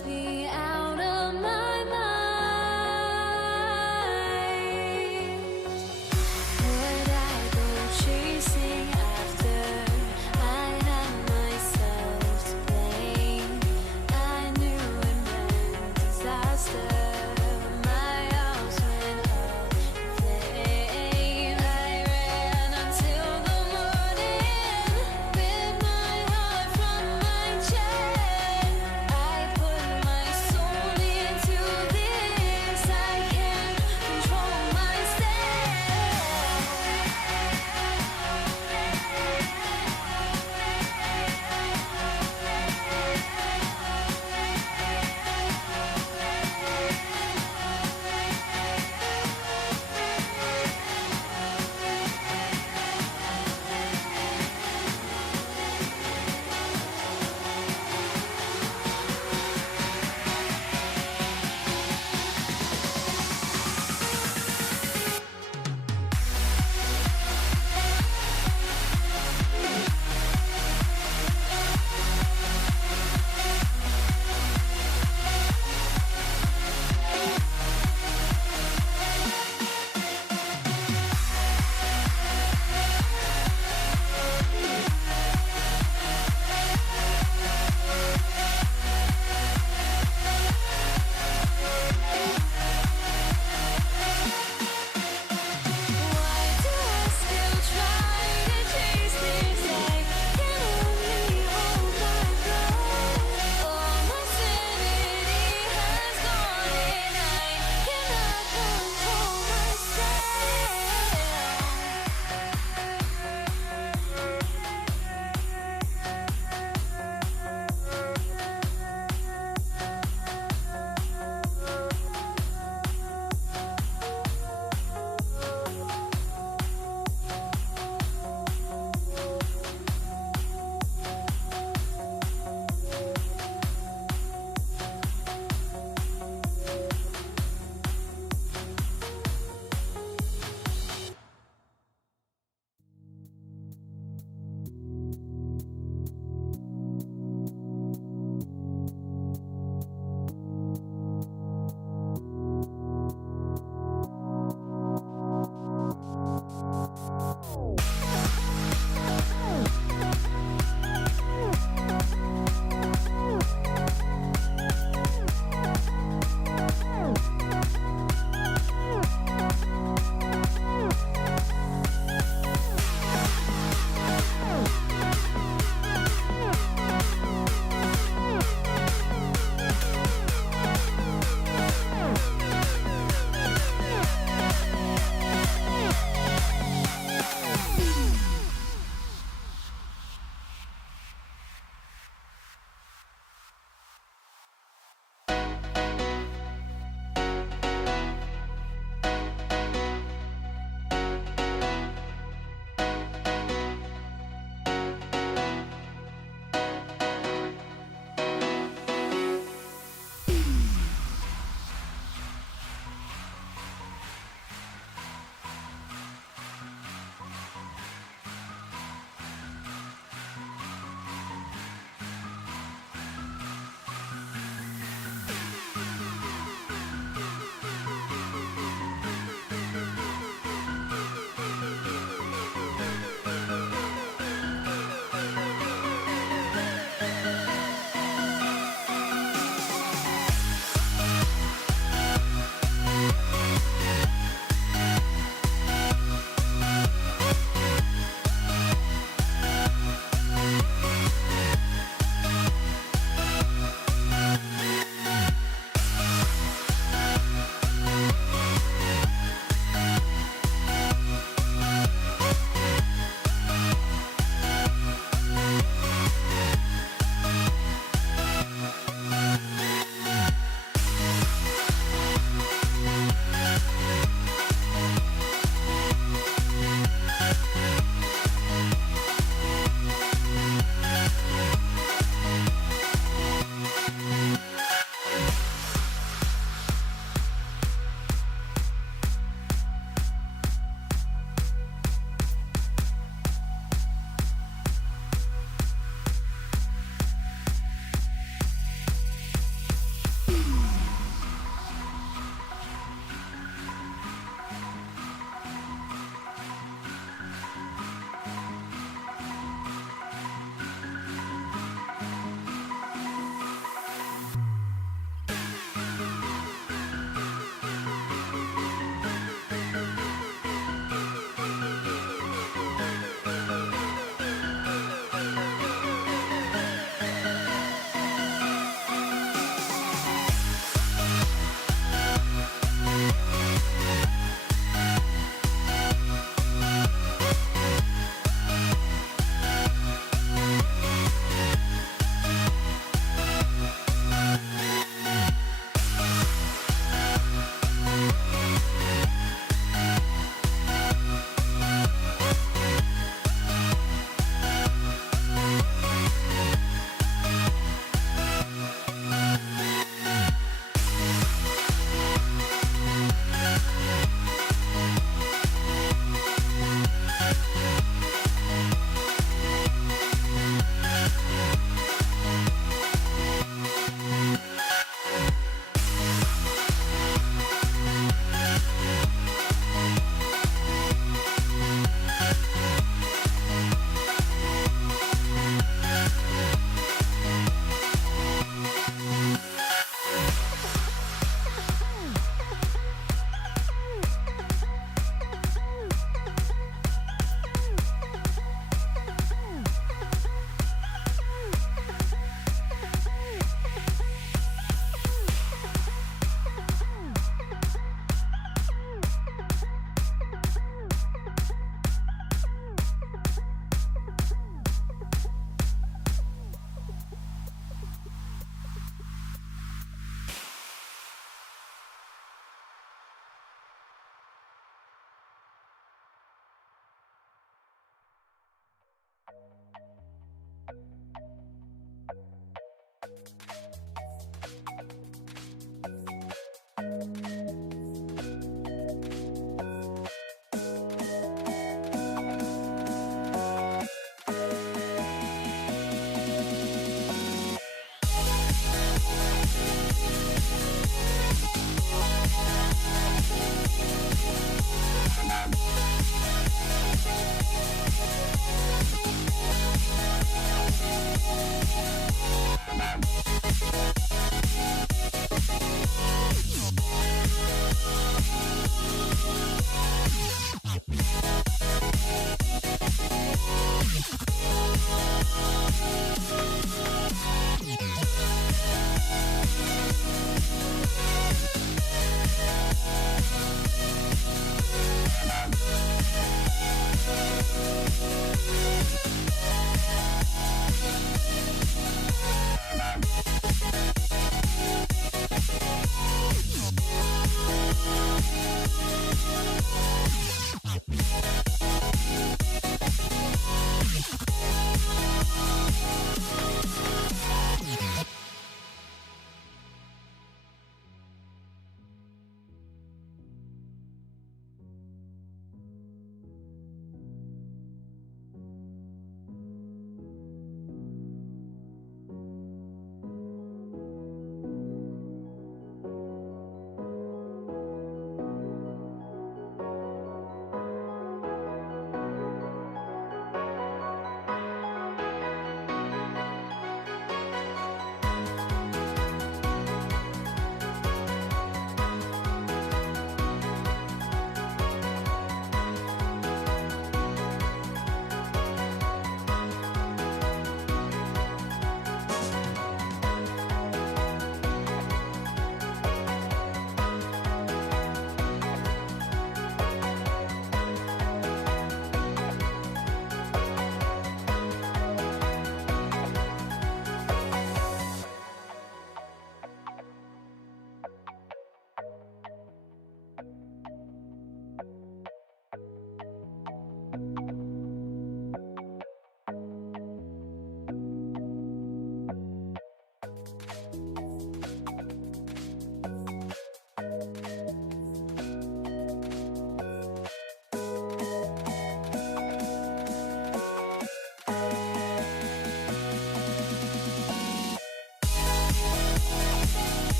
must be out of my mind. Would I go chasing after? I had myself to blame. I knew it meant disaster. My house went up in flames. I ran until the morning, ripped my heart from my chest. I put my soul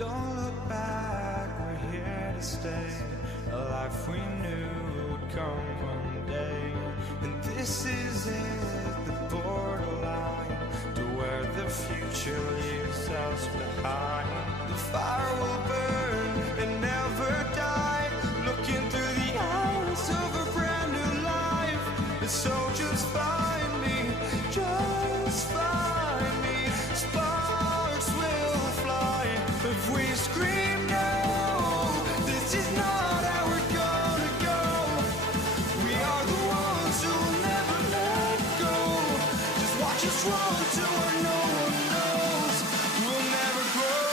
Don't look back, we're here to stay. A life we knew would come one day. And this is it, the borderline to where the future leaves us behind. The fire will burn and never die, looking through the eyes of a brand new life. And so just find me, just find me. Sparks will fly if we scream no. This is not how we're gonna go. We are the ones who'll never let go. Just watch us run to where no one knows. We'll never grow.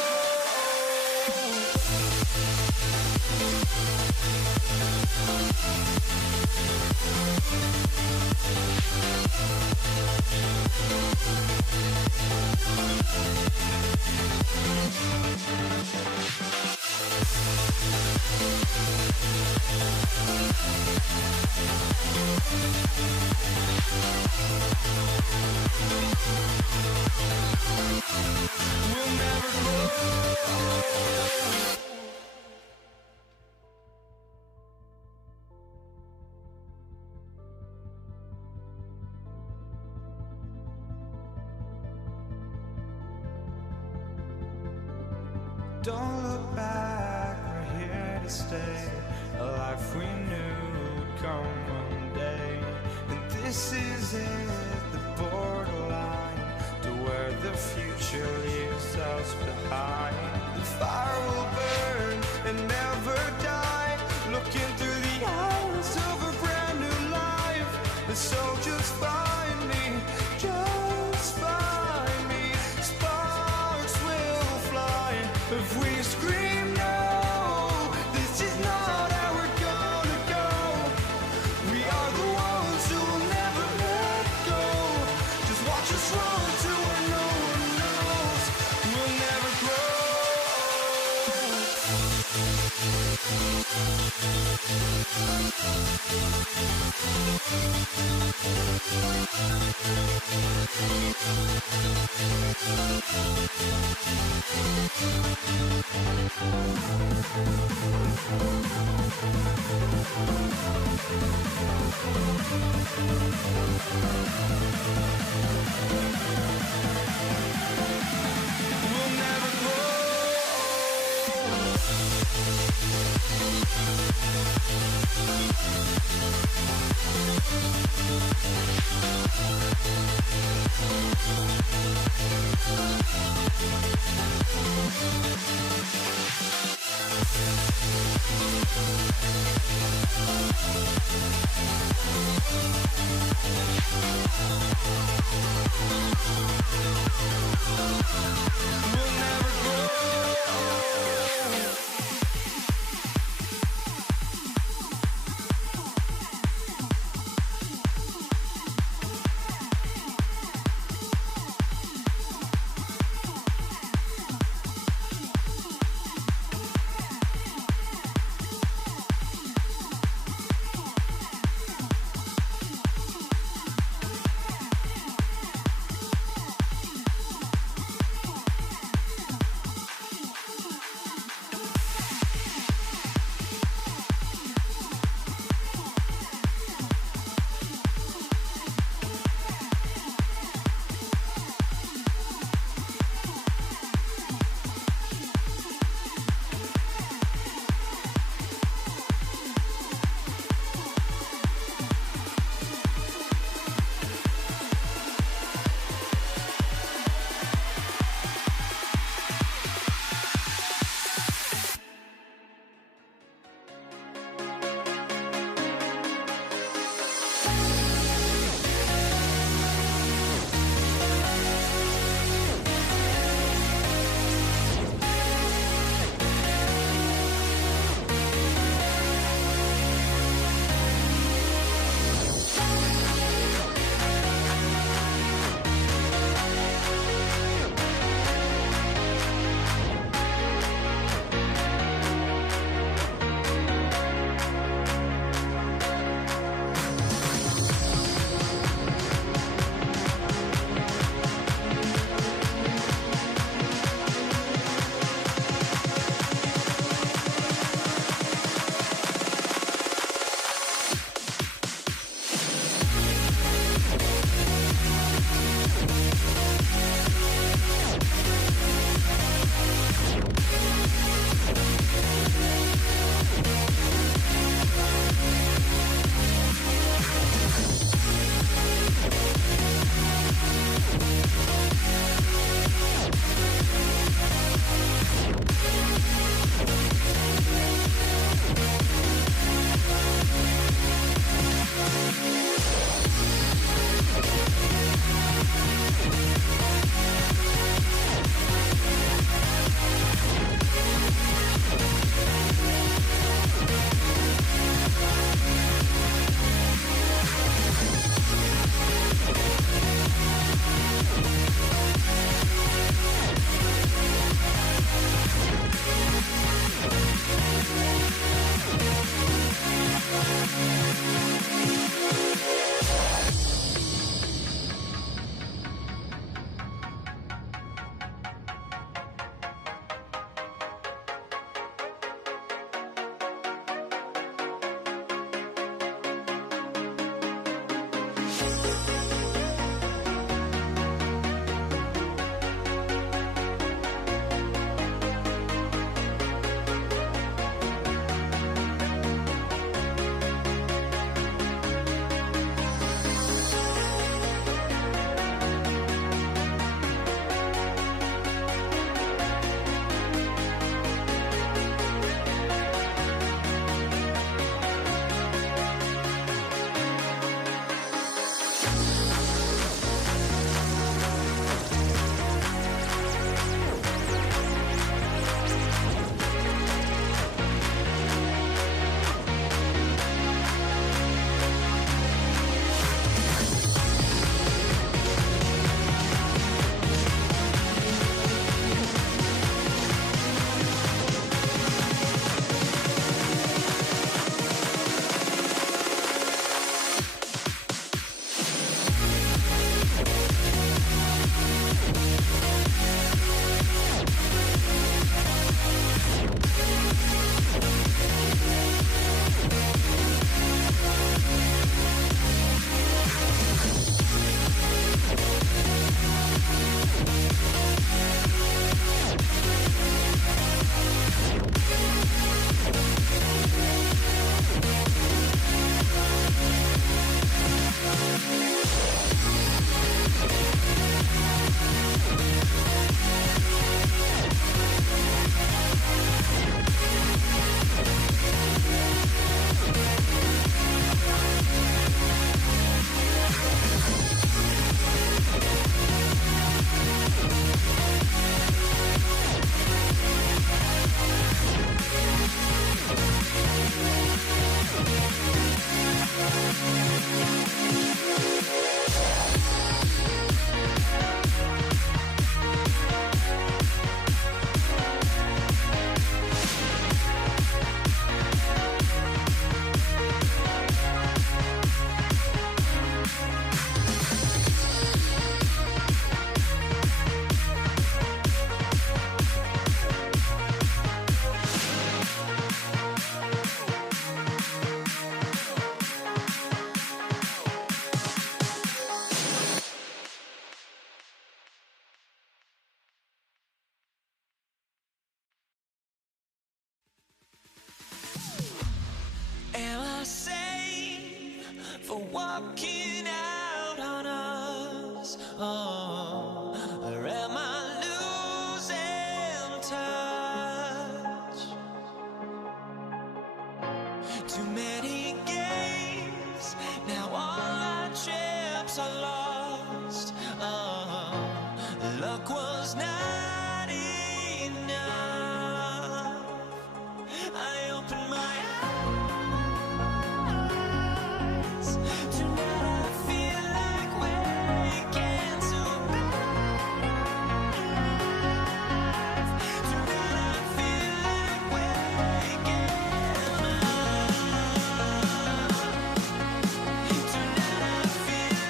We'll never grow. Don't look back, we're here to stay. A life we knew would come one day. And this is it, the borderline to where the future leaves us behind. The fire will burn and never die, looking through the eyes of a brand new life. And so just find me, just find me. Sparks will fly if we scream no. This is not how we're gonna go. We are the ones who will never let go. Just watch us run to where no one knows. We'll never grow. We'll never grow. We'll never grow. walking out on us? Oh, or am I losing touch? Too many games, now all our chips are lost. Oh, luck was not enough. I opened my eyes. Tonight I feel like waking to life. Tonight I feel like waking up. Tonight I feel like waking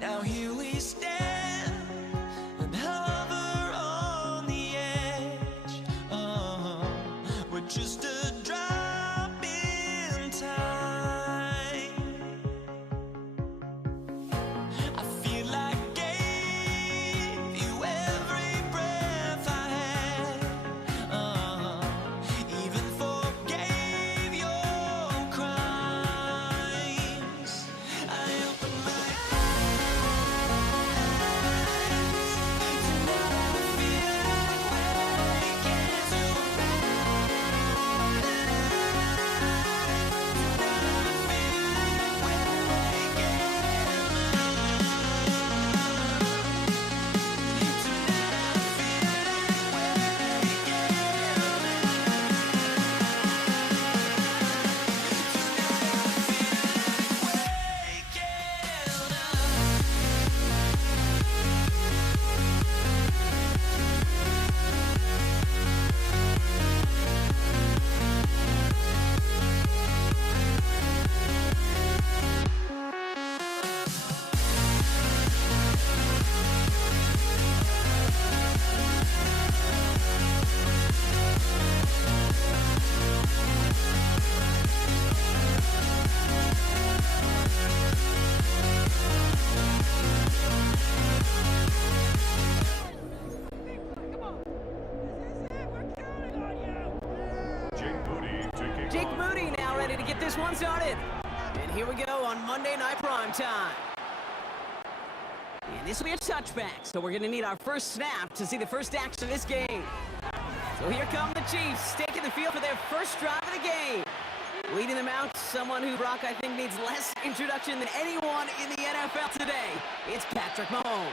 Now here we stand and hover on the edge. Oh, we're just a drop in time. I feel like I gave you every breath I had. Even forgave your crimes. I opened my Jake Moody now ready to get this one started. And here we go on Monday Night Prime Time. And this will be a touchback, so we're going to need our first snap to see the first action of this game. So here come the Chiefs, taking the field for their first drive of the game. Leading them out, someone who, Brock, I think needs less introduction than anyone in the NFL today. It's Patrick Mahomes.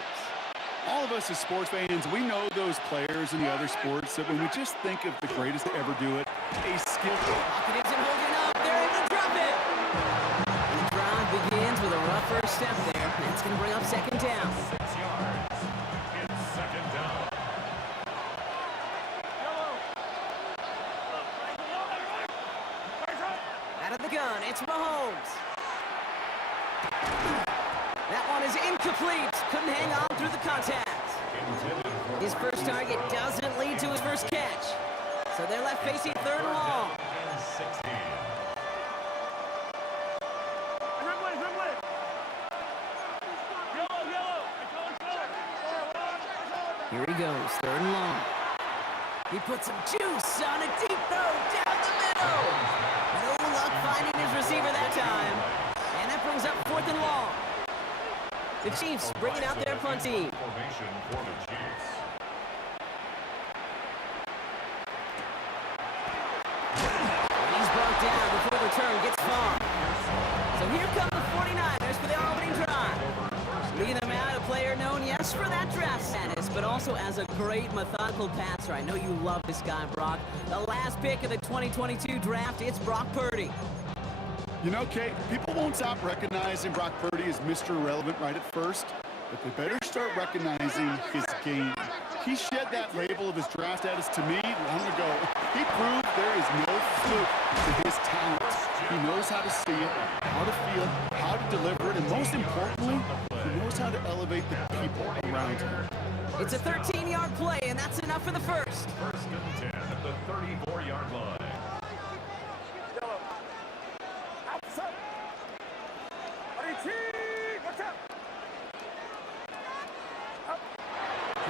All of us as sports fans, we know those players in the other sports that when we just think of the greatest to ever do it, a skillful. Pocket isn't holding up. They're able to drop it. And the drive begins with a rough first step there. That's going to bring up second down. 6 yards. It's second down. Out of the gun, it's Mahomes. That one is incomplete. Couldn't hang on through the contact. His first target doesn't lead to his first catch. So they're left facing third and long. And 16. Here he goes, third and long. He puts some juice on a deep throw down the middle. No luck finding his receiver that time. And that brings up fourth and long. The Chiefs bringing out their punt team. Formation for the Chiefs. He's brought down before the return gets far. So here come the 49ers for their opening drive. Leading them out, a player known, yes, for that draft status, but also as a great methodical passer. I know you love this guy, Brock. The last pick of the 2022 draft, it's Brock Purdy. You know, Kate, people won't stop recognizing Brock Purdy as Mr. Irrelevant right at first, but they better start recognizing his game. He shed that label of his draft status to me long ago. He proved there is no fluke to his talent. He knows how to see it, how to feel it, how to deliver it, and most importantly, he knows how to elevate the people around him. It's a 13-yard play, and that's enough for the first. First and 10 at the 34-yard line.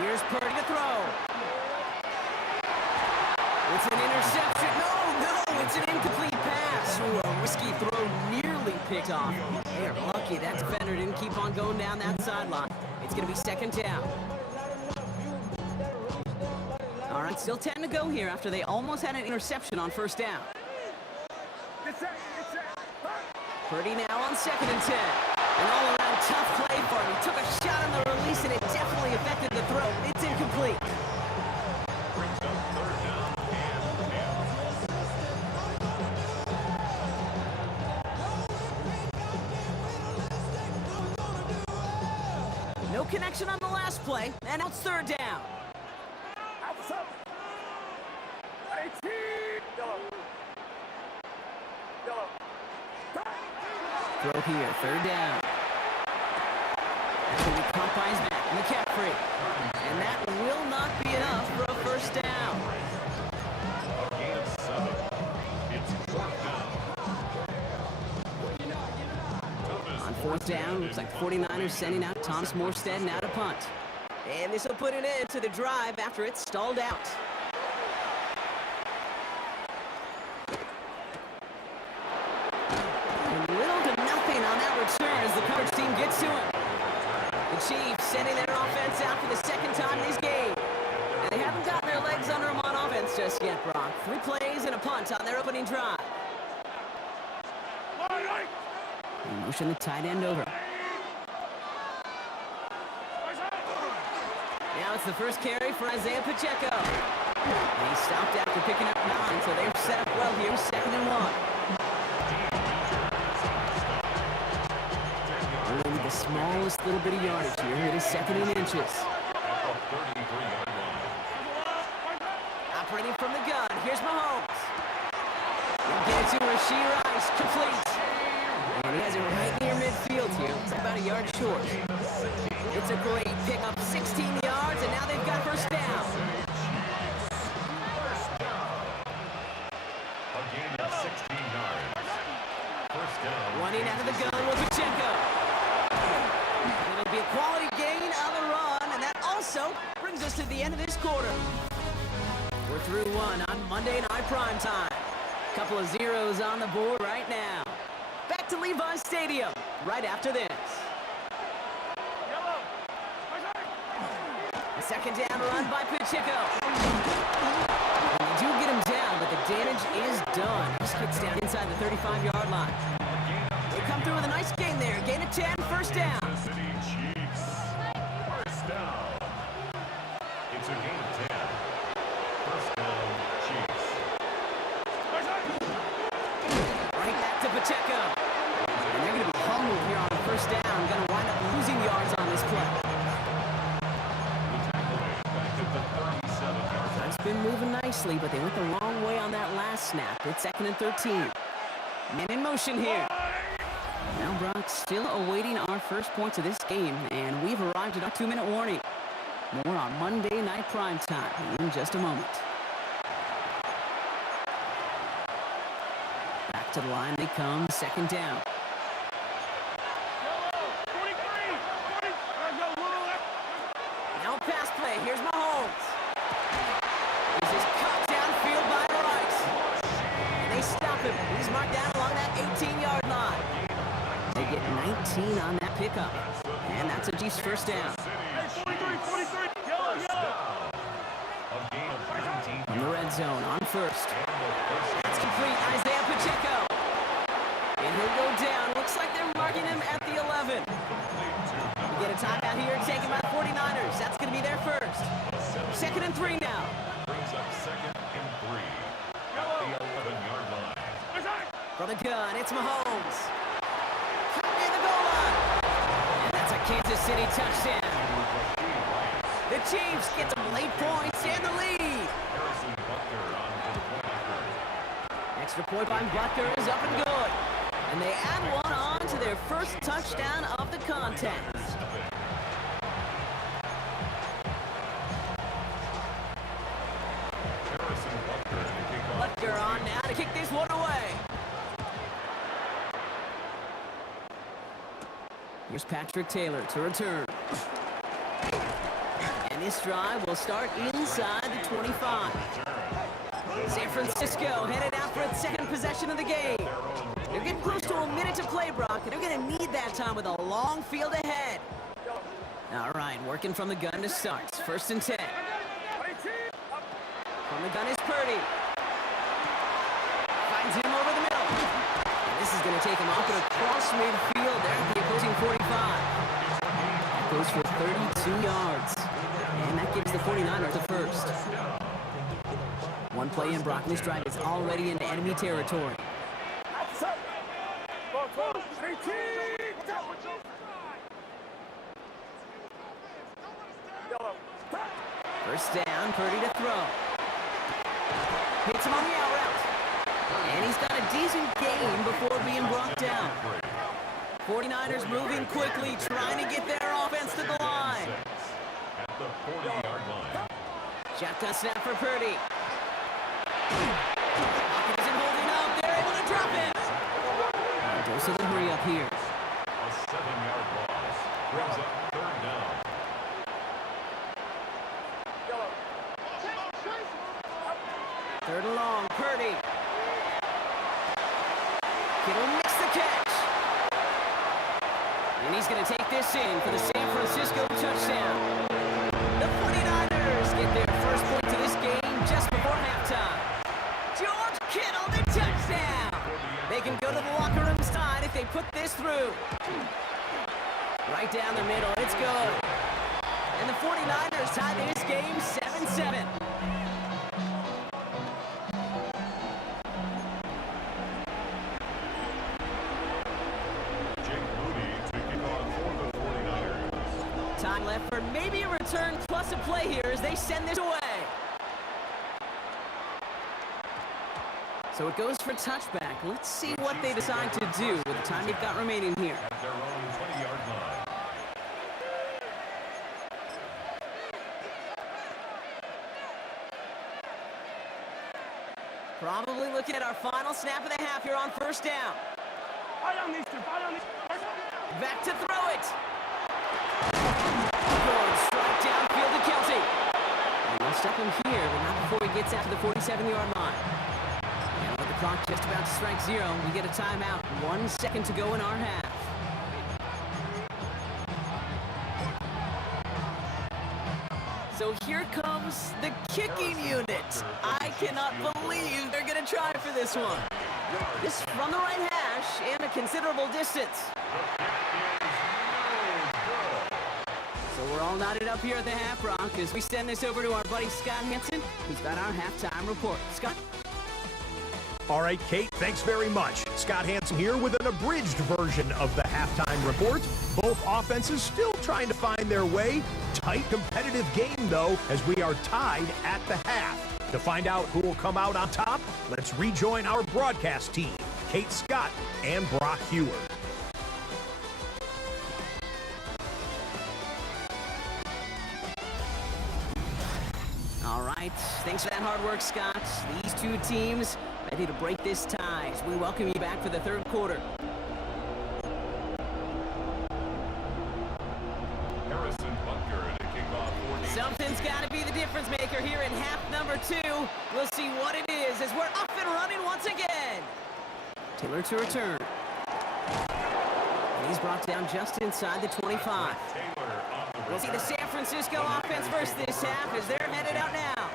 Here's Purdy to throw. It's an interception. No, it's an incomplete pass. Ooh, a risky throw nearly picked off. They are lucky that defender didn't keep on going down that sideline. It's going to be second down. All right, still 10 to go here after they almost had an interception on first down. Purdy now on second and 10. An all-around tough play for him. He took a shot on the release, and it definitely affected the throw. It's incomplete. Brings up third down and 10. No connection on the last play, and now it's third down. Throw here, third down. It's going to be caught by his back, McCaffrey. And that will not be enough for a first down. A gain of 7. It's fourth down. On fourth down, looks like the 49ers sending out Thomas Morstead now to punt. And this will put an end to the drive after it stalled out. And little to nothing on that return as the coverage team gets to him. The Chiefs sending their offense out for the second time this game. And they haven't gotten their legs under them on offense just yet, Brock. 3 plays and a punt on their opening drive. And motion the tight end over. Now it's the first carry for Isaiah Pacheco. And he stopped after picking up 9, so they're set up well here, second and 1. Only with the smallest little bit of yardage here. It is second in inches. Operating from the gun. Here's Mahomes. He'll get it to Rashee Rice. Complete. And he has it right near midfield here. It's about a yard short. It's a great pickup. 16 yards, and now they've got first down. A gain of 16 yards. First down. Running out of the gun with Pacheco. It'll be a quality gain on the run, and that also brings us to the end of this quarter. We're through one on Monday Night Primetime. Couple of zeros on the board right now. Back to Levi's Stadium right after this. A second down run by Pacheco. And they do get him down, but the damage is done. He skips down inside the 35-yard line. They come through with a nice gain there. Gain of 10, first down. Kansas City Chiefs. First down. It's a gain of 10. First down, Chiefs. Right back to Pacheco. And they're going to be humbled here on first down. Going to wind up losing yards on this play. Back at the 37-yard line. It's been moving nicely, but they went the wrong way on that last snap. It's second and 13. Men in motion here. Now Brock still awaiting our first points of this game, and we've arrived at our 2-minute warning. More on Monday Night Primetime in just a moment. Back to the line they come, second down. Now a pass play. Here's Mahomes. This is cut downfield by Rice. And they stop him. He's marked down along that 18-yard line. They get 19 on that pickup. And that's a Chiefs first down. From the red zone on first. That's complete. Isaiah Pacheco. And he'll go down. Looks like they're marking him at the 11. We get a timeout here taken by the 49ers. That's going to be their first. Second and 3 now. Brings up second and 3 at the 11-yard line. From the gun, it's Mahomes. Cut near the goal line. And that's a Kansas City touchdown. The Chiefs get some late points and the lead. Harrison Butker on for the point after. Extra point by Butker is up and good. And they add one on to their first touchdown of the contest. Harrison Butker to kick off. Butker on now to kick this one away. Here's Patrick Taylor to return. And this drive will start inside the 25. San Francisco headed out for its second possession of the game. They're getting close to a minute to play, Brock, and they're going to need that time with a long field ahead. All right, working from the gun to start. First and 10. From the gun is Purdy. Finds him over the middle. And this is going to take him off and across midfield there at the opposing 45. That goes for 32 yards. And that gives the 49ers the first. One play in, Brock. This drive is already into enemy territory. First down, Purdy to throw. Hits him on the out route. And he's got a decent gain before being brought down. 49ers moving quickly, trying to get their offense to the line. At the 40-yard line. Shotgun snap for Purdy. Hopkins isn't holding up. They're able to drop it. Dose of the hurry up here. A 7-yard loss. Brings up third down. Third and long, Purdy. Kittle makes the catch. And he's going to take this in for the San Francisco touchdown. The 49ers get their first point to this game just before halftime. George Kittle, the touchdown. They can go to the locker room side if they put this through. Right down the middle, it's good. And the 49ers tie this game 7-7. Time left for maybe a return plus a play here as they send this away. So it goes for touchback. Let's see what they decide to do with the time they've got remaining here. At their own 20-yard line. Probably looking at our final snap of the half here on first down. Back to throw it. Good strike downfield to Kelsey. And they'll step him here, but not before he gets out to the 47-yard line. And with the clock just about to strike zero, we get a timeout. 1 second to go in our half. So here comes the kicking unit. I cannot believe they're going to try for this one. This from the right hash and a considerable distance. So we're all knotted up here at the half, Rock, as we send this over to our buddy Scott Hansen, who's got our halftime report. Scott? All right, Kate, thanks very much. Scott Hansen here with an abridged version of the halftime report. Both offenses still trying to find their way. Tight, competitive game, though, as we are tied at the half. To find out who will come out on top, let's rejoin our broadcast team, Kate Scott and Brock Hewer. All right, thanks for that hard work, Scott. These two teams ready to break this tie as we welcome you back for the third quarter. Harrison Butker to kick off 40. Something's got to be the difference maker here in half number 2. We'll see what it is as we're up and running once again. Taylor to return. And he's brought down just inside the 25. We'll see the San Francisco offense versus this half as they're headed out now.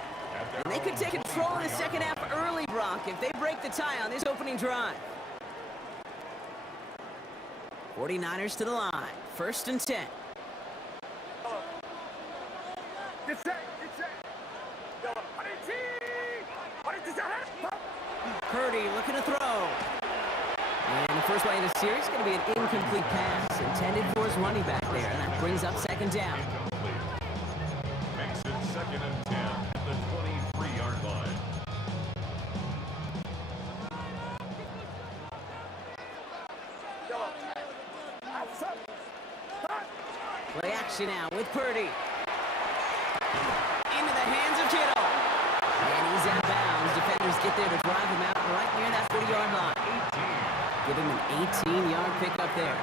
And they could take control in the second half early, Brock, if they break the tie on this opening drive. 49ers to the line. First and 10. Purdy looking to throw. first play of the series is going to be an incomplete pass intended for his running back there, and that brings up second down. Incomplete. Makes it 2nd and 10 at the 23-yard line. Play action now with Purdy. Into the hands of Kittle. And he's out of bounds. Defenders get there to drive him out right near that 40-yard line. Give him an 18-yard pickup there.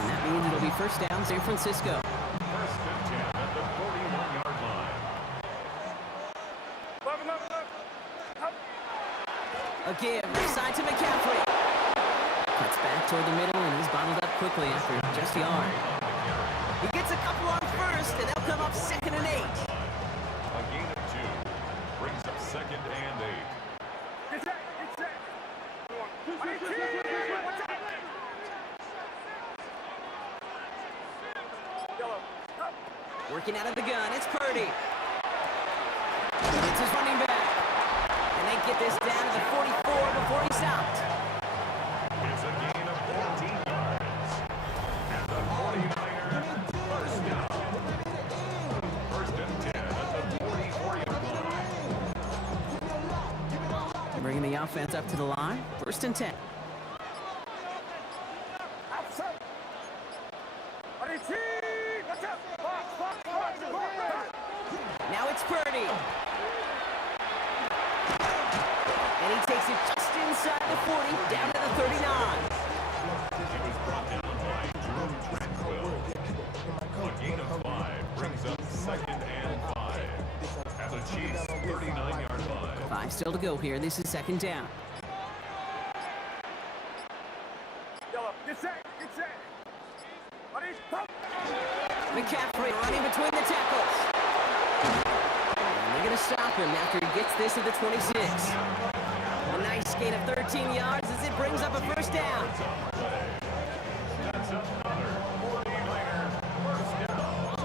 And that means it'll be first down San Francisco. 1st and 10 at the 41-yard line. A give, left side to McCaffrey. Cuts back toward the middle, and he's bottled up quickly after just a yard. He gets a couple on first, and they'll come up 2nd and 8. A gain of 2 brings up 2nd and 8. Working out of the gun, it's Purdy. It's his running back. And they get this down to the 44 before he's out. It's a gain of 14 yards. And the 49er, first down. 1st and 10 at the 44-yard line. Bringing the offense up to the line. 1st and 10. Now it's Purdy. And he takes it just inside the 40, down to the 39. He was brought down by Drew Tranquill. A gain of 5 brings up 2nd and 5 at the Chiefs' 39-yard line. 5 still to go here. This is 2nd down. McCaffrey running between the tackles. And they're going to stop him after he gets this at the 26. A nice gain of 13 yards as it brings up a first down. That's another 49er first down.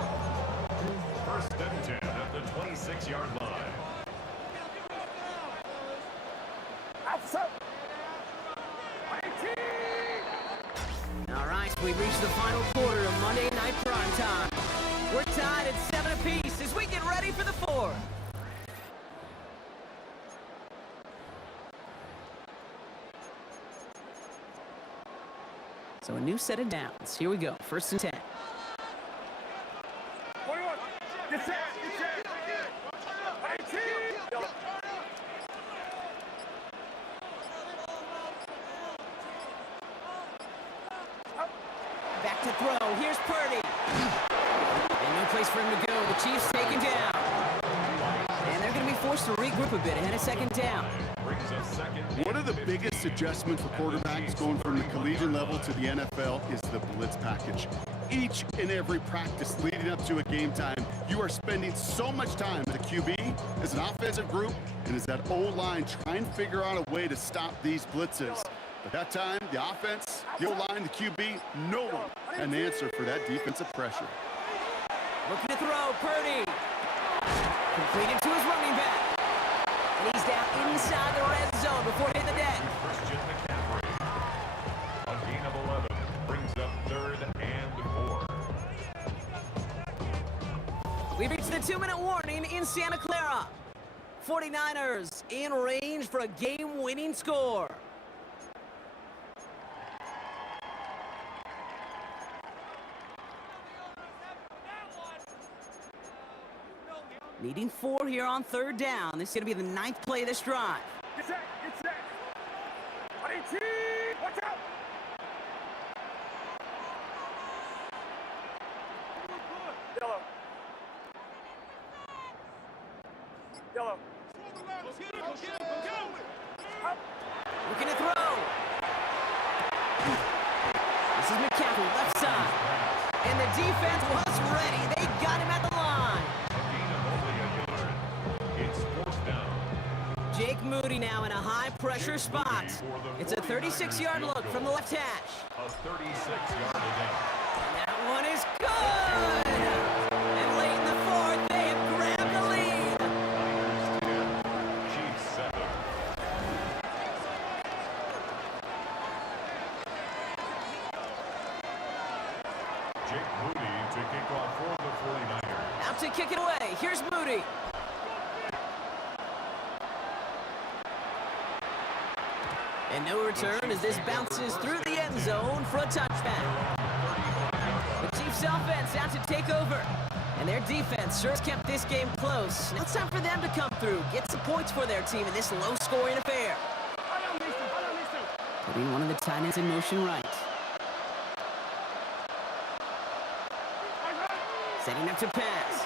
1st and 10 at the 26-yard line. All right, we've reached the final quarter of Monday Night Prime Time. We're tied at 7 apiece as we get ready for the 4th. So a new set of downs. Here we go. 1st and 10. Back to throw. Here's Purdy. And no place for him to go. The Chiefs taken down. And they're going to be forced to regroup a bit ahead of 2nd down. Brings us 2nd. One of the biggest adjustments for quarterbacks going from the collegiate level to the NFL is the blitz package. Each and every practice leading up to a game time, you are spending so much time as a QB, as an offensive group, and as that O-line trying to figure out a way to stop these blitzes. But that time, the offense, the O-line, the QB, no one had an answer for that defensive pressure. Looking to throw. Purdy. Completed to his running back. And he's down inside the red zone before hitting the deck. Christian McCaffrey. A gain of 11 brings up 3rd and 4. We've reached the 2-minute warning in Santa Clara. 49ers in range for a game-winning score. Needing 4 here on 3rd down. This is going to be the 9th play of this drive. Get set. Watch out. Yellow. Looking to throw. This is McCaffrey, left side. And the defense was ready. They got him at the line. A gain of only a yard. It's 4th down. Jake Moody now in a high-pressure spot. It's a 36-yard look from the left hash. A 36-yard attempt. That one is good! And late in the 4th, they have grabbed the lead. Niners 10, Chiefs 7. Jake Moody to kick off for the 49ers. Out to kick it away. Here's Moody. And no return as this bounces through the end zone for a touchback. The Chiefs offense out to take over. And their defense sure has kept this game close. Now it's time for them to come through, get some points for their team in this low-scoring affair. Putting one of the tight ends in motion right. Setting up to pass.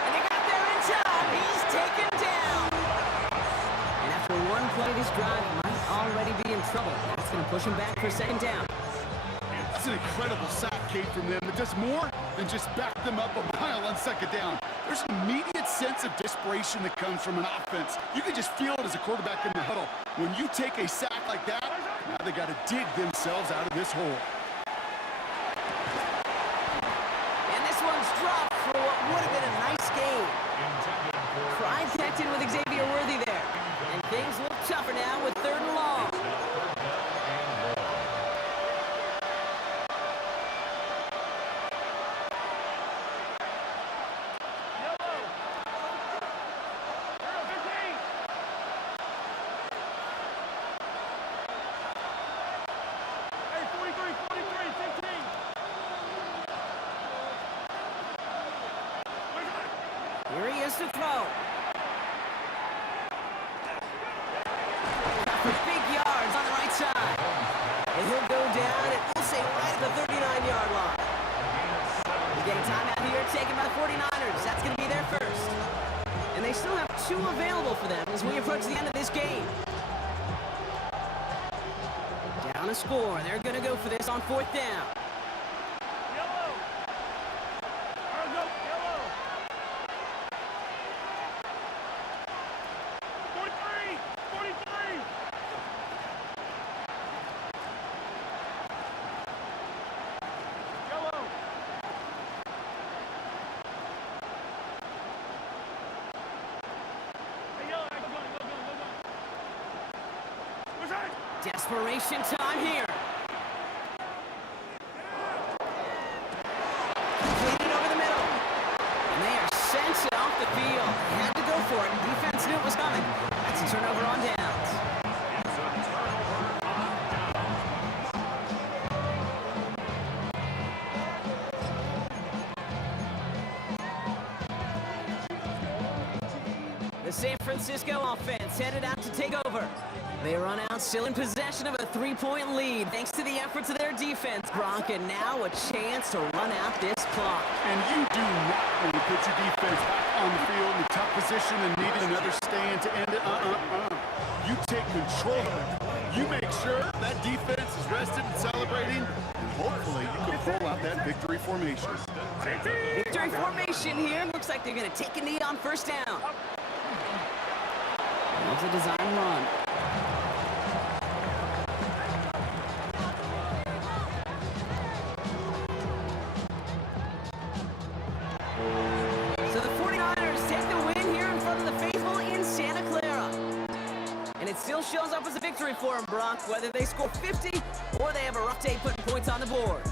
And they got there in time. He's taken down. And after one play, this drive might already be in trouble. That's going to push him back for second down. It's an incredible sack, Kate, from them. It does more than just back them up a mile on second down. There's an immediate sense of desperation that comes from an offense. You can just feel it as a quarterback in the huddle. When you take a sack like that, now they got to dig themselves out of this hole. And this one's dropped for what would have been a nice game. Pride connected with Xavier Worthy there. And things look tougher now with 3rd and long. Here he is to throw. For big yards on the right side. And he'll go down and we'll say right at the 39-yard line. We get a timeout here taken by the 49ers. That's going to be their first. And they still have 2 available for them as we approach the end of this game. Down a score. They're going to go for this on 4th down. Desperation time here. Completed over the middle. And they are sent off the field. They had to go for it. Defense knew it was coming. That's a turnover on downs. The San Francisco offense headed out to take over. They run out still in possession of a 3-point lead thanks to the efforts of their defense, Gronk, and now a chance to run out this clock. And you do not want to put your defense back on the field in a tough position and needing another stand to end it. You take control of it. You make sure that defense is rested and celebrating, and hopefully you can pull out that victory formation. Victory formation here. Looks like they're going to take a knee on 1st down. There's a design run. So the 49ers take the win here in front of the faithful in Santa Clara. And it still shows up as a victory for them, Brock, whether they score 50 or they have a rough day putting points on the board.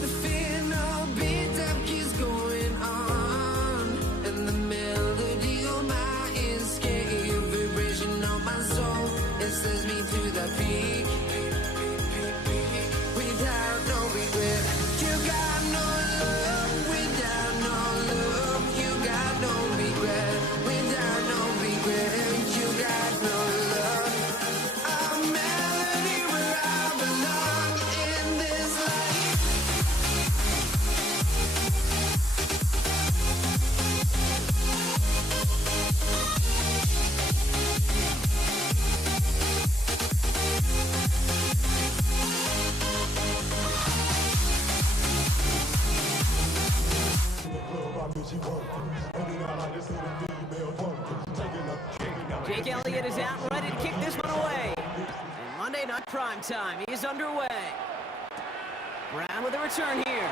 The final beat up keeps going on, and the melody on my escape, vibration on my soul, it sends me to the peak. Without no regret, you got no love. Without no love, you got no regret. Without no regret, you got no love. A melody where I belong in this life. Jake Elliott is out and ready to kick this one away. And Monday Night Prime Time is underway. Brown with a return here.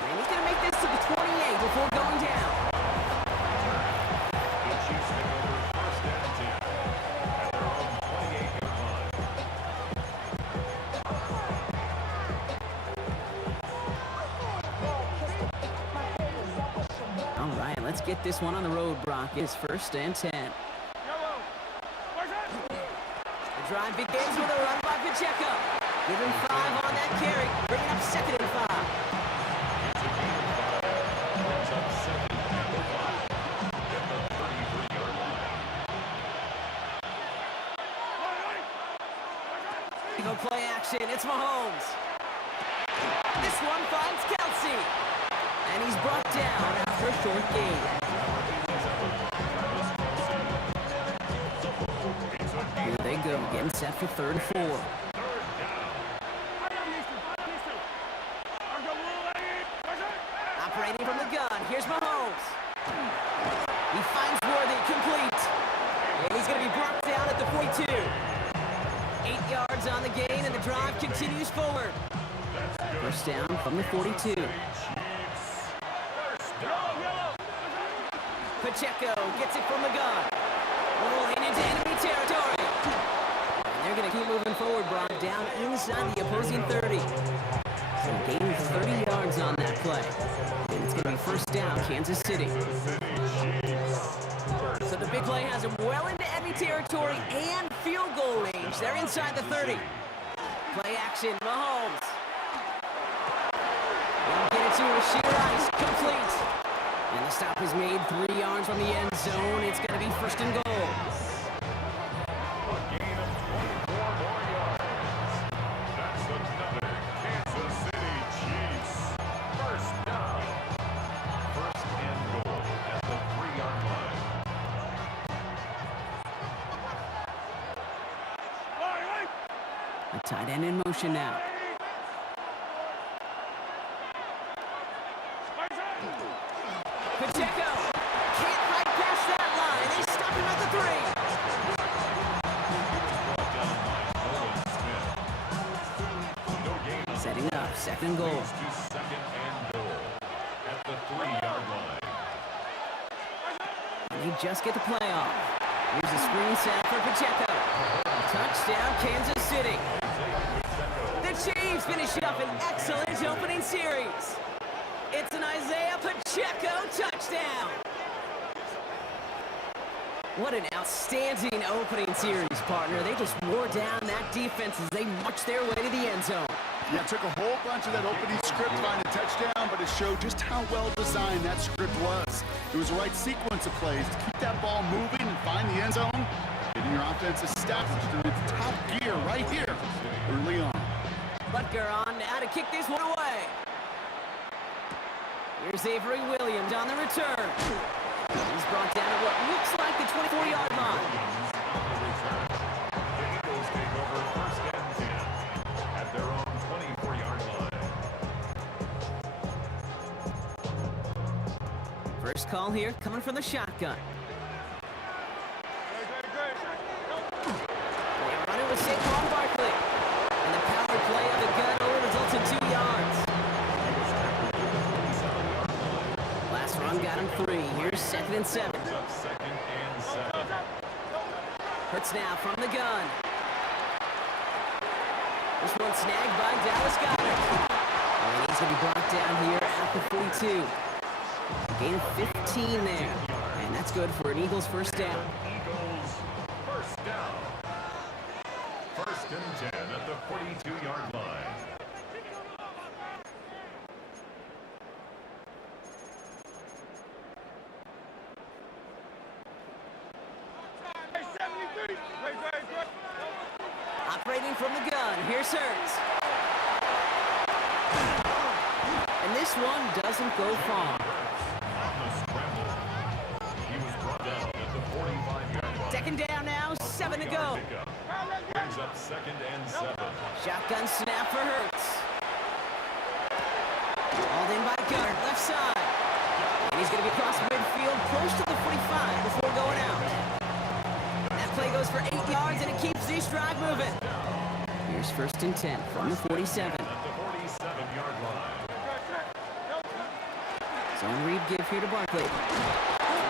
And he's going to make this to the 28 before going down. The Chiefs take over first and 10 at their own 28-yard line. All right, let's get this one on the road, Brock. It's first and 10. Yellow. Where's that? The drive begins with a run by Pacheco. Give him 5 on that carry, bringing up second and 5. It's a gain of 5. Brings up second and 5 at the 33-yard line. Go play action, it's Mahomes. This one finds Kelsey. And he's brought down after a short gain. Here they go, getting set for third and 4. Operating from the gun, here's Mahomes. He finds Worthy, complete. And he's going to be brought down at the 42. 8 yards on the gain, and the drive continues forward. First down from the 42. Pacheco gets it from the gun. Rolling into enemy territory. And they're going to keep moving forward, Brock, down inside the opposing 30. So gain of 30 yards on that play. And it's going to be first down, Kansas City. So the big play has him well into enemy territory and field goal range. They're inside the 30. Play action, Mahomes. They'll get it to Rashid Rice, complete. And the stop is made 3 yards from the end zone. It's going to be first and goal. A gain of 24 more yards. That's another Kansas City Chiefs. First down. First and goal at the 3-yard line. The tight end in motion now. Pacheco can't fight past that line. They stop him at the 3. Setting up, second goal. To second and goal at the 3-yard line. And they just get the play off. Here's a screen set for Pacheco. Touchdown, Kansas City. The Chiefs finish up an excellent opening series. It's an Isaiah Pacheco touchdown. What an outstanding opening series, partner. They just wore down that defense as they marched their way to the end zone. Yeah, took a whole bunch of that opening script to find a touchdown, but it showed just how well designed that script was. It was the right sequence of plays to keep that ball moving and find the end zone, getting your offense established in its top gear right here early on. Butker on now to kick this one away. Here's Avery Williams on the return. He's brought down at what looks like the 24-yard line. The Eagles take over first and 10 at their own 24-yard line. First call here coming from the shotgun. They're running with Saquon Barkley. And the power play of the gun only results in 2 yards. Last run got him 3. Here's 2nd and 7. Up 2nd and 7. Hurts now from the gun. This one snagged by Dallas Goedert. And he's going to be brought down here at the 42. Gain of 15 there. And that's good for an Eagles first down. Eagles first down. First and 10 at the 42-yard line. Operating from the gun, here's Hurts. And this one doesn't go far. On the scramble. He was brought down at the 45-yard line. 2nd down now, 7 to go. Pickup. Brings up 2nd and 7. Shotgun snap for Hurts. Hauled in by Goddard, left side. And he's going to be across midfield, close to the 45 before going out. That play goes for 8 yards, and it keeps this drive moving. Here's 1st and 10 from the 47. At the 47-yard line. Zone read give here to Barkley.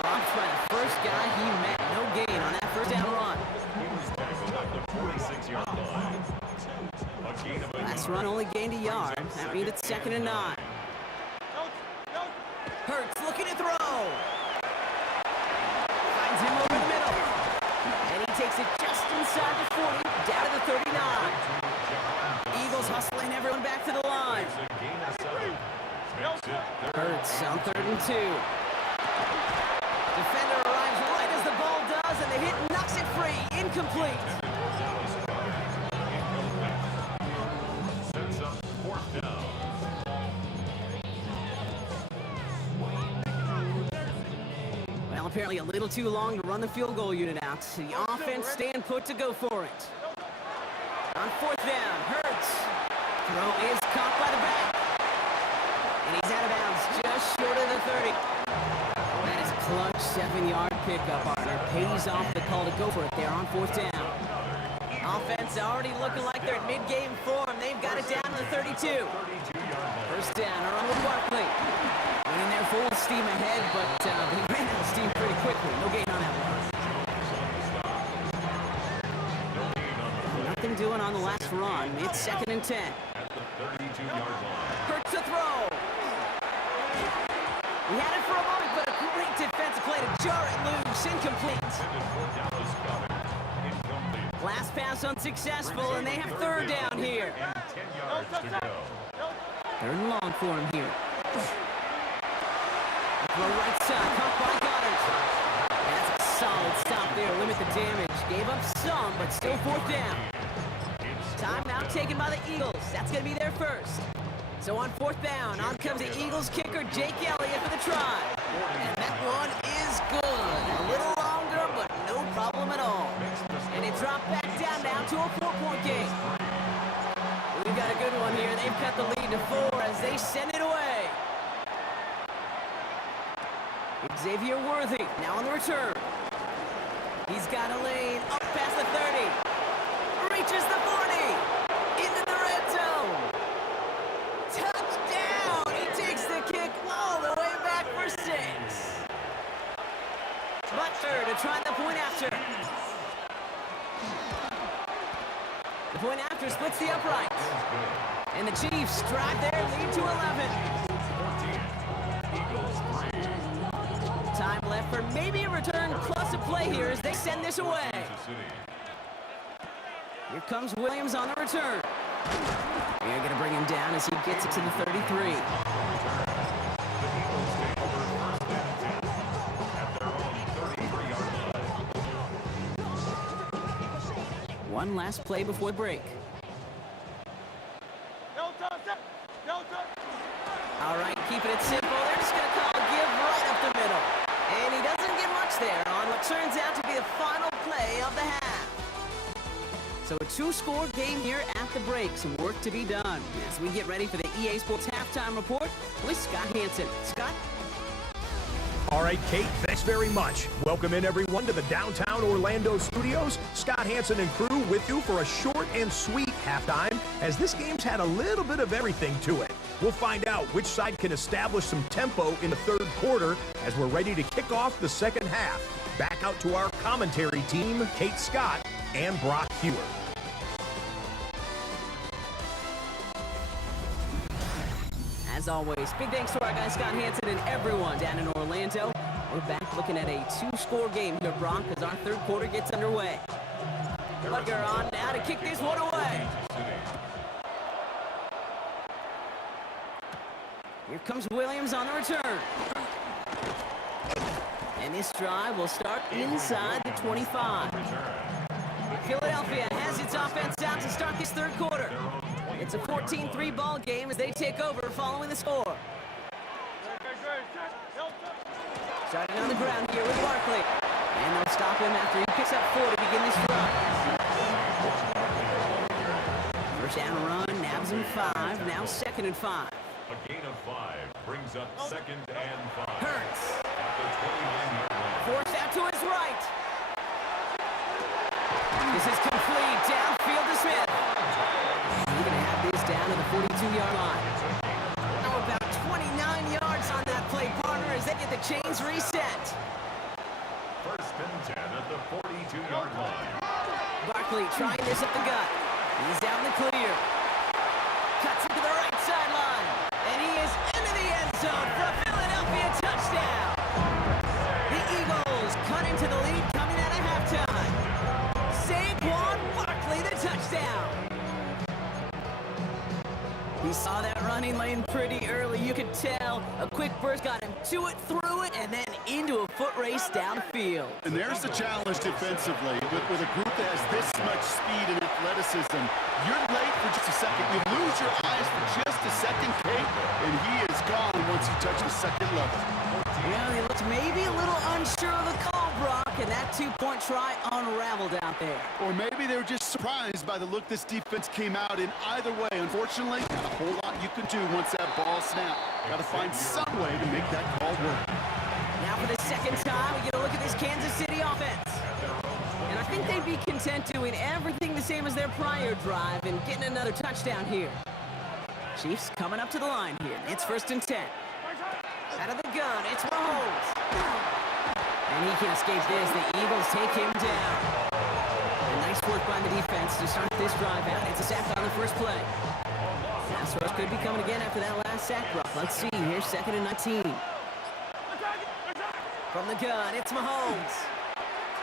Dropped by the first guy he met. No gain on that first down run. He was tackled at the 46-yard line. A gain of a Last yard. run only gained a yard. That means it's 2nd and 9. Hurts looking to throw. Finds him over the middle. And he takes it just inside the 40, down to the 39. Eagles hustling everyone back to the line. There's a gain of 7. Makes it third. Hurts on 3rd and 2. Defender arrives right as the ball does, and the hit knocks it free. Incomplete. Dallas Goedert. Incomplete. Sets up 4th down. Well, apparently a little too long to run the field goal unit out. The offense staying put to go for it. On 4th down, Hurts. Throw is caught by the back. And he's out of bounds, just short of the 30. That is clutch 7-yard pickup, partner. Pays off the call to go for it there on 4th down. Offense already looking like they're in mid-game form. They've got it down to the 32. 32-yard line. First down, a run with Barkley. Went in there full steam ahead, but they ran out of steam pretty quickly. No gain on that one. Nothing doing on the last run. It's 2nd and 10. At the 32-yard line. Hurts to throw. He had it for a moment, but a great defensive play to jar it loose. Incomplete. Intended for Dallas Goedert. Incomplete. Last pass unsuccessful, and they have 3rd down here. And 10 yards to go. 3rd and long for him here. Throw right side, caught by Goddard. That's a solid stop there, limit the damage. Gave up some, but still 4th down. Timeout taken by the Eagles. That's going to be their first. So on 4th down, on comes the Eagles kicker, Jake Elliott, for the try. And that one is good. A little longer, but no problem at all. And it dropped back down now to a 4-point game. We've got a good one here. They've cut the lead to 4 as they send it away. Xavier Worthy now on the return. He's got a lane up past the 30. Reaches the 40. Into the red zone. Touchdown! He takes the kick all the way back for 6. Butker to try the point after. The point after splits the upright. And the Chiefs drive their lead to 11. 14. Eagles 3. Time left for maybe a return plus a play here as they send this away. Kansas City. Here comes Williams on the return. They're going to bring him down as he gets it to the 33. The Eagles take over first and 10 at their own 33-yard line. One last play before the break. All right, keeping it simple. They're just going to call a give right up the middle. And he doesn't get much there on what turns out to be the final play of the half. So a two-score game here at the break. Some work to be done as we get ready for the EA Sports Halftime Report with Scott Hanson. Scott? All right, Kate, thanks very much. Welcome in, everyone, to the downtown Orlando studios. Scott Hanson and crew with you for a short and sweet halftime, as this game's had a little bit of everything to it. We'll find out which side can establish some tempo in the third quarter as we're ready to kick off the second half. Back out to our commentary team, Kate Scott and Brock Hewer. As always, big thanks to our guy Scott Hanson and everyone down in Orlando. We're back looking at a two-score game here, Brock, as our third quarter gets underway. Butker on now to kick this one away. Here comes Williams on the return. And this drive will start inside the 25. Philadelphia has its offense out to start this third quarter. It's a 14-3 ball game as they take over following the score. Starting on the ground here with Barkley. And they'll stop him after he picks up 4 to begin this drive. First down run, nabs him 5, now 2nd and 5. A gain of 5 brings up 2nd and 5. Hurts. At the 29-yard line. Forced out to his right. This is complete. Downfield to Smith. He's going to have this down to the 42-yard line. Now about 29 yards on that play, partner, as they get the chains reset. First and 10 at the 42-yard line. Barkley trying this up the gut. He's down the clear. Cuts it to the right sideline. And he is into the end zone for a Philadelphia touchdown. The Eagles cut into the lead coming out of halftime. Saquon Barkley, the touchdown. He saw that running lane pretty early. You could tell a quick burst got him to it, through it, and then into a foot race downfield. And there's the challenge defensively with a group that has this much speed and athleticism. You're late for just a second. You lose your eyes for just a second, Kate, and he is gone once you touch the second level. Well, he looked maybe a little unsure of the call, Brock, and that two-point try unraveled out there. Or maybe they were just surprised by the look this defense came out in. Either way, unfortunately, not a whole lot you can do once that ball snapped. Got to find some way to make that call work. Now for the second time, we get a look at this Kansas City offense. And I think they'd be content doing everything the same as their prior drive and getting another touchdown here. Chiefs coming up to the line here. It's 1st and 10. Out of the gun, it's Mahomes. And he can escape this. The Eagles take him down. And nice work by the defense to start this drive out. It's a sack on the first play. Pass rush could be coming again after that last sack, Brock. Let's see. Here's 2nd and 19. From the gun, it's Mahomes.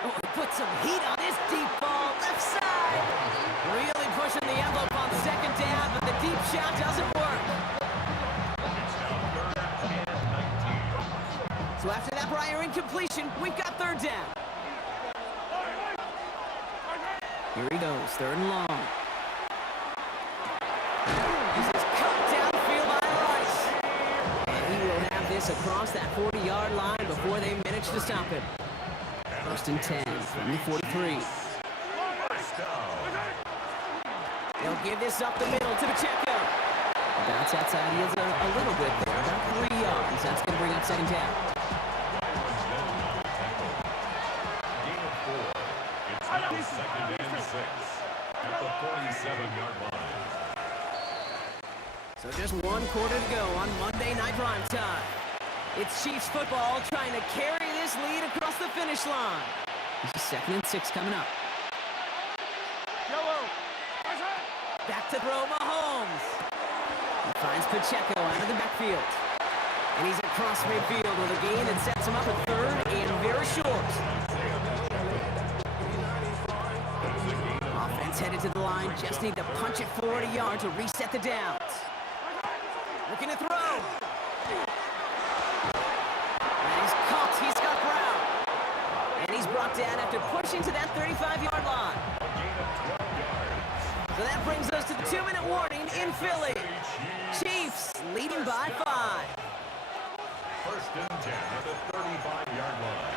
Oh, he put some heat on this deep ball. Left side. Really pushing the envelope on 2nd down, but the deep shot doesn't work. So after that prior incompletion, we've got 3rd down. Here he goes, 3rd and long. This is cut downfield by Rice. And he will have this across that 40-yard line before they manage to stop him. 1st and 10 from the 43. They'll give this up the middle to Pacheco. Bounce outside, he is a little bit there, about 3 yards. That's going to bring up 2nd down. It's now 2nd and 6 at the 47-yard line. So just 1 quarter to go on Monday Night Primetime. It's Chiefs football trying to carry this lead across the finish line. This is 2nd and 6 coming up. Back to throw Mahomes. He finds Pacheco out of the backfield. And he's across midfield with a gain that sets him up at 3rd and very short. headed to the line. Just need to punch it forward a yard to reset the downs. Looking to throw. And he's caught. He's got Brown. And he's brought down after pushing to that 35-yard line. So that brings us to the 2-minute warning in Philly. Chiefs leading by 5. First and 10 at the 35-yard line.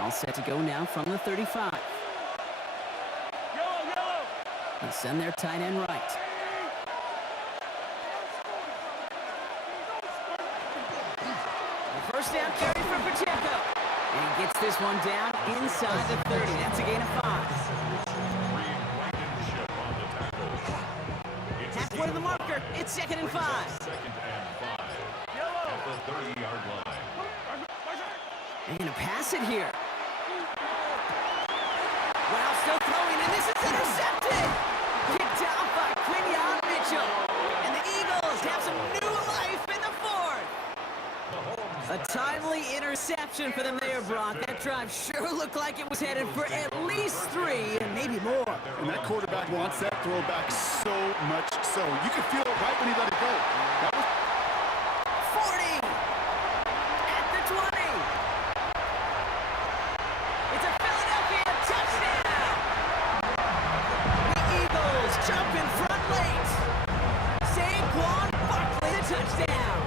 All set to go now from the 35. They send their tight end right. The first down carry for Pacheco. And he gets this one down inside the 30. That's a gain of 5. Halfway to the marker. It's 2nd and 5. Second and 5 at the 30-yard line. They're going to pass it here. Well, still throwing, and this is intercepted. Picked out by Quinyon Mitchell. And the Eagles have some new life in the 4th. A timely interception for them there, Brock. That drive sure looked like it was headed for at least 3 and maybe more. And that quarterback wants that throwback so much so. You could feel it right when he let it go. That was 40 at the 20. It's a Philadelphia touchdown. The Eagles jump in front late. Saquon Barkley the touchdown.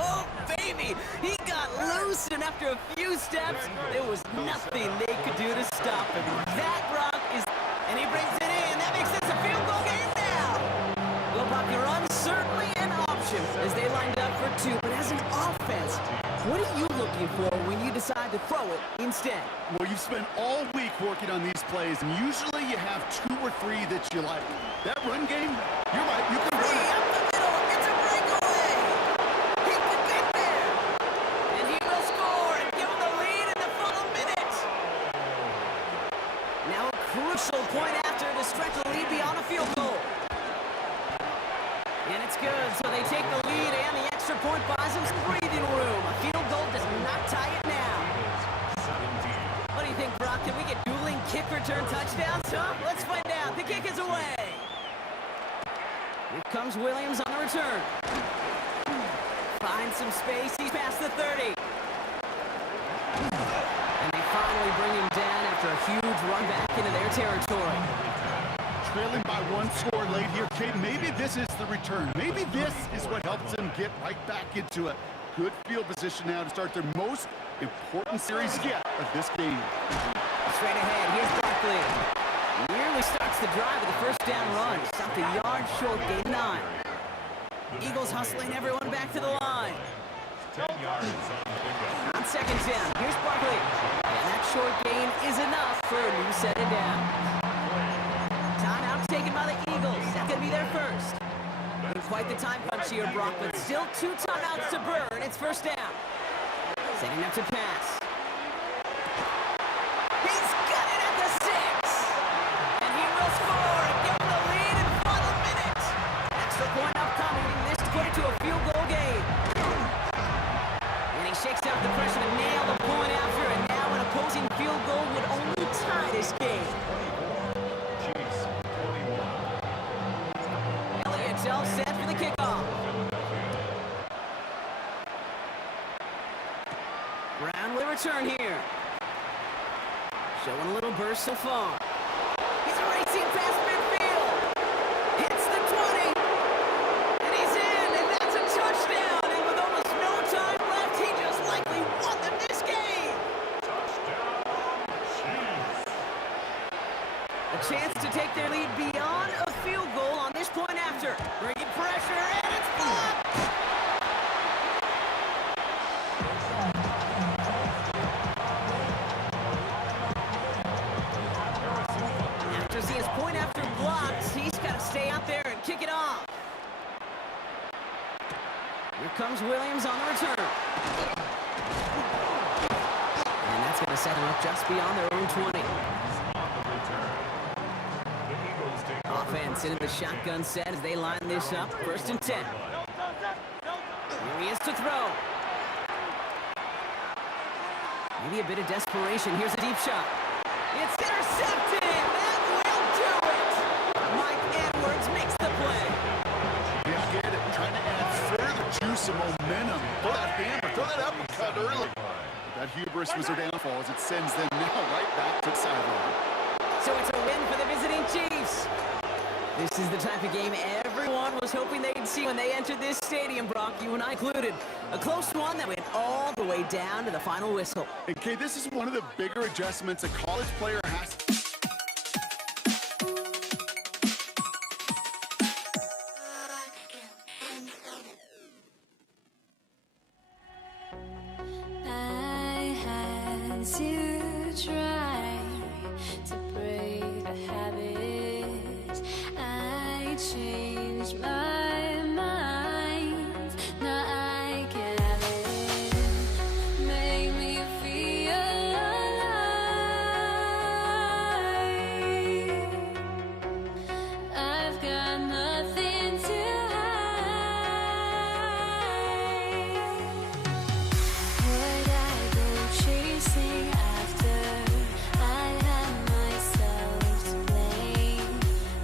Oh, baby, he got loose, and after a few steps, there was nothing they could do to stop him. That rock is, and he brings it in. That makes this a field goal game now. Well, Brock, the run's certainly an option as they lined up for 2, but as an offense, what are you looking for when you decide to throw it instead? Well, you've spent all week working on these plays, and usually you have 2 or 3 that you like. That run game, you're right, you can run Free it. up the middle, it's a breakaway. He can get there, and he will score and give him the lead in the final minute. Now a crucial point after to stretch the lead beyond a field goal. And it's good, so they take the lead, and the extra point buys them some breathing room. A field goal does not tie it now. What do you think, Brock? Can we get dueling kick return touchdowns, huh? Let's find out. The kick is away. Here comes Williams on the return. Finds some space. He's past the 30. And they finally bring him down after a huge run back into their territory. Trailing by 1 score late here, Kate. Maybe this is the return. Maybe this is what helps them get right back into it. Good field position now to start their most important series yet of this game. Straight ahead, here's Barkley. Nearly starts the drive with a first down run. Stopped a yard short, gain 9. Eagles hustling everyone back to the line. 10 yards on the bingo. On 2nd down, here's Barkley. And that short gain is enough for a new set of downs. Timeout taken by the Eagles. That's going to be their first. Quite the time punch here, Brock, but still 2 timeouts to burn. It's first down. Setting up to pass. He's got it at the 6. And he will score and give him the lead in final minute. Extra point upcoming. This to put it to a field goal game. And he shakes out the pressure to nail the point after, and now an opposing field goal would only tie this game. Chiefs 21. Elliott's all set for the kickoff. Brown will return here. Showing a little burst so far. He's racing past midfield. Hits the 20. And he's in, and that's a touchdown. And with almost no time left, he just likely won them this game. Touchdown, Chiefs. A chance to take their lead beyond a field goal on this point after. Bringing pressure, and it's blocked. After seeing his point after blocked, he's got to stay out there and kick it off. Here comes Williams on the return. And that's going to set them up just beyond their own 20. Offense into the shotgun set as they line this up. 1st and 10. Here he is to throw. Maybe a bit of desperation. Here's a deep shot. It's intercepted! That will do it! Mike Edwards makes the play. Yeah, I get it. Trying to add further juice and momentum. Throw that hammer, throw that uppercut early. But that hubris was their downfall as it sends them now right back to the sideline. So it's a win for the visiting Chiefs. This is the type of game everyone was hoping they'd see when they entered this stadium, Brock, you and I included. A close one that went all the way down to the final whistle. Okay, this is one of the bigger adjustments a college player has to. I had to try to break the habit. I changed my mind. Now I can have it. Make me feel alive. I've got nothing to hide. Would I go chasing after I had myself to blame?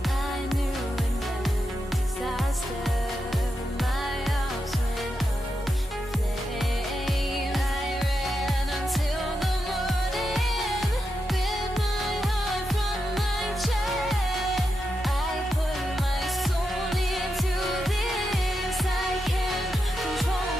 I knew it meant disaster. My arms went up in flame. I ran until the morning, bit my heart from my chest. I put my soul into this. I can't control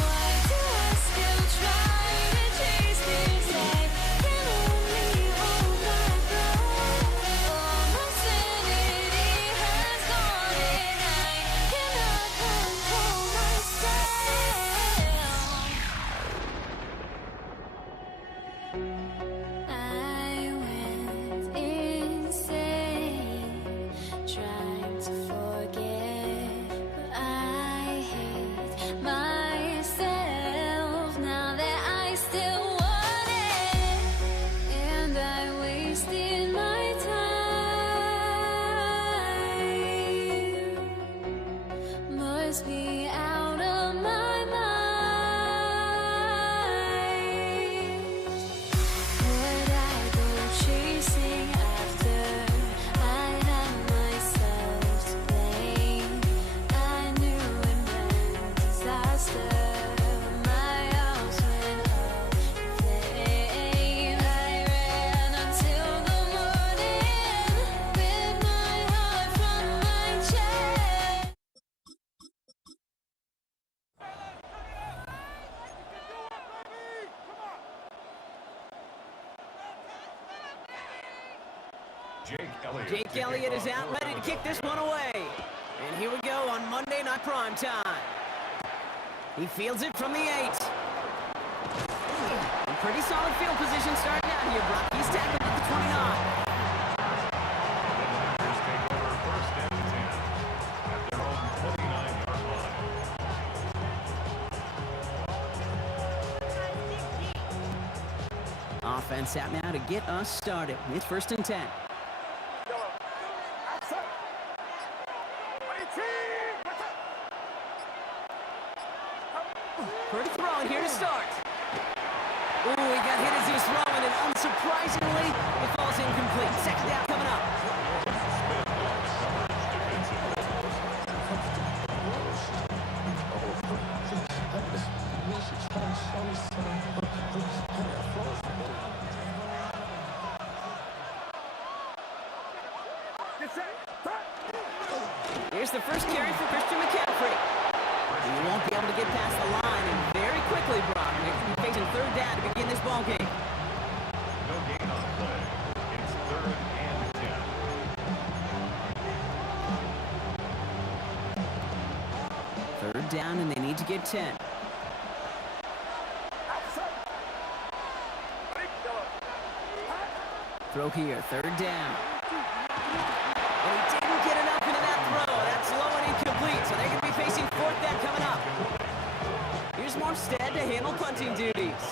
Why do I still try to chase this? I can only hold my breath. All my sanity has gone and I cannot control myself. I went insane trying to forget, but I hate myself now that I still want it, and I wasted my time. Must be out of my mind. Would I go chasing after I had myself to blame? I knew it meant disaster. My arms went up in flame. I ran until the morning, bit my heart from my chest. Jake Elliott is out, ready to kick this one away. And here we go on Monday Night Prime Time. He fields it from the 8. In pretty solid field position starting out here, Brock. He's tackled at the 29. Here's take over first and 10 at their own 29-yard line. Offense out now to get us started. It's first and 10. Pretty throwing here to start. Ooh, he got hit as he was throwing, and unsurprisingly, it falls incomplete. Second down coming up. Smith Here's the first carry for Christian McCaffrey. He won't be able to get past the line, and very quickly, Brock, they're going to be facing third down to begin this ball game. No gain on play. It's 3rd and 10. Third down, and they need to get 10. Throw here, third down. And he didn't get enough into that throw. That's low and incomplete, so they're going to be facing 4th down coming up. Here's Morstead to handle punting duties.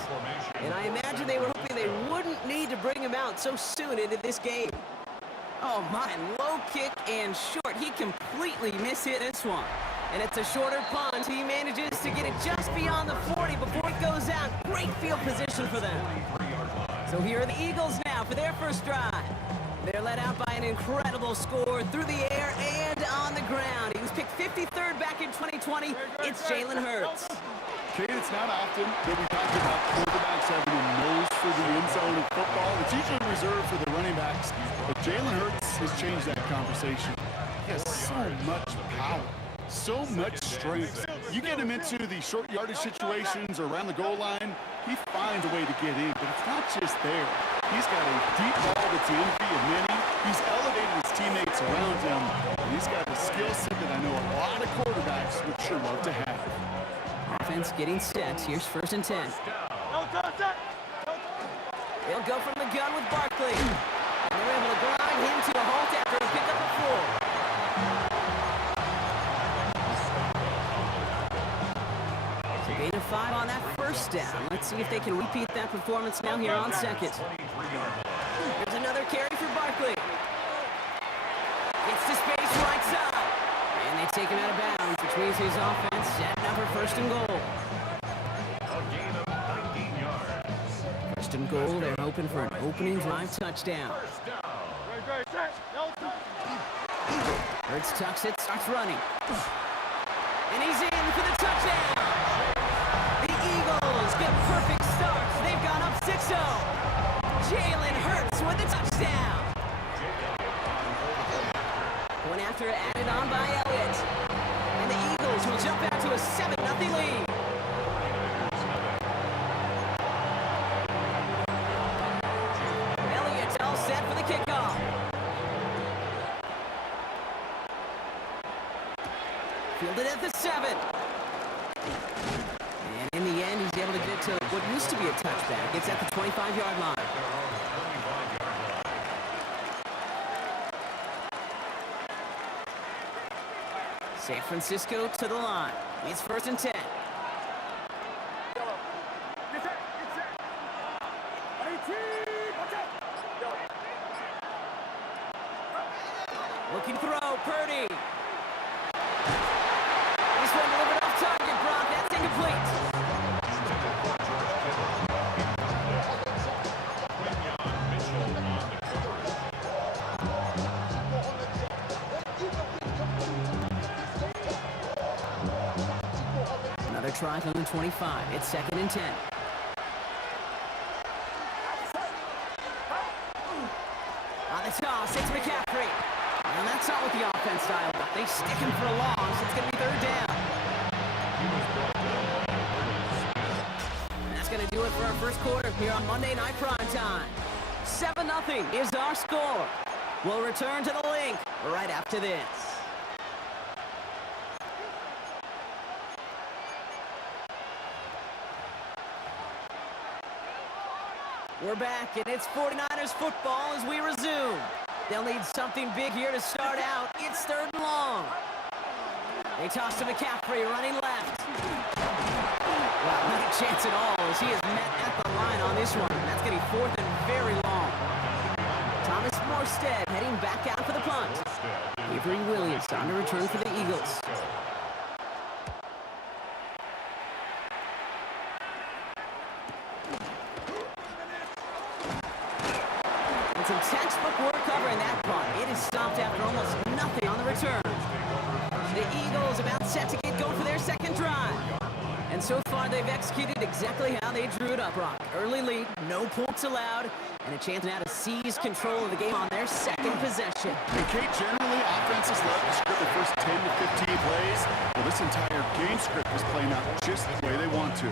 And I imagine they were hoping they wouldn't need to bring him out so soon into this game. Oh my, low kick and short. He completely mishit this one. And it's a shorter punt. He manages to get it just beyond the 40 before it goes out. Great field position for them. So here are the Eagles now for their first drive. They're led out by an incredible score through the air and on the ground. He was picked 53rd back in 2020. It's Jalen Hurts. Kate, it's not often that we talk about quarterbacks having a nose for the end zone of football. It's usually reserved for the running backs. But Jalen Hurts has changed that conversation. He has so much power, so much strength. You get him into the short yardage situations or around the goal line, he finds a way to get in. But it's not just there. He's got a deep ball that's the envy of many. He's elevated his teammates around him. And he's got a skill set that I know a lot of quarterbacks would sure love to have. Offense getting set. Here's 1st and 10. They'll go from the gun with Barkley. And they're able to grind him to a halt after a pick up a 4. So gain of 5 on that first down. Let's see if they can repeat that performance now here on 2nd. Here's another carry for Barkley. Gets to space right side. And they take him out of bounds, which means his offense setting up for 1st and goal. A gain of 19 yards. 1st and goal, they're hoping for an opening drive touchdown. First down. Hurts tucks it, starts running. And he's in for the touchdown. The Eagles get a perfect start. They've gone up 6-0. Jalen Hurts with the touchdown. One after added on by Elliott. And the Eagles will jump out to a 7-0 lead. Elliott's all set for the kickoff. Fielded at the 7. And in the end, he's able to get to what used to be a touchback. It's at the 25-yard line. San Francisco to the line. It's 1st and 10. Looking throw, Purdy. This one delivered off target, Brock. That's incomplete. Another try from the 25. It's 2nd and 10. On the toss, it's McCaffrey. And that's not what the offense dialed up. They stick him for a loss. It's going to be 3rd down. And that's going to do it for our first quarter here on Monday Night Prime Time. 7-0 is our score. We'll return to the link right after this. We're back, and it's 49ers football as we resume. They'll need something big here to start out. It's 3rd and long. They toss to McCaffrey, running left. Well, not a chance at all as he is met at the line on this one. That's going to be 4th and very long. Thomas Morstead heading back out for the punt. Avery Williams on to return for the Eagles. And some textbook work covering that punt. It is stopped after almost nothing on the return. The Eagles about set to get going for their second drive. And so far, they've executed exactly how they drew it up, Brock. Early lead, no points allowed, and a chance now to seize control of the game on their second possession. And Kate, generally, offenses love to script the first 10 to 15 plays. Well, this entire game script is playing out just the way they want to.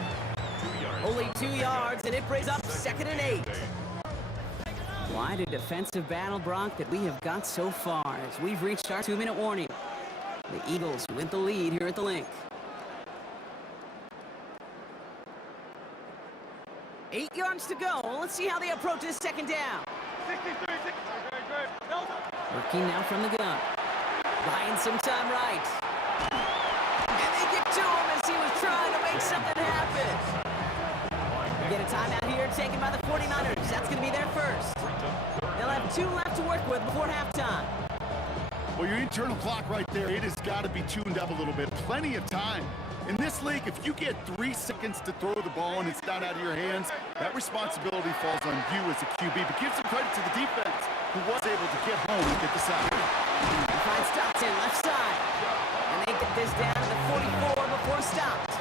Only 2 yards, and it brings up 2nd and 8. Quite a defensive battle, Brock, that we have got so far as we've reached our 2-minute warning. The Eagles with the lead here at the Link. 8 yards to go. Let's see how they approach this second down. 63, 63. Good. Working now from the gun. Buying some time right. And they get to him as he was trying to make something happen. We get a timeout here taken by the 49ers. That's going to be their first. They'll have 2 left to work with before halftime. Well, your internal clock right there, it has got to be tuned up a little bit. Plenty of time. In this league, if you get 3 seconds to throw the ball and it's not out of your hands, that responsibility falls on you as a QB. But give some credit to the defense, who was able to get home and get the sack. They find Stockton left side. And they get this down to the 44 before stopped.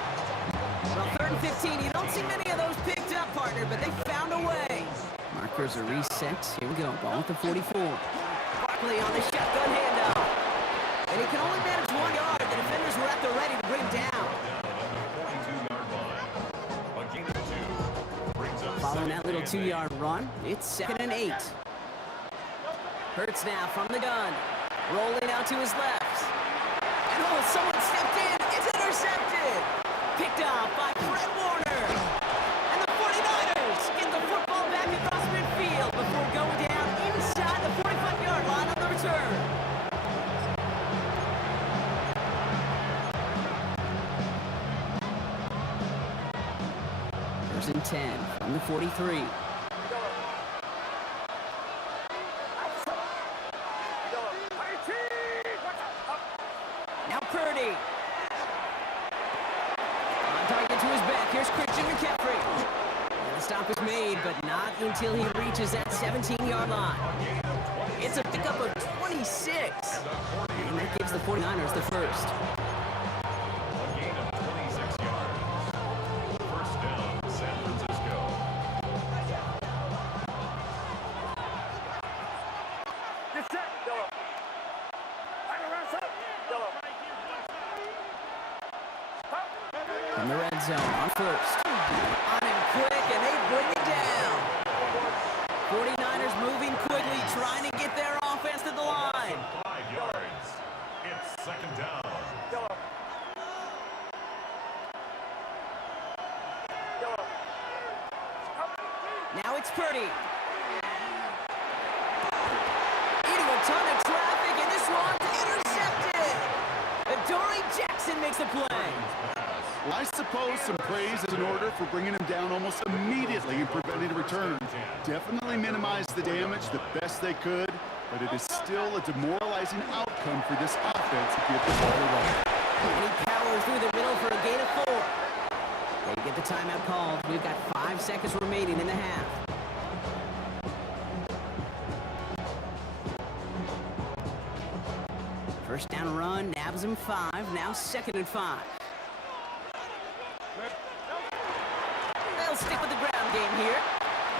Well, 3rd and 15. You don't see many of those picked up, partner, but they found a way. Markers are reset. Here we go. Ball at the 44. Barkley on the shotgun handoff. And he can only manage 1 yard. The defenders were at the ready to bring him down. Following that little 2-yard run, it's 2nd and 8. Hurts now from the gun. Rolling out to his left. And oh, someone stepped in. It's intercepted. Picked off by Fred Warner. And the 49ers get the football back across midfield before going down inside the 45-yard line on the return. First and 10 from the 43. Now Purdy. On target to his back. Here's Christian McCaffrey. And the stop is made, but not until he reaches that 17-yard line. It's a pickup of 26. And that gives the 49ers the first. A gain of 26 yards. First down, San Francisco. Get set. From the red zone on first. On him quick, and they bring it down. 49ers moving quickly, trying to get their offense to the line. 5 yards. It's 2nd down. Now it's Purdy. Into a ton of traffic, and this one's intercepted. Adoree Jackson makes the play. Well, I suppose some praise is in order for bringing him down almost immediately and preventing a return. Definitely minimized the damage the best they could, but it is still a demoralizing outcome for this offense to give the ball away. And he powers through the middle for a gain of 4. They get the timeout called. We've got 5 seconds remaining in the half. First down run, nabs him 5. Now 2nd and 5. They'll stick with the ground game here.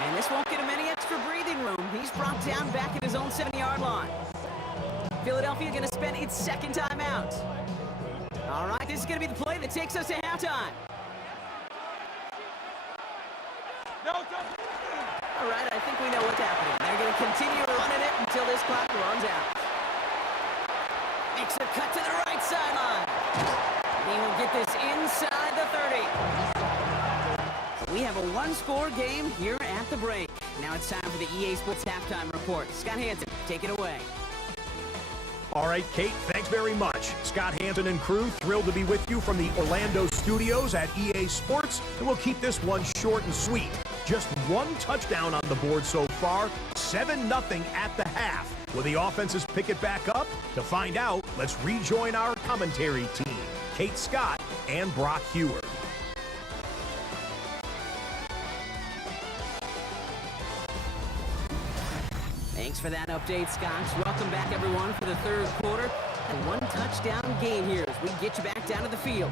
And this won't get him any extra breathing room. He's brought down back at his own 7-yard line. Philadelphia going to spend its 2nd timeout. All right, this is going to be the play that takes us to halftime. All right, I think we know what's happening. They're going to continue running it until this clock runs out. Makes a cut to the right sideline. He will get this inside the 30. We have a 1-score game here at the break. Now it's time for the EA Sports Halftime Report. Scott Hanson, take it away. All right, Kate, thanks very much. Scott Hanson and crew, thrilled to be with you from the Orlando studios at EA Sports, and we'll keep this one short and sweet. Just 1 touchdown on the board so far, 7-0 at the half. Will the offenses pick it back up? To find out, let's rejoin our commentary team, Kate Scott and Brock Huard. Thanks for that update, Scott. Welcome back, everyone, for the 3rd quarter. A 1-touchdown game here as we get you back down to the field.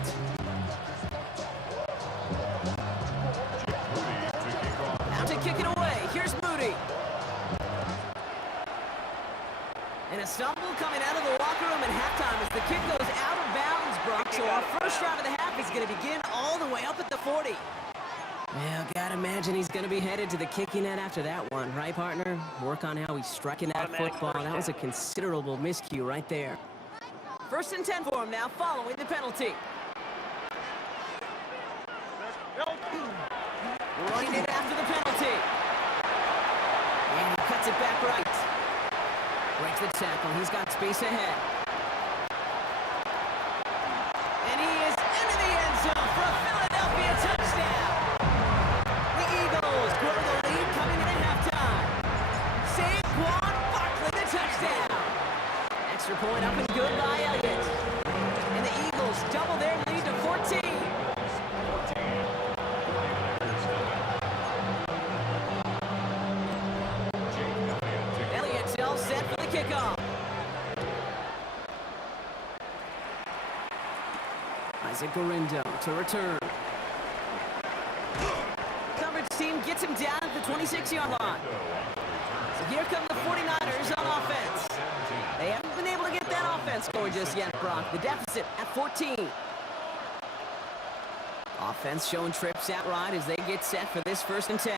coming out of the locker room at halftime as the kick goes out of bounds, Brock. So our first drive of the half is going to begin all the way up at the 40. Well, gotta imagine he's going to be headed to the kicking net after that one, right, partner? Work on how he's striking that football. That was a considerable miscue right there. 1st and 10 for him now, following the penalty. Running it after the penalty. And he cuts it back right. Breaks the tackle. He's got space ahead. And he is into the end zone for a Philadelphia touchdown. The Eagles grow the lead coming into halftime. Saquon Barkley, the touchdown. Extra point up and good by Elliott. And the Eagles double their lead to 14. Elliott's all set for the kickoff. Isaac Gorindo to return. Coverage team gets him down at the 26-yard line. So here come the 49ers on offense. They haven't been able to get that offense going just yet, Brock. The deficit at 14. Offense showing trips out right as they get set for this 1st and 10.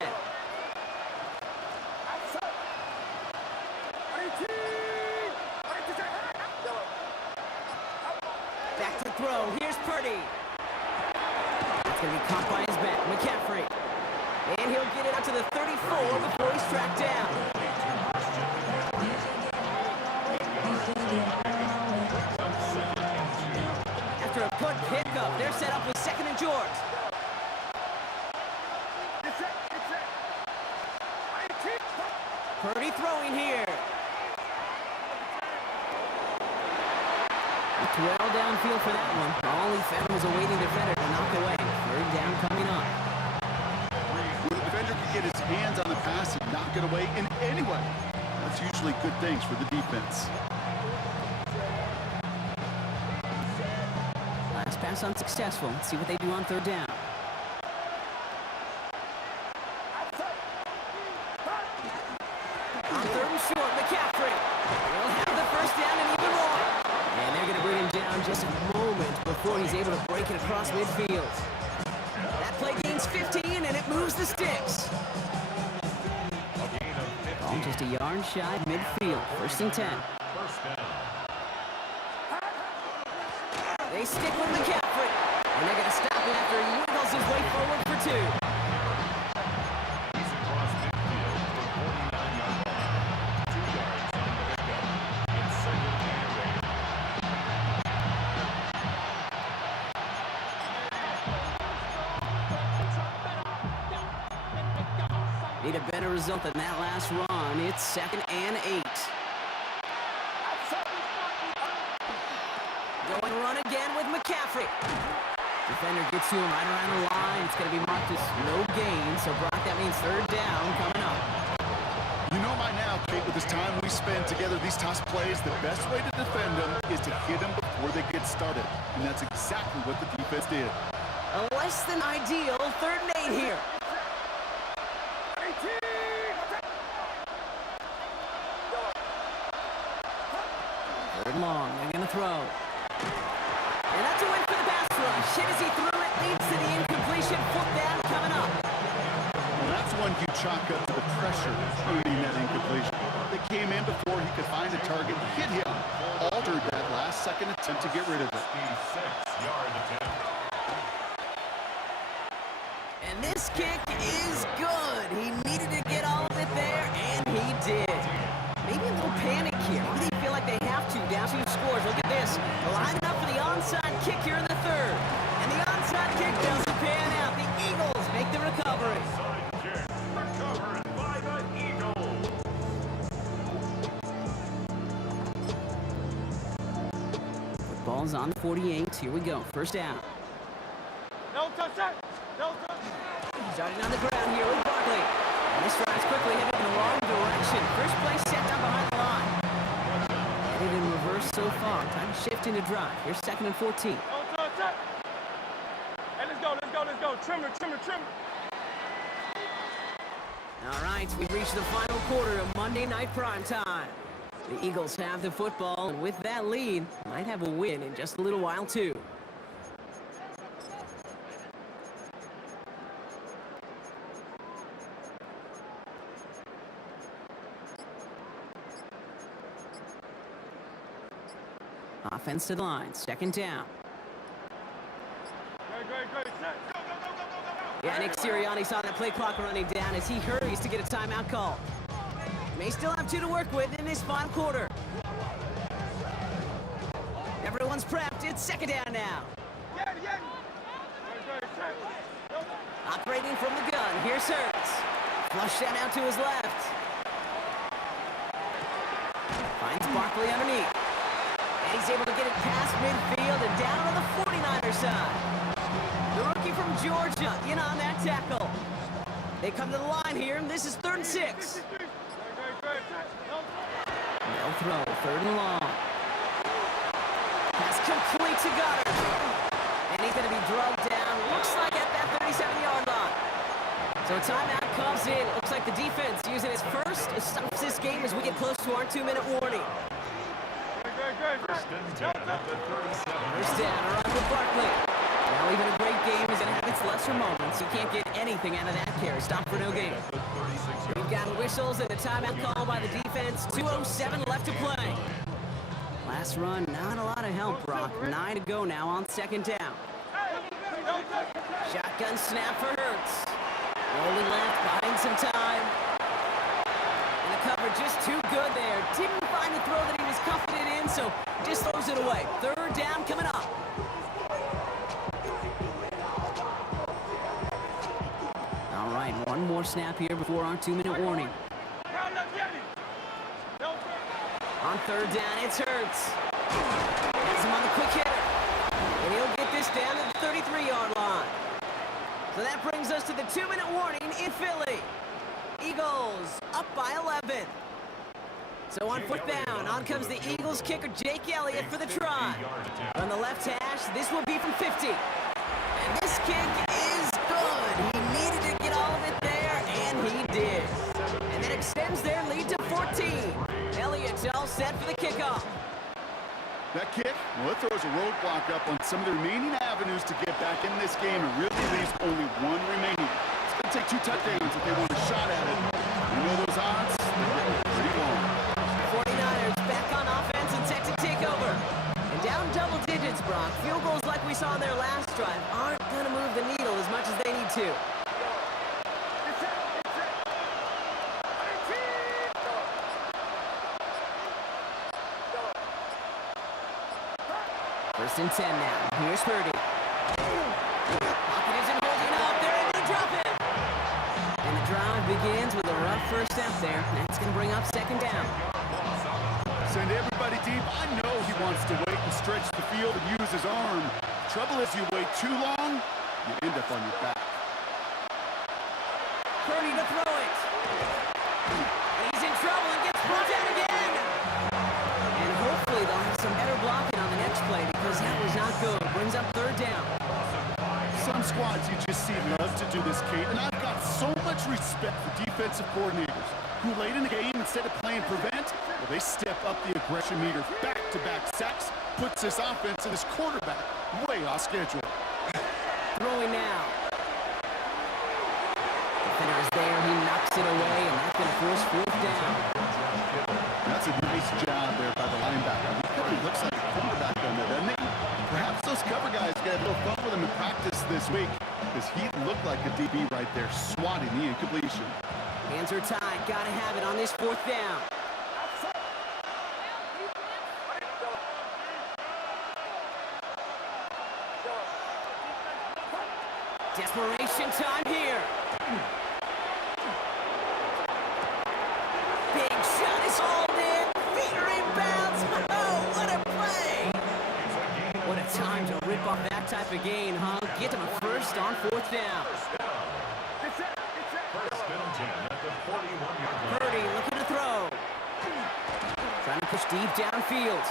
Back to throw. Here's Purdy. It's going to be caught by his back. McCaffrey. And he'll get it up to the 34 before he's tracked down. After a good pickup, they're set up with 2nd and George. Purdy throwing here. Looked well downfield for that one. All he found was a waiting defender to knock away. 3rd down coming up. When a defender can get his hands on the pass and knock it away in any way, that's usually good things for the defense. Last pass unsuccessful. Let's see what they do on 3rd down. On 3rd and short, McCaffrey will have the 1st down and even more. And they're going to bring him down just a moment before he's able to break it across midfield. That play gains 15 and it moves the sticks. Ball just a yard shy of midfield. 1st and 10. They stick with McCaffrey. And they're going to stop him after he wiggles his way forward for 2. Need a better result than that last run. It's 2nd and 8. Going run again with McCaffrey. Defender gets to him right around the line. It's going to be marked as no gain. So, Brock, that means 3rd down coming up. You know by now, Kate, with this time we spend together, these toss plays, the best way to defend them is to hit them before they get started. And that's exactly what the defense did. A less than ideal 3rd and 8 here. 3rd and long. They're going to throw. And that's a win for the pass rush. Hit as he threw it, leads to the incompletion. 4th down coming up. Well, that's one you chalk up to the pressure earning that incompletion. They came in before he could find a target, hit him, altered that last-second attempt to get rid of it. 56-yard attempt. And this kick is good. He needed to get all of it there, and he did. Maybe a little panic here. Maybe they feel like they have to. Down 2 scores. Look at this. Lining up for the onside kick here in the 3rd. And the onside kick doesn't pan out. The Eagles make the recovery. Onside kick recovered by the Eagles. The ball's on 48. Here we go. 1st down. No touchdown. No touchdown. Starting on the ground here with Barkley. And this drive's quickly headed in the wrong direction. First play set down behind the line. Headed in reverse so far. Time to shift into drive. Here's 2nd and 14. No touchdown. Hey, let's go, let's go, let's go. Trimmer, trimmer, trimmer. All right, we've reached the final quarter of Monday Night Primetime. The Eagles have the football, and with that lead, might have a win in just a little while, too. Offense to the line, second down. Yeah, Nick Sirianni saw that play clock running down as he hurries to get a timeout call. May still have 2 to work with in this final quarter. Everyone's prepped. It's second down now. Operating from the gun. Here's Hurts. Flush that out to his left. Finds Barkley underneath. And he's able to get it past midfield and down on the 49er side. The rookie from Georgia in on that tackle. They come to the line here, and this is 3rd and 6. They'll throw, 3rd and long. Pass complete to Goddard. And he's going to be drugged down, looks like at that 37-yard line. So a timeout comes in. Looks like the defense using its first to stop this game as we get close to our 2-minute warning. First and 10 at the 37. First down, around with Barkley. Now even a great game is going to have its lesser moments. You can't get anything out of that carry. Stop for no gain. We've got whistles and a timeout call by the defense. 2:07 left to play. Last run, not a lot of help, Brock. 9 to go now on second down. Shotgun snap for Hurts. Rolling left, buying some time. And the cover just too good there. Didn't find the throw that he was confident in, so just throws it away. 3rd down coming up. All right, one more snap here before our 2-minute warning. On 3rd down, it's Hurts. Has him on the quick hitter. And he'll get this down to the 33-yard line. So that brings us to the 2-minute warning in Philly. Eagles up by 11. So on 4th down, on comes the Eagles kicker Jake Elliott for the try. On the left hash, this will be from 50. And this kick is good. He needed to get all of it there, and he did. And that extends their lead to 14. Elliott's all set for the kickoff. That kick, well, it throws a roadblock up on some of the remaining avenues to get back in this game and really leaves only one remaining. It's going to take 2 touchdowns if they want a shot at it. You know those odds? They're pretty long. 49ers back on offense and set to take over. And down double digits, Brock. Field goals like we saw in their last drive aren't going to move the needle as much as they need to. First and 10 now. Here's Purdy. Pocket isn't holding up. They're able to drop him. And the drive begins with a rough first step there. That's going to bring up second down. Send everybody deep. I know he wants to wait and stretch the field and use his arm. Trouble is you wait too long, you end up on your back. Purdy to throw it. He's in trouble and gets brought down again. And hopefully they'll have some better blocking on the next play because that was not good. Brings up 3rd down. Some squads you just see love to do this, Kate, and I've got so much respect for defensive coordinators who late in the game, instead of playing prevent, well, they step up the aggression meter. Back-to-back sacks puts this offense and this quarterback way off schedule. Throwing now. Defender is there. He knocks it away, and that's going to force 4th down. That's a nice job there by the linebacker. He kind of looks like a quarterback on there, doesn't he? Perhaps those cover guys get a little fun with him in practice this week because he looked like a DB right there, swatting the incompletion. Hands are tied. Got to have it on this 4th down. Desperation time here. Big shot is hauled in. Feet are inbounds. Oh, what a play. What a time to rip off that type of gain, huh? Get them a first on 4th down. First and 10 at the 41-yard line. Purdy looking to throw. Trying to push deep downfield.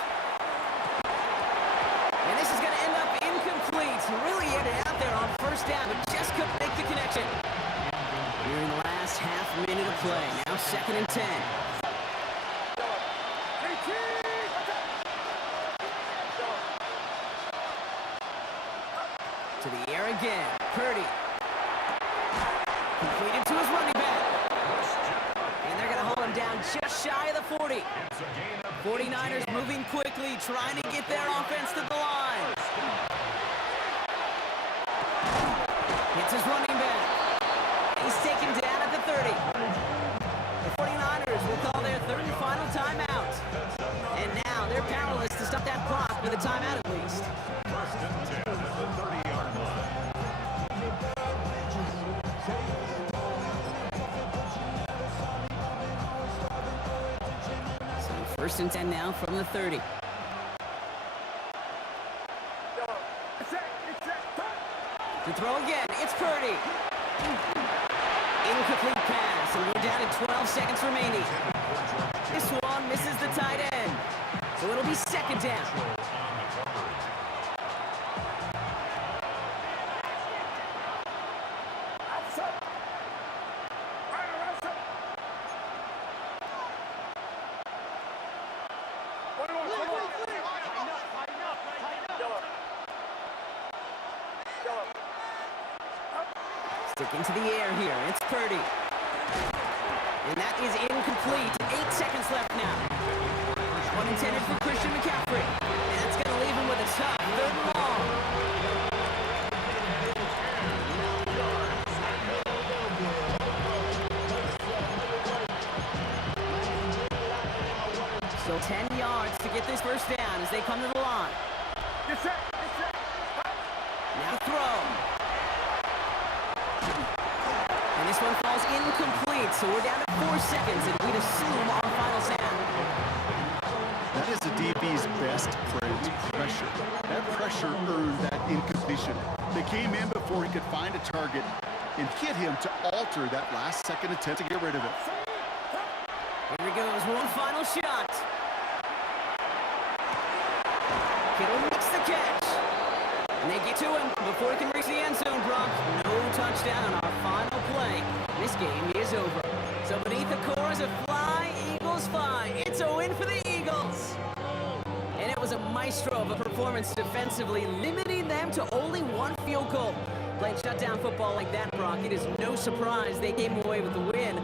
And this is going to end up incomplete. Really ended out there on 1st down, but just couldn't make the connection. Here in the last half minute of play. Now 2nd and 10. just shy of the 40. 49ers moving quickly, trying to get their offense to the line. It's his running back. He's taken down at the 30. The 49ers will call their third and final timeout. And now they're powerless to stop that clock with a timeout at least. First and 10 at the 30-yard line. So first and 10 now from the 30. To throw again, it's Purdy. Incomplete pass, and we're down to 12 seconds remaining. This one misses the tight end, so it'll be second down. Sticking to the air here, it's Purdy. And that is incomplete. 8 seconds left now. One intended for Christian McCaffrey. And that's going to leave him with a tough third and long. Still 10 yards to get this first down as they come to the line. Now throw. And this one falls incomplete, so we're down to 4 seconds, and we'd assume our final snap. That is the DB's best friend, pressure. That pressure earned that incompletion. They came in before he could find a target and hit him to alter that last second attempt to get rid of it. Here he goes, one final shot. Kittle makes the catch. And they get to him before he can reach the end zone, Brock. No touchdown on our final play. This game is over. So beneath the chorus of Fly, Eagles Fly, it's a win for the Eagles. And it was a maestro of a performance defensively, limiting them to only one field goal. Playing shutdown football like that, Brock, it is no surprise they came away with the win.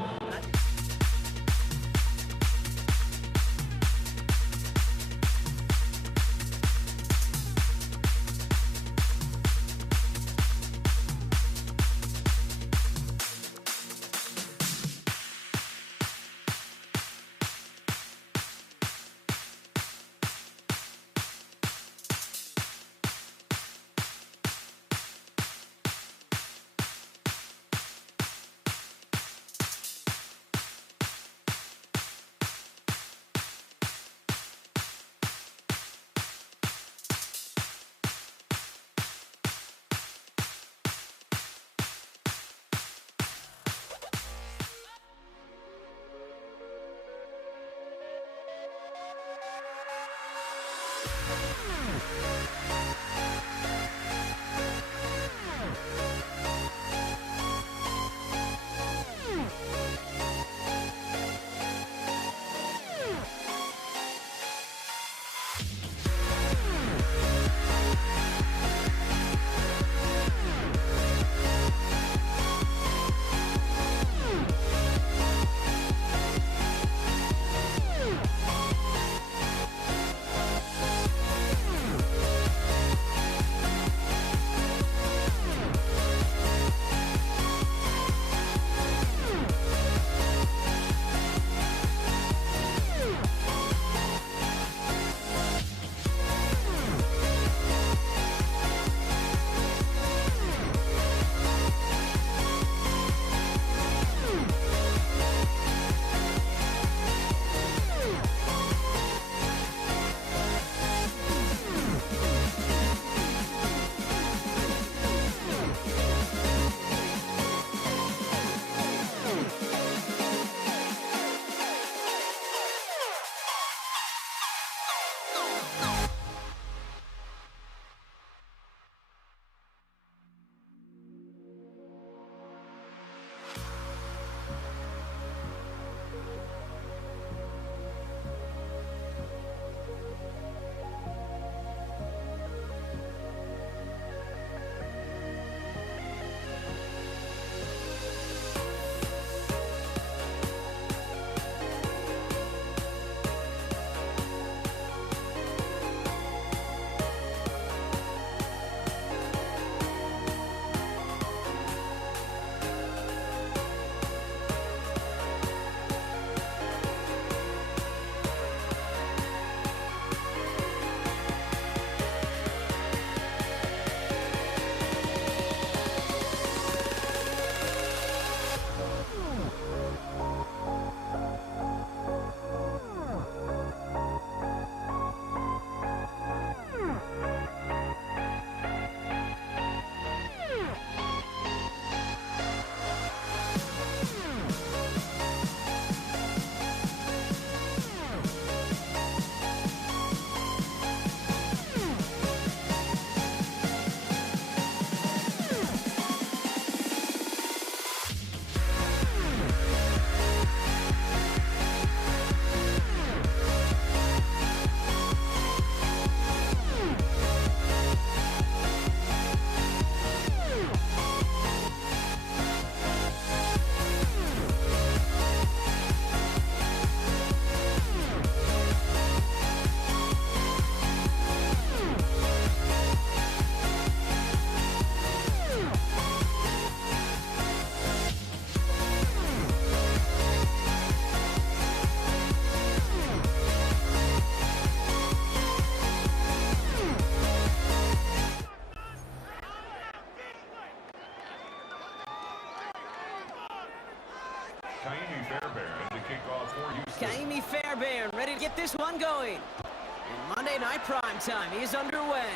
Kaimi Fairbairn to kick off for Houston. Kaimi Fairbairn ready to get this one going. And Monday Night Prime Time is underway.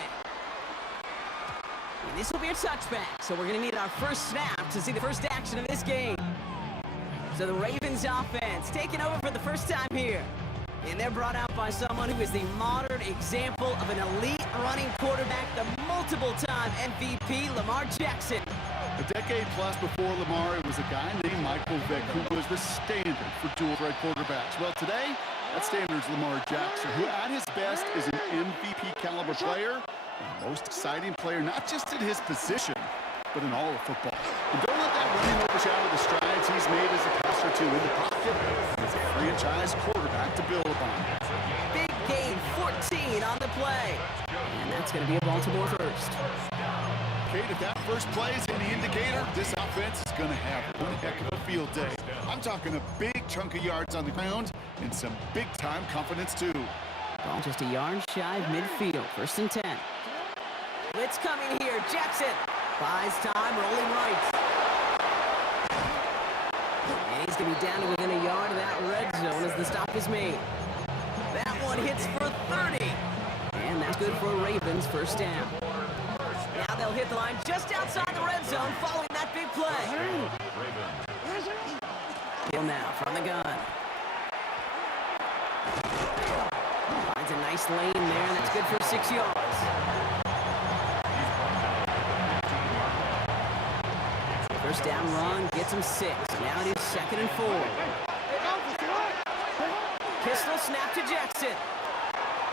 And this will be a touchback, so we're going to need our first snap to see the first action of this game. So the Ravens offense taking over for the first time here. And they're brought out by someone who is the modern example of an elite running quarterback, the multiple-time MVP, Lamar Jackson. A decade plus before Lamar, it was a guy named Michael Vick who was the standard for dual-threat quarterbacks. Well, today, that standard is Lamar Jackson, who at his best is an MVP-caliber player, and the most exciting player, not just in his position, but in all of football. And don't let that running overshadow the strides he's made as a passer, too, in the pocket as a franchise quarterback to build upon. Big gain, 14 on the play. And that's going to be a Baltimore first. Kate, if that first play is any indicator, this offense is going to have one heck of a field day. I'm talking a big chunk of yards on the ground and some big-time confidence, too. Ball just a yard shy of midfield, 1st and 10. Blitz coming here, Jackson buys time, rolling right. And he's going to be down to within a yard of that red zone as the stop is made. That one hits for 30. And that's good for Ravens, 1st down. Now they'll hit the line just outside the red zone following that big play. Hill now from the gun. Finds a nice lane there, and that's good for 6 yards. First down run gets him 6. Now it is 2nd and 4. Pistol snap to Jackson.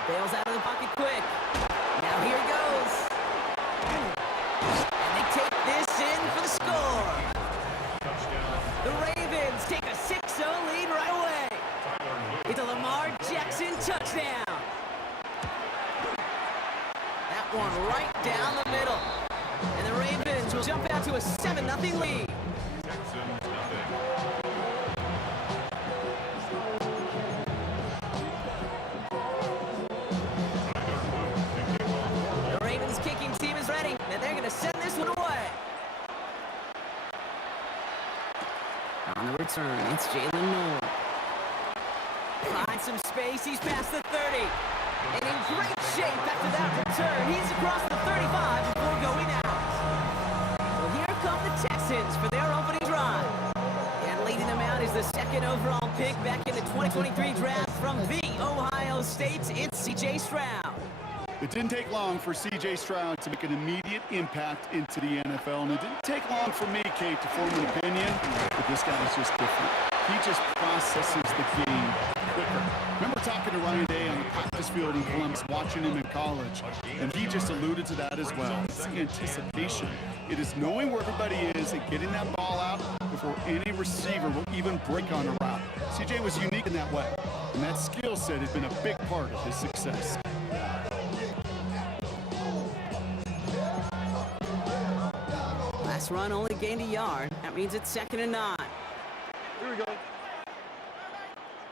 Bails out of the pocket quick. Now here he goes. And they take this in for the score. The Ravens take a 6-0 lead right away. It's a Lamar Jackson touchdown. That one right down the middle. And the Ravens will jump out to a 7-0 lead. The Ravens kicking team is ready, and they're going to send this one away. On the return, it's Jalen Noel. Finds some space, he's past the 30. And in great shape after that return. He's across the 35 before going out. So here come the Texans for their opening drive. And leading them out is the 2nd overall pick back in the 2023 draft from the Ohio State. It's C.J. Stroud. It didn't take long for C.J. Stroud to make an immediate impact into the NFL, and it didn't take long for me, Kate, to form an opinion, but this guy is just different. He just processes the game quicker. Remember talking to Ryan Day on the practice field in Columbus, watching him in college, and he just alluded to that as well. It's anticipation. It is knowing where everybody is and getting that ball out before any receiver will even break on a route. C.J. was unique in that way, and that skill set has been a big part of his success. Last run only gained a yard. That means it's 2nd and 9. Here we go.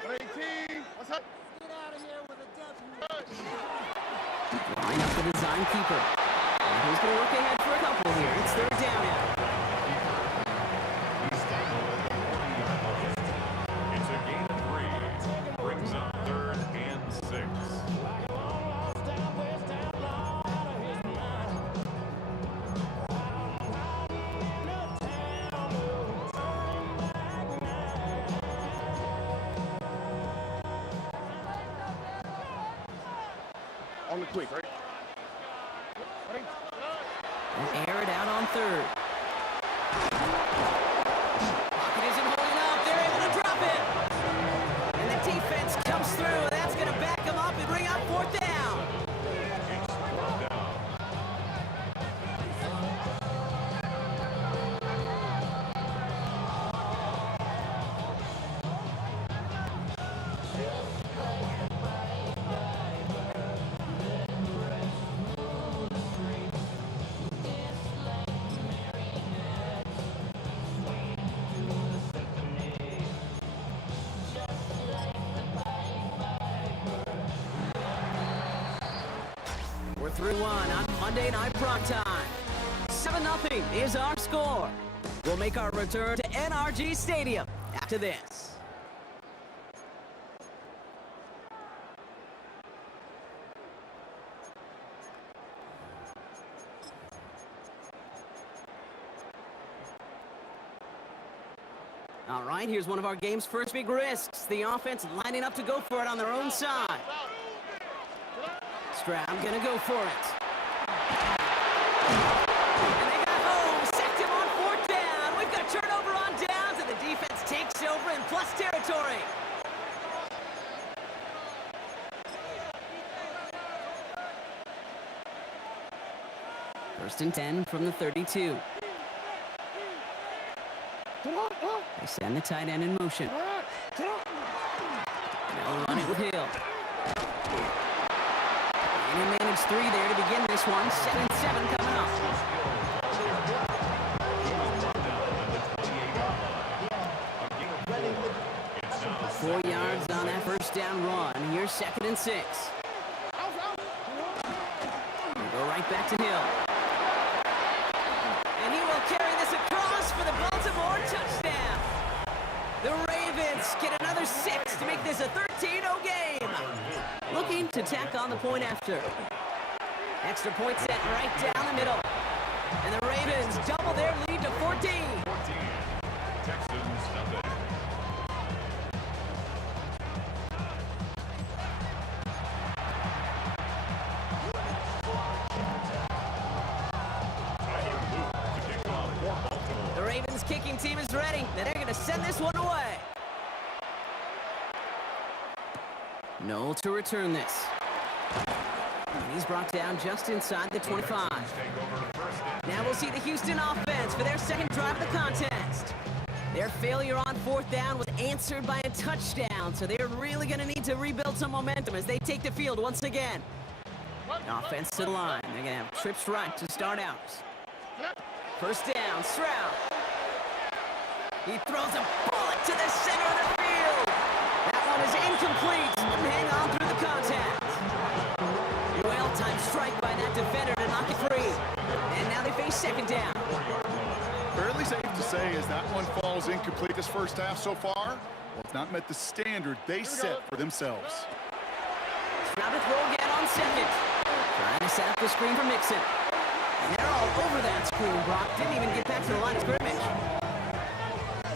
18. What's up? Line up the design keeper. And he's going to look ahead for a couple here. It's 3rd down now. It's a gain of 3. Brings up 3rd and 6. On the quick, right? And air it out on 3rd. Pocket isn't holding up. They're able to drop it. And the defense comes through. That's going to back them up and bring up 4th down. It's 4th down. We're 3-1 on Monday Night Prime Time. 7-0 is our score. We'll make our return to NRG Stadium after this. All right, here's one of our game's first big risks. The offense lining up to go for it on their own side. Stroud gonna go for it. And they got home, sacked him on fourth down. We've got turnover on downs, and the defense takes over in plus territory. First and 10 from the 32. They send the tight end in motion. Now run it with Hill. And he managed 3 there to begin this one. 7-7 coming up. It's 4 yards on that first down run. Here's 2nd and 6. We'll go right back to Hill. And he will carry this across for the Baltimore touchdown. The Ravens get another 6 to make this a 13-0 game. Looking to tack on the point after. Extra point set right down the middle. And the Ravens double their lead to 14. 14. Texans nothing. The Ravens kicking team is ready. And they're going to send this one away. Noel to return this. And he's brought down just inside the 25. Now we'll see the Houston offense for their second drive of the contest. Their failure on fourth down was answered by a touchdown, so they're really going to need to rebuild some momentum as they take the field once again. Offense to the line. They're going to have trips right to start out. First down, Stroud. He throws a bullet to the center of the field. That one is incomplete. Hang on through the contact. Well-timed strike by that defender to knock it free. And now they face second down. Fairly safe to say as that one falls incomplete this first half so far. Well, it's not met the standard they set for themselves. Stroud to throw again on second. Trying to set up the screen for Mixon. And they're all over that screen. Brock didn't even get back to the line of scrimmage.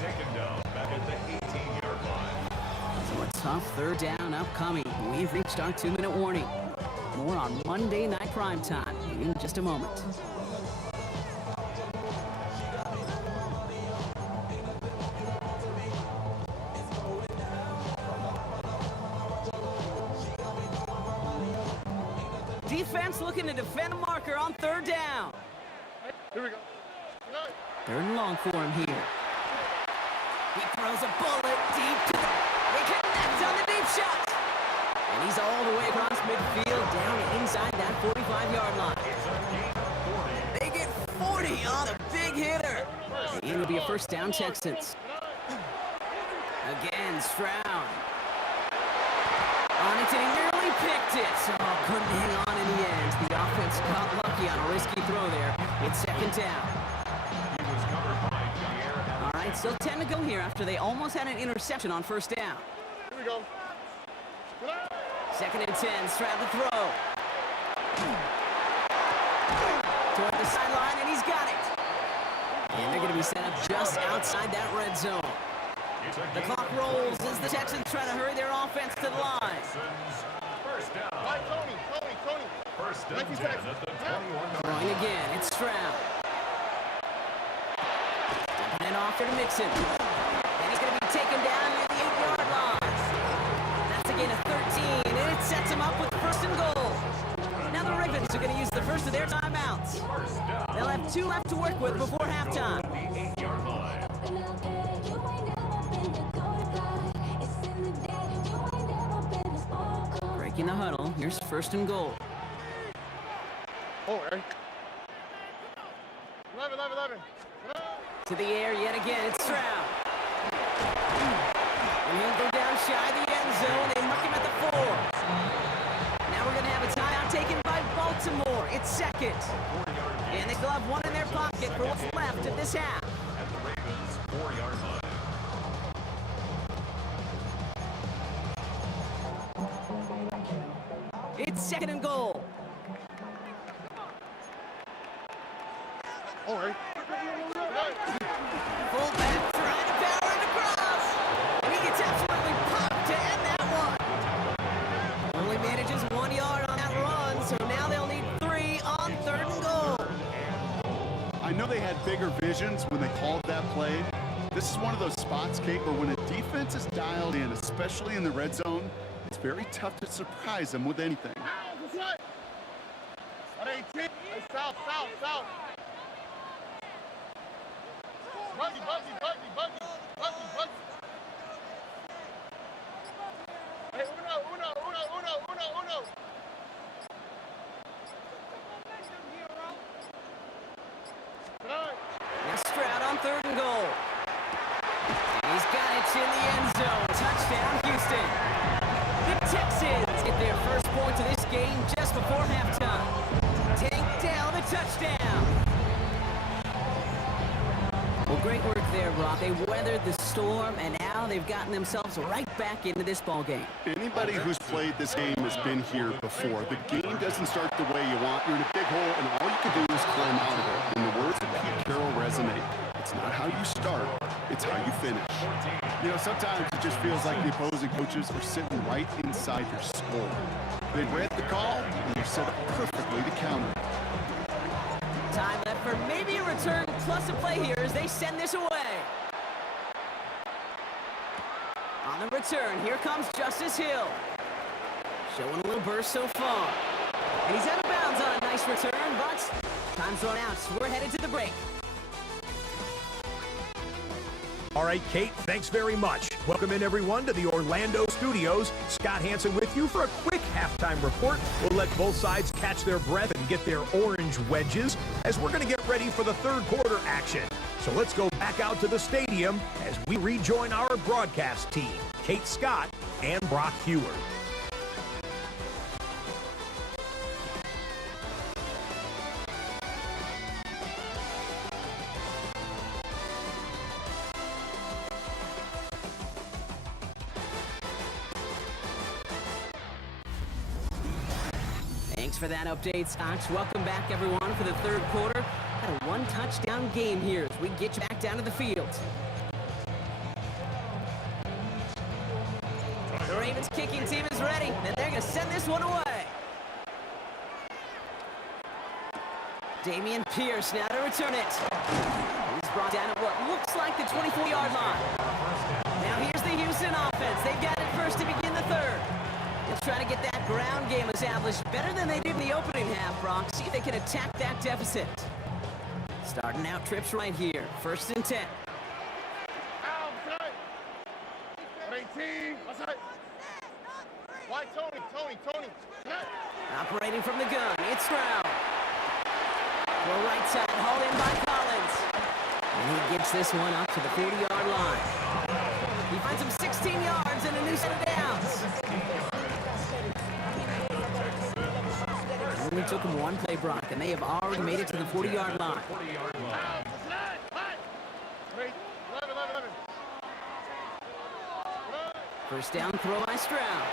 Taken down back at the 18-yard line. So a tough third down upcoming. We've reached our 2-minute warning. More on Monday Night Primetime in just a moment. Defense looking to defend a marker on third down. Here we go. Third and long for him here. He throws a bullet deep to the... They connect on the deep shot. And he's all the way across midfield down inside that 45-yard line. They get 40 on a big hitter. And it'll be a first down Texans. Again, Stroud. On it, and he nearly picked it. So couldn't hang on in the end. The offense got lucky on a risky throw there. It's second down. All right, still 10 to go here after they almost had an interception on first down. Here we go. Second and 10, Stroud to throw. Toward the sideline, and he's got it. And they're going to be set up just outside that red zone. The clock rolls as the Texans try to hurry their offense to the line. First down. Tony. First down at the 21. Throwing again, it's Stroud. Stepping it off to Mixon. And he's going to be taken down near the 8-yard line. That's a gain of 13, and it sets him up with first and goal. Now the Ravens are going to use the first of their timeouts. They'll have 2 left to work with before halftime. The 8-yard line. Breaking the huddle, here's first and goal. Oh, Eric. 11. To the air yet again, it's Stroud. And he'll go down shy of the end zone. They mark him at the 4. Now we're going to have a timeout taken by Baltimore. It's second. And they still have one in their pocket for what's left of this half. At the Ravens 4-yard line. It's 2nd and goal. All right. Fullback trying to power it across. And he gets absolutely popped to end that one. Only manages 1 yard on that run, so now they'll need 3 on 3rd and goal. I know they had bigger visions when they called that play. This is one of those spots, Kate, where when a defense is dialed in, especially in the red zone, it's very tough to surprise them with anything. South. Buggy. Hey, uno. Now Stroud on 3rd and goal. And he's got it in the end zone. Touchdown, Houston. The Texans get their first points of this game just before halftime. Tank Dell, the touchdown. Well, great work there, Brock. They weathered the storm, and now they've gotten themselves right back into this ball game. Anybody who's played this game has been here before. The game doesn't start the way you want. You're in a big hole, and all you can do is climb out of it. And the words of Pete Carroll resonate. It's not how you start, it's how you finish. You know, sometimes it just feels like the opposing coaches are sitting right inside your skull. They read the call, and you're set up perfectly to counter. Time left for maybe a return plus a play here as they send this away. On the return, here comes Justice Hill. Showing a little burst so far. And he's out of bounds on a nice return, but time's run out. So we're headed to the break. All right, Kate, thanks very much. Welcome in, everyone, to the Orlando studios. Scott Hanson with you for a quick halftime report. We'll let both sides catch their breath and get their orange wedges as we're going to get ready for the 3rd quarter action. So let's go back out to the stadium as we rejoin our broadcast team, Kate Scott and Brock Huard. Thanks for that update, Scott. Welcome back, everyone, for the 3rd quarter. Got a 1-touchdown game here as we get you back down to the field. The Ravens kicking team is ready, and they're going to send this one away. Damian Pierce now to return it. He's brought down at what looks like the 24-yard line. Now here's the Houston offense. They've got it first to begin the 3rd. Let's try to get that ground game established better than they did in the opening half, Brock. See if they can attack that deficit. Starting out trips right here. 1st and 10. Why Tony? Operating from the gun, it's Stroud. Well, right side, hauled in by Collins. And he gets this one up to the 40-yard line. He finds him 16 yards and a new set of downs. It only took him one play, Brock, and they have already made it to the 40-yard line. First down throw by Stroud.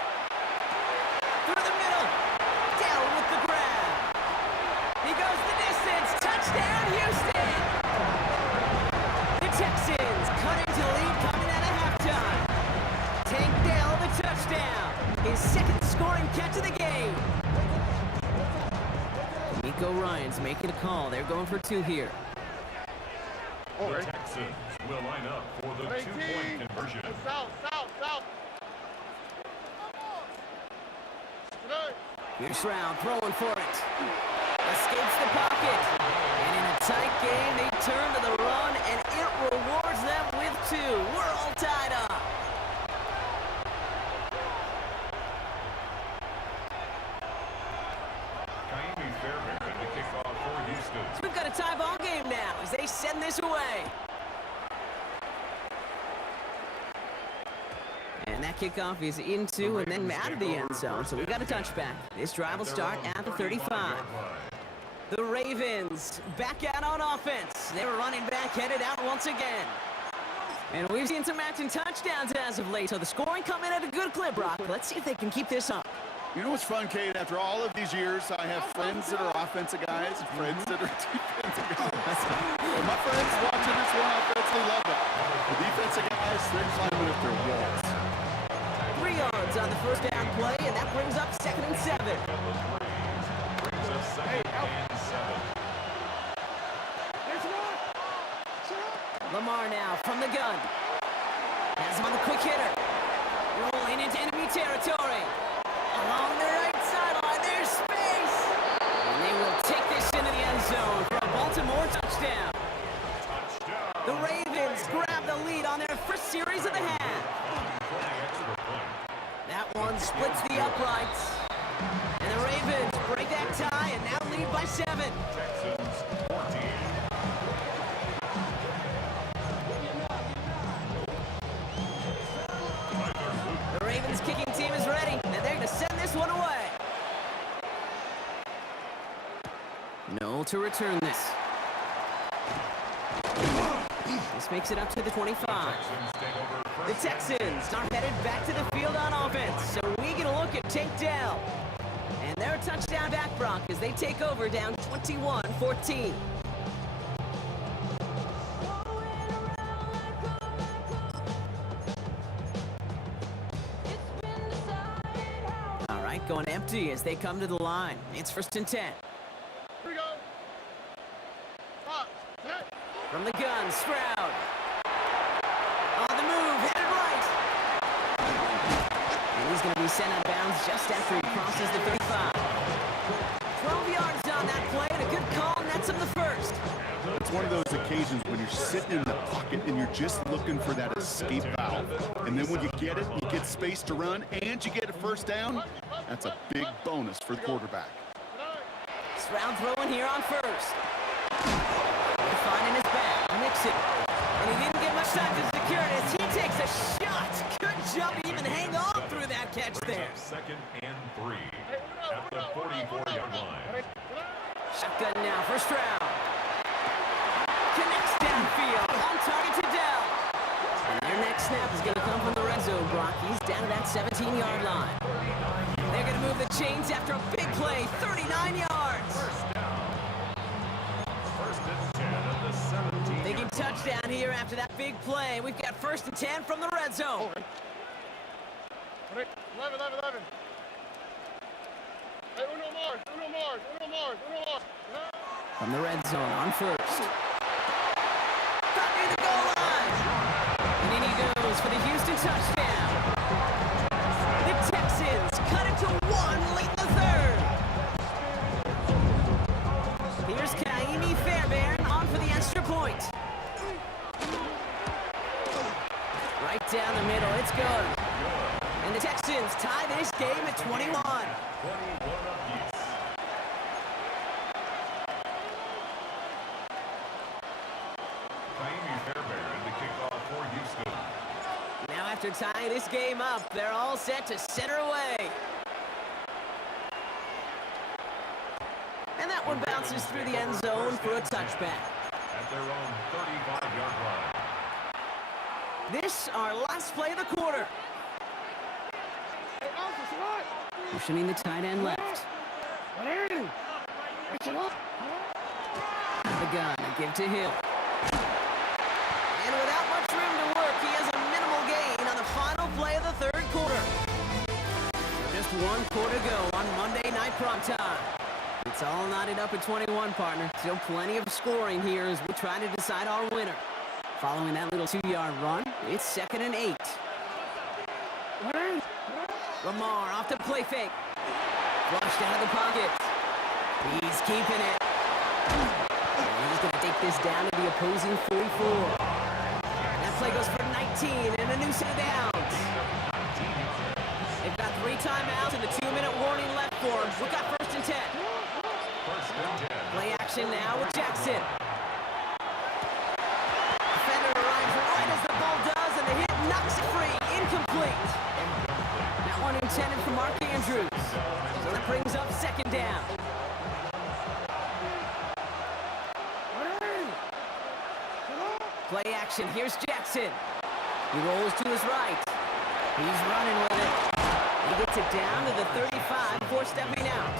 Through the middle. Down with the grab. He goes the distance. Touchdown, Houston! The Texans cut into the lead coming out of halftime. Tank Dell the touchdown. His 2nd scoring catch of the game. Nico Ryan's making a call. They're going for 2 here. The Texans will line up for the 2-point conversion. South. Here's Stroud throwing for it. Escapes the pocket. And in a tight game, they turn to the run, and it rewards them with 2. We're all tied up. Kaimi Fairbairn to kick off for Houston. So we've got a tie ball game now as they send this away. And that kickoff is into and then out of the end zone. So we've got a touchback. This drive will start at the 35. The Ravens back out on offense. They were running back, headed out once again. And we've seen some matching touchdowns as of late. So the scoring coming at a good clip, Brock. Let's see if they can keep this up. You know what's fun, Kate? After all of these years, I have friends that are offensive guys and friends that are defensive guys. And my friends watching this one offense, they love it. The defensive guys, they're climbing up their walls. 3 yards on the first down play, and that brings up 2nd and 7. Brings us 2nd and 7. Lamar now from the gun. Has him on the quick hitter. Rolling into enemy territory. Along the right sideline, there's space. And they will take this into the end zone for a Baltimore touchdown. The Ravens grab the lead on their first series of the half. That one splits the uprights. And the Ravens break that tie and now lead by 7. Texans 14. The Ravens kicking team is ready, and they're going to send this one away. No to return this. This makes it up to the 25. The Texans are headed back to the field on offense, so we get a look at Tank Dell. And their touchdown back, Brock, as they take over down 21-14. All right, going empty as they come to the line. It's 1st and 10. Here we go. From the gun, Stroud. On the move, headed right. And he's going to be sent out of bounds just after he crosses the 35. 12 yards on that play, and a good call, and that's him the first. It's one of those occasions when you're sitting in the pocket and you're just looking for that escape valve. And then when you get it, you get space to run, and you get a first down. That's a big bonus for the quarterback. Stroud throwing here on first. Finding his back, Mixon. And he didn't get much time to secure it as he takes a shot. Good job to even hang on through that catch there. 2nd and 3 at the 44-yard line. Shotgun now for Stroud. Connects downfield, on target to Dell. And their next snap is going to come from the red zone, Brock. He's down to that 17-yard line. They're going to move the chains after a big play, 39 yards. Thinking touchdown here after that big play. We've got 1st and 10 from the red zone. 11. Hey, uno more. From the red zone on first. Got near the goal line. And in he goes for the Houston touchdown. The Texans cut it to 1 late in the 3rd. Here's Kaimi Fairbairn on for the extra point. Right down the middle, it's good. And the Texans tie this game at 21. 21 apiece. Kaimi Fairbairn to kick off for Houston. Now after tying this game up, they're all set to center away. And that one bounces through the end zone for a touchback. At their own 35-yard line. This, our last play of the quarter. Motioning the tight end left. The gun, a give to Hill. And without much room to work, he has a minimal gain on the final play of the 3rd quarter. Just 1 quarter to go on Monday Night Primetime. It's all knotted up at 21, partner. Still plenty of scoring here as we try to decide our winner. Following that little 2-yard run, it's 2nd and 8. Lamar off the play fake. Flushed out of the pocket. He's keeping it. And he's going to take this down to the opposing 44. That play goes for 19 and a new set of downs. They've got 3 timeouts and a 2-minute warning left for them. We got 1st and 10. Play action now with Jackson. Defender arrives right as the ball does, and the hit knocks it free. Incomplete. That one intended for Mark Andrews. So that brings up 2nd down. Play action. Here's Jackson. He rolls to his right. He's running with it. He gets it down to the 35 before stepping out.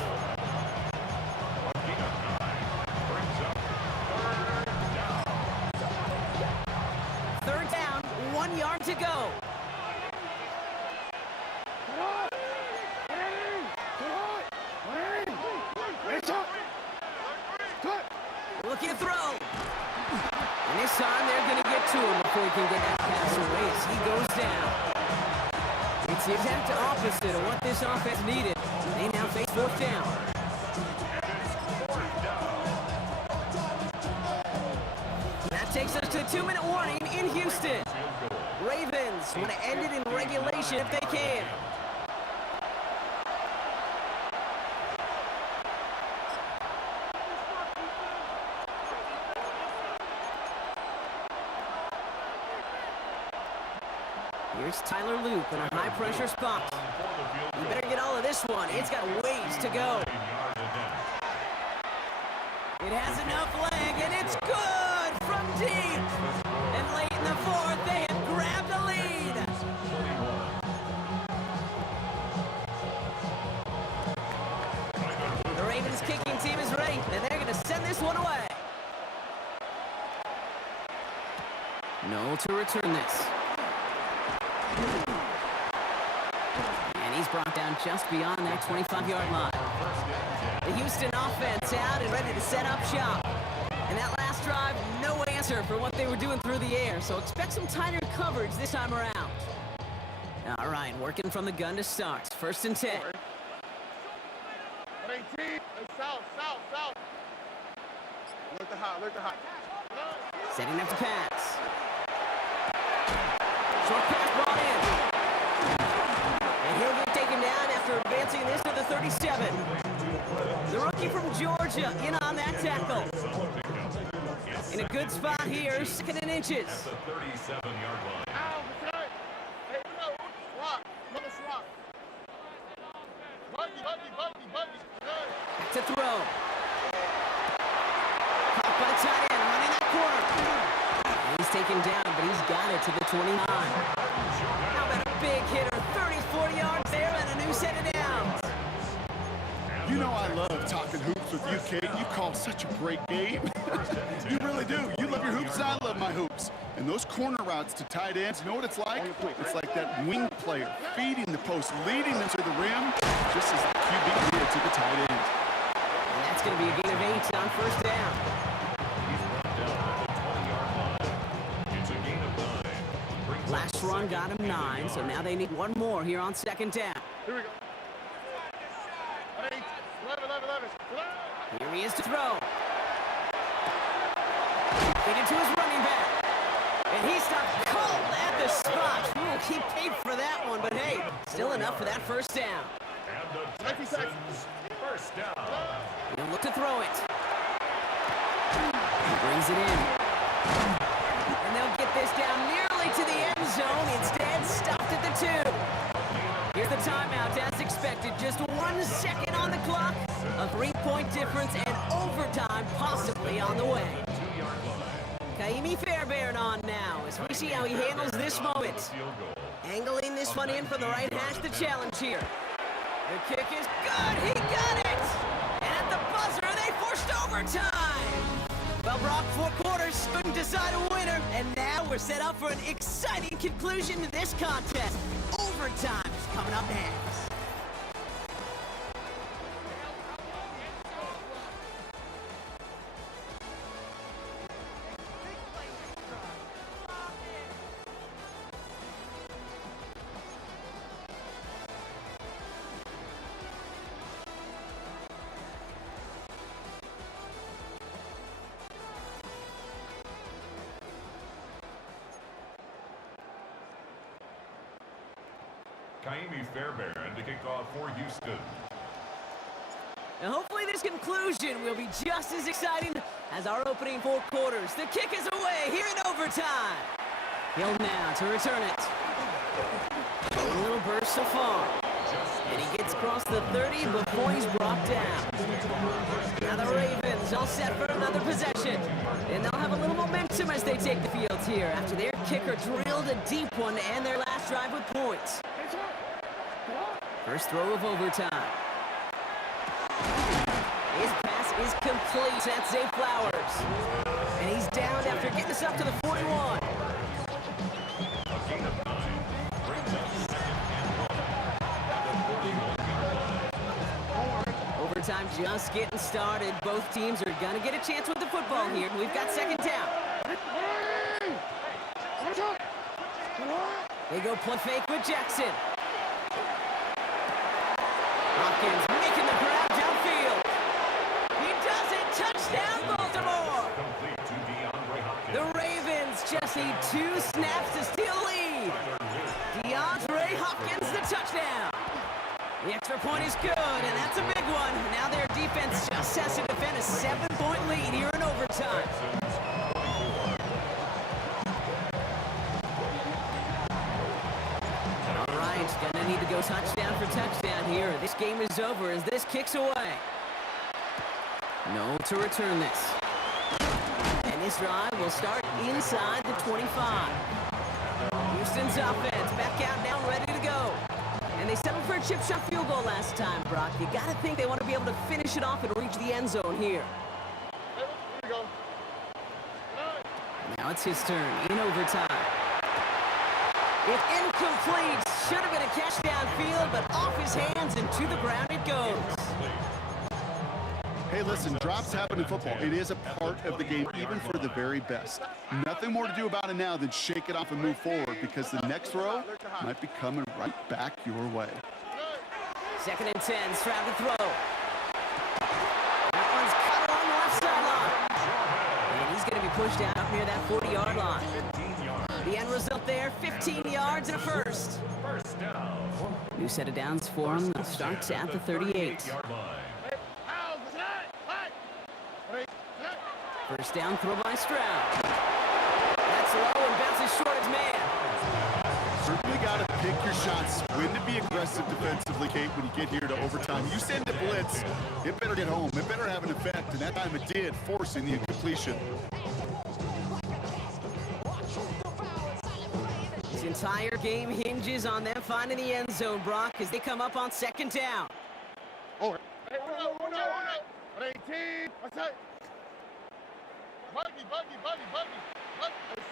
Third down, 1 yard to go. Looking to throw. And this time they're going to get to him before he can get that pass away as he goes down. It's the exact opposite of what this offense needed. They now face fourth down. That takes us to a 2-minute warning in Houston. Ravens want to end it in regulation if they can. Here's Tyler Loop in a high-pressure spot. You better get all of this one. It's got ways to go. It has enough leg, and it's good from deep. And late in the fourth, they have grabbed the lead. The Ravens kicking team is ready, and they're going to send this one away. No to return this. And he's brought down just beyond that 25-yard line. The Houston offense out and ready to set up shop. And that last drive, no answer for what they were doing through the air, so expect some tighter coverage this time around. All right, working from the gun to start. 1st and 10. 18. South. Look the hot. Setting up to pass. Short pass brought in. And he'll get taken down after advancing this to the 37. The rookie from Georgia in on that tackle. In a good spot here, 2nd and inches. The 37-yard line. Back to throw. Caught by the tight end, running that corner. And he's taken down, but he's got it to the 29. How about a big hitter? 30, 40 yards there and a new set of downs. You know I love talking hoops with you, Kate. You call such a great game. You really do. You love your hoops, and I love my hoops. And those corner routes to tight ends, you know what it's like? It's like that wing player feeding the post, leading them to the rim, just as the QB did to the tight end. And that's going to be a gain of 8 on 1st down. It's a gain of 9. Last run got him 9, so now they need one more here on 2nd down. Here we go. 11. Here he is to throw. Feed to his running back. And he stopped cold at the spot. Ooh, he paid for that one, but hey, still enough for that 1st down. And the Texans, 1st down. He'll look to throw it. He brings it in. And they'll get this down nearly to the end zone. Instead, stopped at the 2. Here's the timeout as expected. Just 1 second on the clock. A 3-point difference and overtime possibly on the way. Kaimi Fairbairn on now as we see how he handles this moment. Angling this one in from the right hash, the challenge here. The kick is good. He got it. And at the buzzer, they forced overtime. Well, Brock, 4 quarters couldn't decide a winner, and now we're set up for an exciting conclusion to this contest. Overtime is coming up next. Kaimi Fairbairn to kick off for Houston. Now hopefully this conclusion will be just as exciting as our opening 4 quarters. The kick is away here in overtime. Hill now to return it. A little burst so far. And he gets across the 30 before he's brought down. Now the Ravens all set for another possession. And they'll have a little momentum as they take the field here after their kicker drilled a deep one to end their last drive with points. First throw of overtime. His pass is complete. That's Zay Flowers. And he's down after getting us up to the 41. A gain of 9 brings up second and 1 at the 41-yard line. Overtime just getting started. Both teams are going to get a chance with the football here. We've got second down. They go play fake with Jackson. Hopkins making the grab downfield. He does it. Touchdown, Baltimore. Complete to DeAndre Hopkins. The Ravens just need 2 snaps to steal a lead. DeAndre Hopkins, the touchdown. The extra point is good, and that's a big one. Now their defense just has to defend a 7-point lead here in overtime. All right, gonna need to go touchdown for touchdown here. This game is over as this kicks away. No to return this. And this drive will start inside the 25. Houston's offense back out now, ready to go. And they settled for a chip shot field goal last time, Brock. You got to think they want to be able to finish it off and reach the end zone here. Now it's his turn in overtime. It's incomplete. Should have been a catch downfield, but off his hands and to the ground it goes. Hey, listen, drops happen in football. It is a part of the game, even for the very best. Nothing more to do about it now than shake it off and move forward, because the next throw might be coming right back your way. 2nd and 10, Stroud to throw. That one's cut along the left sideline. And he's going to be pushed out up near that 40-yard line. The end result there, 15 yards and a first. First down. New set of downs for him. Starts at the 38. Yard line. First down throw by Stroud. That's low and bounces short his man. Certainly got to pick your shots. When to be aggressive defensively, Kate, when you get here to overtime. You send a blitz, it better get home. It better have an effect, and that time it did, forcing the incompletion. This entire game hinges on them finding the end zone, Brock, as they come up on 2nd down. Oh, 18. What's that? Buggy.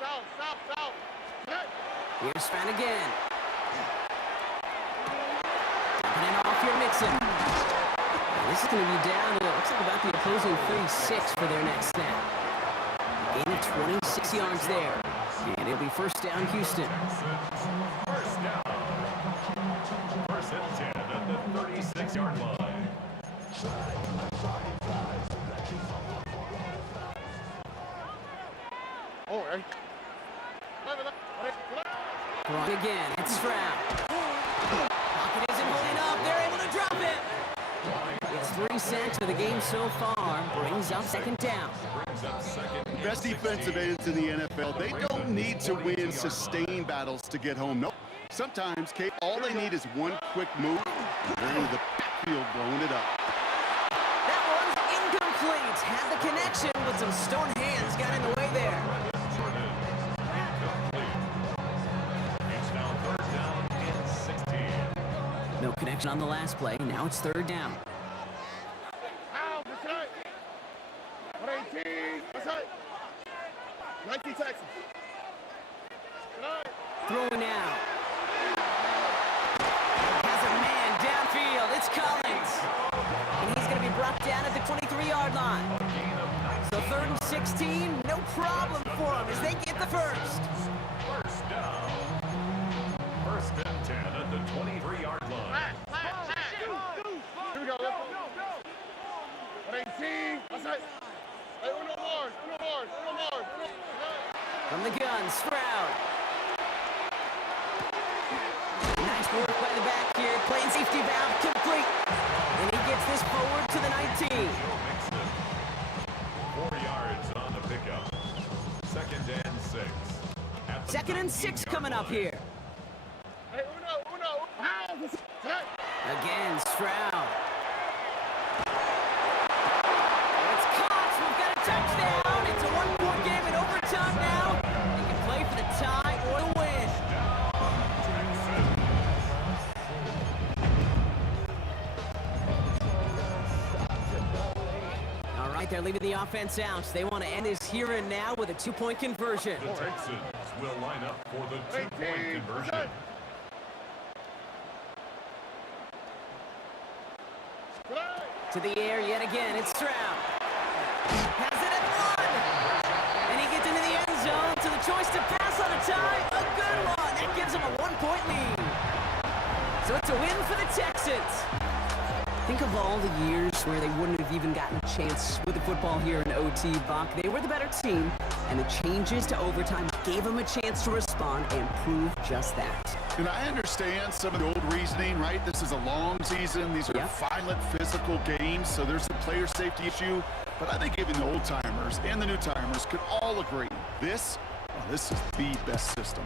South. Here's Stroud again. Tapping it off here, Mixon. Now this is going to be down to, it looks like about the opposing 36 for their next snap. Gain of 26 yards there. And it'll be first down, Houston. First down. First and 10 at the 36-yard line. Wrong again. It's Stroud. Pocket isn't holding up. They're able to drop it. It's 3 sacks for the game so far. Brings up 2nd down. best defensive ends in the NFL. They don't need to win sustained battles to get home. Nope. Sometimes, Kate, all they need is one quick move. They're into the backfield blowing it up. That one's incomplete. Had the connection, but some stone hands got in the way there. It's now 3rd down and 16. No connection on the last play. Now it's 3rd down. Throwing now. Has a man downfield. It's Collins. And he's going to be brought down at the 23-yard line. So 3rd and 16, no problem for them as they get the first. First down. 1st and 10 at the 23-yard line. Here we go. Let's go. 18. Let's say. Hey, uno more. From the gun, Stroud. Nice work by the back here. Playing safety valve complete. And he gets this forward to the 19. 4 yards on the pickup. 2nd and 6. At the 2nd and 6 coming up here. Hey, uno. Again, Stroud. It's caught. We've got a touchdown. It's a 1-point game in overtime now. They can play for the tie or the win. they're leaving the offense out. They want to end this here and now with a two-point conversion. The Texans will line up for the two-point conversion. To the air yet again, it's Stroud. Has it at one! And he gets into the end zone to the choice to pass on a tie. A good one! That gives him a one-point lead. So it's a win for the Texans. Think of all the years where they wouldn't have even gotten a chance with the football here in OT, Buck. They were the better team, and the changes to overtime gave them a chance to respond and prove just that. And I understand some of the old reasoning, right? This is a long season. These are violent, physical games, so there's a player safety issue. But I think even the old-timers and the new-timers could all agree this is the best system.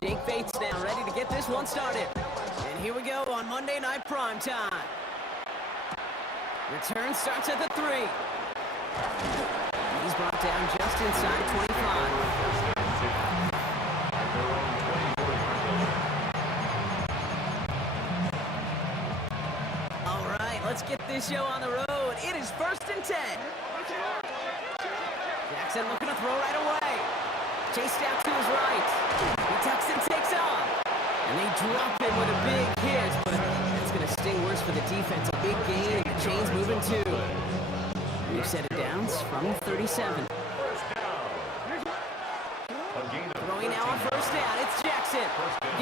Jake Bates now ready to get this one started. And here we go on Monday Night Primetime. Return starts at the 3. He's brought down just inside 25. All right, let's get this show on the road. It is 1st and 10. Jackson looking to throw right away. Chased out to his right. He tucks and takes off. And they drop him with a big hit, but it's going to sting worse for the defense. A big gain, and the chain's moving too. We've set it down from 37. Throwing now on 1st down, it's Jackson.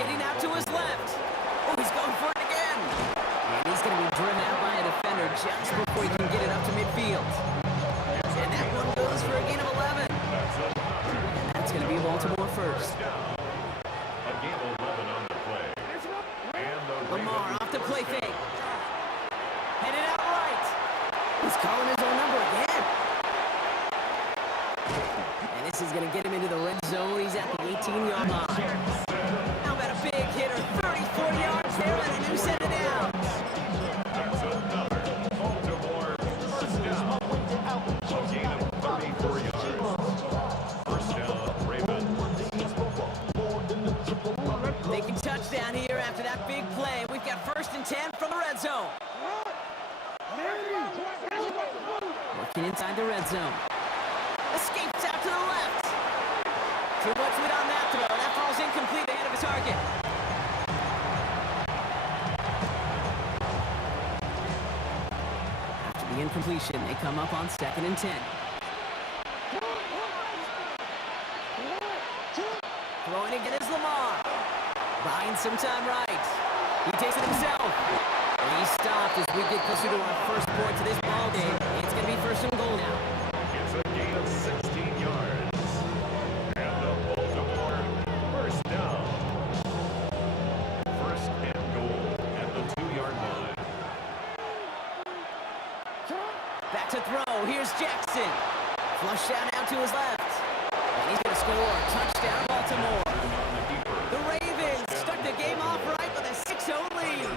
Getting out to his left. Oh, he's going for it again. And he's going to be driven out by a defender just before he can get it up to midfield. And that one goes for a gain of 11. And that's going to be Baltimore first. Lamar off the play fake. Headed out right. He's calling his own number again. This is going to get him into the red zone. He's at the 18-yard line. How about a big hitter? 34 yards there and a new set of downs. That's another Baltimore first down. A gain of 34 yards. First down, Ravens. Making touchdown here after that big play. We've got 1st and 10 from the red zone. Working inside the red zone. Escapes out to the left. Too much weight on that throw. That falls incomplete ahead of his target. After the incompletion, they come up on 2nd and 10. Throwing again is Lamar. Buying some time right. He takes it himself. And he's stopped as we get closer to our first point to this ball game. It's going to be 1st and goal now. It's a gain of 16 yards. And the Baltimore first down. First and goal at the 2-yard line. Back to throw. Here's Jackson. Flush down out to his left. And he's going to score. Touchdown, Baltimore. The Ravens start the game off right with a 6-0 lead.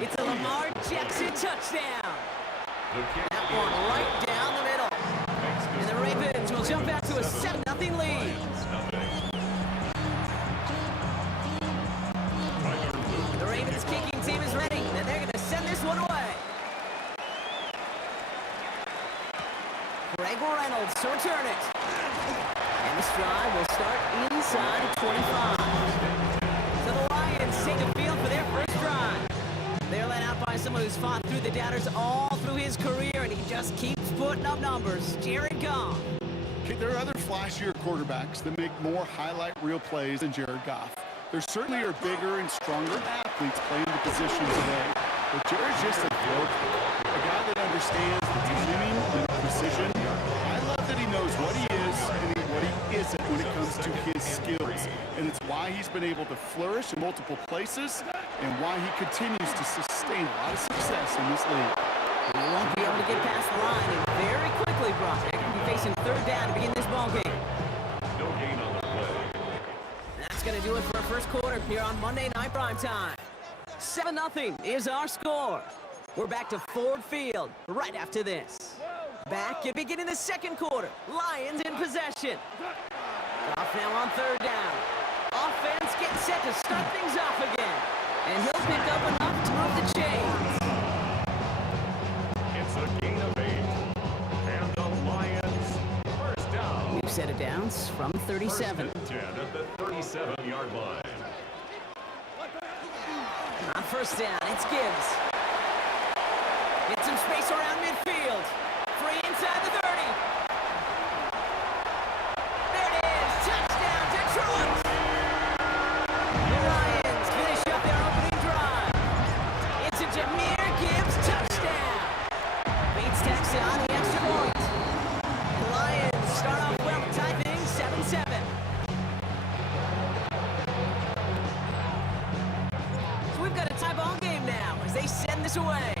It's a Lamar Jackson touchdown. That one right down the middle. And the Ravens will jump out to a 7-0 lead. The Ravens kicking team is ready, and they're going to send this one away. Greg Reynolds to return it. And the stride will start inside the 25. So the Lions take the field for their first drive. They're led out by someone who's fought through the doubters all through his career, and he just keeps putting up numbers. Jared Goff. Okay, there are other flashier quarterbacks that make more highlight reel plays than Jared Goff. There certainly are bigger and stronger athletes playing the position today, but Jared's just a guy that understands the timing and precision. I love that he knows what he is and what he isn't when it comes to his skills, and it's why he's been able to flourish in multiple places and why he continues to sustain a lot of success in this league. He won't be able to get past the line, and very quickly, Brock, they're going to be facing 3rd down to begin this ball game. No gain on the play. That's going to do it for our first quarter here on Monday Night Primetime. 7-0 is our score. We're back to Ford Field right after this. Back at beginning the 2nd quarter. Lions in possession. Off now on 3rd down. Offense gets set to start things off again. And he'll pick up enough to move the chains. It's a gain of 8. And the Lions first down. New set of downs from 37. 10 at the 37-yard line. On 1st down, it's Gibbs. Get some space around midfield. Free inside the 30. There it is. Touchdown, Detroit. The Lions finish up their opening drive. It's a Jahmyr Gibbs touchdown. Beats Texas on the extra point. The Lions start off well to tie things 7-7. So we've got a tie ball game now as they send this away.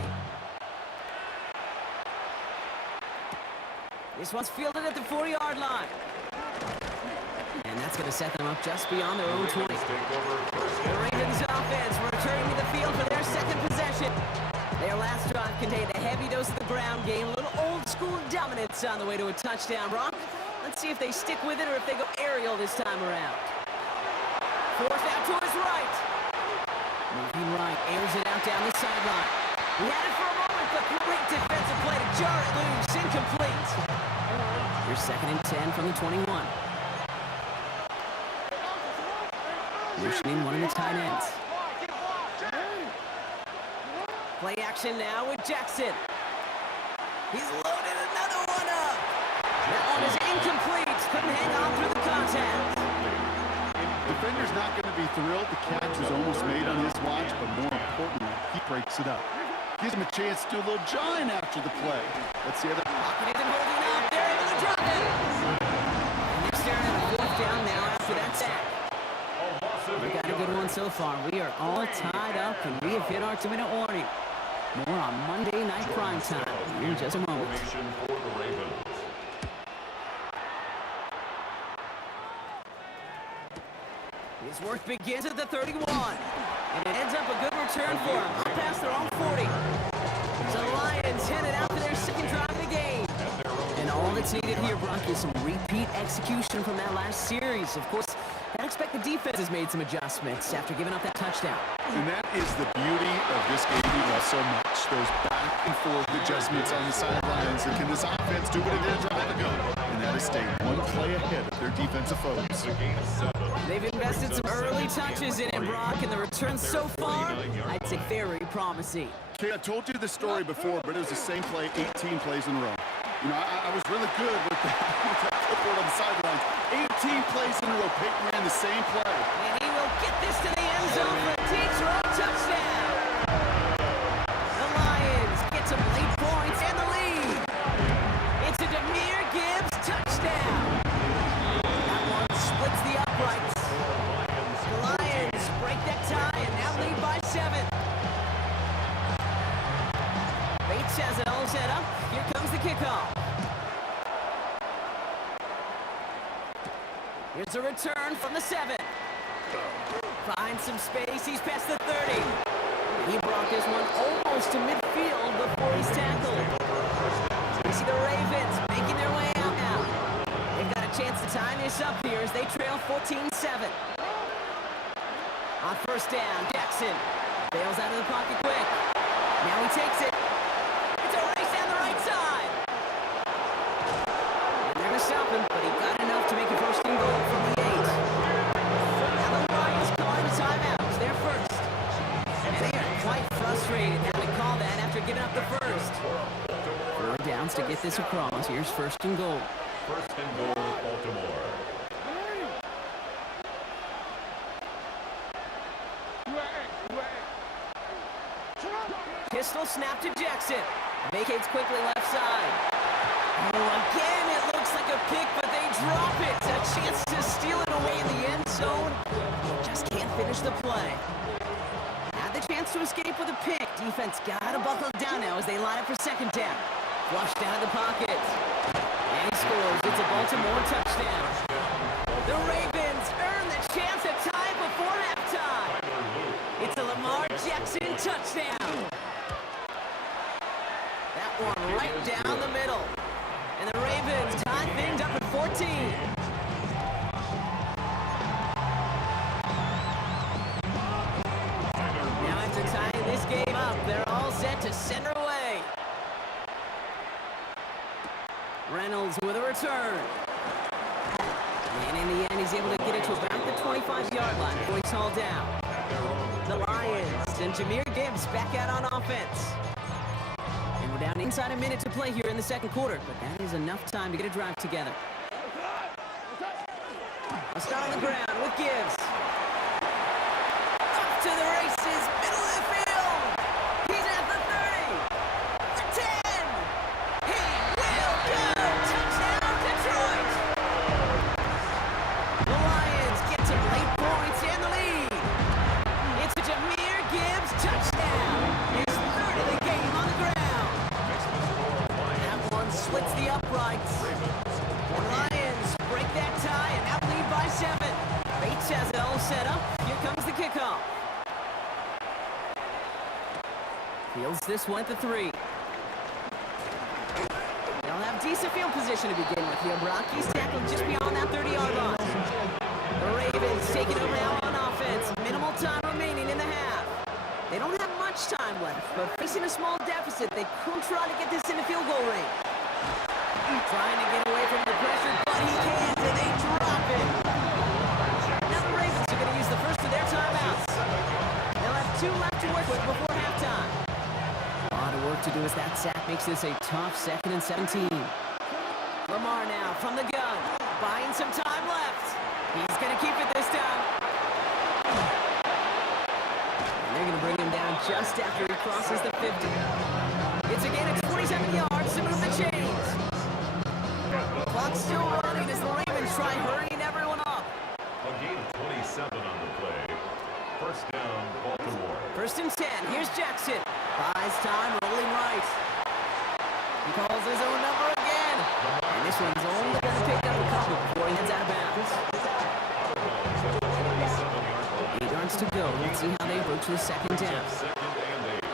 This one's fielded at the 4-yard line. And that's going to set them up just beyond their own 20. The Ravens offense returning to the field for their 2nd possession. Their last drive contained a heavy dose of the ground game, a little old-school dominance on the way to a touchdown, Brock. Let's see if they stick with it or if they go aerial this time around. 4th out to his right. Moving right, airs it out down the sideline. We had it for a moment, but great defensive play to jar it loose, incomplete. Here's 2nd and 10 from the 21. Motioning one of the tight ends. Play action now with Jackson. He's loaded another one up. That one is incomplete. Couldn't hang on through the contact. Defender's not going to be thrilled. The catch was almost made on his watch, but more importantly, he breaks it up. Gives him a chance to do a little jawing after the play. Let's see how that... Pocketed and holding up. They're able to drop it. And they're staring at the 4th down now after that sack. We got a good one so far. We are all tied up, and we have hit our 2-minute warning. More on Monday Night Primetime in just a moment. Formation for the Ravens. His work begins at the 31. And it ends up a good return for him. Up past their own 40. So the Lions headed out to their second drive of the game. And all that's needed here, Brock, is some repeat execution from that last series. Of course, I expect the defense has made some adjustments after giving up that touchdown. And that is the beauty of this game we love so much. Those back and forth adjustments on the sidelines. And can this offense do what it did a drive ago? And that is staying one play ahead of their defensive foes. They've invested some early touches in it, Brock, and the returns so far, I'd say very promising. Okay, I told you this story before, but it was the same play 18 plays in a row. You know, I was really good with that clipboard on the sidelines. 18 plays in a row. Peyton ran the same play. And he will get this to the end zone for a Detroit touchdown. The Lions get some late points and the lead. It's a Jahmyr Gibbs touchdown. That one splits the uprights. The Lions break that tie and now lead by 7. Bates has it all set up. Here comes the kickoff. Here's a return from the 7. Finds some space. He's past the 30. He brought this one almost to midfield before he's tackled. You see the Ravens making their way out now. They've got a chance to tie this up here as they trail 14-7. On first down, Jackson bails out of the pocket quick. Now he takes it. It's a race down the right side. And they're going to stop him, but he got enough to make a first and goal from the 8. Now the Lions calling the timeouts. They're first. And they are quite frustrated having to call that after giving up the first. 4 downs to get this across. Here's first and goal. First and goal, Baltimore. Pistol snap to Jackson. Vacates quickly left side. Oh, again, it looks like a pick, but they drop it. A chance to steal it away in the end zone. Just can't finish the play. Had the chance to escape with a pick. Defense got to buckle down now as they line up for second down. Flushed out of the pocket. And he scores. It's a Baltimore touchdown. The Ravens earn the chance to tie before halftime. It's a Lamar Jackson touchdown. That one right down the middle. And the Ravens tie things up at 14. Now after tying this game up, they're all set to send her away. Reynolds with a return. And in the end, he's able to get it to about the 25-yard line before he's hauled down. The Lions and Jahmyr Gibbs back out on offense. And we're down inside a minute to play here in the second quarter, but that is enough time to get a drive together. A start on the ground with Gibbs. Up to the races, middle of the field. He's at the 30, the 10. He will go. Touchdown, Detroit. The Lions get some late points and the lead. It's a Jahmyr Gibbs touchdown. His third of the game on the ground. That one splits the uprights. The Lions break that tie and out lead by 7. Bates has it all set up. Here comes the kickoff. Fields this one at the 3. They'll have decent field position to begin with here. Brock, he's tackled just beyond that 30-yard line. The Ravens taking over now on offense. Minimal time remaining in the half. They don't have much time left, but facing a small deficit, they could try to get this into field goal range. Trying to get away from the pressure, but he can't, and they drop it. Now the Ravens are going to use the first of their timeouts. They'll have 2 left to work with before halftime. A lot of work to do as that sack makes this a tough 2nd and 17. Lamar now from the gun, buying some time left. He's going to keep it this time. And they're going to bring him down just after he crosses the 50. It's again at 27 yards to move the chains. Clock still running as the Ravens try hurrying everyone up. A gain of 27 on the play. First down, Baltimore. First and 10. Here's Jackson. Buys time, rolling right. He calls his own number again. And this one's only going to pick up a couple before he heads out of bounds. to go. Let's see how they approach the second down. Second and 8.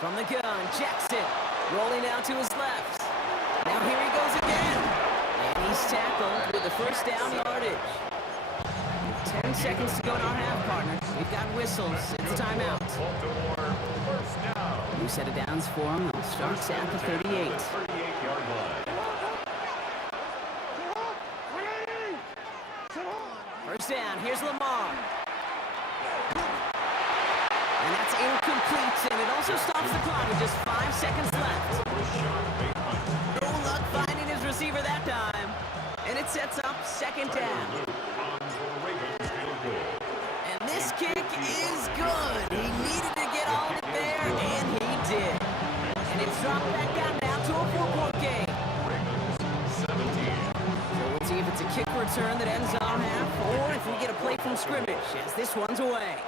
From the gun, Jackson rolling out to his left. Now here he goes again. And he's tackled with the first down yardage. 10 seconds to go in our half, partner. We've got whistles. It's a timeout. Baltimore, first down. New set of downs for him. They'll start at the 38. 38-yard line. First down. Here's Lamar. And that's incomplete. And it also stops the clock with just 5 seconds left. No luck finding his receiver that time. And it sets up second down. And this kick is good. He needed to get all of it there, and he did. And it's dropped back down now to a 4-point game. So we'll see if it's a kick return that ends our half, or if we get a play from scrimmage, as this one's away.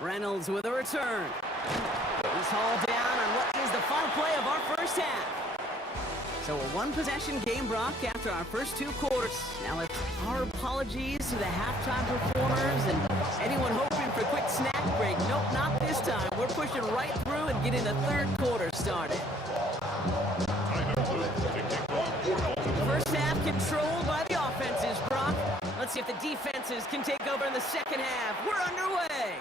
Reynolds with a return. He's hauled down on what is the final play of our first half. So a one-possession game, Brock, after our first 2 quarters. Now, our apologies to the halftime performers and anyone hoping for a quick snack break. Nope, not this time. We're pushing right through and getting the third quarter started. First half controlled by the offenses, Brock. Let's see if the defenses can take over in the second half. We're underway.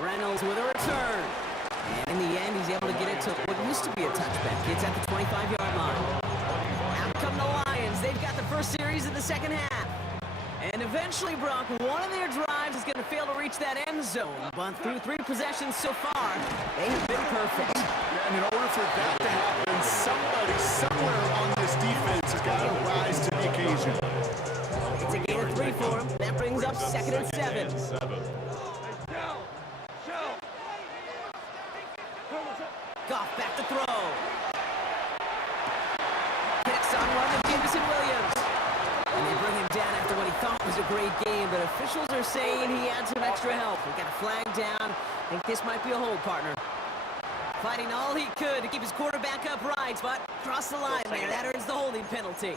Reynolds with a return. And in the end, he's able to get it to what used to be a touchback. It's at the 25-yard line. Out come the Lions. They've got the first series of the second half. And eventually, Brock, one of their drives is going to fail to reach that end zone. But through 3 possessions so far, they have been perfect. Yeah, and in order for that to happen, somebody somewhere on this defense has got to rise to the occasion. It's a gain of 3 for him. That brings up second and 7. Goff back to throw. Picks on one of Jameson Williams. And they bring him down after what he thought was a great game, but officials are saying he had some extra help. We got a flag down. I think this might be a hold, partner. Fighting all he could to keep his quarterback upright, but cross the line there. That earns the holding penalty.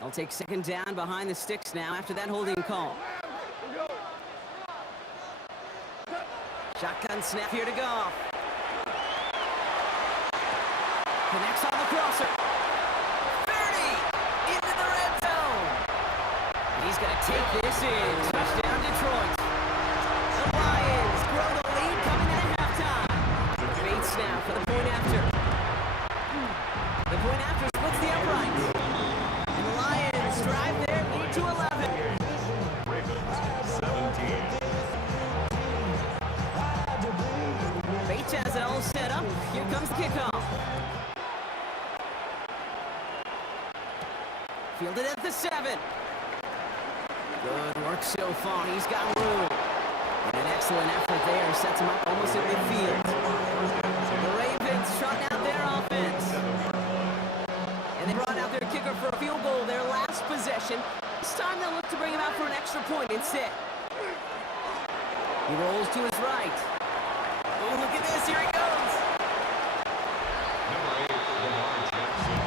They'll take second down behind the sticks now after that holding call. Shotgun snap here to Goff. Connects on the crosser. 30 into the red zone. He's going to take this in. Touchdown Detroit. The Lions grow the lead coming in at halftime. Bates now for the point after. The point after splits the uprights. And the Lions drive their lead to 11. Ravens 17. Bates has it all set up. Here comes the kickoff. Fielded at the 7. Good work so far. He's got room. And an excellent effort there. Sets him up almost in midfield. The Ravens trotting out their offense. And they brought out their kicker for a field goal their last possession. This time they'll look to bring him out for an extra point instead. He rolls to his right. Oh, look at this. Here he goes. Number 8, Lamar Jackson.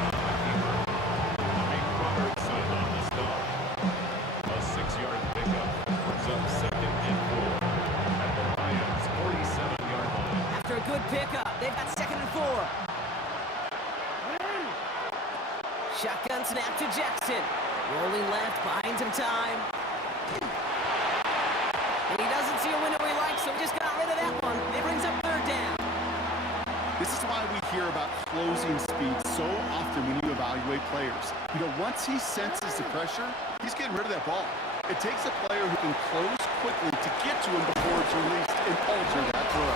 Nick Robertson on the stop. A 6-yard pickup brings up second and 4 at the Lions' 47-yard line. After a good pickup, they've got second and 4. Shotgun snap to Jackson. Rolling left, buying some time. And he doesn't see a window he likes, so he just got rid of that one. It brings up third down. This is why we hear about closing speed so often when you evaluate players. You know, once he senses the pressure, he's getting rid of that ball. It takes a player who can close quickly to get to him before it's released and alter that throw.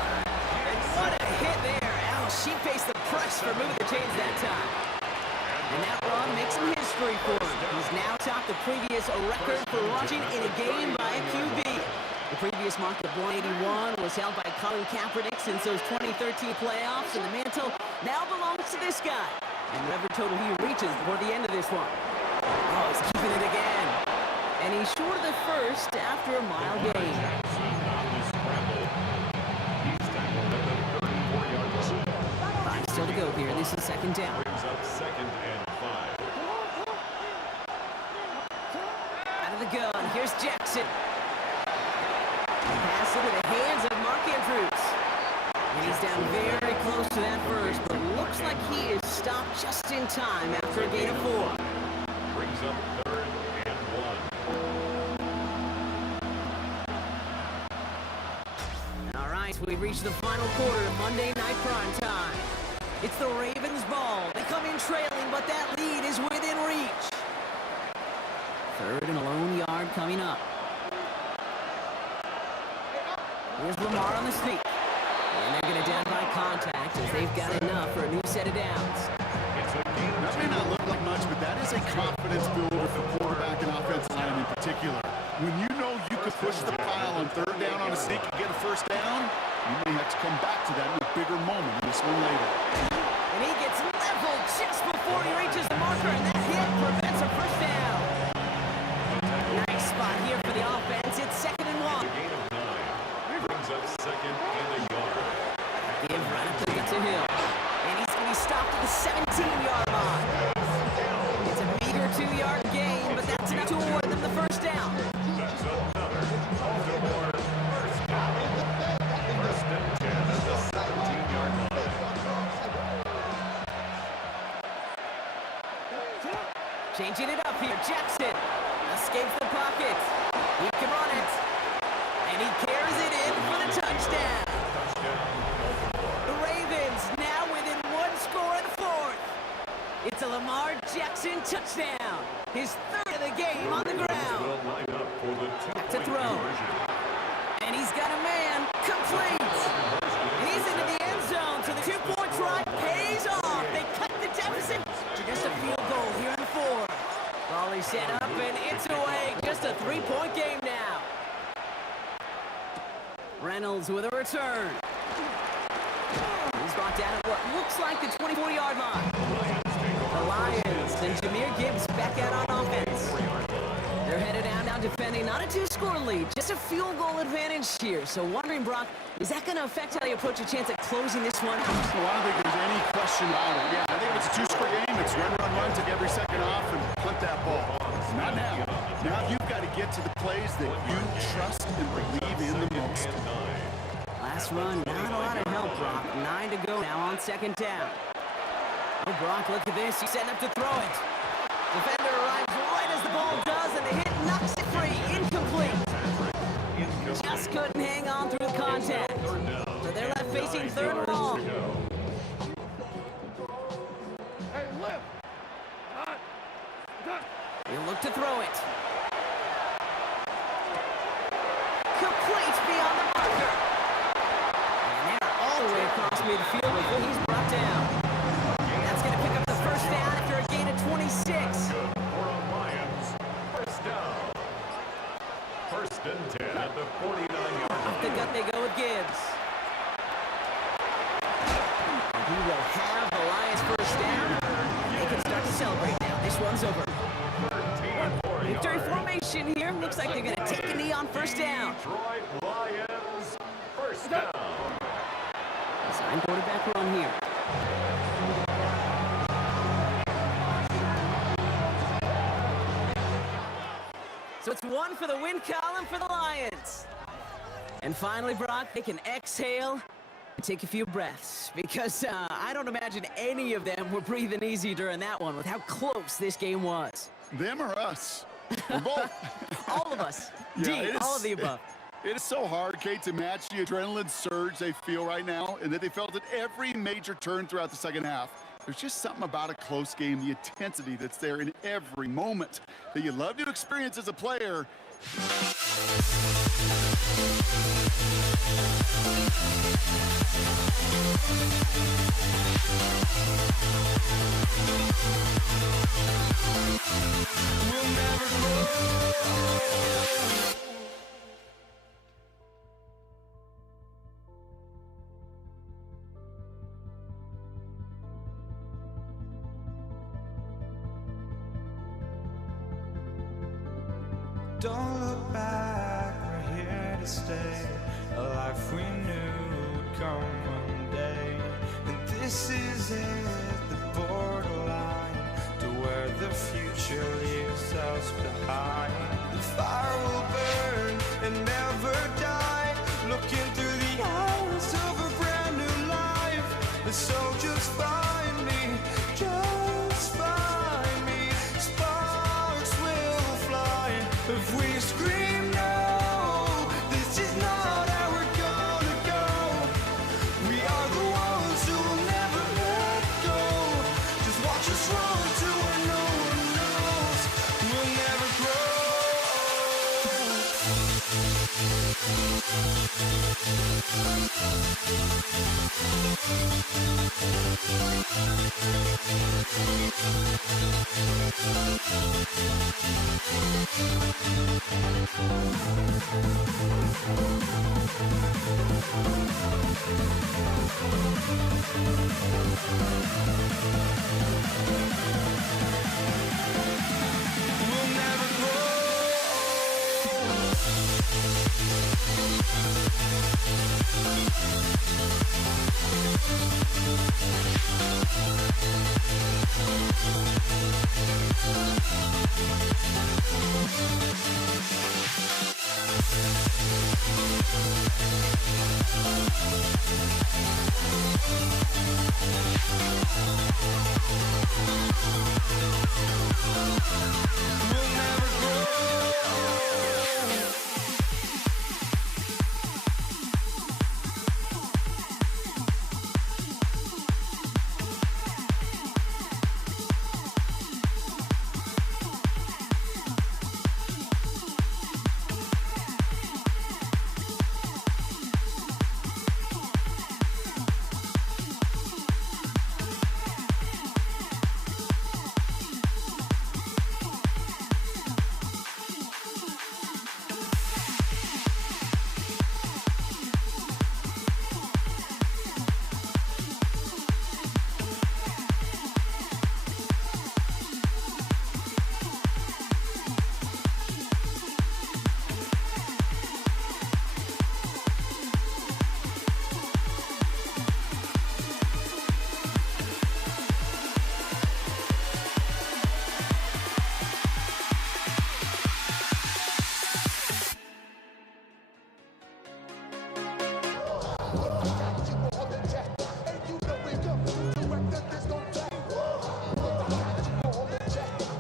And what a hit there. Al, she faced the press for moving the chains that time. And that run makes some history for him. He's now topped the previous record for rushing in a game by a QB. The previous mark of 181 was held by Colin Kaepernick since those 2013 playoffs, and the mantle now belongs to this guy. And whatever total he reaches before the end of this one. Oh, he's keeping it again. And he's short of the first after a mile gain. Five still to go here in the this is second down. Brings up 2nd and 5. Out of the gun, here's Jackson. Pass into the hands of Mark Andrews. And he's down very close to that first, but looks like he is stopped just in time after a gain of 4. Brings up 3rd and 1. All right, we've reached the final quarter of Monday Night Prime Time. It's the Ravens' ball. They come in trailing, but that lead is within reach. 3rd and a lone yard coming up. Here's Lamar on the sneak. And they're going to down by contact as they've got enough for a new set of downs. That may not look like much, but that is a confidence builder for quarterback and offensive line in particular. When you know you could push the pile on 3rd down on a sneak and get a 1st down, you may have to come back to that in a bigger moment in this one later. And he gets leveled just before he reaches the marker, and that hit prevents a 1st down. Nice spot here for the offense. It's 2nd and 1. Gain of 9. Brings up 2nd and a yard. Give right up the gut to Hill. And he's going to be stopped at the 17-yard line. It's a meager 2-yard gain, but that's enough to award them the 1st down. That's another Baltimore 1st down. 1st and 10 at the 17-yard line. Changing it up here. Jackson escapes the pocket. He can run it. And he carries it in for the touchdown. The Ravens now within 1 score in the 4th. It's a Lamar Jackson touchdown. His 3rd of the game on the ground. Will line up for the 2-point To throw. conversion. And he's got a man complete. And he's into the end zone. So the 2-point try pays off. They cut the deficit to just a field goal here in the 4th. Ball is set up and it's away. Just a 3-point game now. Reynolds with a return. He's brought down at what looks like the 24-yard line. The Lions and Jahmyr Gibbs back out on offense. They're headed down now defending not a 2-score lead, just a field goal advantage here. So wondering, Brock, is that going to affect how you approach a chance at closing this one out? Well, I don't think there's any question about it. Yeah, I think if it's a 2-score game, it's run, run, run, take every second off and punt that ball. Not now. Now you've got to get to the plays that you trust and believe in the most. Last run, not a lot of help, Brock. 9 to go now on 2nd down. Oh, Brock, look at this. He's setting up to throw it. Defender arrives right as the ball does, and the hit knocks it free. Incomplete. Just couldn't hang on through the contact. So they're left facing 3rd and long. Hey, left. He'll look to throw it. Complete beyond the marker. And they're all the way across midfield before he's brought down. That's going to pick up the 1st down after a gain of 26. For a Lions 1st down. 1st and 10 at the 49-yard Off the line. gut they go with Gibbs. And he will have the Lions 1st down. They can start to celebrate now. This one's over. Victory formation here. Looks like they're going to take a knee on 1st down. Detroit Lions 1st down. Design quarterback run here. So it's 1 for the win column for the Lions. And finally, Brock, they can exhale and take a few breaths because I don't imagine any of them were breathing easy during that one with how close this game was. Them or us? We're both. All of us. Yeah, D, it is- all of the above. It is so hard, Kate, to match the adrenaline surge they feel right now and that they felt at every major turn throughout the second half. There's just something about a close game, the intensity that's there in every moment that you love to experience as a player. We'll never grow. Don't look back, we're here to stay. A life we knew would come one day. And this is it, the borderline to where the future leaves us behind. The fire will burn and never die, looking through the eyes of a brand new life. And so just find me, just find me. Sparks will fly if we scream no. This is not how we're gonna go. We are the ones who will never let go. Just watch us run to where no one knows. We'll never grow. We'll never grow. We'll never grow.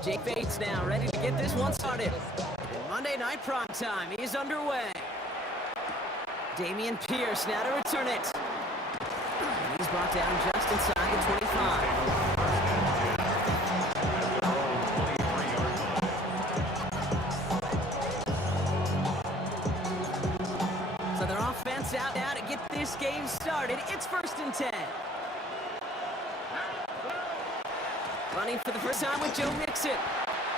Jake Bates now ready to get this one started. And Monday Night Prime Time is underway. Damian Pierce now to return it. And he's brought down just inside the 25. So their offense out now to get this game started. It's 1st and 10. Running for the first time with Joe Mixon.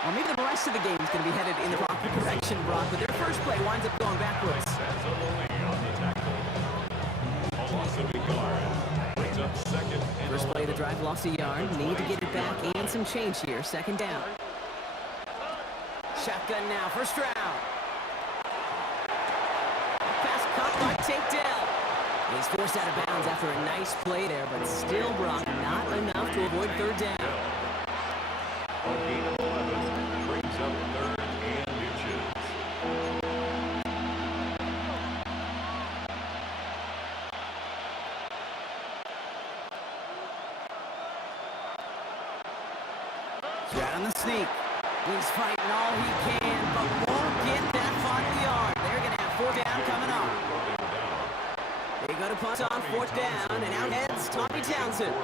Well, maybe the rest of the game is going to be headed in the proper direction, Brock, but their first play winds up going backwards. First play of the drive lost a yard. Need to get it back and some change here. 2nd down. Shotgun now, first round. Pass caught by takedown. He's forced out of bounds after a nice play there, but still, Brock, not enough to avoid 3rd down. Gain of 11 brings up 3rd and inches. Right on the sneak. He's fighting all he can, but won't get that final yard. They're going to have 4th down coming up. They go to punt on 4th down, and out heads Tommy Townsend.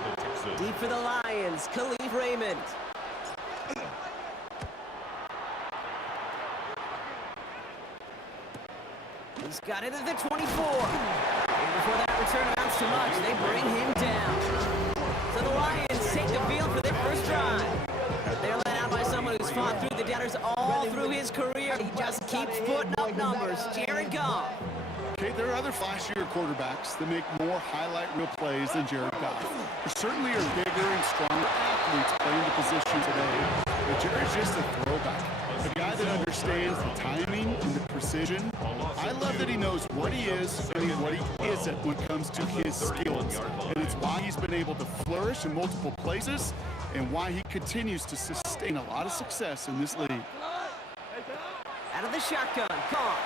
Deep for the Lions, Khalif Raymond. He's got it at the 24. And before that return amounts to much, they bring him down. So the Lions take the field for their first drive. They're led out by someone who's fought through the doubters all through his career. He just keeps putting up numbers. Jared Goff. Okay, there are other flashier quarterbacks that make more highlight reel plays than Jared Goff. There certainly are bigger and stronger athletes playing the position today, but Jared's just a throwback. A guy that understands the timing and the precision. I love that he knows what he is and what he isn't when it comes to his skills. And it's why he's been able to flourish in multiple places and why he continues to sustain a lot of success in this league. Out of the shotgun, Kong.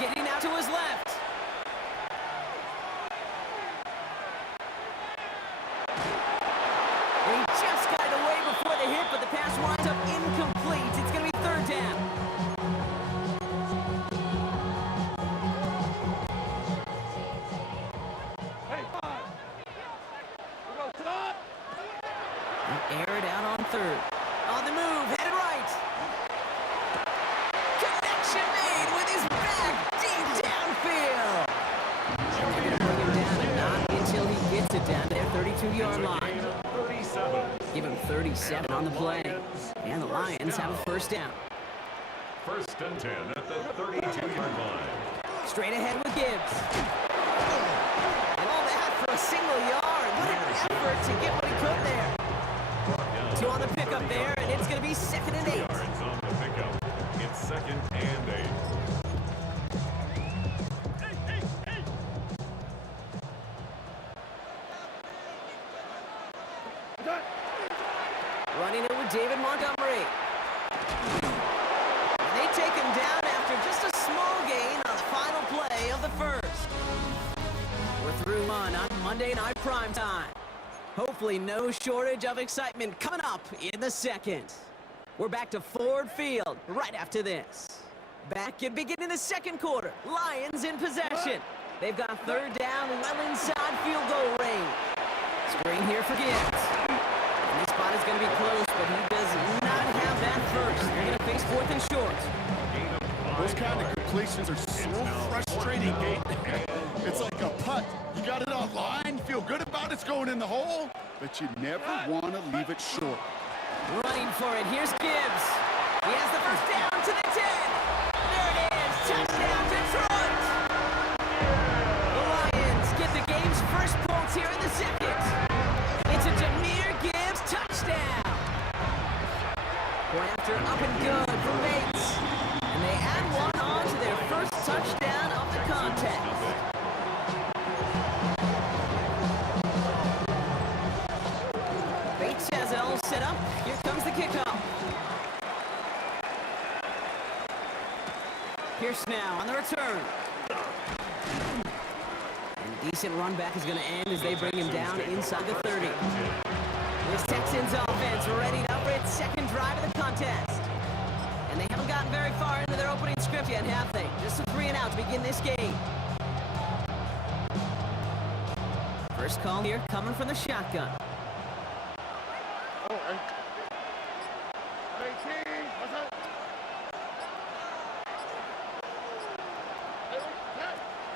Getting out to his left. And he just got it away before the hit, but the pass winds up incomplete. It's going to be third down. Air it out on third. On the move, headed right. Connection made with his back deep downfield. And they're going to bring him down, and not until he gets it down to their 32-yard line. 37. Give him 37 on the play. And the Lions have a first down. First and 10 at the 32-yard line. Straight ahead with Gibbs. And all that for a single yard. What an effort to get what he could there. Two on the pickup there, and it's going to be 2nd and 8. Yards on the pickup. It's 2nd and 8. Running it with David Montgomery. And they take him down after just a small gain on the final play of the first. We're through on Monday Night Primetime. Hopefully no shortage of excitement coming up in the second. We're back to Ford Field right after this. Back and beginning the second quarter. Lions in possession. They've got third down well inside field goal range. Screen here for Gibbs. And this spot is going to be close, but he does not have that first. They're going to face 4th and short. Those kind of completions are so frustrating, Gate. It's like a putt. You got it on line, feel good about it's going in the hole, but you never want to leave it short. Running for it. Here's Gibbs. He has the first down to the 10. There it is. Touchdown, Detroit. The Lions get the game's first points here in the second. It's a Jahmyr Gibbs touchdown. Going after up and good for Bates. And they add one on to their first touchdown of the contest. Bates has it all set up. Here comes the kickoff. Pierce now on the return. And a decent run back is going to end as they bring him down inside the 30. This Texans offense ready up for its second drive of the contest. And they haven't gotten very far into their opening script yet, have they? Just a 3 and out to begin this game. First call here coming from the shotgun.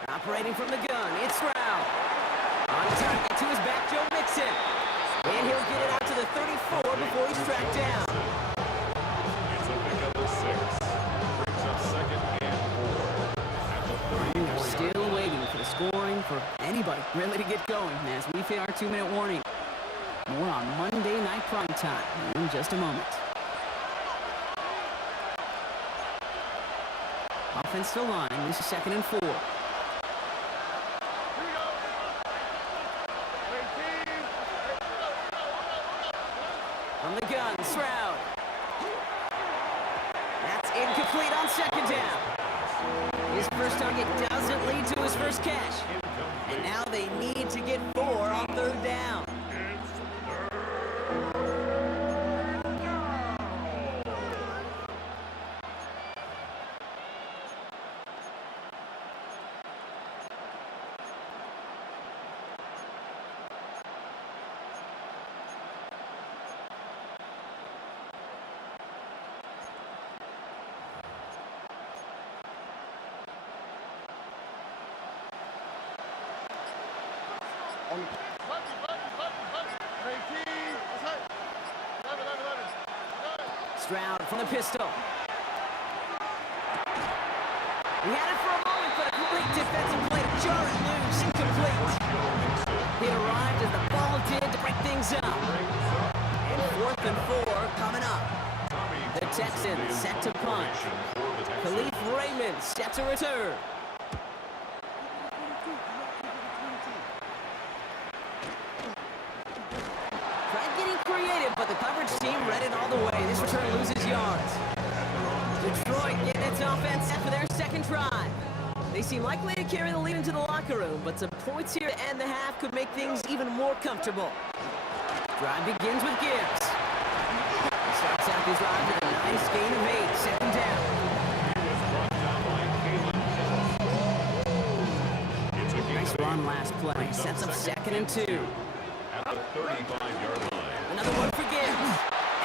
Operating from the gun, it's Stroud. On target to his back, Joe Mixon. And he'll get it out to the 34 before he's tracked down. It's a pickup of 6. Brings up 2nd and 4 at the 34. Still waiting for the scoring for anybody really to get going as we hit our 2-minute warning. More on Monday Night Primetime in just a moment. Offensive line, this is 2nd and 4. From the gun, Stroud. That's incomplete on 2nd down. His first target doesn't lead to his first catch. And now they need to get 4 on 3rd down. Stroud from the pistol. He had it for a moment, but a great defensive play to jar it loose, incomplete. He arrived as the ball did to break things up. And 4th and 4 coming up. The Texans set to punt. Khalif Raymond set to return. Tried getting creative, but the coverage team read it all the way. This return loses yards. Detroit getting its offense set for their second drive. They seem likely to carry the lead into the locker room, but some points here to end the half could make things even more comfortable. Drive begins with Gibbs. He starts out this drive with a nice gain of 8, second down. Nice run last play. Sets up 2nd and 2. At the 35-yard line. Another one for Gibbs.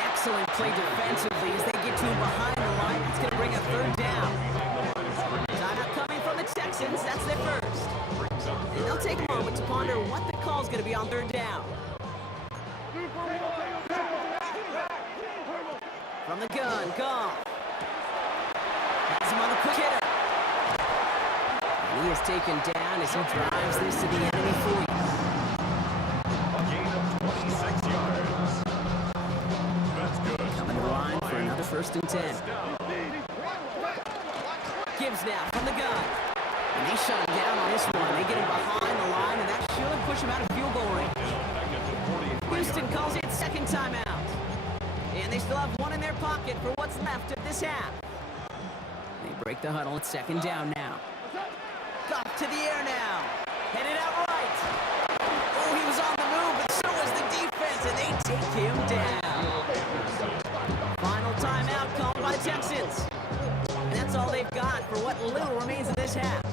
Excellent play defensively as they get to him behind the line. It's going to bring a 3rd down. Timeout coming from the Texans. That's their first. And they'll take a moment to ponder what the call's going to be on 3rd down. From the gun, Goff. Has him on the quick hitter. And he is taken down as he drives this to the enemy 40. A gain of 26 yards. That's good. Coming to the line for another 1st and 10. Gibbs now from the gun. And they shut him down on this one. They get him behind the line, and that should push him out of field goal range. Houston calls it 2nd timeout. And they still have one in their pocket for what's left of this half. They break the huddle. It's 2nd down now. Goff to the air now. Headed out right. Oh, he was on the move, but so was the defense, and they take him down. Final timeout called by the Texans. And that's all they've got for what little remains of this half.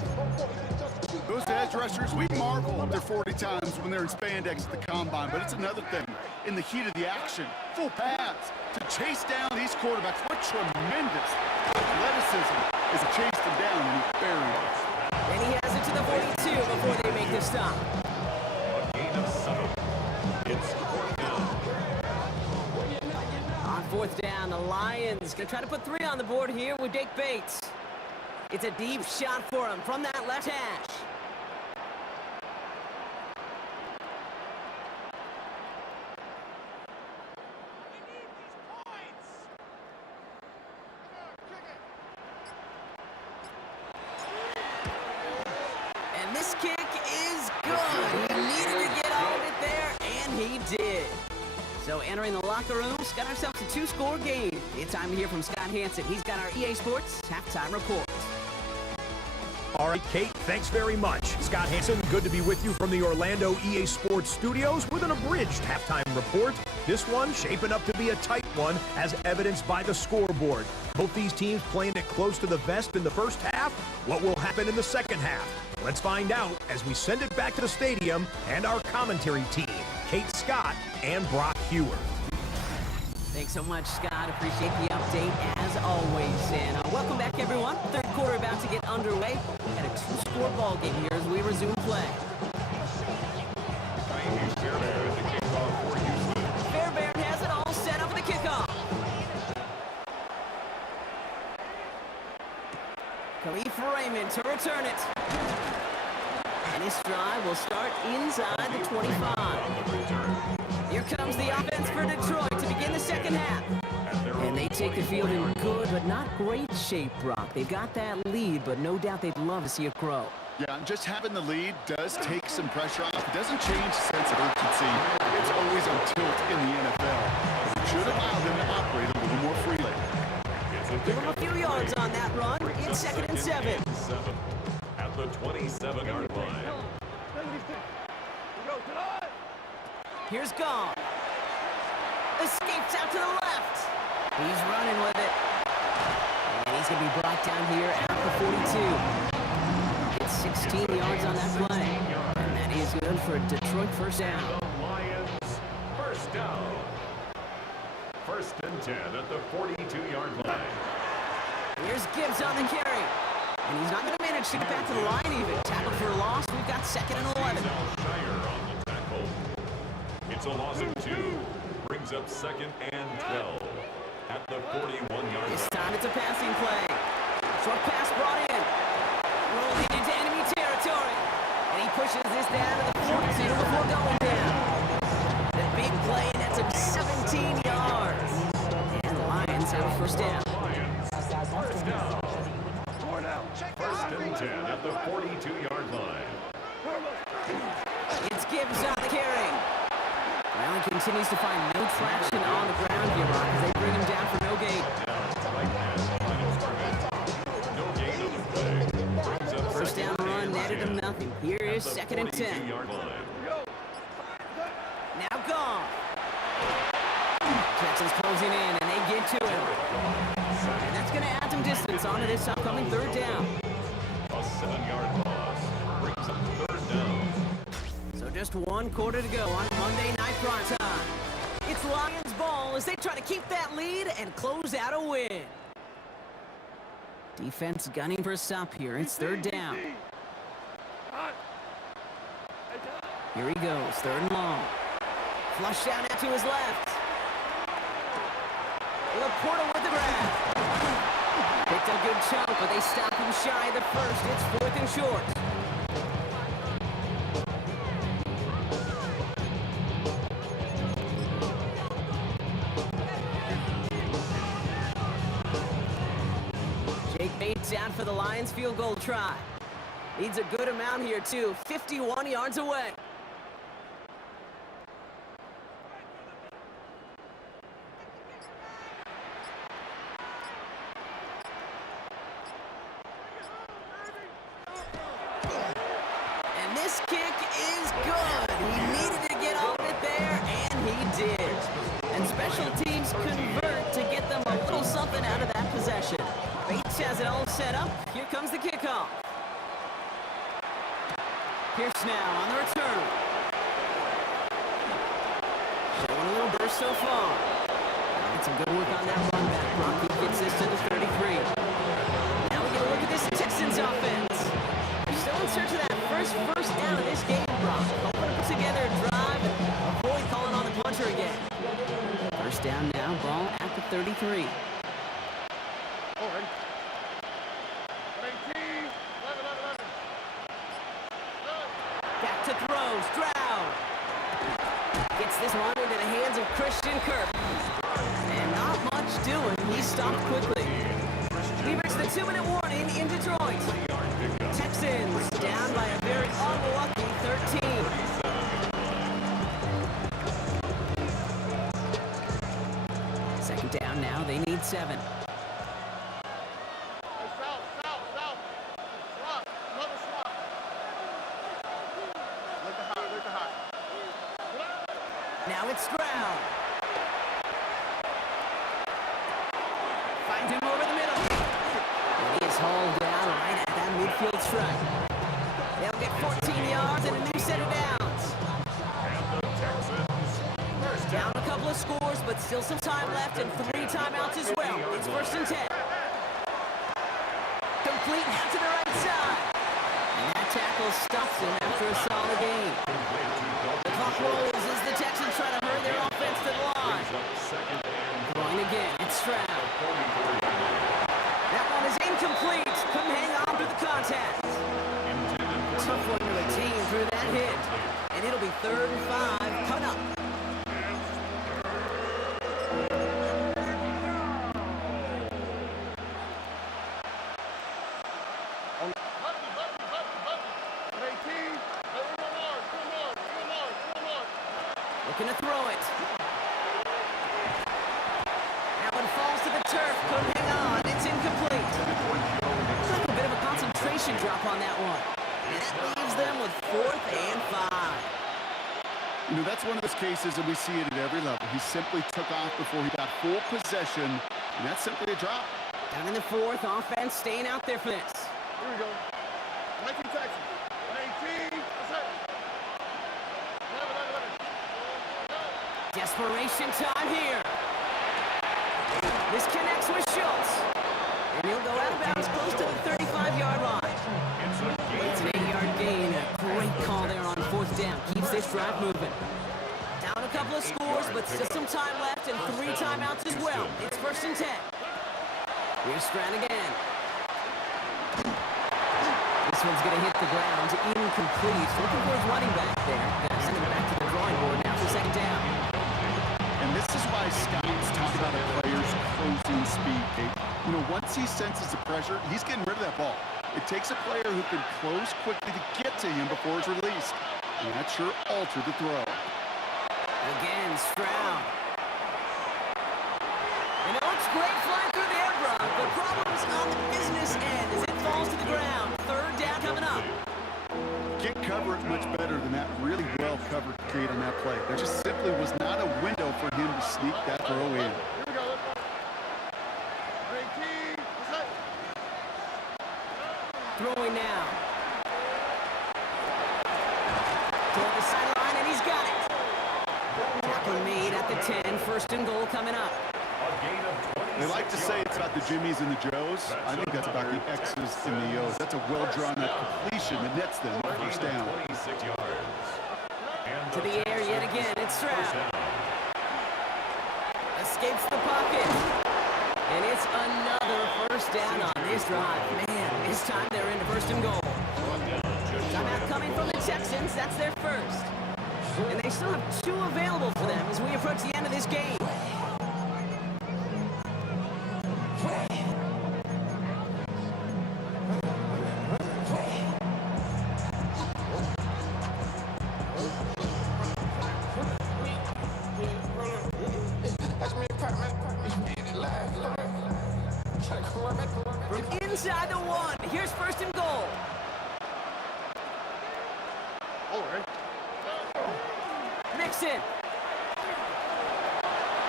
Those edge rushers, we marvel at their 40 times when they're in spandex at the combine, but it's another thing in the heat of the action. Full pads to chase down these quarterbacks. What tremendous athleticism as he chased them down and he buried us. And he has it to the 42 before they make the stop. A gain of 7. It's 4th down. On 4th down, the Lions going to try to put 3 on the board here with Jake Bates. It's a deep shot for him from that left hash. And this kick is good. He needed to get all of it there, and he did. So entering the locker rooms, got ourselves a 2-score game. It's time to hear from Scott Hanson. He's got our EA Sports halftime report. All right, Kate, thanks very much. Scott Hanson, good to be with you from the Orlando EA Sports Studios with an abridged halftime report. This one shaping up to be a tight one, as evidenced by the scoreboard. Both these teams playing it close to the vest in the first half. What will happen in the second half? Let's find out as we send it back to the stadium and our commentary team, Kate Scott and Brock Hewer. Thanks so much, Scott. Appreciate the update as always. And welcome back, everyone. 3rd quarter about to get underway. We had a 2-score ball game here as we resume play. Fairbairn at the kickoff for Houston. Fairbairn has it all set up for the kickoff. Khalif Raymond to return it. And his drive will start inside the 25. Here comes the offense for Detroit to begin the second half. And they take the field in good but not great shape, Brock. They've got that lead, but no doubt they'd love to see it grow. Yeah, and just having the lead does take some pressure off. It doesn't change the sense of urgency. It's always on tilt in the NFL. It should allow them to operate a little more freely. Give him a few yards on that run. It's 2nd and 7. At the 27-yard line. Here's Goff. Escapes out to the left. He's running with it. And he's going to be brought down here at the 42. It's 16 yards on that play. And that is good for Detroit first down. Lions first down. 1st and 10 at the 42-yard line. Here's Gibbs on the carry. And he's not going to manage to get back to the line even. Tackle for a loss. We've got 2nd and 11. Shire on the tackle. It's a loss of 2. Brings up 2nd and 12 at the 41-yard This line. time it's a passing play. Short pass brought in. Rolling into enemy territory. And he pushes this down to the 42 before going down. The big play, that's him 17 yards. And the Lions Bates have a first down. Lions, first down. First and 10 at the 42-yard line. It's Gibbs on the carry. Well, he continues to find no traction on the ground here, Rock, as they bring him down for no gain. Right at the line of scrimmage. No gain on the play. Brings up First down second run, and netted 10 him nothing. Here at is the second and 10. 42-yard line. Now gone. Jackson's closing in, and they get to him. And that's going to add some distance onto this upcoming third down. A 7-yard loss brings up third down. So just 1 quarter to go on Monday Night Prime Time. It's Lions ball as they try to keep that lead and close out a win. Defense gunning for a stop here. It's third down. Here he goes, third and long. Flush down it to his left. Laporta with the grab. Picked a good chunk, but they stop him shy of the first. It's fourth and short. Jake Bates out for the Lions field goal try. Needs a good amount here, too. 51 yards away. And this kick is good. He needed to get off it there, and he did. And special teams convert to get them a little something out of that possession. Bates has it all set up. Here comes the kickoff. Pierce now on the return. Showing a little burst so far. And some good work on that run back. Rocky gets this to the 33. Now we get a look at this Texans offense. They're still in search of that first down of this game, Brock. Hoping to put together a drive and avoid calling on the punter again. First down now, ball at the 33. All right. 18, 11. Back to throw, Stroud. Gets this one into the hands of Christian Kirk. And not much doing. He stopped quickly. We reached the 2-minute warning in Detroit. Texans down by a very unlucky 13. Second down now, they need 7. South. Swap. Another swap. Look the high. Now it's Stroud. Finds him over the middle. And he is hauled down right at that midfield stripe. They'll get 14 yards and a new set of downs. And the Texans Down a couple of scores, but still some time left and 3 timeouts as well. It's first and 10. Complete now to the right side. And that tackle stops him after a solid gain. The clock rolls as the Texans try to hurry their offense to the line. Going again, it's Stroud. That one is incomplete. Couldn't hang on to the contact. Tough one to retain through that hit. And it'll be 3rd and 5 coming up. Looking to throw it. That one falls to the turf. Couldn't hang on. It's incomplete. Looks like a bit of a concentration drop on that one. And that leaves them with 4th and 5. You know, that's one of those cases that we see it at every level. He simply took off before he got full possession, and that's simply a drop. Down in the 4th, offense staying out there for this. Here we go. 19 Texans. 18. That's it. 11. Desperation time here. This connects with Schultz. And he'll go out of bounds close to the 35-yard line. It's an 8-yard gain. A great call there on 4th down. Keeps this drive moving. Down a couple of scores, but still some time left and 3 timeouts as well. It's first and 10. Here's Stroud again. This one's going to hit the ground. Incomplete. Looking for his running back there. Going to send him back to the drawing board now for second down. And this is why scouts talk about a player's close racing speed, Kate. You know, once he senses the pressure, he's getting rid of that ball. It takes a player who can close quickly to get to him before it's released. And that sure altered the throw. Again, Stroud. And it looks great flying through the air, Brock, but problems on the business end as it falls to the ground. Third down coming up. Get coverage much better than that really well covered Kate on that play. There just simply was not a window for him to sneak that throw in. Here we go. 18. That's it. Throwing now. Toward the sideline, and he's got it. Tackle made at the 10. First and goal coming up. They like to say it's about the Jimmies and the Joes. I think that's about the X's and the O's. That's a well-drawn-out completion that nets them on first down. 26 yards. To the air yet again, it's Stroud. Escapes the pocket. And it's another first down on this drive. Man, this time they're into first and goal. Timeout coming from the Texans. That's their first. And they still have 2 available for them as we approach the end of this game. From inside the 1, here's first and goal. Oh, right. Mixon.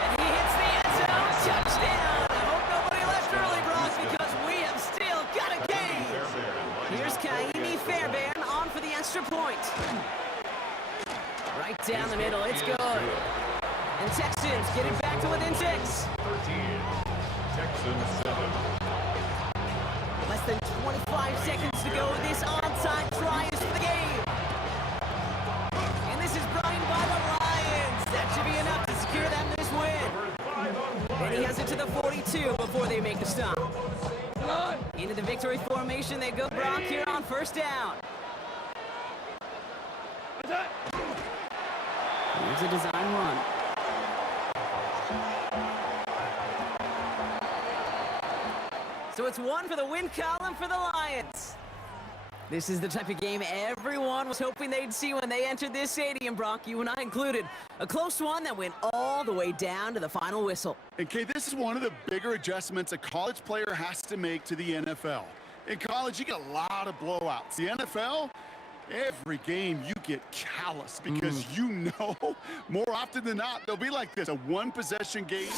And he hits the end zone. Touchdown. I hope nobody left early, Brock, because we have still got a game. Here's Kaimi Fairbairn on for the extra point. Right down the middle. It's good. And Texans get it back to within 6. 13. Texans 7. Less than 25 seconds to go. This onside try is for the game. And this is brought in by the Lions. That should be enough to secure them this win. And he has it to the 42 before they make the stop. Into the victory formation they go, Brock, here on first down. Here's a design run. So it's 1 for the win column for the Lions. This is the type of game everyone was hoping they'd see when they entered this stadium, Brock, you and I included. A close one that went all the way down to the final whistle. And Kate, this is one of the bigger adjustments a college player has to make to the NFL. In college, you get a lot of blowouts. The NFL, every game you get callous because you know more often than not, they'll be like this, a one-possession game.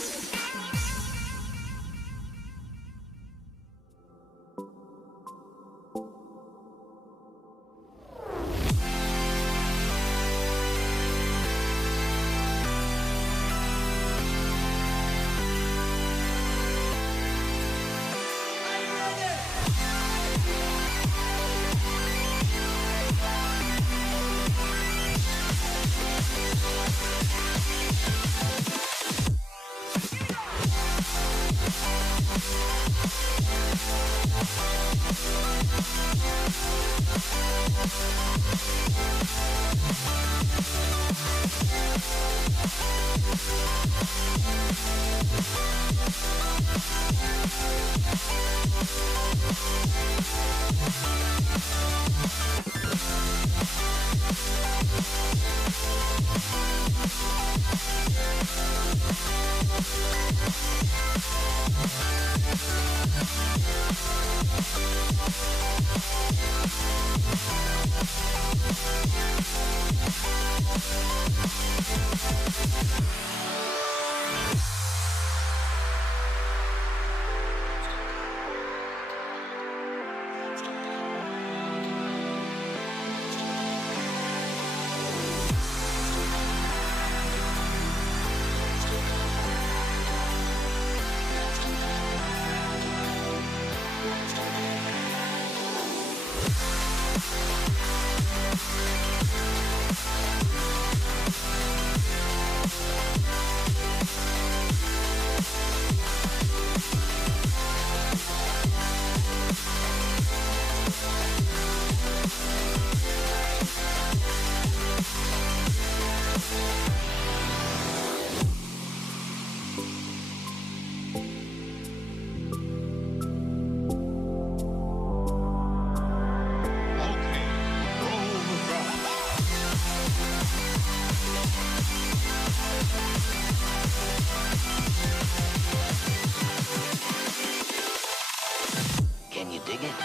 Dig it.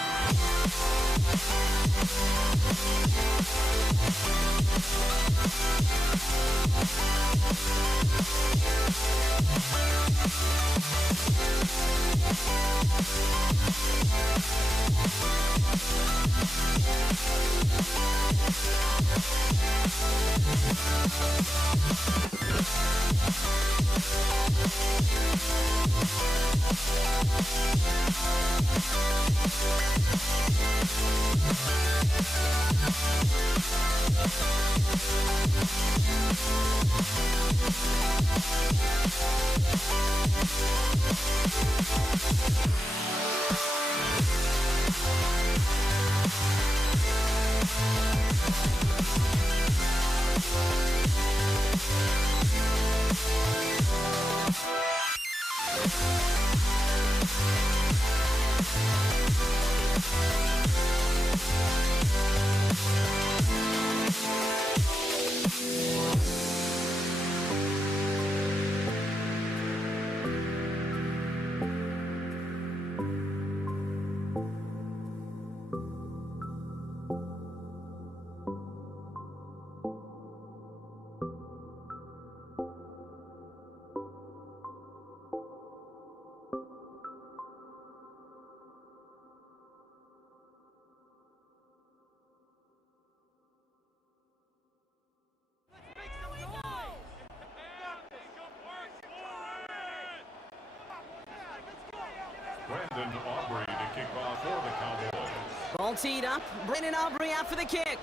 Brandon Aubrey to kick off for the Cowboys. Ball teed up. Brandon Aubrey out for the kick.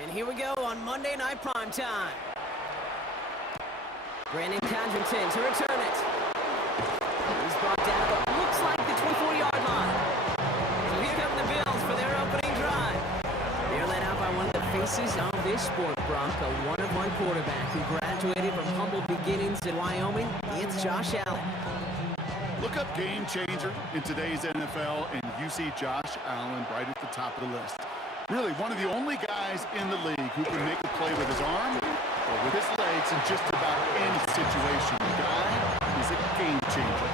And here we go on Monday Night Primetime. Brandon Condrington to return it. He's brought down to what looks like the 24-yard line. So here come the Bills for their opening drive. They're led out by one of the faces of this sport, Brock, a one-of-one quarterback who graduated from humble beginnings in Wyoming. It's Josh Allen. Look up game changer in today's NFL, and you see Josh Allen right at the top of the list. Really, one of the only guys in the league who can make a play with his arm or with his legs in just about any situation. The guy is a game changer.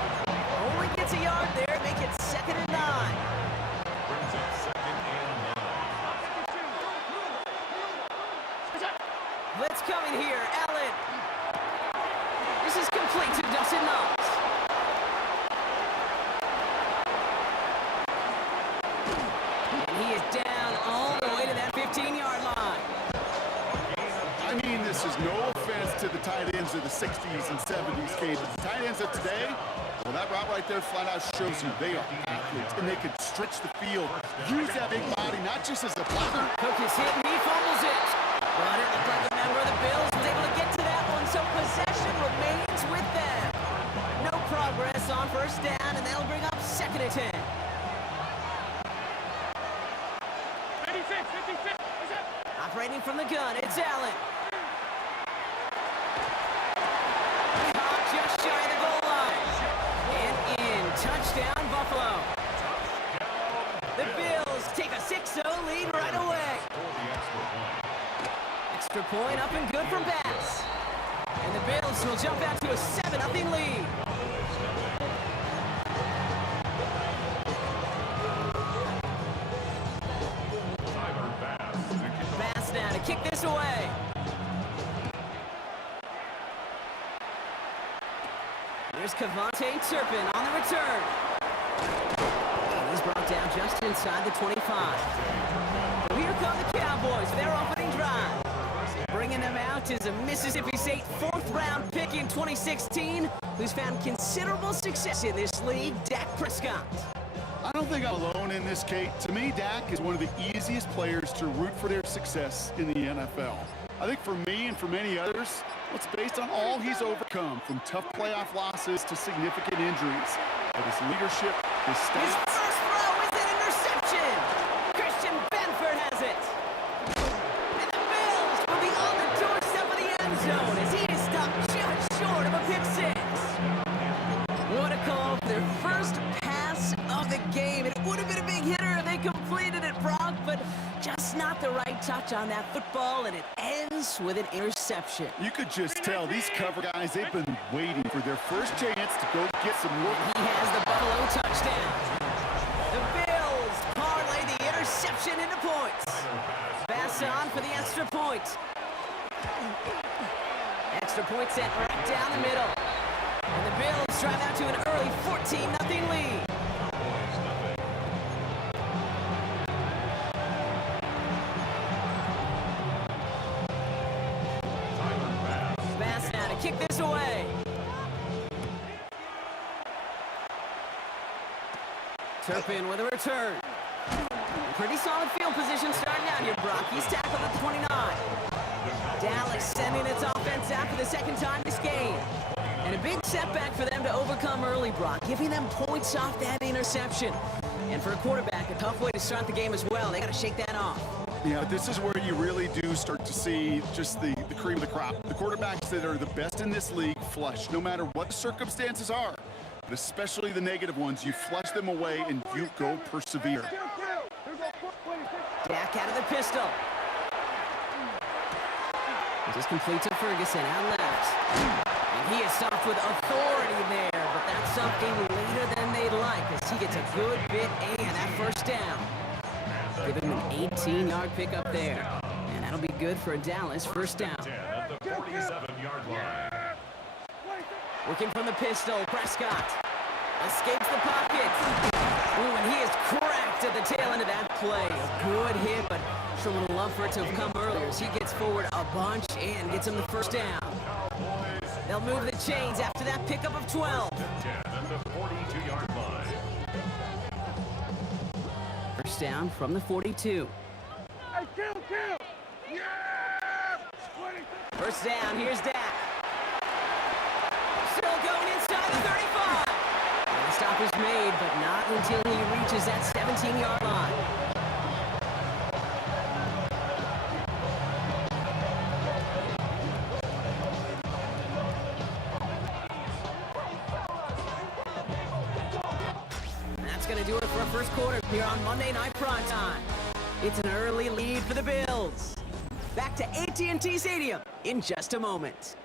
Only gets a yard there, make it 2nd and 9. Brings up 2nd and 9. Blitz coming here, Allen. This is complete to Dustin Knox. And he is down all the way to that 15-yard line. I mean, this is no offense to the tight ends of the 60s and 70s, Kate. But the tight ends of today, well, that route right there flat out shows you they are athletes, and they can stretch the field, use that big body, not just as a blocker. Cook is hit and he fumbles it. But it looked like a member of the Bills was able to get to that one, so possession remains with them. No progress on first down, and that'll bring up 2nd and 10. 56. Operating from the gun, it's Allen. Caught just shy of the goal line. And in, touchdown Buffalo. The Bills take a 6-0 lead right away. For the extra point. Extra point up and good from Bass. And the Bills will jump out to a 7-0 lead. Tyler Bass to kick off. Bass now to kick this away. Here's Cavante Turpin on the return. He's brought down just inside the 25. So here come the Cowboys for their opening drive. Bringing them out is a Mississippi State 4th-round pick in 2016 who's found considerable success in this league, Dak Prescott. I don't think I'm alone in this, Kate. To me, Dak is one of the easiest players to root for their success in the NFL. I think for me and for many others, it's based on all he's overcome, from tough playoff losses to significant injuries. But his leadership, his His stats, first throw is an interception. Christian Benford has it. And the Bills will be on the doorstep of the end zone as he is stopped just short of a pick six. What a call for their first pass of the game. It would have been a big hitter if they completed it, Brock, but just not the right touch on that football, and it ends with an interception. you could just tell these cover guys, they've been waiting for their first chance to go get some work. He has the Buffalo touchdown. The Bills minutes. Bass on for the extra point. Extra point set right down the middle. And the Bills drive out to an early 14-0 lead. Bass now to kick this away. Turpin with a return. Pretty solid field position starting out here, Brock. He's tackled at 29. Dallas sending its offense out for the second time this game. And a big setback for them to overcome early, Brock, giving them points off that interception. And for a quarterback, a tough way to start the game as well. They got to shake that off. Yeah, but this is where you really do start to see just the cream of the crop. The quarterbacks that are the best in this league flush, no matter what the circumstances are. But especially the negative ones, you flush them away and you go persevere. Dak out of the pistol. Just complete to Ferguson out left. And he is stopped with authority there, but that's something later than they'd like as he gets a good bit and that first down. Give him an 18-yard pickup there. And that'll be good for a Dallas first down. At the 47-yard line. Working from the pistol, Prescott escapes the pocket. Ooh, and he is cracked at the tail end of that play. A good hit, but sure would have loved for it to have come earlier as he gets forward a bunch and gets him the first down. They'll move the chains after that pickup of 12. At the 42-yard line. First down from the 42. Hey, kill! Yeah! First down, here's Dak. Still going inside the 35. And the stop is made, but not until he reaches that 17-yard line. And that's going to do it for our first quarter here on Monday Night Prime Time. It's an early lead for the Bills. Back to AT&T Stadium in just a moment.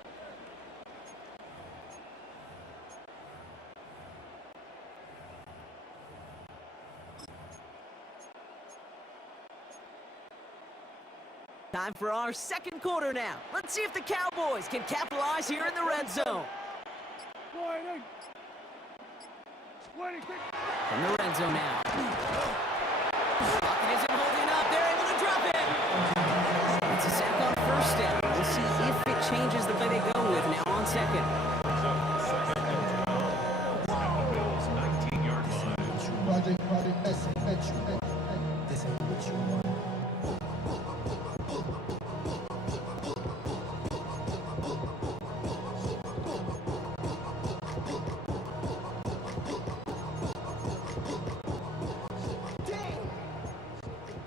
Time for our second quarter now. Let's see if the Cowboys can capitalize here in the red zone. From the red zone now. Pocket isn't holding up. They're able to drop it. It's a sack on first down. We'll see if it changes the play they go with now on second. Second and 12. At the Bills' 19-yard line. This ain't what you want.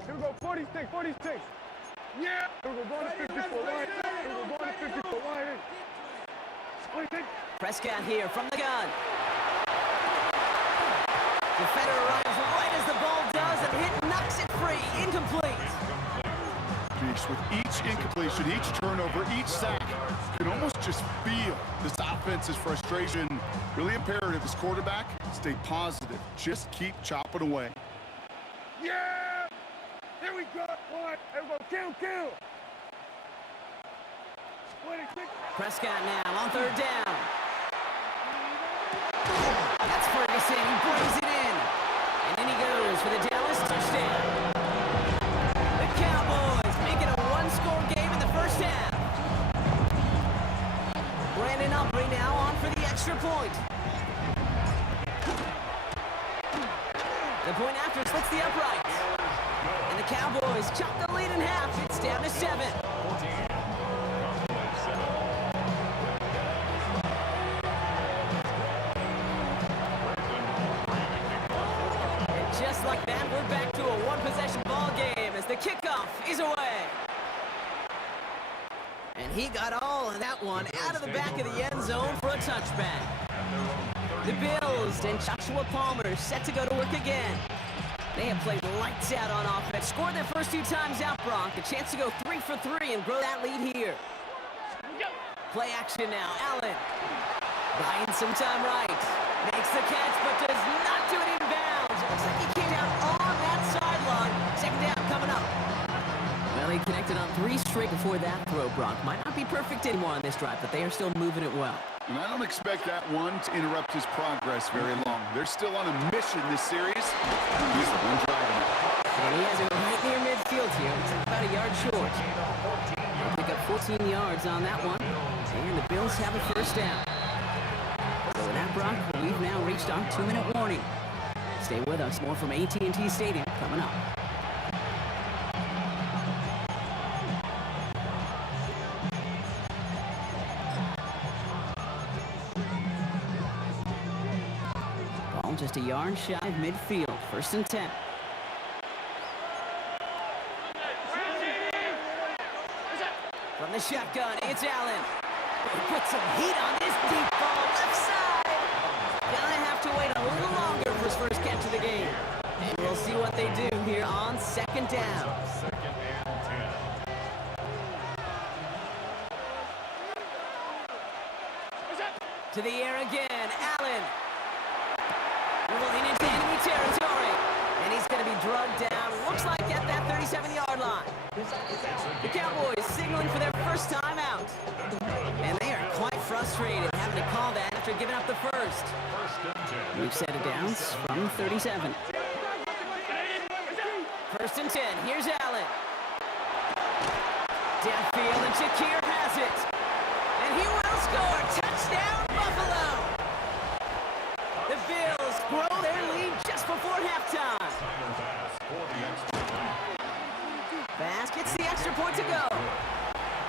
Here we go, 46. Yeah! Here we go, going to 50 for line. Here we go, going to 50 for line. 46. Prescott here from the gun. Defender arrives right as the ball does, and hit knocks it free. Incomplete. Jeez, with each incompletion, each turnover, each sack, you can almost just feel this offense's frustration. Really imperative as quarterback, stay positive. Just keep chopping away. Yeah! Here we go. One. Here we go. Kill. 26. Prescott now on third down. That's Ferguson. He brings it in. And then he goes for the Dallas touchdown. The Cowboys make it a one-score game in the first half. Brandon Aubrey now on for the extra point. The point after splits the uprights. And the Cowboys chop the lead in half. It's down to 7. 14. And just like that, we're back to a one-possession ball game as the kickoff is away. And he got all of that one out of the back of the end zone for a touchback. The Bills and Joshua Palmer set to go to work again. They have played lights out on offense, scored their first 2 times out, Brock. A chance to go 3 for 3 and grow that lead here. Play action now, Allen. Buying some time right. Makes the catch, but does not do it in bounds. Looks like he came down on that sideline. Second down coming up. straight before that throw, Brock. Might not be perfect anymore on this drive, but they are still moving it well. And I don't expect that one to interrupt his progress very long. They're still on a mission this series. He's the one driving it. And he has it right near midfield here. It's about a yard short. They'll pick up 14 yards on that one. And the Bills have a first down. So with that, Brock, we've now reached our 2-minute warning. Stay with us. More from AT&T Stadium coming up. Ball just a yard shy of midfield. 1st and 10. From the shotgun, it's Allen. Put some heat on this deep ball left side. Gonna have to wait a little longer for his first catch of the game. And we'll see what they do here on 2nd down. 2nd and 10. To the air again, Allen. Rolling into enemy territory. And he's gonna be drugged down. Looks like at that 37-yard line. The Cowboys signaling for their first time out. And they are quite frustrated having to call that after giving up the first. We've set it down from 37. 1st and 10. Here's Allen. Downfield, and Shakir has it. And he will score. Touchdown, Buffalo. The Bills grow their lead just before halftime. Bass gets the extra point to go.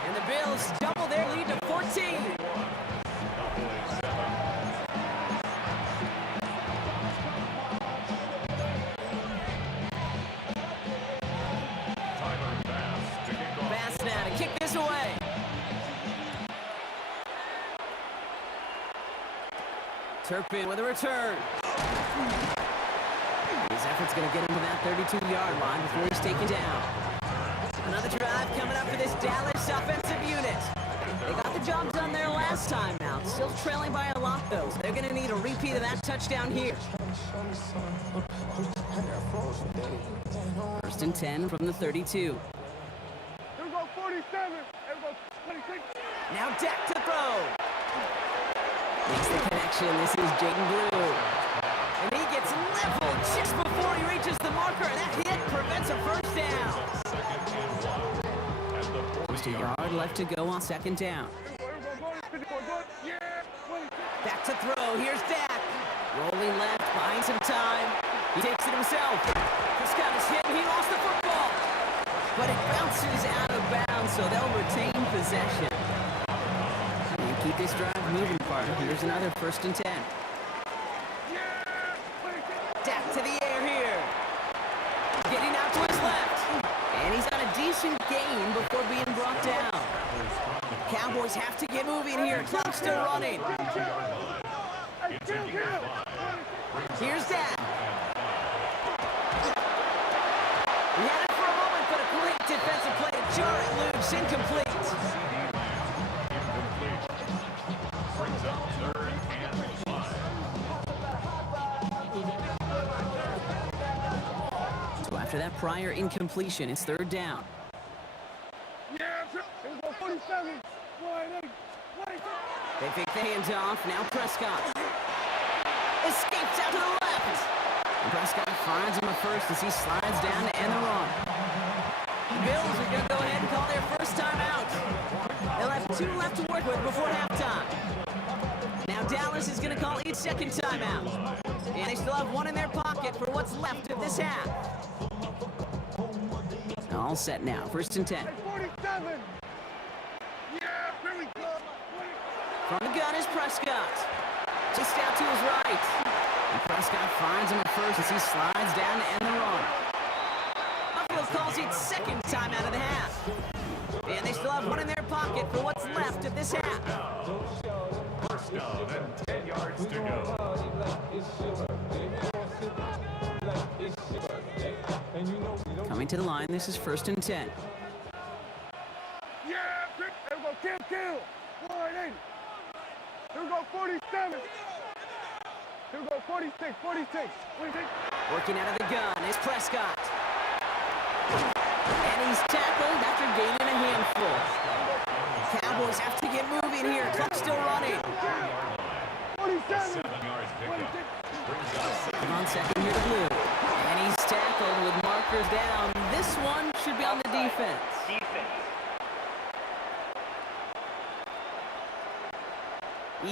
And the Bills double their lead to 14. Bass now to kick this away. Turpin with a return. His effort's going to get him to that 32-yard line before he's taken down. Another drive coming up for this Dallas offensive unit. They got the job done there last time out. Still trailing by a lot, though. So they're going to need a repeat of that touchdown here. 1st and 10 from the 32. Here we go, 47. Here we go, 26. Now Dak to throw. Makes the connection. This is Jaden Blue. And he gets leveled just before he reaches the marker. And that hit prevents a first down. Just a yard left to go on 2nd down. Back to throw. Here's Dak. Rolling left, buying some time. He takes it himself. Prescott is hit and he lost the football. But it bounces out of bounds, so they'll retain possession. And keep this drive moving, partner. Here's another 1st and 10. Dak to the air here. Getting out to his left. And he's got a decent gain before being brought down. Cowboys have to get moving here. Clock's still running. Here's Dak. He had it for a moment, but a great defensive play to jar it loose. Incomplete. Brings up 3rd and 5. So after that prior incompletion, it's 3rd down. They fake the handoff. Now Prescott escapes out to the left. And Prescott finds him at first as he slides down to end the run. The Bills are going to go ahead and call their first timeout. They'll have 2 left to work with before halftime. Now Dallas is going to call each second timeout. And they still have 1 in their pocket for what's left of this half. All set now. 1st and 10. 47. From the gun is Prescott. Just out to his right. And Prescott finds him at first as he slides down to end the run. Buffalo calls it 2nd timeout of the half. And they still have 1 in their pocket for what's left of this half. 1st down and 10 yards to go. Coming to the line, this is 1st and 10. Here we go, kill. 480. Here we go, 47. Here we go, 46. Working out of the gun is Prescott. And he's tackled after gaining a handful. Cowboys have to get moving here. Clock still running. 47. 7 yards pickup. Brings up Come on, second here to Blue. And he's tackled with markers down. This one should be on the defense.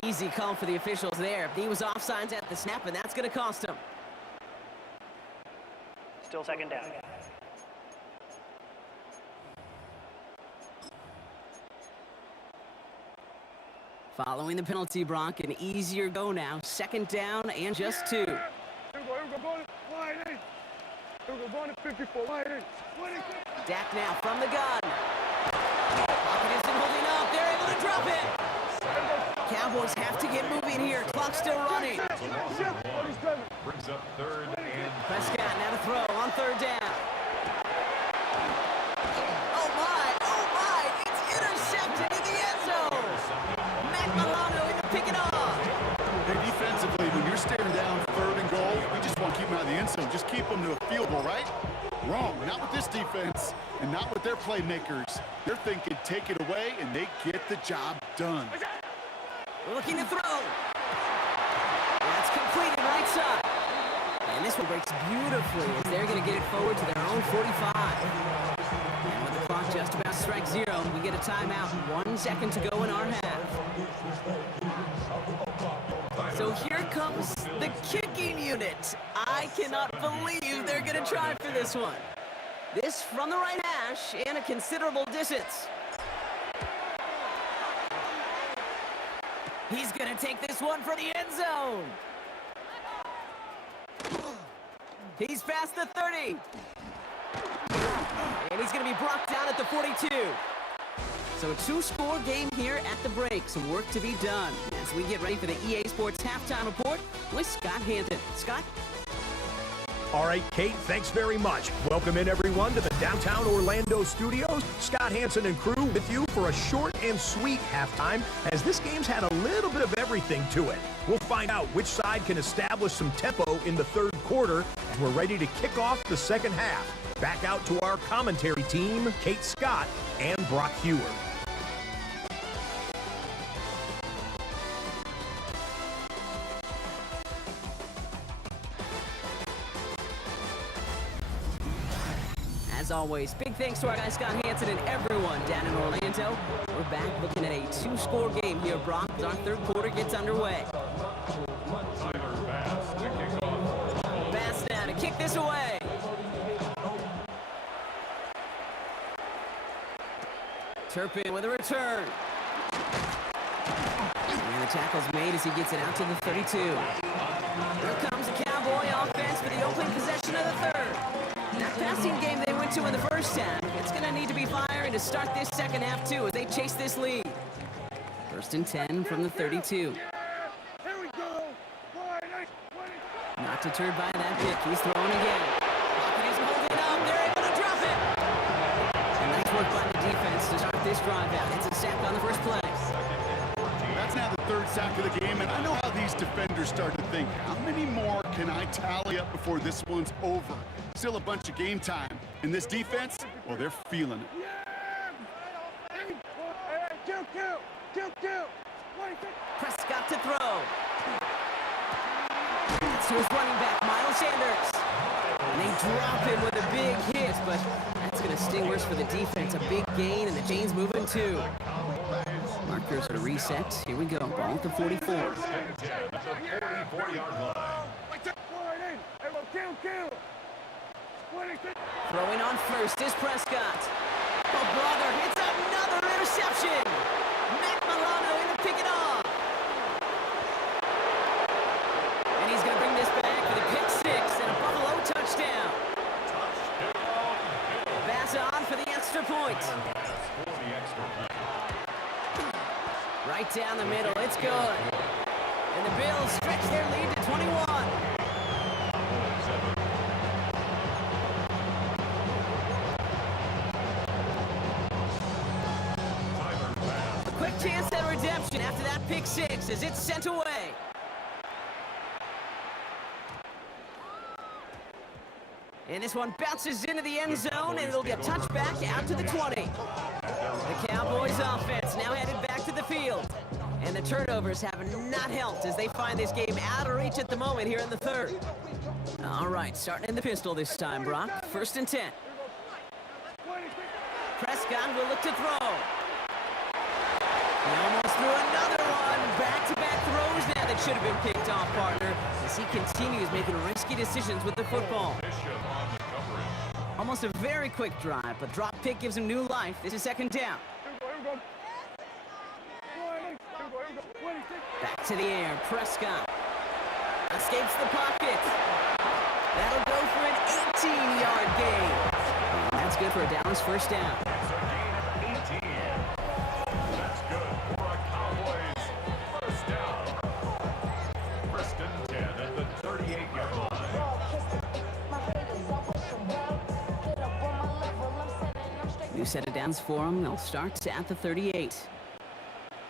Easy call for the officials there. He was offsides at the snap, and that's going to cost him. Still second down. Following the penalty, Brock, an easier go now. Second down and just 2. Here we go, wide in. Here we go, going to 54, wide in. 26. Dak now from the gun. Pocket isn't holding up. They're able to drop it. Cowboys have to get moving here. Clock still running. brings up 3rd and Prescott now to throw on 3rd down. Oh my, it's intercepted in the end zone. Matt Milano in to pick it off. Hey, defensively, when you're staring down 3rd and goal, you just want to keep them out of the end zone. Just keep them to a field goal, right? Wrong. Not with this defense and not with their playmakers. They're thinking take it away, and they get the job done. Looking to throw. That's completed right side. And this one breaks beautifully as they're going to get it forward to their own 45. And with the clock just about to strike 0, we get a timeout. 1 second to go in our half. So here comes the kicking unit. I cannot believe they're going to try for this one. This from the right hash and a considerable distance. He's going to take this one for the end zone. He's past the 30. And he's going to be brought down at the 42. So a 2-score game here at the break. Some work to be done as we get ready for the EA Sports Halftime Report with Scott Hanson. Scott? All right, Kate, thanks very much. Welcome in, everyone, to the downtown Orlando studios. Scott Hanson and crew with you for a short and sweet halftime, as this game's had a little bit of everything to it. We'll find out which side can establish some tempo in the 3rd quarter, and we're ready to kick off the 2nd half. Back out to our commentary team, Kate Scott and Brock Hewer. As always, big thanks to our guy Scott Hanson and everyone down in Orlando. We're back looking at a 2-score game here, Brock, as our 3rd quarter gets underway. Tyler Bass to kick off. Bass now to kick this away. Turpin with a return. And the tackle's made as he gets it out to the 32. Here comes the Cowboy offense for the opening possession of the 3rd. That passing game they went to in the 1st half, it's going to need to be firing to start this 2nd half, too, as they chase this lead. 1st and 10 from the 32. Here we go. Wide in. 20. Not deterred by that pick. He's throwing again. Pocket isn't holding up. They're able to drop it. And nice work by the defense to start this drive out. It's a sack on the first play. That's now the 3rd sack of the game, and I know how these defenders start to think, how many more can I tally up before this one's over? Still a bunch of game time. And this defense, well, they're feeling it. Kill. 26. Prescott to throw. That's to his running back, Miles Sanders. And they drop him with a big hit, but that's going to sting worse for the defense. A big gain, and the chain's moving too. Markers are reset. Here we go. Ball at the 44. At the 44-yard line. Kill. 26. Throwing on first is Prescott. Oh, brother, it's another interception. Matt Milano in to pick it off. And he's going to bring this back for the pick 6 and a Buffalo touchdown. Bass on for the extra point. Right down the middle, it's good. And the Bills stretch their lead to 21. A quick chance at redemption after that pick 6 as it's sent away. And this one bounces into the end zone, and it'll get touched back out to the 20. The Cowboys offense now headed back to the field. And the turnovers have not helped as they find this game out of reach at the moment here in the third. All right, starting in the pistol this time, Brock. 1st and 10. Prescott will look to throw. He almost threw another one. Back-to-back throws now that should have been picked off, partner, as he continues making risky decisions with the football. Almost a very quick drive, but drop pick gives him new life. This is 2nd down. Back to the air, Prescott. Escapes the pocket. That'll go for an 18-yard gain. And that's good for a Dallas 1st down. That's a gain of 18. That's good for a Cowboys 1st down. 1st and 10 at the 38-yard line. New set of downs for them. They'll start at the 38.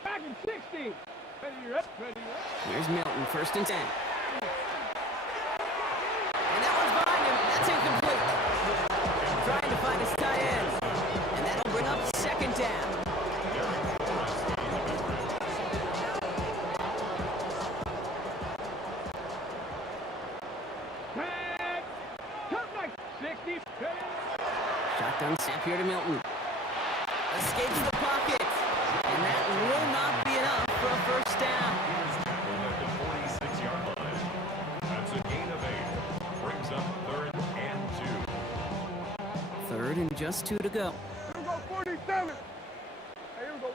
Back in 60. Ready up. Here's Milton, 1st and 10. And that one's behind him. That's incomplete. Trying to find his tight end. And that'll bring up 2nd down. Cut back 60. Shotgun snap here to Milton. Escapes the pocket. And that will not be enough for a 1st down. At the 46-yard line. That's a gain of 8. Brings up 3rd and 2. 3rd and just 2 to go. Here we go, 47. Hey, here we go.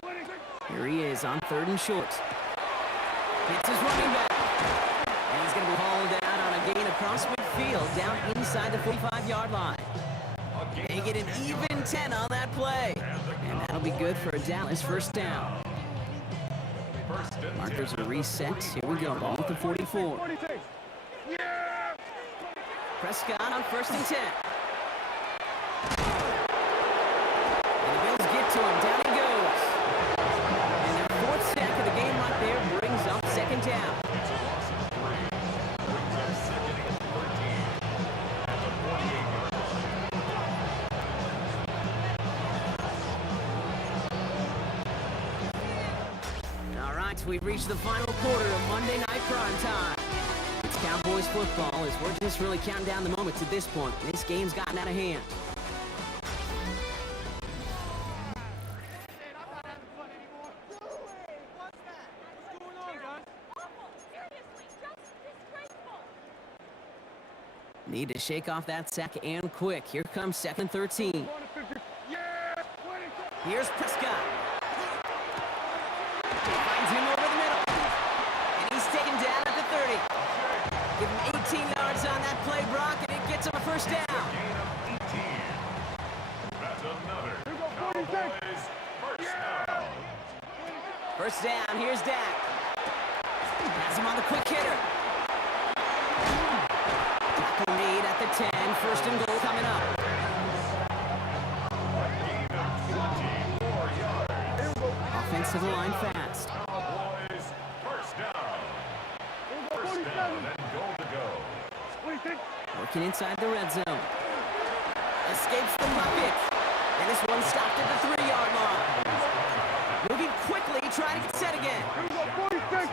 26. Here he is on 3rd and short. Hits his running back. And he's going to be hauled out on a gain across midfield down inside the 45-yard line. They get an even 10 on that play. And that'll be good for a Dallas 1st down. Markers are reset. Here we go. Ball at the 44. 46. Yeah. Prescott on 1st and 10. And the Bills get to him. Down he goes. And their 4th sack of the game right there brings up 2nd down. It's a loss of 3. Brings up 2nd and 13 at the 48-yard line. All right, we've reached the final quarter of Monday Night Prime Time. It's Cowboys football as we're just really counting down the moments at this point. This game's gotten out of hand. Need to shake off that sack and quick. Here comes 2nd and 13. Yeah. 26. Here's Prescott. Finds him over the middle. And he's taken down at the 30. Give him 18 yards on that play, Brock, and it gets him a 1st down. Gain of 18. That's another Here we go, 46. Cowboys 1st down. 1st down, here's Dak. Has him on the quick hitter. Tackle made at the 10. 1st and goal coming up. Gain of 24 yards. Offensive line fast. Cowboys 1st down. Here we go, 1st 47. down and goal to go. 26. Working inside the red zone. Escapes the pocket. And this one stopped at the 3-yard line. Moving quickly, trying to get set again. Here we go, 46.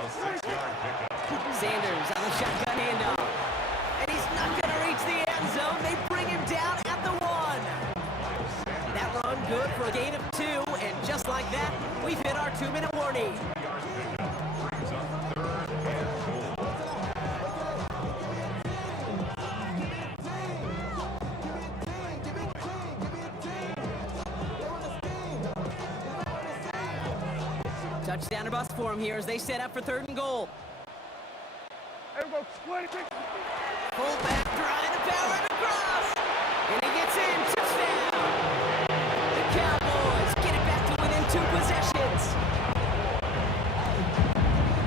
A 6-yard pickup. Sanders on the shotgun handoff. And he's not going to reach the end zone. They bring him down at the 1. That run good for a gain of 2. And just like that, we've hit our 2-minute warning. Yard pickup. Brings up 3rd and goal. Touchdown or bust for him here as they set up for 3rd and goal. Here we go, 26. Fullback trying to power it across. And he gets in. Touchdown. The Cowboys get it back to within 2 possessions.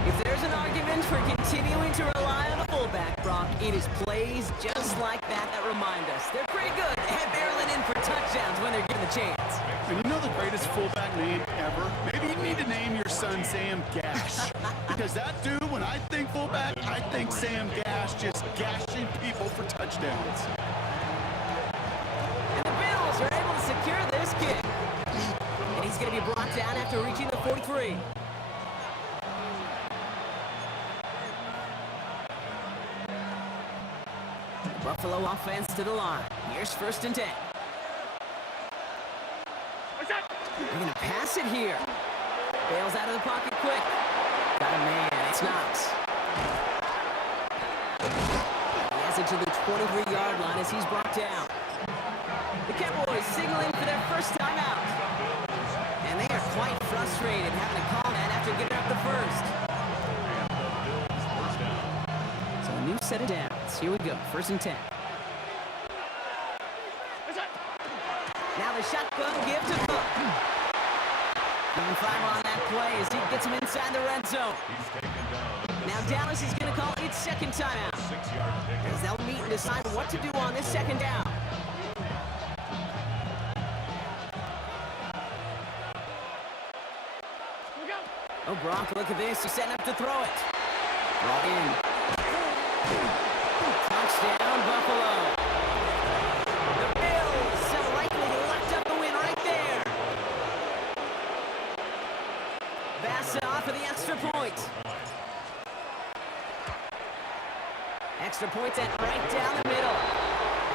If there's an argument for continuing to rely on a fullback, Brock, it is plays just like that that remind us they're pretty good at barreling in for touchdowns when they're given the chance. And you know the greatest fullback name ever? Maybe you need to name your son Sam Gash. Because that dude, when I think fullback, I think Sam Gash. pass, just gashing people for touchdowns. And the Bills are able to secure this kick. And he's going to be brought down after reaching the 43. Buffalo offense to the line. Here's 1st and 10. They're going to pass it here. Bails out of the pocket quick. Got a man. It's Knox. He has it to the 23-yard line as he's brought down. The Cowboys signaling for their first time out. And they are quite frustrated having to call that after giving up the first. So a new set of downs. Here we go. 1st and 10. Now the shotgun give to Cook. Giving 5 on that play as he gets him inside the red zone. Now Dallas is going to call its second timeout. As they'll meet and decide what to do on this 2nd down. Oh, Brock, look at this. He's setting up to throw it. Brought in. Touchdown, Buffalo. The Bills have likely locked up the win right there. Bassett off for the extra point. Extra point at right down the middle.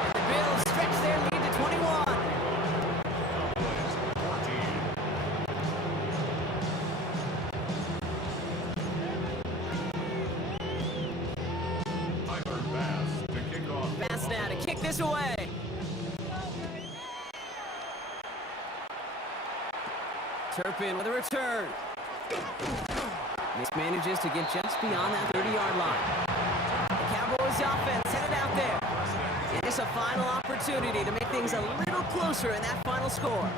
And the Bills stretch their lead to 21. Bass now to kick this away. Turpin with a return. Manages to get just beyond that 30-yard line. The Cowboys offense headed out there. It is a final opportunity to make things a little closer in that final score.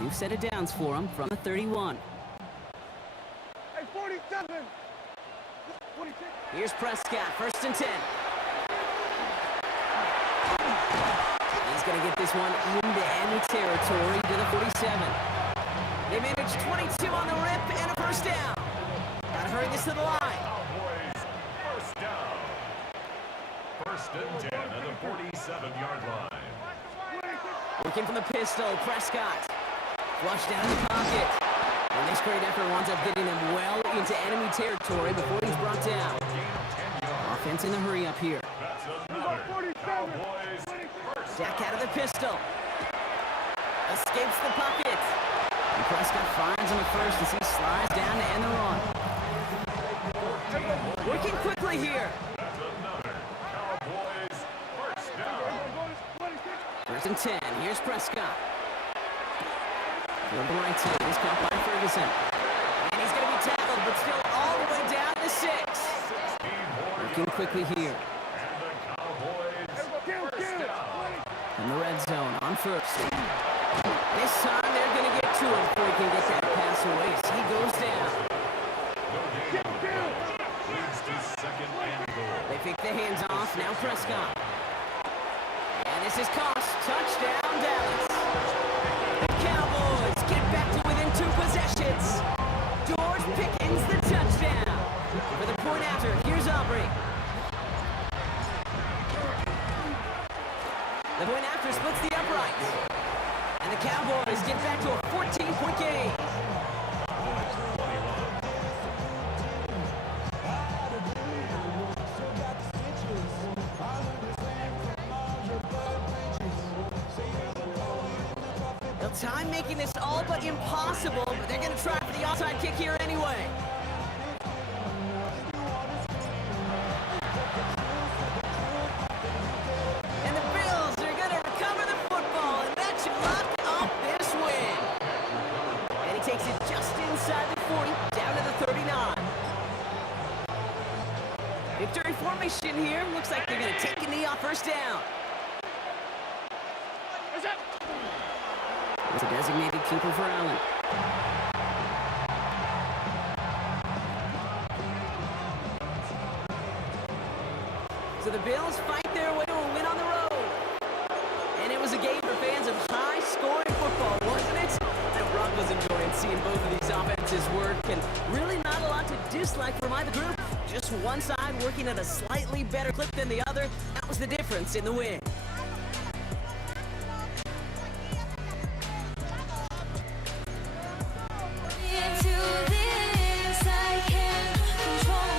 New set of downs for them from the 31. Hey, 47. 46. Here's Prescott, 1st and 10. He's going to get this one into enemy territory to the 47. They managed 22 on the rip and a 1st down. Got to hurry this to the line. Cowboys, 1st down. 1st and 10 at the 47-yard line. Looking from the pistol, Prescott. Flushed down in the pocket. And this great effort winds up getting him well into enemy territory before he's brought down. Offense in the hurry up here. That's another Cowboys first. Jack out of the pistol. Escapes the pocket. And Prescott finds him at first as he slides down to end the run. Working quickly here. That's another Cowboys first down. 1st and 10. Here's Prescott. From the right side, he's caught by Ferguson. And he's going to be tackled, but still all the way down to 6. Working quickly here. And the Cowboys first down. In the red zone on 1st. This time they're going to get to him before he can get that pass away. So he goes down. Leads to 2nd and goal. They pick the hands off. Now Prescott. And this is Cost. Touchdown, Dallas. The Cowboys get back to within 2 possessions. George Pickens the touchdown. For the point after, here's Aubrey. The point after splits the uprights. And the Cowboys get back to a 14-point game. Now time making this all but impossible, but they're going to try for the onside kick here anyway. And the Bills are going to recover the football, and that should lock up this win. And he takes it just inside the 40, down to the 39. Victory formation here. Looks like they're going to take a knee off 1st down. It's a designated keeper for Allen. So the Bills fight their way to a win on the road. And it was a game for fans of high-scoring football, wasn't it? And Brock was enjoying seeing both of these offenses work, and really not a lot to dislike from either group. Just one side working at a slightly better clip than the other. That was the difference in the win. Into this, I can't control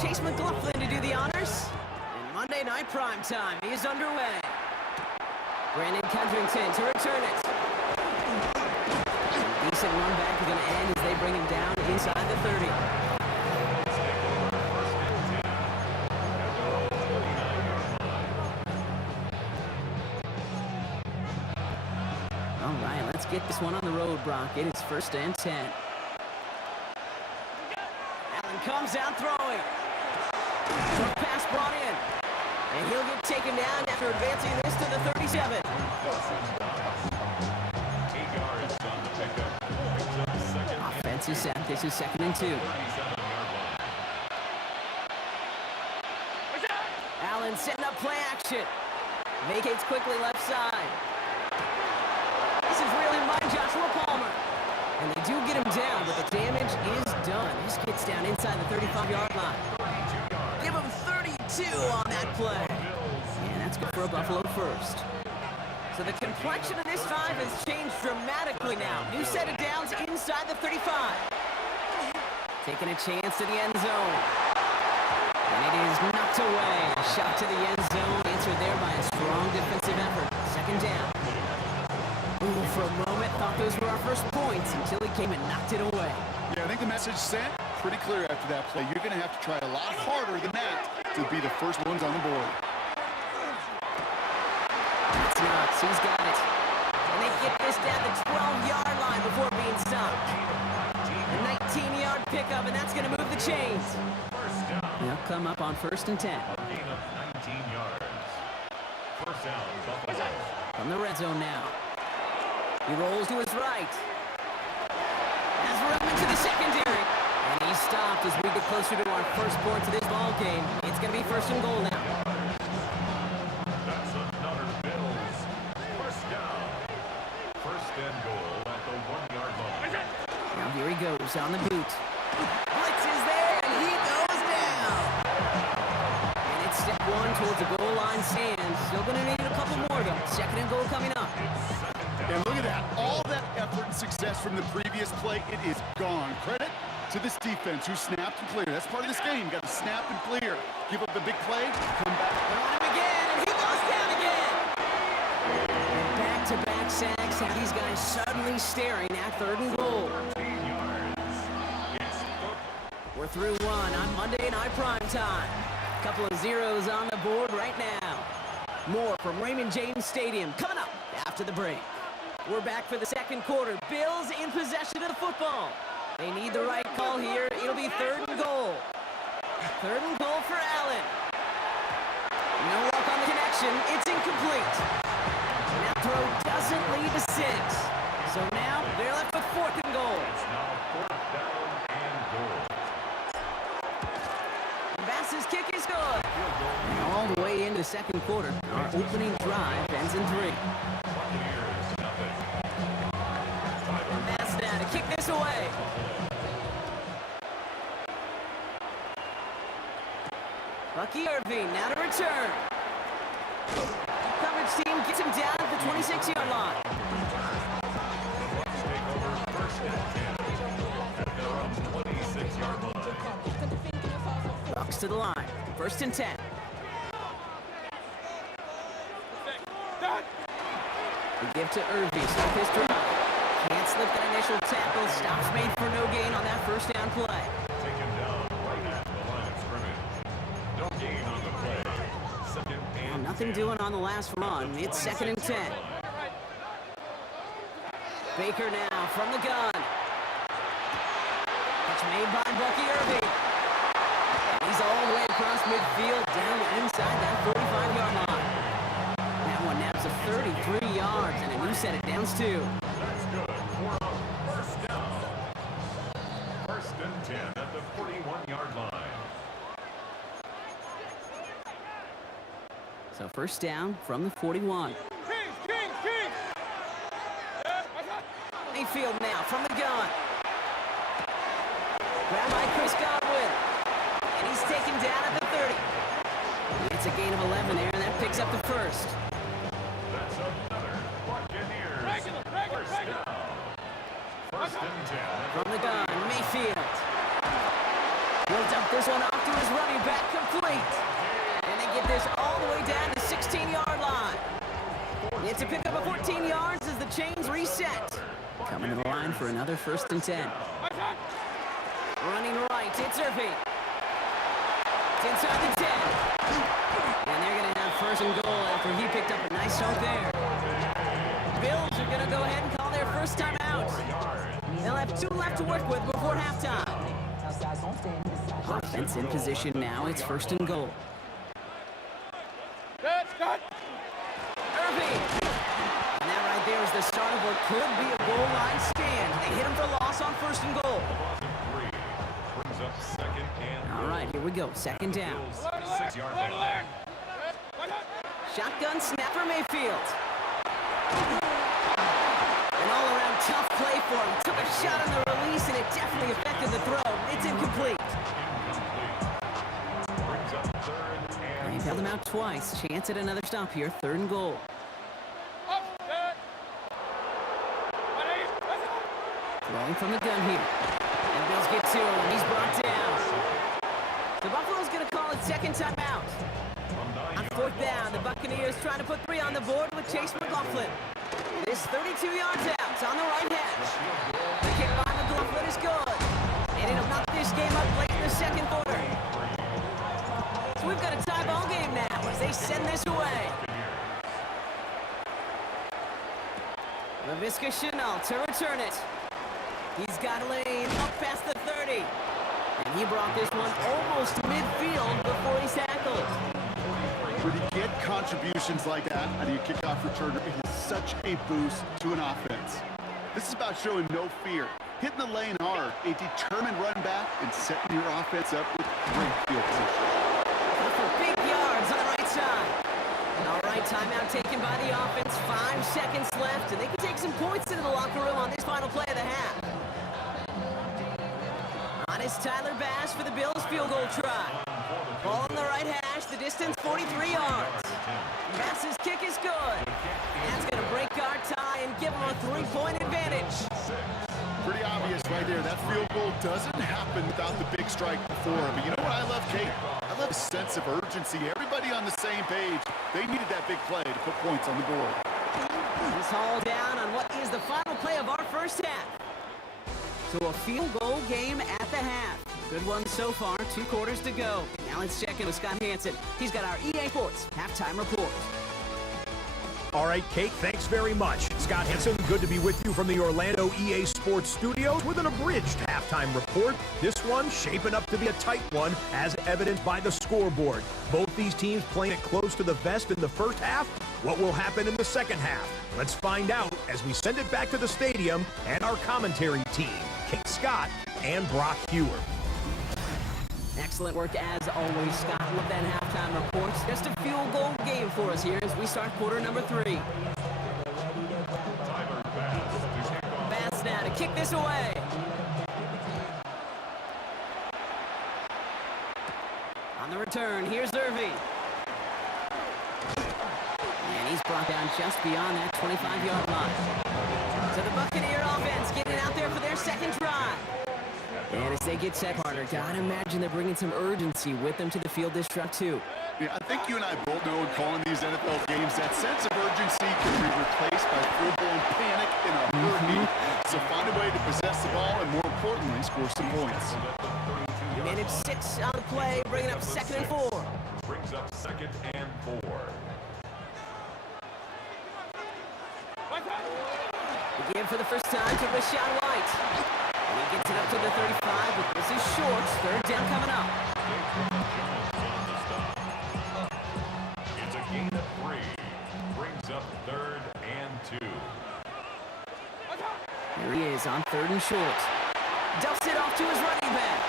Chase McLaughlin to do the honors. And Monday Night Prime Time is underway. Brandon Covington to return it. Decent run back is going to end as they bring him down inside the 30. All right, let's get this one on the road, Brock. It is 1st and 10. Allen comes out throwing. Short pass brought in. And he'll get taken down after advancing this to the 37. Offensive set. This is 2nd and 2. Allen setting up play action. Vacates quickly left side. This is really my Joshua Palmer. And they do get him down, but the damage is done. This gets down inside the 35-yard line. Give him 32 on that play. And that's good for a Buffalo first. So the complexion of this drive has changed dramatically now. New set of downs inside the 35. taking a chance to the end zone. And it is knocked away. A shot to the end zone, answered there by a strong defensive effort. Second down. Ooh, for a moment, thought those were our first points until he came and knocked it away. Yeah, I think the message sent pretty clear after that play. You're going to have to try a lot harder than that to be the first ones on the board. It's Knox. He's got it. And they get this down the 12-yard line before being stopped. A 19-yard pickup, and that's going to move the chains. They'll come up on 1st and 10. A gain of 19 yards. First down, Buffalo. From the red zone now. He rolls to his right. Has room into the secondary. And he's stopped as we get closer to our first point to this ball game. It's going to be 1st and goal now. That's another Bills. First down. First and goal at the 1-yard line. Now here he goes on the boot. Blitz is there, and he goes down. And it's step one towards the goal line stand. Still going to need a couple more, though. 2nd and goal coming up. And look at that. All that effort and success from the previous play, it is gone. Credit to this defense who snapped and cleared. That's part of this game. You got to snap and clear. Give up the big play, come back. They want him again, and he goes down again. And back-to-back sacks have these guys suddenly staring at 3rd and goal. 14 yards. We're through one on Monday Night Primetime. Couple of zeros on the board right now. More from Raymond James Stadium coming up after the break. We're back for the 2nd quarter. Bills in possession of the football. They need the right call here. It'll be 3rd and goal. 3rd and goal for Allen. No luck on the connection. It's incomplete. That throw doesn't lead to 6. So now they're left with 4th and goal. It's now 4th down and goal. Bass's kick is good. And all the way into the 2nd quarter. Our opening drive ends in 3. Buccaneers, nothing. Bass now to kick this away. Bucky Irving now to return. Coverage team gets him down at the 26-yard line. Bucks take over 1st and 10 at their own 26-yard line. Bucks to the line. 1st and 10. We give to Irving. Stop his drive. Can't slip that initial tackle. Stops made for no gain on that 1st down play. Taken down right at the line of scrimmage. No gain on the play. 2nd and Nothing doing on the last run. It's 2nd and 10. Baker now from the gun. Catch made by Bucky Irving. He's all the way across midfield, down inside that 45-yard line. That one nabs a 33 yards, and a new set of downs, too. That's good. For a first down. 1st and 10 at the 41-yard line. So 1st down from the 41. Mayfield now from the gun. Grabbed by Chris Godwin. And he's taken down at the 30. It's a gain of 11 there, and that picks up the 1st. That's another Buccaneers. First down. 1st and 10. From the gun, Mayfield. He'll dump this one off to his running back, complete. And they get this all the way down the 16-yard line. It's a pickup of 14 yards as the chains reset. Coming to the line for another 1st and 10. Running right, it's Irving. It's inside the 10. And they're going to have 1st and goal after he picked up a nice chunk there. Bills are going to go ahead and call their 1st time out. They'll have 2 left to work with before halftime. Offense in position now. It's 1st and goal. Irving. And that right there is the start of what could be a goal line stand. They hit him for loss on 1st and goal. Brings up 2nd and All right, here we go. 2nd down. 6-yard line. Shotgun snap for Mayfield. An all-around tough play for him. Took a shot on the release, and it definitely affected the throw. It's incomplete. Brings up 3rd and They've held him out twice. Chance at another stop here. 3rd and goal. Throwing from the gun here. And Bills get to him. He's brought down. The Buffalo's going to call it second timeout. On fourth down, the Buccaneers trying to put 3 on the board with Chase McLaughlin. This 32 yards out. It's on the right hash. The kick by McLaughlin is good. And it'll knock this game up late in the second quarter. So we've got a tie ball game now as they send this away. Laviska Shenault to return it. He's got a lane up past the 30. And he brought this one almost to midfield before he's tackled. When you get contributions like that out of your kickoff returner, it is such a boost to an offense. This is about showing no fear, hitting the lane hard, a determined run back, and setting your offense up with great field position. For big yards on the right side. All right, timeout taken by the offense. 5 seconds left, and they can take some points into the locker room on this final play of the half. On is Tyler Bass for the Bills field goal try. Ball on the right hash, the distance 43 yards. Bass's kick is good. That's going to break our tie and give him a 3-point advantage. Pretty obvious right there. That field goal doesn't happen without the big strike before. But you know what I love, Kate? I love a sense of urgency. Everybody on the same page. They needed that big play to put points on the board. He's hauled down on what is the final play of our first half. So a field goal game at the half. Good one so far, 2 quarters to go. Now let's check in with Scott Hanson. He's got our EA Sports halftime report. All right, Kate, thanks very much. Scott Hanson, good to be with you from the Orlando EA Sports Studios with an abridged halftime report. This one shaping up to be a tight one, as evidenced by the scoreboard. Both these teams playing it close to the vest in the first half. What will happen in the second half? Let's find out as we send it back to the stadium and our commentary team, Kate Scott and Brock Hewer. Excellent work as always, Scott. Love that halftime report. Just a field goal game for us here as we start quarter number 3. Bass now to kick this away. On the return, here's Irving. And he's brought down just beyond that 25-yard line. So the Buccaneer offense getting out there for their second drive. And as they get set, Carter, gotta imagine they're bringing some urgency with them to the field this drive too. Yeah, I think you and I both know in calling these NFL games, that sense of urgency can be replaced by full-blown panic in a heartbeat. So find a way to possess the ball and, more importantly, score some points. Minute 6 on the play, bringing up 2nd and 4. Brings up 2nd and 4. The give for the first time to Rachaad White. And he gets it up to the 35, but this is short. 3rd down coming up. It's a gain of 3. Brings up 3rd and 2. Here he is on 3rd and short. Dumps it off to his running back.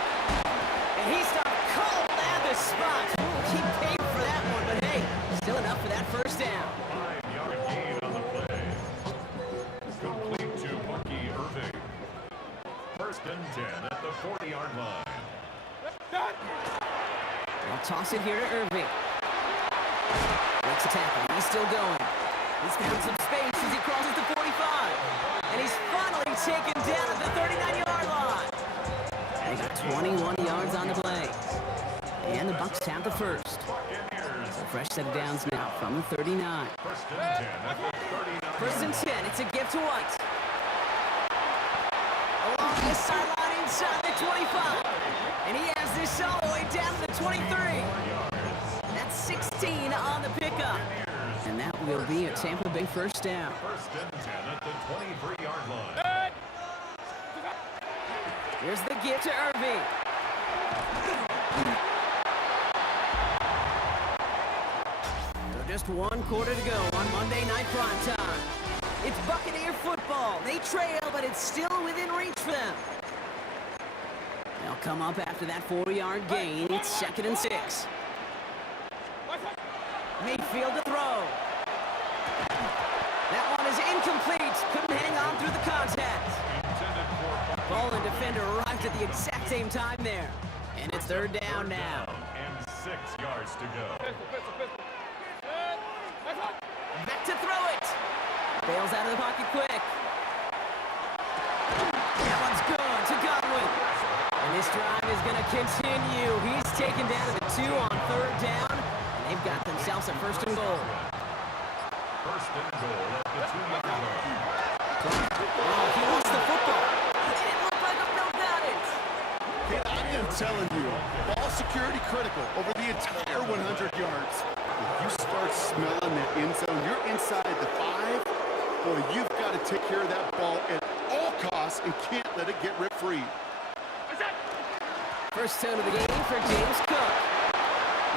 And he stopped cold at the spot. We'll keep paying for that one, but hey, still enough for that first down. 5-yard gain on the play. Complete to Bucky Irving. 1st and 10 at the 40-yard line. They'll toss it here to Irving. Makes a tackle. He's still going. He's found some space as he crosses the 45. And he's finally taken down at the 39-yard line. They got 21 yards on the play. And the Bucs have the first. So fresh set of downs now from the 39. 1st and 10 at the 39. 1st and 10. It's a give to White. Along the sideline inside the 25. And he has this all the way down to the 23. That's 16 on the pickup. And that will be a Tampa Bay first down. 1st and 10 at the 23-yard line. Here's the give to Irving. So just 1 quarter to go on Monday Night Primetime. It's Buccaneer football. They trail, but it's still within reach for them. They'll come up after that 4-yard gain. It's 2nd and 6. Mayfield to throw. That one is incomplete. Couldn't hang on through the contact. Ball and defender arrived at the exact same time there. And it's 3rd down now. And 6 yards to go. Back to throw it. Bails out of the pocket quick. That one's good to Godwin. This drive is going to continue. He's taken down to the 2 on 3rd down, and they've got themselves a 1st and goal. First and goal at the 2-yard line. Oh, he lost the football. It didn't look like a real got it. Hey, I am telling you, ball security critical over the entire 100 yards. If you start smelling that end zone, you're inside the 5. Boy, you've got to take care of that ball at all costs and can't let it get ripped free. First down of the game for James Cook.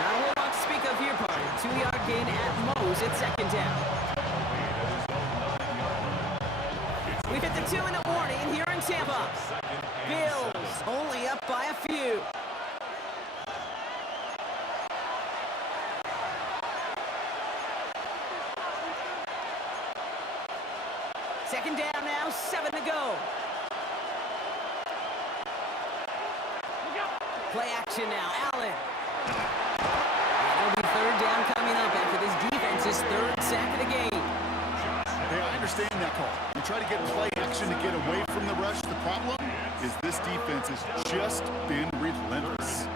Not a whole lot to speak of here, party. 2-yard gain at Moe's at 2nd down. We've hit the 2-minute warning here in Tampa. Bills only up by a few. Second down now, 7 to go. Play action now, Allen. It'll be 3rd down coming up after this defense's 3rd sack of the game. Hey, I understand that call. You try to get play action to get away from the rush. The problem is this defense has just been relentless.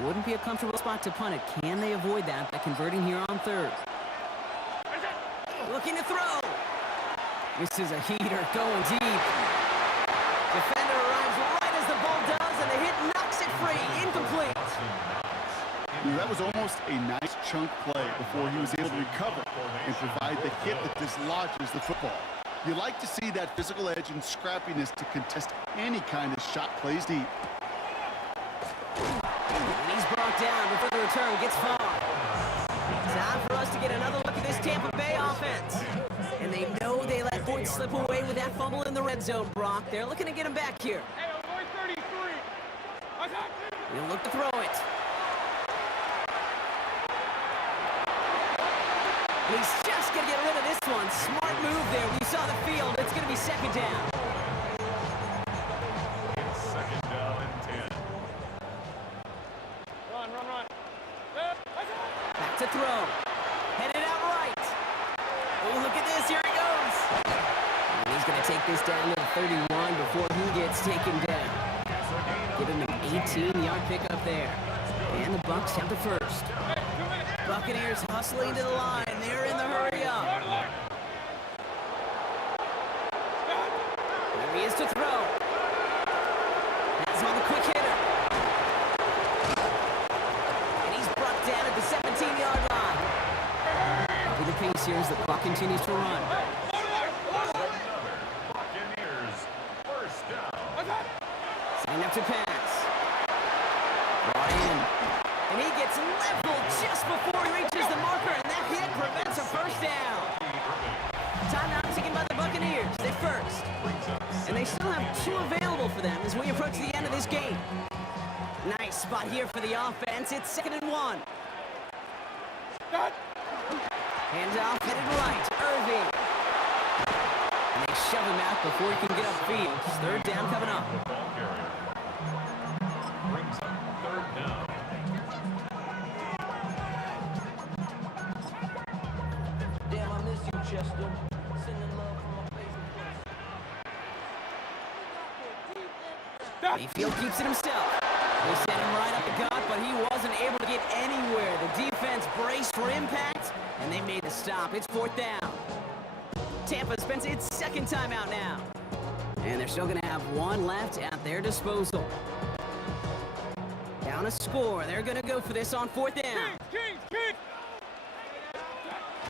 Wouldn't be a comfortable spot to punt it. Can they avoid that by converting here on 3rd? Looking to throw. This is a heater going deep. Defender arrives right as the ball does, and the hit knocks it free. Incomplete. That was almost a nice chunk play before he was able to recover and provide the hit that dislodges the football. You like to see that physical edge and scrappiness to contest any kind of shot plays deep. And he's brought down before the return gets far. Time for us to get another look at this Tampa Bay offense. And they know they let points slip away with that fumble in the red zone, Brock. They're looking to get him back here. Hey, I'm going 33. He'll look to throw it. And he's just going to get rid of this one. Smart move there. We saw the field. It's going to be 2nd down. It's 2nd down and 10. Run. Back to throw. Headed out right. Oh, look at this. Here he goes. And he's going to take this down to the 31 before he gets taken down. Give him an 18-yard pickup there. And the Bucs have the 1st. Buccaneers hustling to the line. They're in the hurry up. There he is to throw. That's on the quick hitter. And he's brought down at the 17-yard line. With the pace here as the clock continues to run. Buccaneers, 1st down. Setting up to pass. Brought in. And he gets leveled just before he reaches the marker, and that hit prevents a 1st down. Timeout taken by the Buccaneers. They 1st. And they still have 2 available for them as we approach the end of this game. Nice spot here for the offense. It's 2nd and 1. Handoff headed right. Irving. And they shove him out before he can get upfield. 3rd down coming up. Ball carrier. Brings up 3rd down. Damn, I miss you, Chester. Sending love from my favorite. Mayfield keeps it himself. They sent him right up the gut, but he wasn't able to get anywhere. The defense braced for impact, and they made the stop. It's 4th down. Tampa spends its 2nd timeout now. And they're still going to have 1 left at their disposal. Down a score. They're going to go for this on 4th down. King.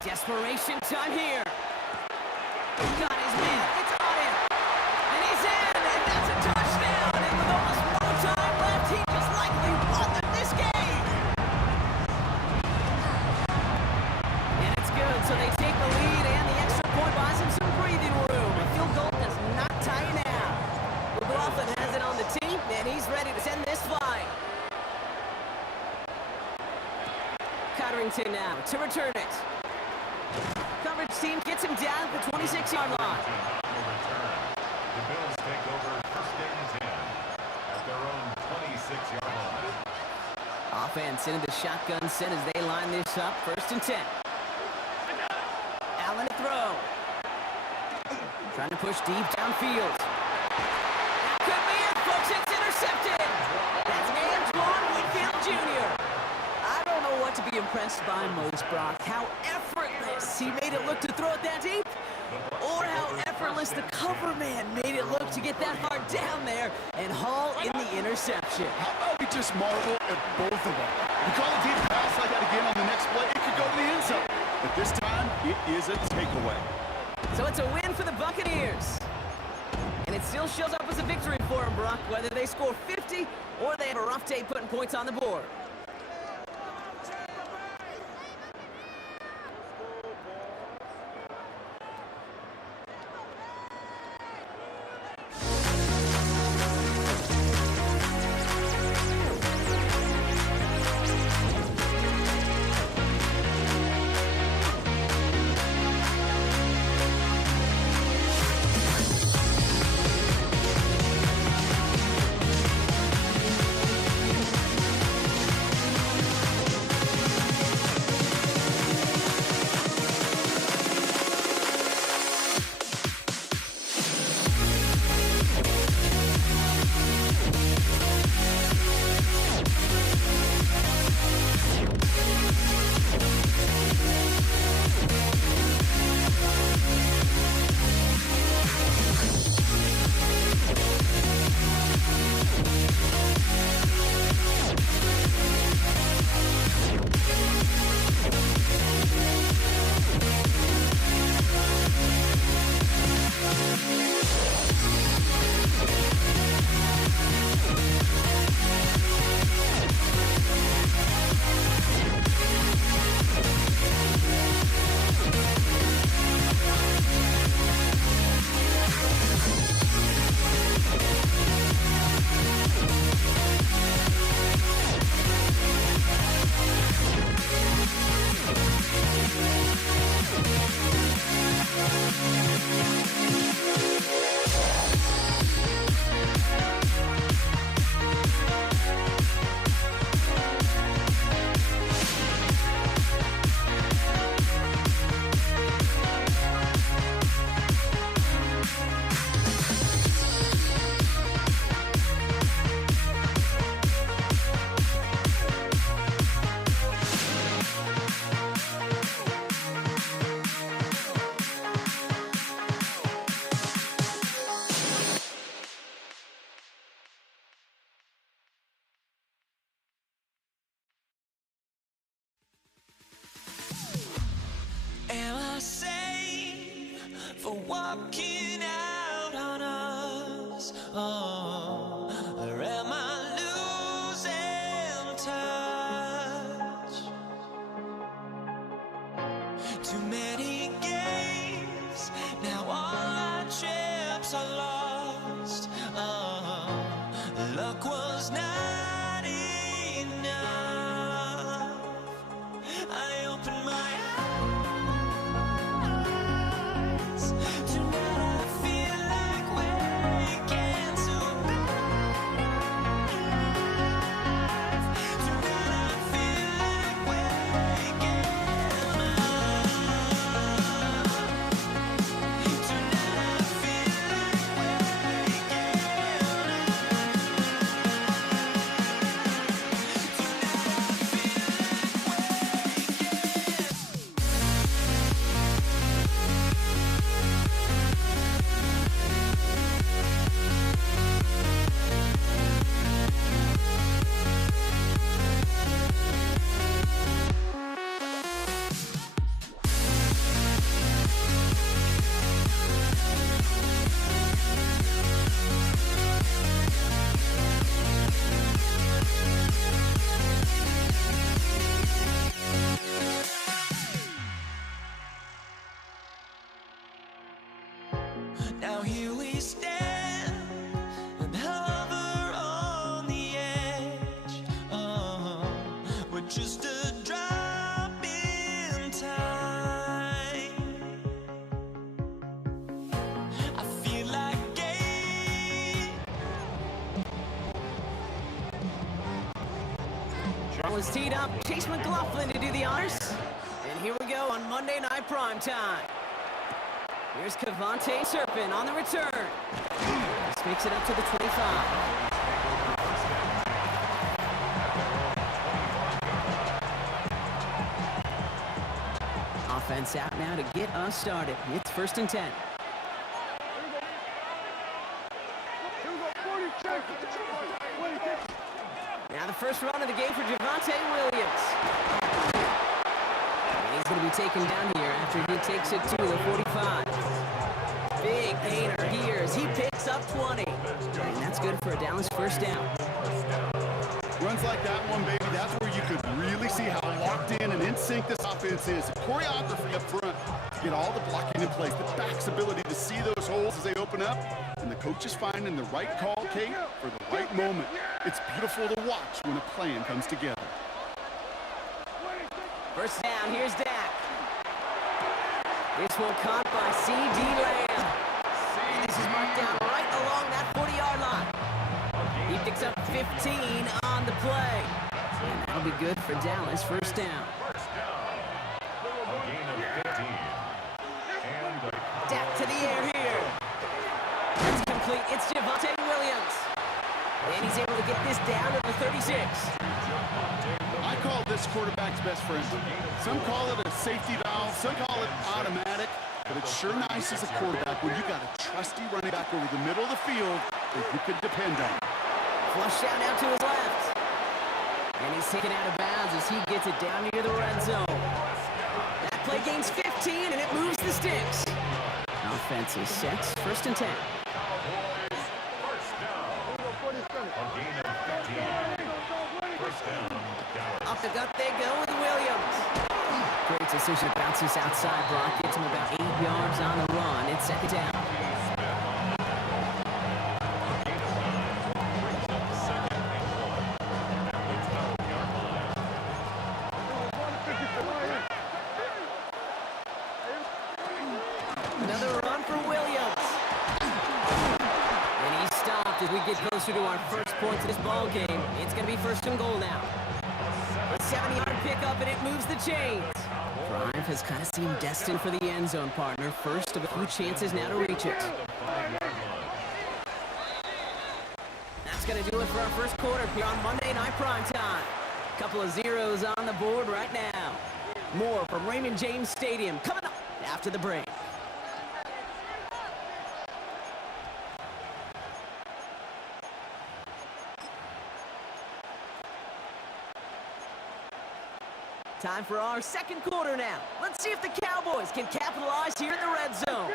Desperation time here. Got his man. It's on him. And he's in. And that's a touchdown. And with almost no time left, he just likely won this game. And it's good. So they take the lead, and the extra point buys him some breathing room. A field goal does not tie you now. McLaughlin has it on the team, and he's ready to send this flying. Cotterington now to return it. Coverage team gets him down at the 26-yard line. The Bills take over 1st and 10 at their own 26-yard line. Offense into the shotgun set as they line this up. 1st and 10. Allen to throw. Trying to push deep downfield. That could be it, folks. intercepted. That's Antoine Winfield Jr. I don't know what to be impressed by most, Brock. How effortless he made it look to throw it that deep, or how effortless the cover man made it look to get that far down there and haul in the interception. How about we just marvel at both of them? We call a deep pass like that again on the next play, it could go to the end zone. But this time, it is a takeaway. So it's a win for the Buccaneers. And it still shows up as a victory for them, Brock, whether they score 50 or they have a rough day putting points on the board. Am I safe for walking out on us? Oh, or am I losing touch? Too many games, now all our chips are lost. Oh, luck was not enough. I opened my eyes. Tonight I feel like waking to life. Tonight I feel like waking up. Tonight I feel like waking Now here we stand and hover on the edge. Oh, we're just a drop in time. I feel like Was teed up Chase McLaughlin to do the honors. And here we go on Monday Night Primetime. Here's Cavante Serpin on the return. This makes it up to the 25. Offense out now to get us started. It's 1st and 10. Now the first run of the game for Javonte Williams. And he's going to be taken down here after he takes it to the 45. Big gainer here as he picks up 20. And that's good for a Dallas first down. Runs like that one, baby, that's where you could really see how locked in and in sync this offense is. The choreography up front to get all the blocking in place, the back's ability to see those holes as they open up, and the coach is finding the right call, Kate, for the right moment. It's beautiful to watch when a plan comes together. First down, here's Dak. This one caught by C.D. Lamb. And this is marked down right along that 40-yard line. He picks up 15 on the play. And that'll be good for Dallas, first down. A gain of 15. And Dak to the air here. It's complete. It's Javonte Williams. And he's able to get this down to the 36. I call this quarterback's best friend. Some call it a safety valve, some call it automatic, but it's sure nice as a quarterback when you got a trusty running back over the middle of the field that you can depend on. Flush out now to his left. And he's taken out of bounds as he gets it down near the red zone. That play gains 15 and it moves the sticks. Offense is set. 1st and 10. a gain of 15. First down, Dallas. Up the gut they go with Williams. Great decision. Bounces outside. Brock gets him about 8 yards on the run. It's 2nd down. Another run for Williams. And he's stopped as we get closer to our first points of this ball game. It's going to be 1st and goal now. A 70-yard pickup, and it moves the chains. Drive has kind of seemed destined for the end zone, partner. First of a few chances now to reach it. That's going to do it for our first quarter here on Monday Night Primetime. Couple of zeros on the board right now. More from Raymond James Stadium coming up after the break. Time for our second quarter now. Let's see if the Cowboys can capitalize here in the red zone.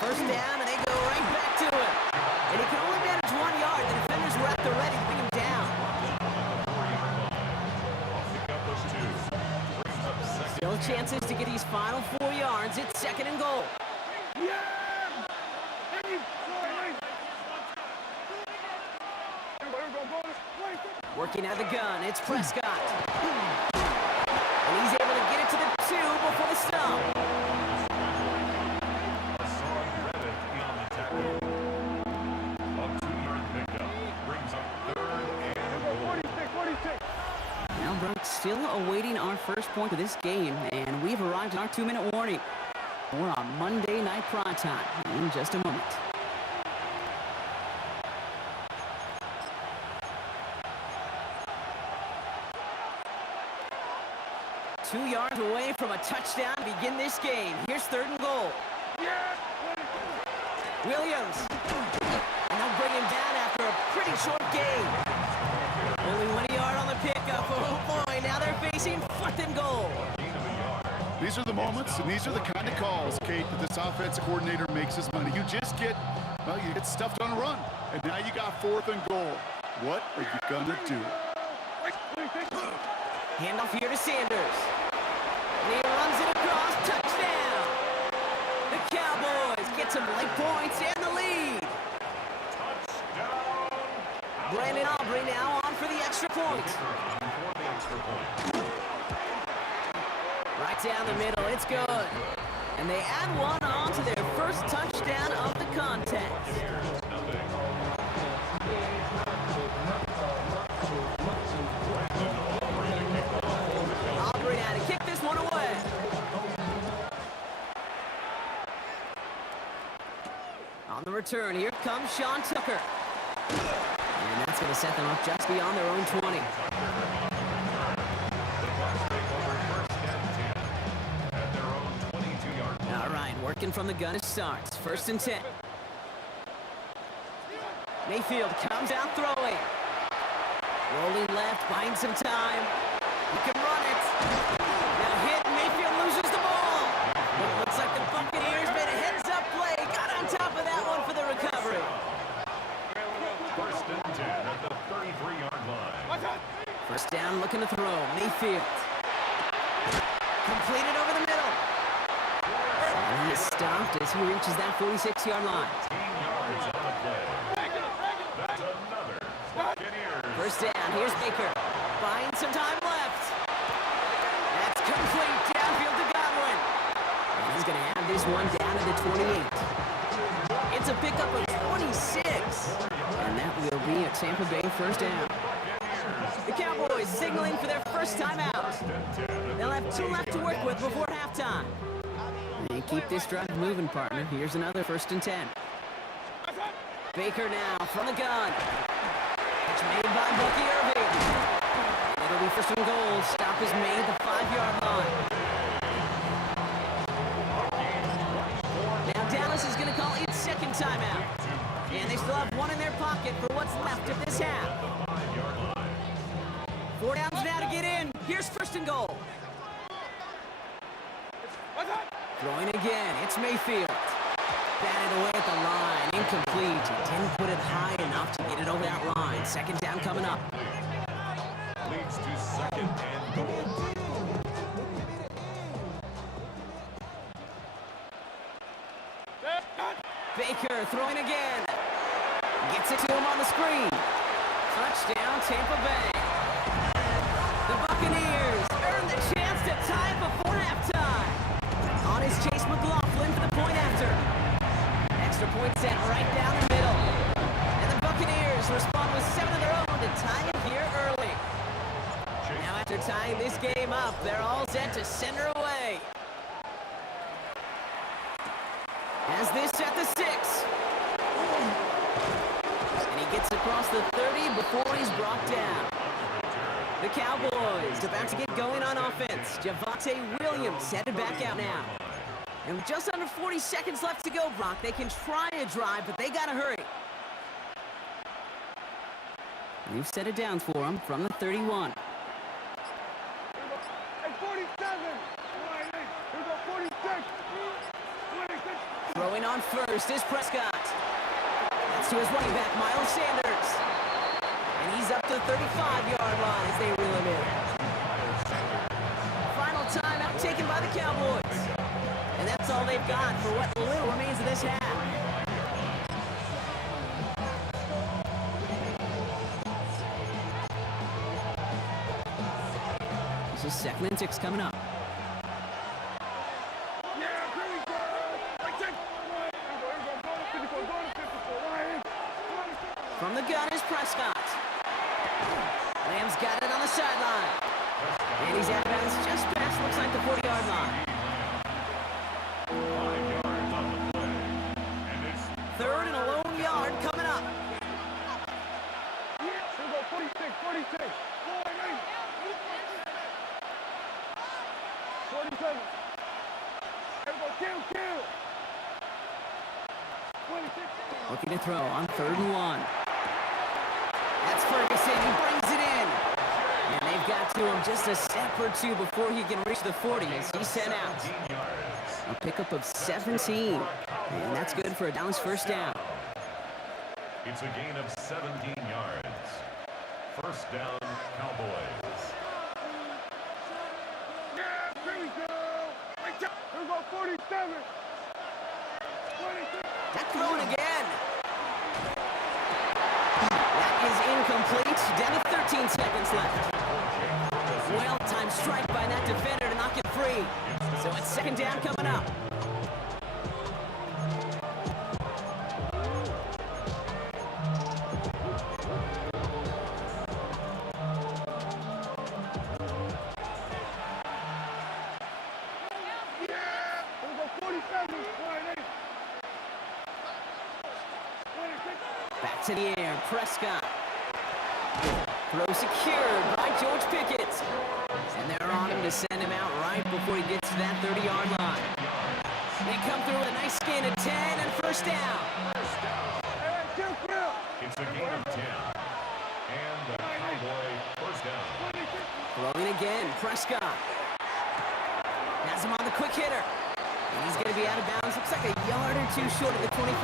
First down, and they go right back to it. And he can only manage 1 yard. The defenders were at the ready to bring him down. Still chances to get these final 4 yards. It's 2nd and goal. Working out the gun, it's Prescott. And he's able to get it to the 2 before the stop. Hassan Reddick on the tackle. A 2-yard pickup brings up 3rd and goal. Now Brock still awaiting our first point of this game, and we've arrived at our 2-minute warning. More on Monday Night Primetime in just a moment. Two yards away from a touchdown to begin this game. Here's 3rd and goal. Williams. And they'll bring him down after a pretty short game. Only 1 yard on the pickup. Oh boy, now they're facing 4th and goal. These are the moments, and these are the kind of calls, Kate, that this offensive coordinator makes his money. You just get, well, you get stuffed on a run, and now you got 4th and goal. What are you gonna do? Handoff here to Sanders. And he runs it across. Touchdown! The Cowboys get some late points and the lead. Brandon Aubrey now on for the extra point. Right down the middle, it's good. And they add one on to their first touchdown of the contest. Aubrey now to kick this one away. On the return, here comes Sean Tucker. And that's going to set them up just beyond their own 20. Looking from the gun, it starts. 1st and 10. Mayfield comes out throwing. Rolling left, buying some time. He can run it. Now hit, Mayfield loses the ball. It looks like the Buccaneers made a heads-up play. Got on top of that one for the recovery. 1st and 10 at the 33-yard line. 1st down, looking to throw. Mayfield. Completed over the middle. And he is stopped as he reaches that 46-yard line. 10 yards on the play. That's another Buccaneers. 1st down, here's Baker. Buying some time left. That's complete downfield to Godwin. And he's going to have this one down at the 28. It's a pickup of 26. And that will be a Tampa Bay 1st down. The Cowboys signaling for their first timeout. They'll have 2 left to work with before halftime. They keep this drive moving, partner. Here's another 1st and 10. Baker now from the gun. It's made by Bucky Irving. It'll be 1st and goal. Stop is made at the 5-yard line. Now Dallas is going to call its 2nd timeout. And they still have 1 in their pocket for what's left of this half. 4 downs now to get in. Here's 1st and goal. Throwing again. It's Mayfield. Batted away at the line. Incomplete. He didn't put it high enough to get it over that line. 2nd down coming up. Leads to 2nd and goal. Baker throwing again. Gets it to him on the screen. Touchdown, Tampa Bay. The Buccaneers earn the chance to tie it before halftime. On is Chase McLaughlin for the point after. Extra point set right down the middle. And the Buccaneers respond with 7 of their own to tie it here early. Now after tying this game up, they're all set to send her away. As this at the 6. And he gets across the 30 before he's brought down. The Cowboys about to get going on offense. Javonte Williams headed back out now. And with just under 40 seconds left to go, Brock, they can try a drive, but they got to hurry. We've set it down for them from the 31. Hey, 47. Here we go, 46. 26. Throwing on first is Prescott. That's to his running back, Miles Sanders. And he's up to the 35-yard line as they reel him in. Final timeout taken by the Cowboys. And that's all they've got for what little remains of this half. This is 2nd and 6 coming up. From the gun is Prescott. Lamb's got it on the sideline. And he's out of bounds just past, looks like the 40-yard line. 5 yards on the play. And it's 3rd and a lone yard coming up. Here we go, 46, 46. 47. Here we go, kill. 26. Looking to throw on 3rd and 1. That's Ferguson. He brings it in. And they've got to him just a step or 2 before he can reach the 40 as he's sent out. 17 yards. A pickup of 17. And that's good for a Dallas 1st down. It's a gain of 17 yards. 1st down, Cowboys. Here we go. Here we go, 47. 26. That throwing again. That is incomplete. Down to 13 seconds left. Well-timed strike by that defender to knock it free. So it's 2nd down coming up. Here we go, 47. 28. 26. Back to the air, Prescott. Throw secured by George Pickett. And they're on him to send him out right before he gets to that 30-yard line. They come through with a nice gain of 10 and first down. It's a gain of 10. And the Cowboy first down. Throwing again, Prescott. Has him on the quick hitter. And he's going to be out of bounds. Looks like a yard or two short of the 25.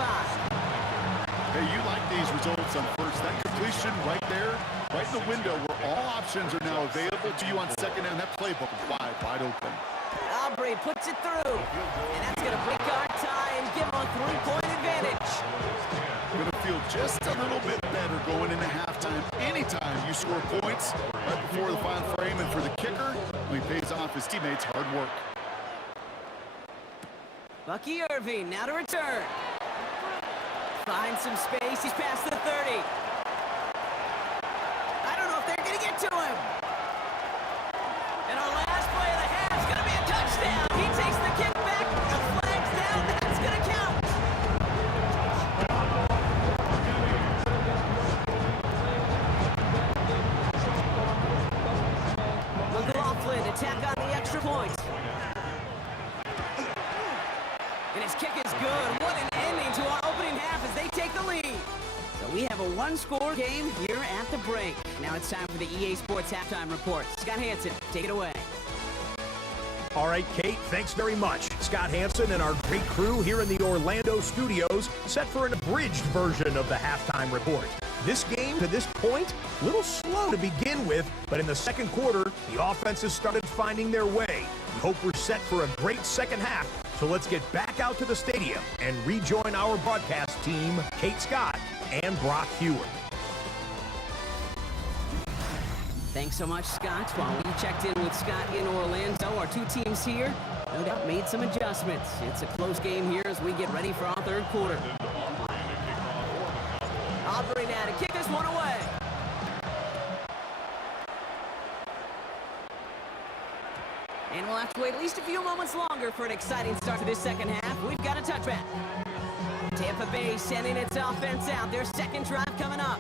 Hey, you like these results on first. That completion right there, right in the window where all options are now available to you on second down. That playbook is wide open. Aubrey puts it through. And that's going to break our tie and give him a 3-point advantage. Going to feel just a little bit better going into halftime. Anytime you score points right before the final frame, and for the kicker, he pays off his teammates' hard work. Bucky Irving now to return. Finds some space. He's past the 30. I don't know if they're going to get to him. And our last play of the half is going to be a touchdown. He takes the kick back. The flag's down. That's going to count. McLaughlin attack on the extra point. And his kick is good. What an ending to our opening half as they take the lead. So we have a one-score game here at the break. Now it's time for the EA Sports Halftime Report. Scott Hansen, take it away. All right, Kate, thanks very much. Scott Hansen and our great crew here in the Orlando studios set for an abridged version of the halftime report. This game, to this point, a little slow to begin with, but in the second quarter, the offenses started finding their way. We hope we're set for a great second half, so let's get back out to the stadium and rejoin our broadcast team, Kate Scott and Brock Hewer. Thanks so much, Scott. While we checked in with Scott in Orlando, our two teams here no doubt made some adjustments. It's a close game here as we get ready for our third quarter. Aubrey now to kick this one away. And we'll have to wait at least a few moments longer for an exciting start to this second half. We've got a touchback. Tampa Bay sending its offense out. Their second drive coming up.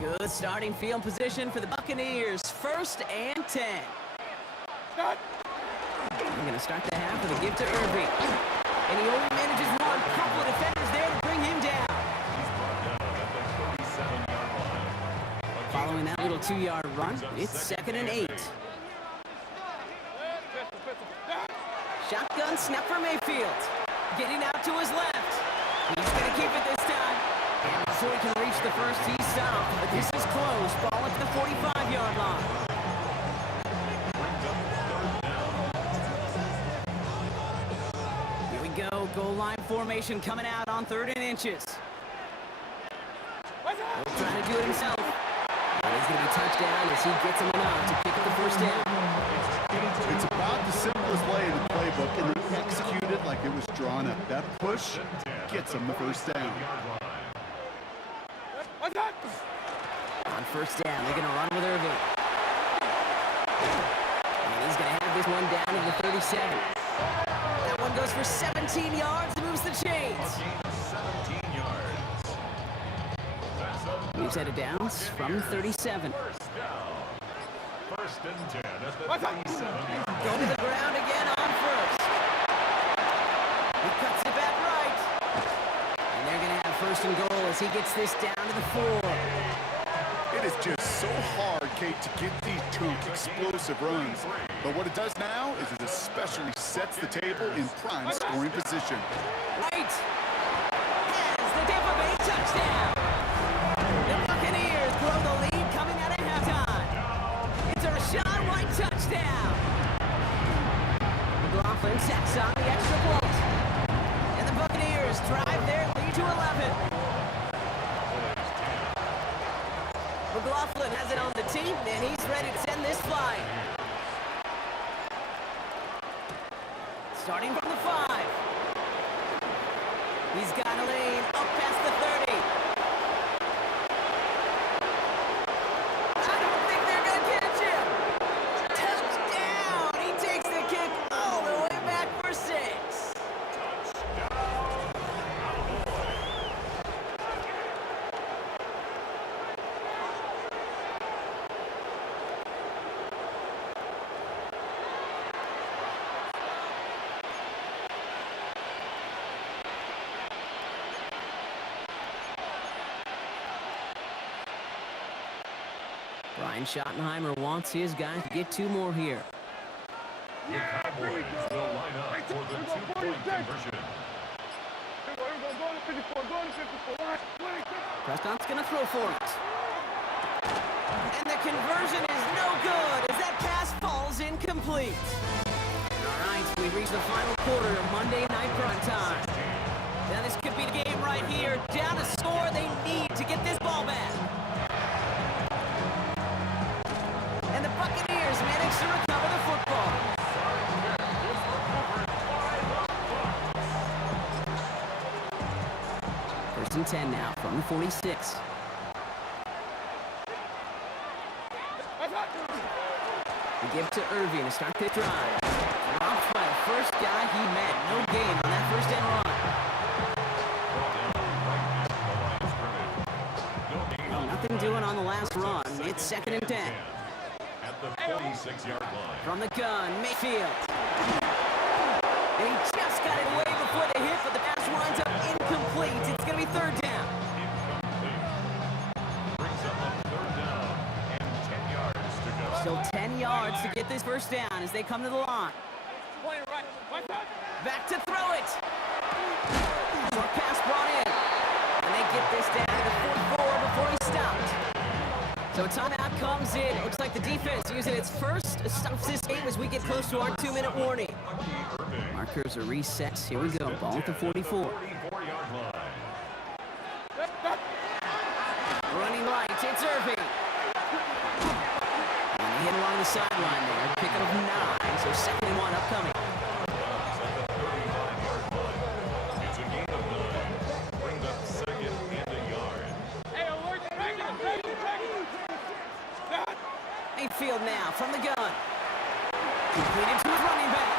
Good starting field position for the Buccaneers. 1st and 10. We're going to start the half with a give to Irving. And he only manages one. Couple of defenders there to bring him down. Following that little 2-yard run, it's 2nd and 8. Shotgun snap for Mayfield. Getting out to his left. He's going to keep it this time. And before he can reach the first, he's stopped. But this is close. Ball at the 45-yard line. Here we go. Goal line formation coming out on 3rd and inches. He'll try to do it himself. And he's going to be touchdown as he gets him enough to pick up the first down. It's about the simplest play in the playbook, and they execute it like it was drawn up. That push gets them the first down. On first down, they're going to run with Irving. And he's going to have this one down to the 37. That one goes for 17 yards and moves the chains. 17 yards. Moves out of downs from the 37. 1st and 10 at the 37-yard line. Go to the ground again on first. He cuts it back right. And they're going to have 1st and goal as he gets this down to the 4. It is just so hard, Kate, to get these chunk explosive runs. But what it does now is it especially sets the table in prime scoring position. Right. Has the Tampa Bay touchdown. The Buccaneers grow the lead coming out of halftime. It's a Rachaad White touchdown. McLaughlin sacks on the extra point. And the Buccaneers drive their lead to 11. McLaughlin has it on the team, and he's ready to send this flying. Starting from the 5. He's got a lane up past the 30. I don't think they're going to catch him. Touchdown! He takes the kick all the way back for 6. Brian Schottenheimer wants his guys to get 2 more here. The Cowboys will line up for the 2-point conversion. Prescott's going to throw for it. And the conversion is no good as that pass falls incomplete. All right, we've reached the final quarter of Monday Night Primetime. Now this could be the game right here. Down to score, they need to get this ball back. And the Buccaneers manage to recover the football. First and 10 now from the 46. We give to Irving to start the drive. Dropped by the first guy he met. No gain on that first end run. Well, nothing doing on the last run. It's 2nd and 10. At the 46-yard line. From the gun, Mayfield. And he just got it away before the hit, but the pass winds up incomplete. It's going to be 3rd down. Brings up a 3rd down and 10 yards to go. Still 10 yards to get this first down as they come to the line. Back to throw it. Short pass brought in. And they get this down to the 44 before he stopped. So timeout comes in. It looks like the defense using its first stops this game as we get close to our 2-minute warning. Markers are reset. Here we go. Ball at the 44. 44-yard line. Running right. It's Irving. And they hit along the sideline there. Pick up 9. So 2nd and 1 upcoming. It's a gain of 9. Brings up 2nd and a yard. Mayfield now from the gun. Completed to his running back.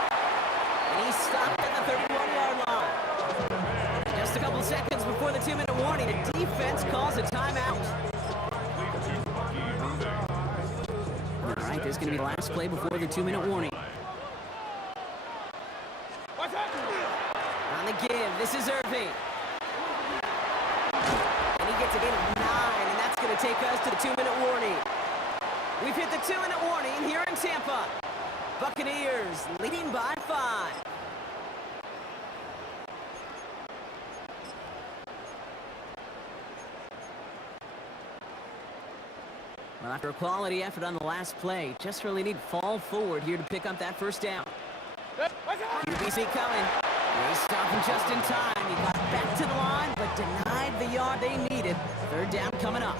And he stopped at the 31-yard line. Just a couple seconds before the 2-minute warning, the defense calls a timeout. All right, there's going to be the last play before the 2-minute warning. On the give, this is Irving. And he gets a gain of 9, and that's going to take us to the 2-minute warning. We've hit the 2-minute warning here in Tampa. Buccaneers leading by 5. Well, after a quality effort on the last play, just really need to fall forward here to pick up that first down. QBC coming. They stopping just in time. He got back to the line, but denied the yard they needed. 3rd down coming up.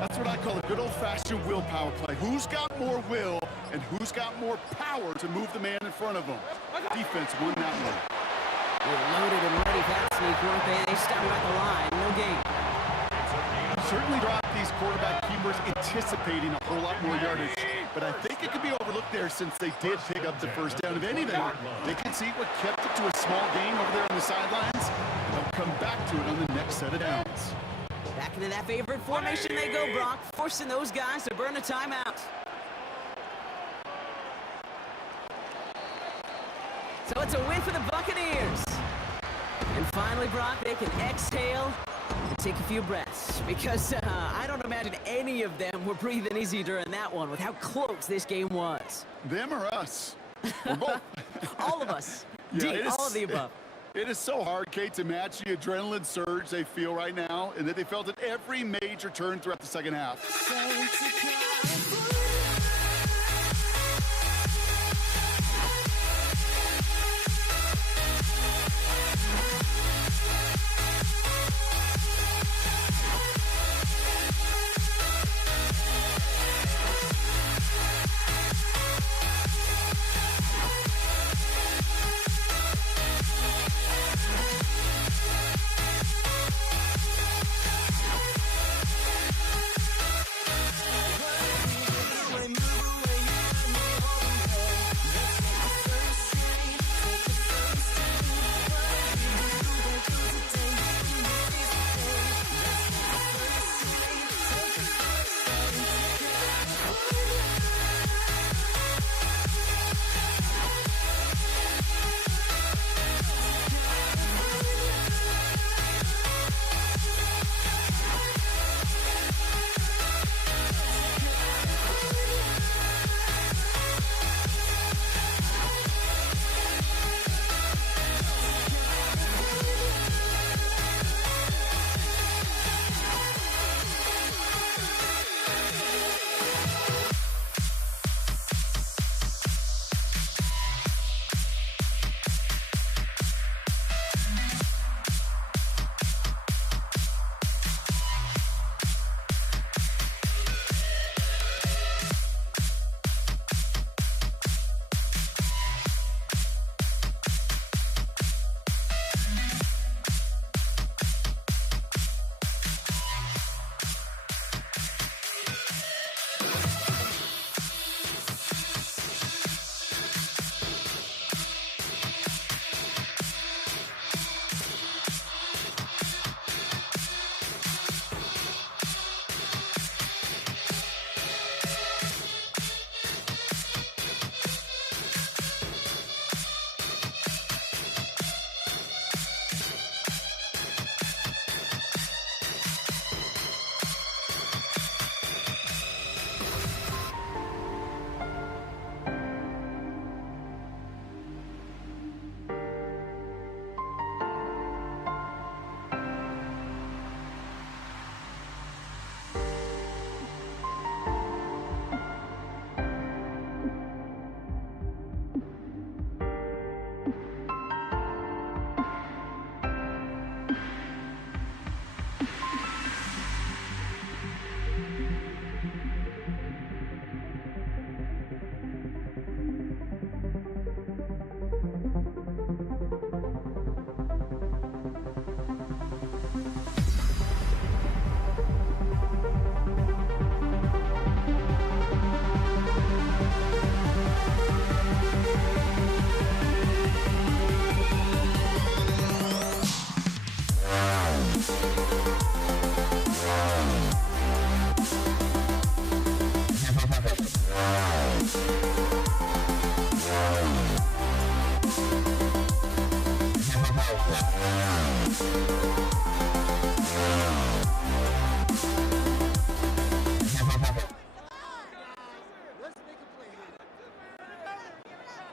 That's what I call a good old-fashioned willpower play. Who's got more will and who's got more power to move the man in front of them? Defense won that one. They're loaded and ready for that sneak, weren't they? They stopped at the line. No gain. Certainly dropped these quarterback keepers anticipating a whole lot more yardage, but I think it could be overlooked there since they did pick up the first down. If anything, they can see what kept it to a small gain over there on the sidelines. They'll come back to it on the next set of downs. Back into that favorite formation they go, Brock, forcing those guys to burn a timeout. So it's a win for the Buccaneers. And finally, Brock, they can exhale and take a few breaths because I don't imagine any of them were breathing easy during that one with how close this game was. Them or us? We're both. All of us. Yeah, all of the above. It is so hard, Kate, to match the adrenaline surge they feel right now and that they felt at every major turn throughout the second half.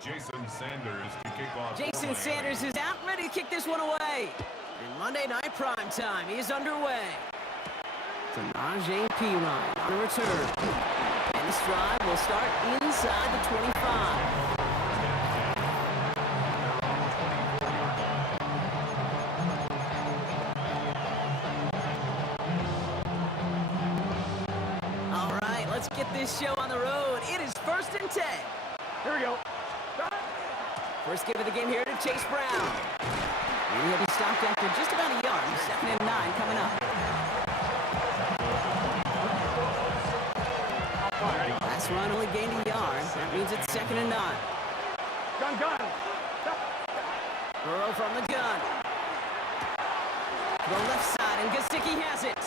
Jason Sanders to kick off. Jason Sanders is out, ready to kick this one away. And Monday Night Prime Time is underway. Samaje Perine on a return. And this drive will start inside the 25. All right, let's get this show on the road. It is 1st and 10. Here we go. First give of the game here to Chase Brown. And he'll be stopped after just about a yard. 2nd and 9 coming up. Last run only gained a yard. That means it's 2nd and 9. Gun. Burrow from the gun. To the left side, and Gesicki has it.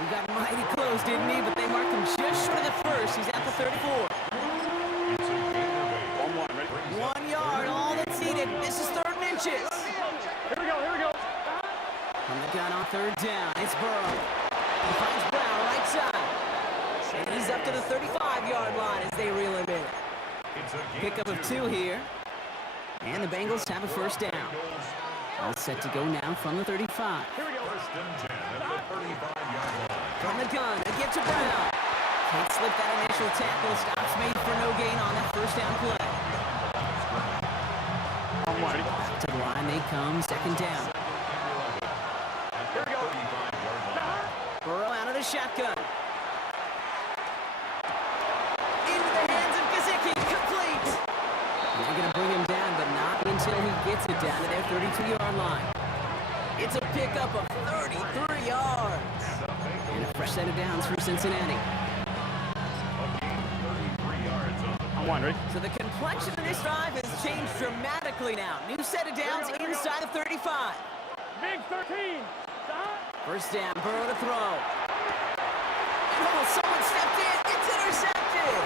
He got mighty close, didn't he? But they marked him just short of the first. He's at the 34. 1 yard, all that's needed. This is 3rd and inches. Here we go. From the gun on 3rd down, it's Burrow. He finds Brown right side. And he's up to the 35-yard line as they reel him in. Pickup of 2 here. And the Bengals have a 1st down. All set to go now from the 35. Here we go. From the gun, a give to Brown. Can't slip that initial tackle. Stops made for no gain on that 1st down play. Back to the line they come, 2nd down. Here we go. Burrow out of the shotgun. Into the hands of Gesicki, complete. They're going to bring him down, but not until he gets it down to their 32-yard line. It's a pickup of 33 yards. And a fresh set of downs for Cincinnati. So the complexion of this drive has changed dramatically now. New set of downs inside of 35. Big 13. 1st down, Burrow to throw. And oh, someone stepped in. It's intercepted.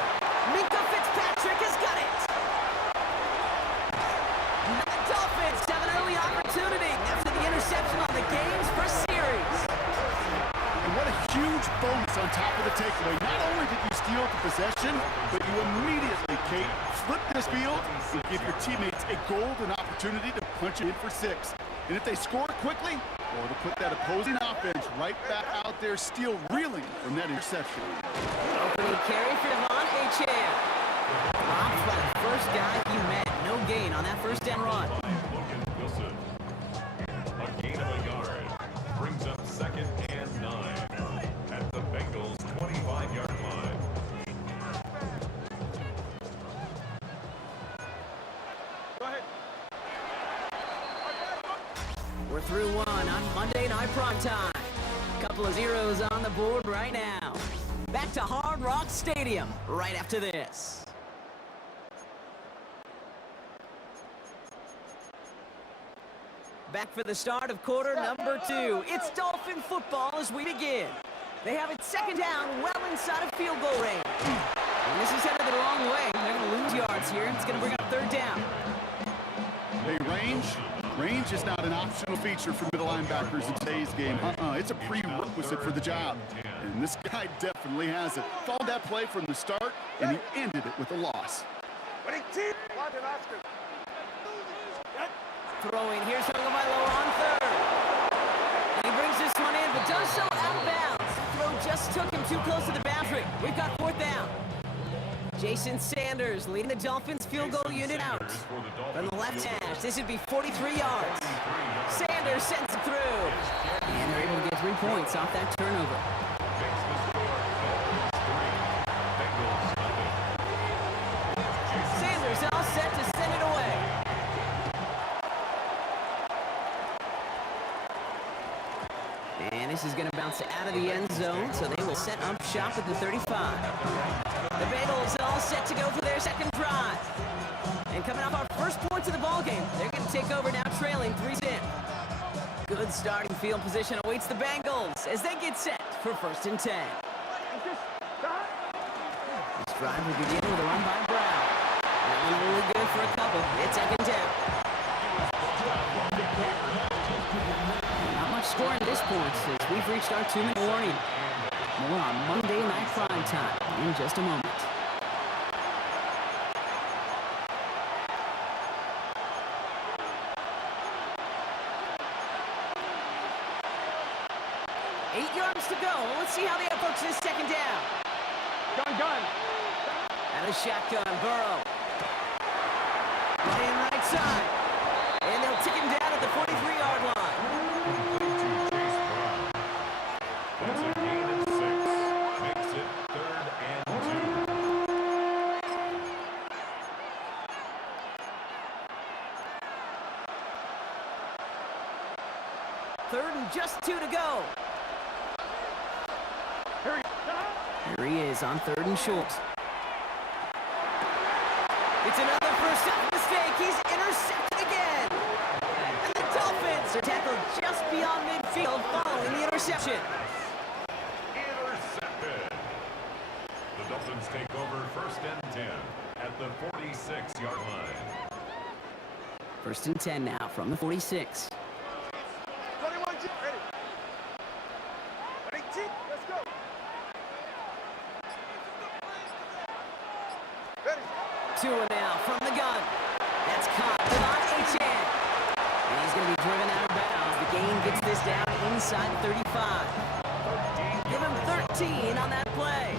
Minka Fitzpatrick has got it. And the Dolphins have an early opportunity after the interception on the game's first series. And what a huge bonus on top of the takeaway. Not only did you steal the possession, but you immediately, Kate, flip this field and give your teammates a golden opportunity to punch it in for 6. And if they score quickly, or to put that opposing offense right back out there, still reeling from that interception. Opening carry for Devon Achane. Dropped by the first guy he met. No gain on that 1st down run. Logan Wilson. A gain of a yard. Brings up 2nd and 9 at the Bengals 25-yard line. Go ahead. We're through 1 on Monday Night Prime Time. Couple of zeros on the board right now. Back to Hard Rock Stadium right after this. Back for the start of quarter number 2. It's Dolphin football as we begin. They have it 2nd down, well inside of field goal range. And this is headed the wrong way. They're going to lose yards here. It's going to bring up 3rd down. Hey, range is not an optional feature for middle linebackers in today's game. It's a prerequisite for the job. And this guy definitely has it. Followed that play from the start, and he ended it with a loss. Throwing, here's Tagovailoa on 3rd. And he brings this one in, but does so out of bounds. Throw just took him too close to the boundary. We've got 4th down. Jason Sanders leading the Dolphins field goal unit out. From the left hash, this would be 43 yards. Sanders sends it through. And they're able to get 3 points off that turnover. Sanders all set to send it away. And this is going to bounce out of the end zone, so they will set up shop at the 35. The Bengals all set to go for their 2nd drive. And coming off our first points of the ballgame, they're going to take over now trailing 3-zip. Good starting field position awaits the Bengals as they get set for 1st and 10. This drive will begin with a run by Brown. That one really good for a couple. It's 2nd down. Not much score at this point as we've reached our 2-minute warning. More on Monday Night Prime Time in just a moment. see how they approach this second down. Gun. And a shotgun, Burrow. Right side. And they'll tick him down at the 43-yard line. To Chase Brown. That's a gain of 6. Makes it 3rd and 2. Third and just 2 to go. Here he is on 3rd and short. It's another first down mistake. He's intercepted again. And the Dolphins are tackled just beyond midfield following the interception. Intercepted. The Dolphins take over 1st and 10 at the 46-yard line. 1st and 10 now from the 46. 21, ready. 18, let's go. Ready. Tua now from the gun. That's caught. Devon Achane. And he's going to be driven out of bounds. The gain gets this down inside 35. Give him 13 on that play.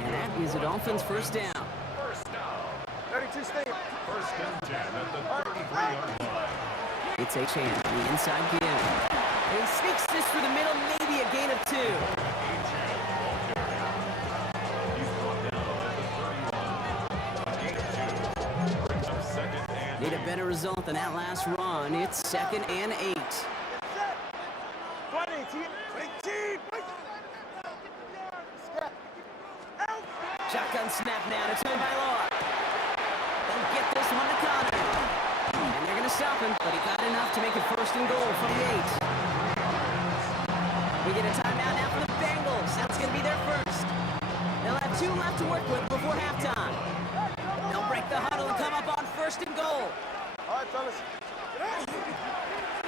And that is a Dolphins first down. First down. 32, stay. 1st and 10 at the 33-yard line. It's Achane on the inside give. And he sneaks this through the middle, maybe a gain of 2. He's brought down at the 31. A gain of 2. Brings up 2nd and Need a 8. better result than that last run. It's 2nd and 8. 18. Shotgun snap now to Tony Bailoa. They'll get this one to Connor. And they're going to stop him, but he got enough to make it 1st and goal from the 8. We get a timeout now for the Bengals. That's going to be their first. They'll have 2 left to work with before halftime. They'll break the huddle and come up on 1st and goal. All right, fellas.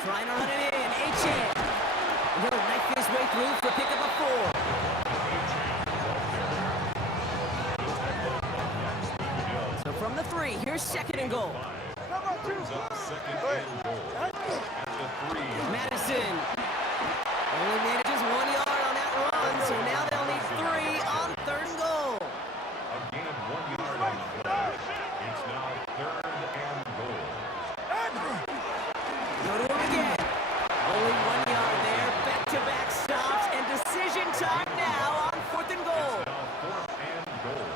Trying to run it in. Achane. And he'll knife his way through for pickup of 4. So from the 3, here's 2nd and goal. Brings up 2nd and goal at the 3. Madison only made it just 1 yard on that run, so now they'll need 3 on 3rd and goal. A gain of 1 yard on the play. It's now 3rd and goal. Go to him again. Only 1 yard there. Back-to-back stops and decision time now on 4th and goal. Now 4th and goal.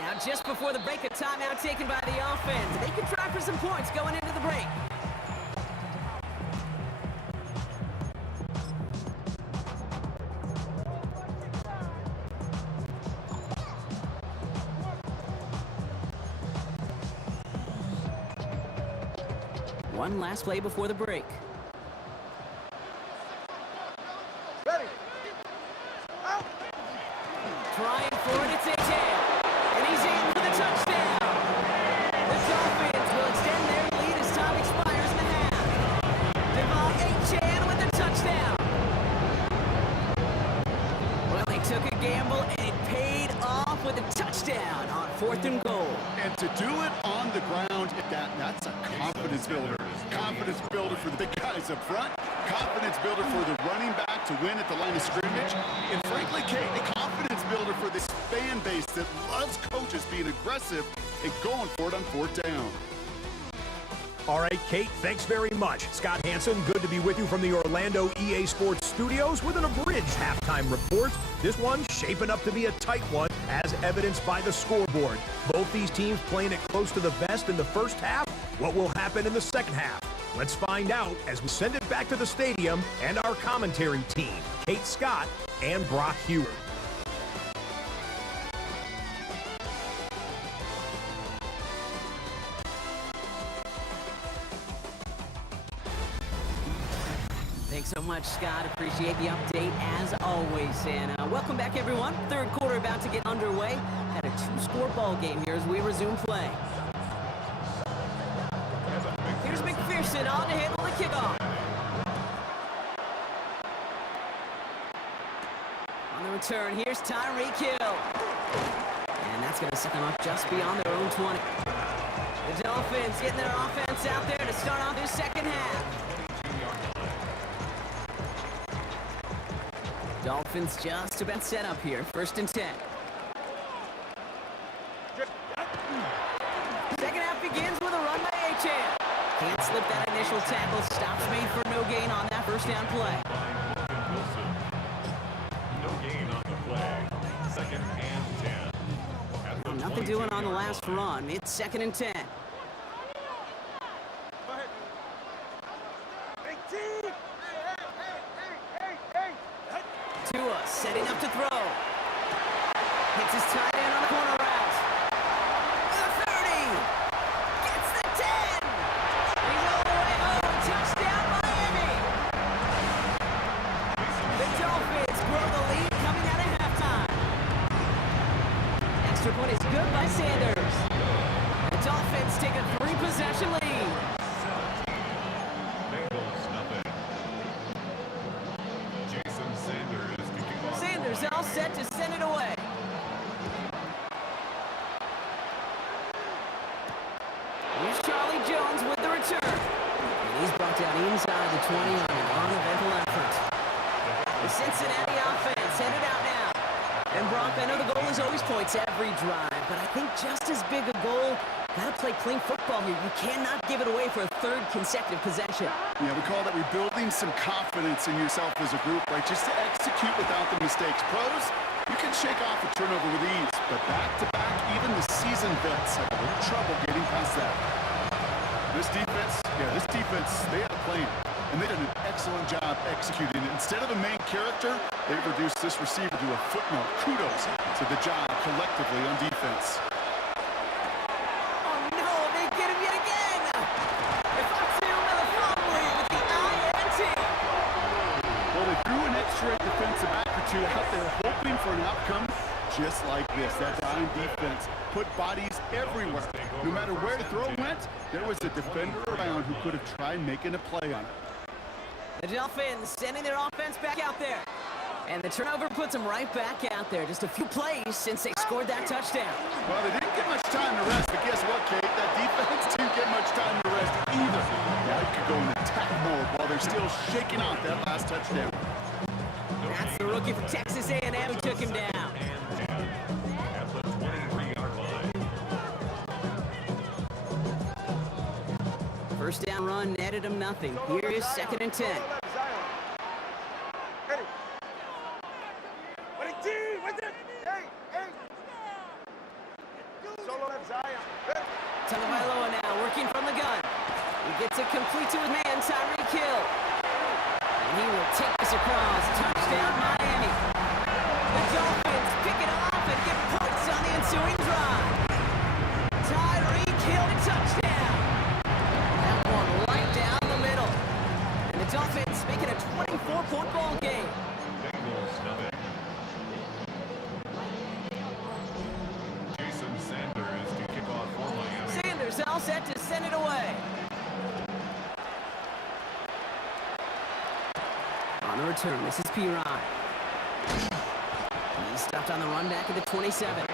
Now just before the break, a timeout taken by the offense. They can try for some points going into the break. One last play before the break. Ready. Trying for it, it's Achane. And he's in for the touchdown. The Dolphins will extend their lead as time expires in the half. Devon Achane with the touchdown. Well, they took a gamble and it paid off with a touchdown on 4th and goal. And to do it on the ground, that's a confidence builder. Confidence builder for the big guys up front. Confidence builder for the running back to win at the line of scrimmage. And frankly, Kate, a confidence builder for this fan base that loves coaches being aggressive and going for it on 4th down. All right, Kate, thanks very much. Scott Hansen, good to be with you from the Orlando EA Sports Studios with an abridged halftime report. This one shaping up to be a tight one, as evidenced by the scoreboard. Both these teams playing it close to the vest in the first half. What will happen in the second half? Let's find out as we send it back to the stadium and our commentary team, Kate Scott and Brock Hewitt. Thanks so much, Scott. Appreciate the update as always. And welcome back, everyone. 3rd quarter about to get underway. Had a 2-score ball game here as we resume play. Here's McPherson on to handle the kickoff. On the return, here's Tyreek Hill. And that's going to set them up just beyond their own 20. The Dolphins getting their offense out there to start off this second half. Dolphins just about set up here. 1st and 10. Second half begins with a run by Achane. Can't slip that initial tackle. Stops made for no gain on that first down play. Wilson. No gain on the play. 2nd and 10. At the Nothing doing on the last run. It's 2nd and 10. Tua setting up to throw. Hits his tight end on the corner route. The 30. Gets the 10. He's all the way home. Touchdown, Miami. The Dolphins grow the lead coming out of halftime. Extra point is good by Sanders. The Dolphins take a 3-possession lead. Bengals nothing. Jason Sanders kicking off. Sanders all set to send it away. Here's Charlie Jones with the return. And he's brought down inside the 20 on an uneventful effort. The Cincinnati offense headed out now. And Brock, I know the goal is always points every drive, but I think just as big a goal, gotta play clean football here. You cannot give it away for a 3rd consecutive possession. Yeah, we call that rebuilding some confidence in yourself as a group, right? Just to execute without the mistakes. Pros, you can shake off a turnover with ease, but back-to-back, even the seasoned vets have a little trouble getting past that. This defense, they had a plan, and they did an excellent job executing it. Instead of a main character, they've reduced this receiver to a footnote. Kudos to the job collectively on defense. Oh no, they get him yet again! If I see him with a fumbling with the INT. Well, they threw an extra defensive back or two out there hoping for an outcome just like this. That dime defense put bodies everywhere. No matter where the throw went, there was a defender around who could have tried making a play on it. The Dolphins sending their offense back out there. And the turnover puts them right back out there. Just a few plays since they scored that touchdown. Well, they didn't get much time to rest, but guess what, Kate? That defense didn't get much time to rest either. Now you could go in attack mode while they're still shaking off that last touchdown. That's the rookie from Texas A&M who took him down. At the 23-yard line. First down run netted him nothing. Here is 2nd and 10. Tagovailoa now working from the gun. He gets it complete to his man, Tyreek Hill. And he will take this across. Touchdown, Miami. The Dolphins pick it off and get points on the ensuing drive. Tyreek Hill to touchdown. That one right down the middle. And the Dolphins make it a 24-point ball game. Bengals nothing. Jason Sanders to kick off for Miami. Sanders all set to send it away. On the return, this is P-Rod. He's stopped on the run back at the 27.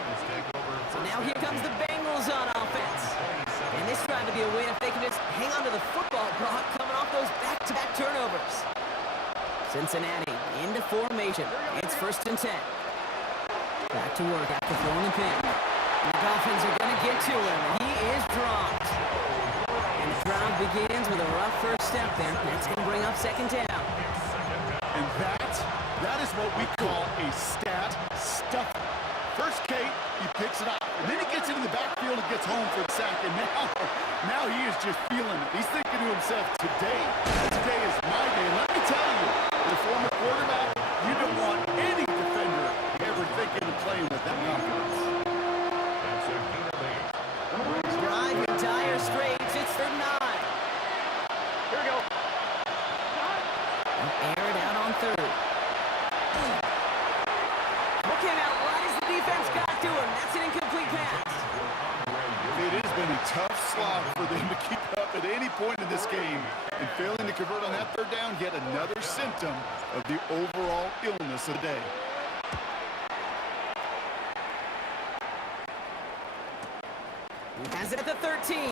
So now here comes the Bengals on offense. And this drive would be a win if they can just hang on to the football, Brock, coming off those back-to-back turnovers. Cincinnati into formation. It's 1st and 10. Back to work after throwing the pin. And the Dolphins are going to get to him. He is dropped. And the drive begins with a rough first step there. That's going to bring up 2nd down. And that is what we call a stat stuffer. First, Kate, he picks it up, and then he gets into the backfield and gets home for the sack, and now he is just feeling it. He's thinking to himself, today is my day. And let me tell you, as a former quarterback, you don't want any defender ever thinking of playing with that confidence. That's a gain of 8. Driving dire straits, it's 3rd and 9. Here we go. Air it out on 3rd. Okay, now right as the defense got to him. That's an incomplete pass. It has been a tough slog for them to keep up at any point in this game. And failing to convert on that 3rd down, yet another symptom of the overall illness of the day. He has it at the 13.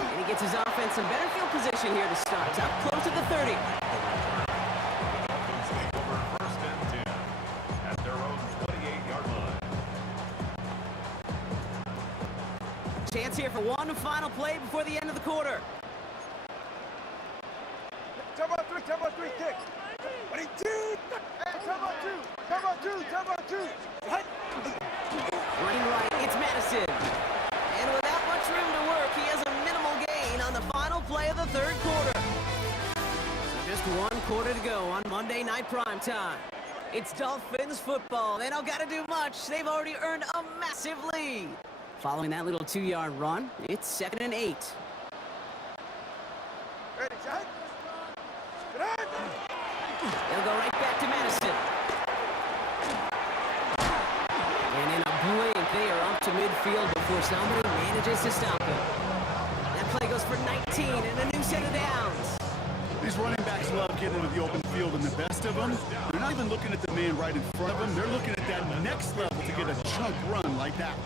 And he gets his offense in better field position here to start. Up close to the 30. Dolphins take Chance here for one final play before the end of the quarter. Time out three, kick. Ready, two. Time out two. Hey. Running right, it's Madison. And without much room to work, he has a minimal gain on the final play of the third quarter. So just one quarter to go on Monday Night Primetime. It's Dolphins football. They don't got to do much. They've already earned a massive lead. Following that little 2-yard run, it's 2nd and 8. Ready, shot. They'll go right back to Madison. And in a blink, they are up to midfield before somebody manages to stop him. That play goes for 19 and a new set of downs. These running backs love getting into the open field, and the best of them, they're not even looking at the man right in front of them. They're looking at that next level to get a chunk run like that.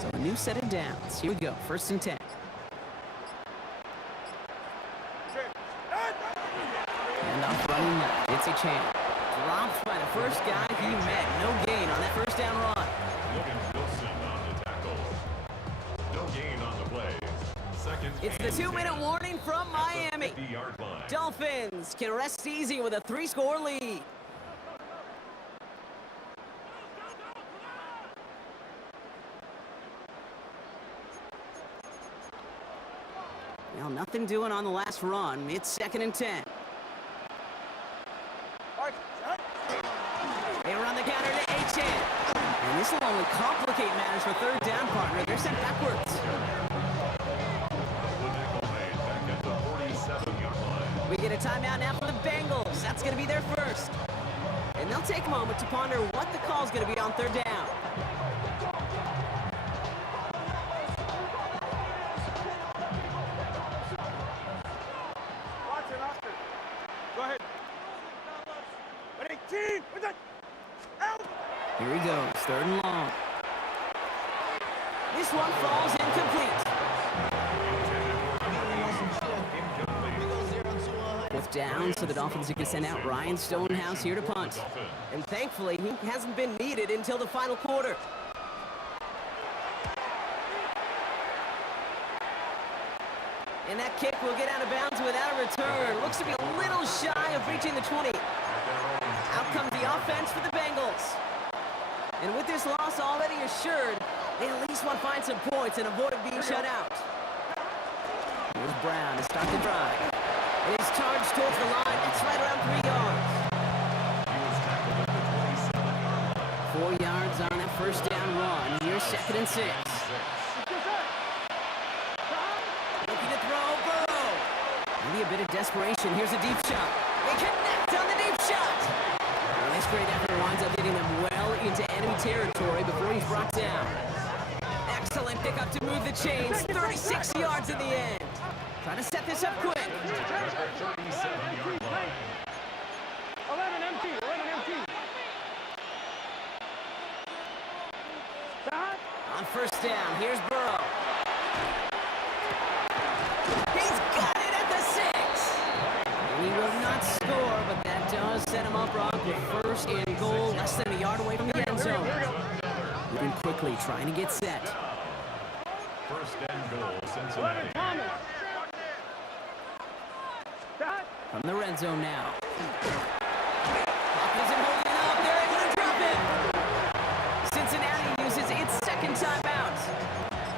So a new set of downs. Here we go, 1st and 10. And off running left, it's a chance. Dropped by the first guy he met. No gain on that first down run. Logan Wilson on the tackle. No gain on the play. Second It's the and 2-minute 10 warning from at the Miami. 50-yard line. Dolphins can rest easy with a 3-score lead. Well, nothing doing on the last run. It's 2nd and 10. They run the counter to Achane. And this will only complicate matters for third down, partner. They're sent backwards. The nickel made back at the 47-yard line. We get a timeout now for the Bengals. That's going to be their first. And they'll take a moment to ponder what the call's going to be on third down. Austin. Go ahead. Ready, team. With that. Out. Here he goes, 3rd and long. This one falls incomplete. 4th down, so the Dolphins can send out Ryan Stonehouse here to punt. And thankfully, he hasn't been needed until the final quarter. And that kick will get out of bounds without a return. Looks to be a little shy of reaching the 20. Out comes the offense for the Bengals. And with this loss already assured, they at least want to find some points and avoid being shut out. Here's Brown to start the drive. And he's charged towards the line. That's right around 3 yards. He was tackled at the 27-yard line. 4 yards on that first down run. Here's 2nd and 6. Looking to throw, Burrow. Maybe a bit of desperation. Here's a deep shot. They connect on the deep shot. And this great effort winds up getting them well into enemy territory before he's brought down. Excellent pickup to move the chains. 36 yards in the end. Trying to set this up quick. 37-yard line. 11 empty. On first down, here's Burrow. He's got it at the 6. And he will not score, but that does set him up, Rock, with 1st and goal, less than a yard away from the end zone. Moving quickly, trying to get set. 1st and goal, Cincinnati. From the red zone now. Clock isn't holding up. They're able to drop it. Cincinnati uses its 2nd timeout.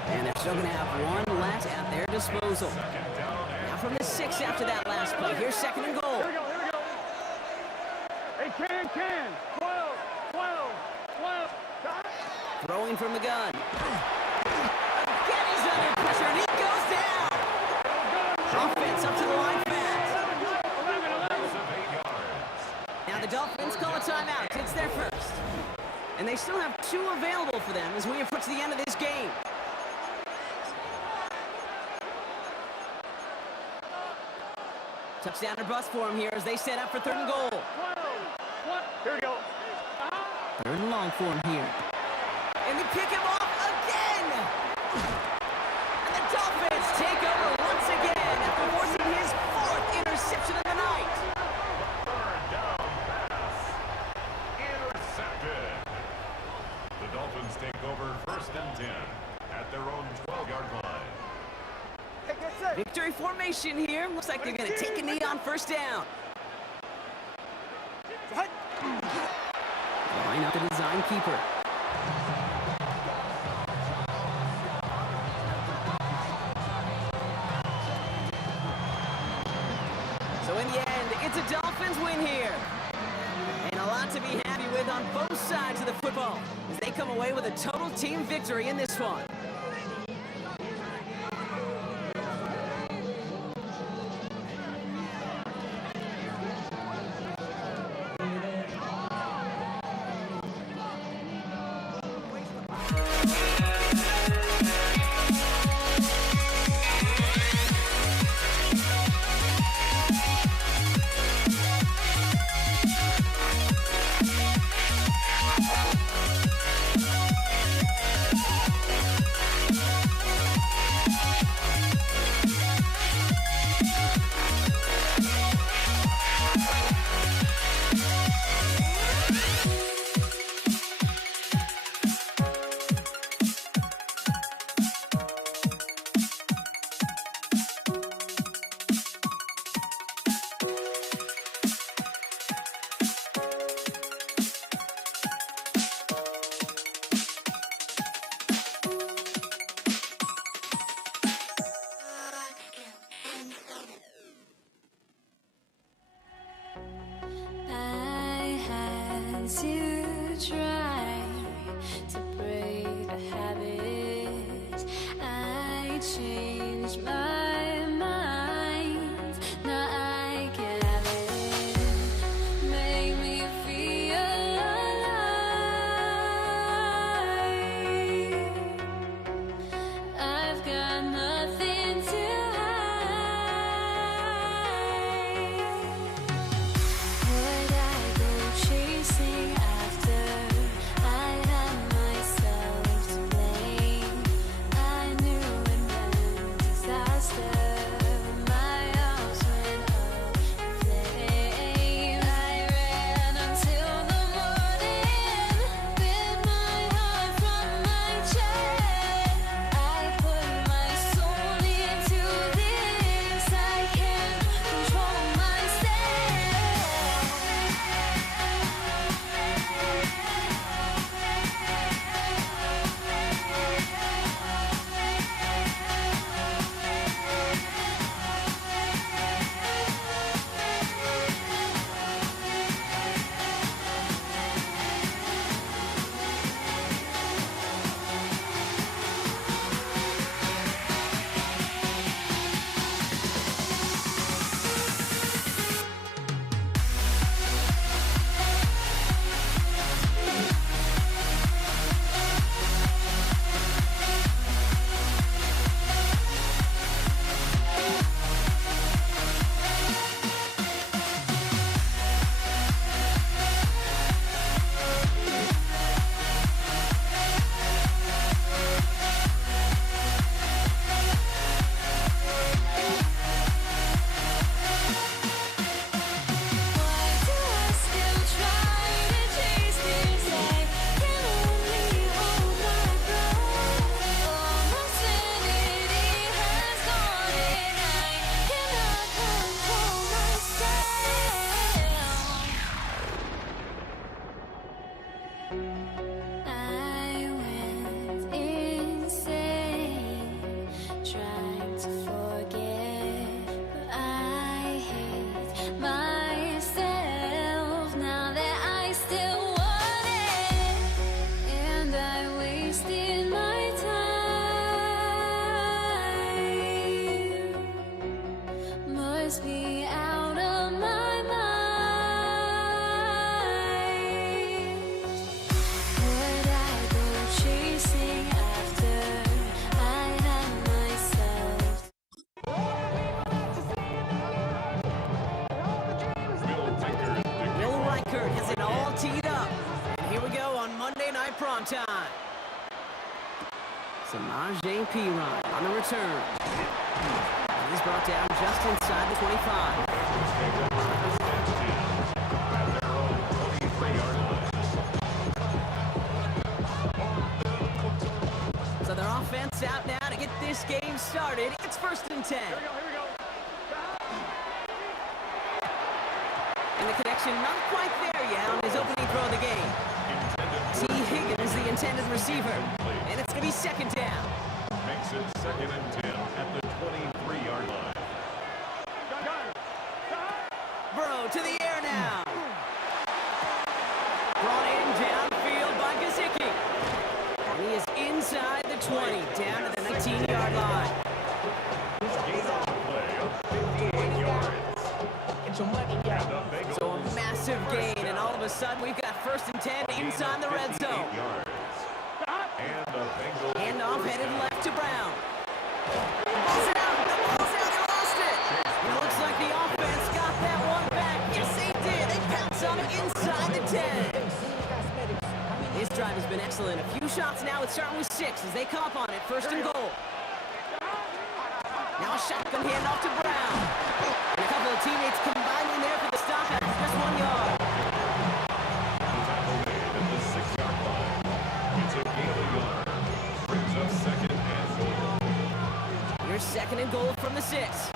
And they're still going to have one left at their disposal. Now from the 6 after that last play. Here's 2nd and goal. Here we go. Hey, can. 12. Throwing from the gun. Again, he's under pressure, and he goes down. Offense up to the line fast. Now the Dolphins call a timeout. It's their first. And they still have 2 available for them as we approach the end of this game. Touchdown or bust for them here as they set up for 3rd and goal. Here we go. 3rd and long for him here. And they pick him off again! And the Dolphins take over once again after forcing his 4th interception of the night. 3rd down pass. Intercepted. The Dolphins take over Victory formation here. Looks like they're going to take a knee on first down. Line up the design keeper. So in the end, it's a Dolphins win here. And a lot to be happy with on both sides of the football as they come away with a total team victory in this one. I had to try to break the habit. I changed my mind. Now I can have it. Make me feel alive. I've got nothing to would I go chasing after? I had myself to blame. I knew it meant disaster. My arms went up in flames. I ran until the morning. Bit my heart from my chest. I put my soul into this. I can't control myself. Why do I still try to chase this? I can only hold my breath. All my sanity has gone and I cannot control myself. I went insane trying to forget, but I hate myself now that I still want it, and I wasted my time. Must be out of my mind. Would I go chasing after? I had myself. Will Reichert has it all teed up. And here we go on Monday Night Primetime. Samaje Perine on the return. And he's brought down just inside the 25. So their offense out now to get this game started. It's 1st and and 10. Here we go. And the connection not quite there yet on his opening throw of the game. T. Higgins, the intended receiver. And it's going to be second down. Makes it 2nd and 10 at the 23-yard line. Burrow to the air now. Brought in downfield by Gesicki. And he is inside the 20, down to the 19-yard line. Gain on the play of 58 yards. Get your money, y'all. The Bengals So a massive gain, and all of a sudden we've got 1st and 10 inside the red 58 zone. yards. And the Bengals Handoff headed left to Brown. Ball's out. The ball's out. They lost it. And it looks like the offense got that one back. Yes, they did. They pounce on it inside the 10. This drive has been excellent. A few shots now. It's starting with 6 as they come up on it. 1st and goal. Now a shotgun handoff to Brown. And a couple of teammates combining there for the stop after just 1 yard. tackled at the 6-yard line. It's a gain of a yard. Brings up 2nd and goal. Here's 2nd and goal from the 6.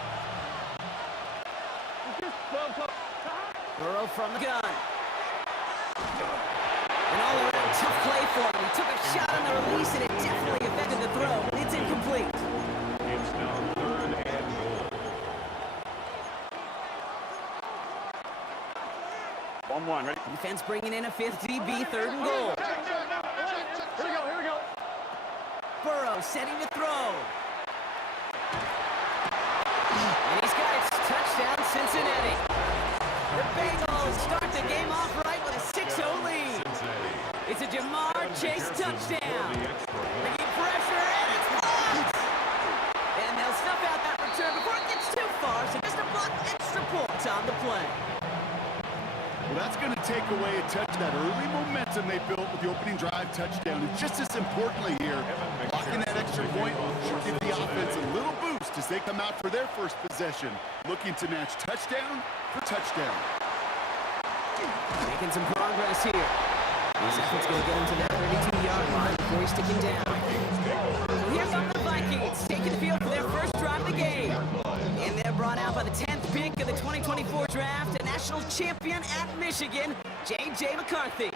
Burrow from the gun. An all-around tough play for him. He took a shot on the release, and it definitely affected the throw. It's incomplete. It's now 3rd and goal. 1-1, ready? Defense bringing in a 5th DB, 3rd and goal. Here we go. Burrow setting to throw. And he's got it. Touchdown, Cincinnati. The Bengals start the game off right with a 6-0 lead. Cincinnati. It's a Jamar Chase touchdown. The extra point. Bringing pressure, and it's blocked. And they'll snuff out that return before it gets too far, so just a block extra point on the play. Well, that's going to take away a touch, that early momentum they built with the opening drive touchdown. And just as importantly here, blocking that extra point should give the offense a little boost as they come out for their first possession, looking to match touchdown for touchdown. Making some progress here. This effort's going to get him to that 32-yard line before he's sticking down. So here come the Vikings, taking the field for their first drive of the game. And they're brought out by the 10th pick of the 2024 draft, a national champion at Michigan, J.J. McCarthy.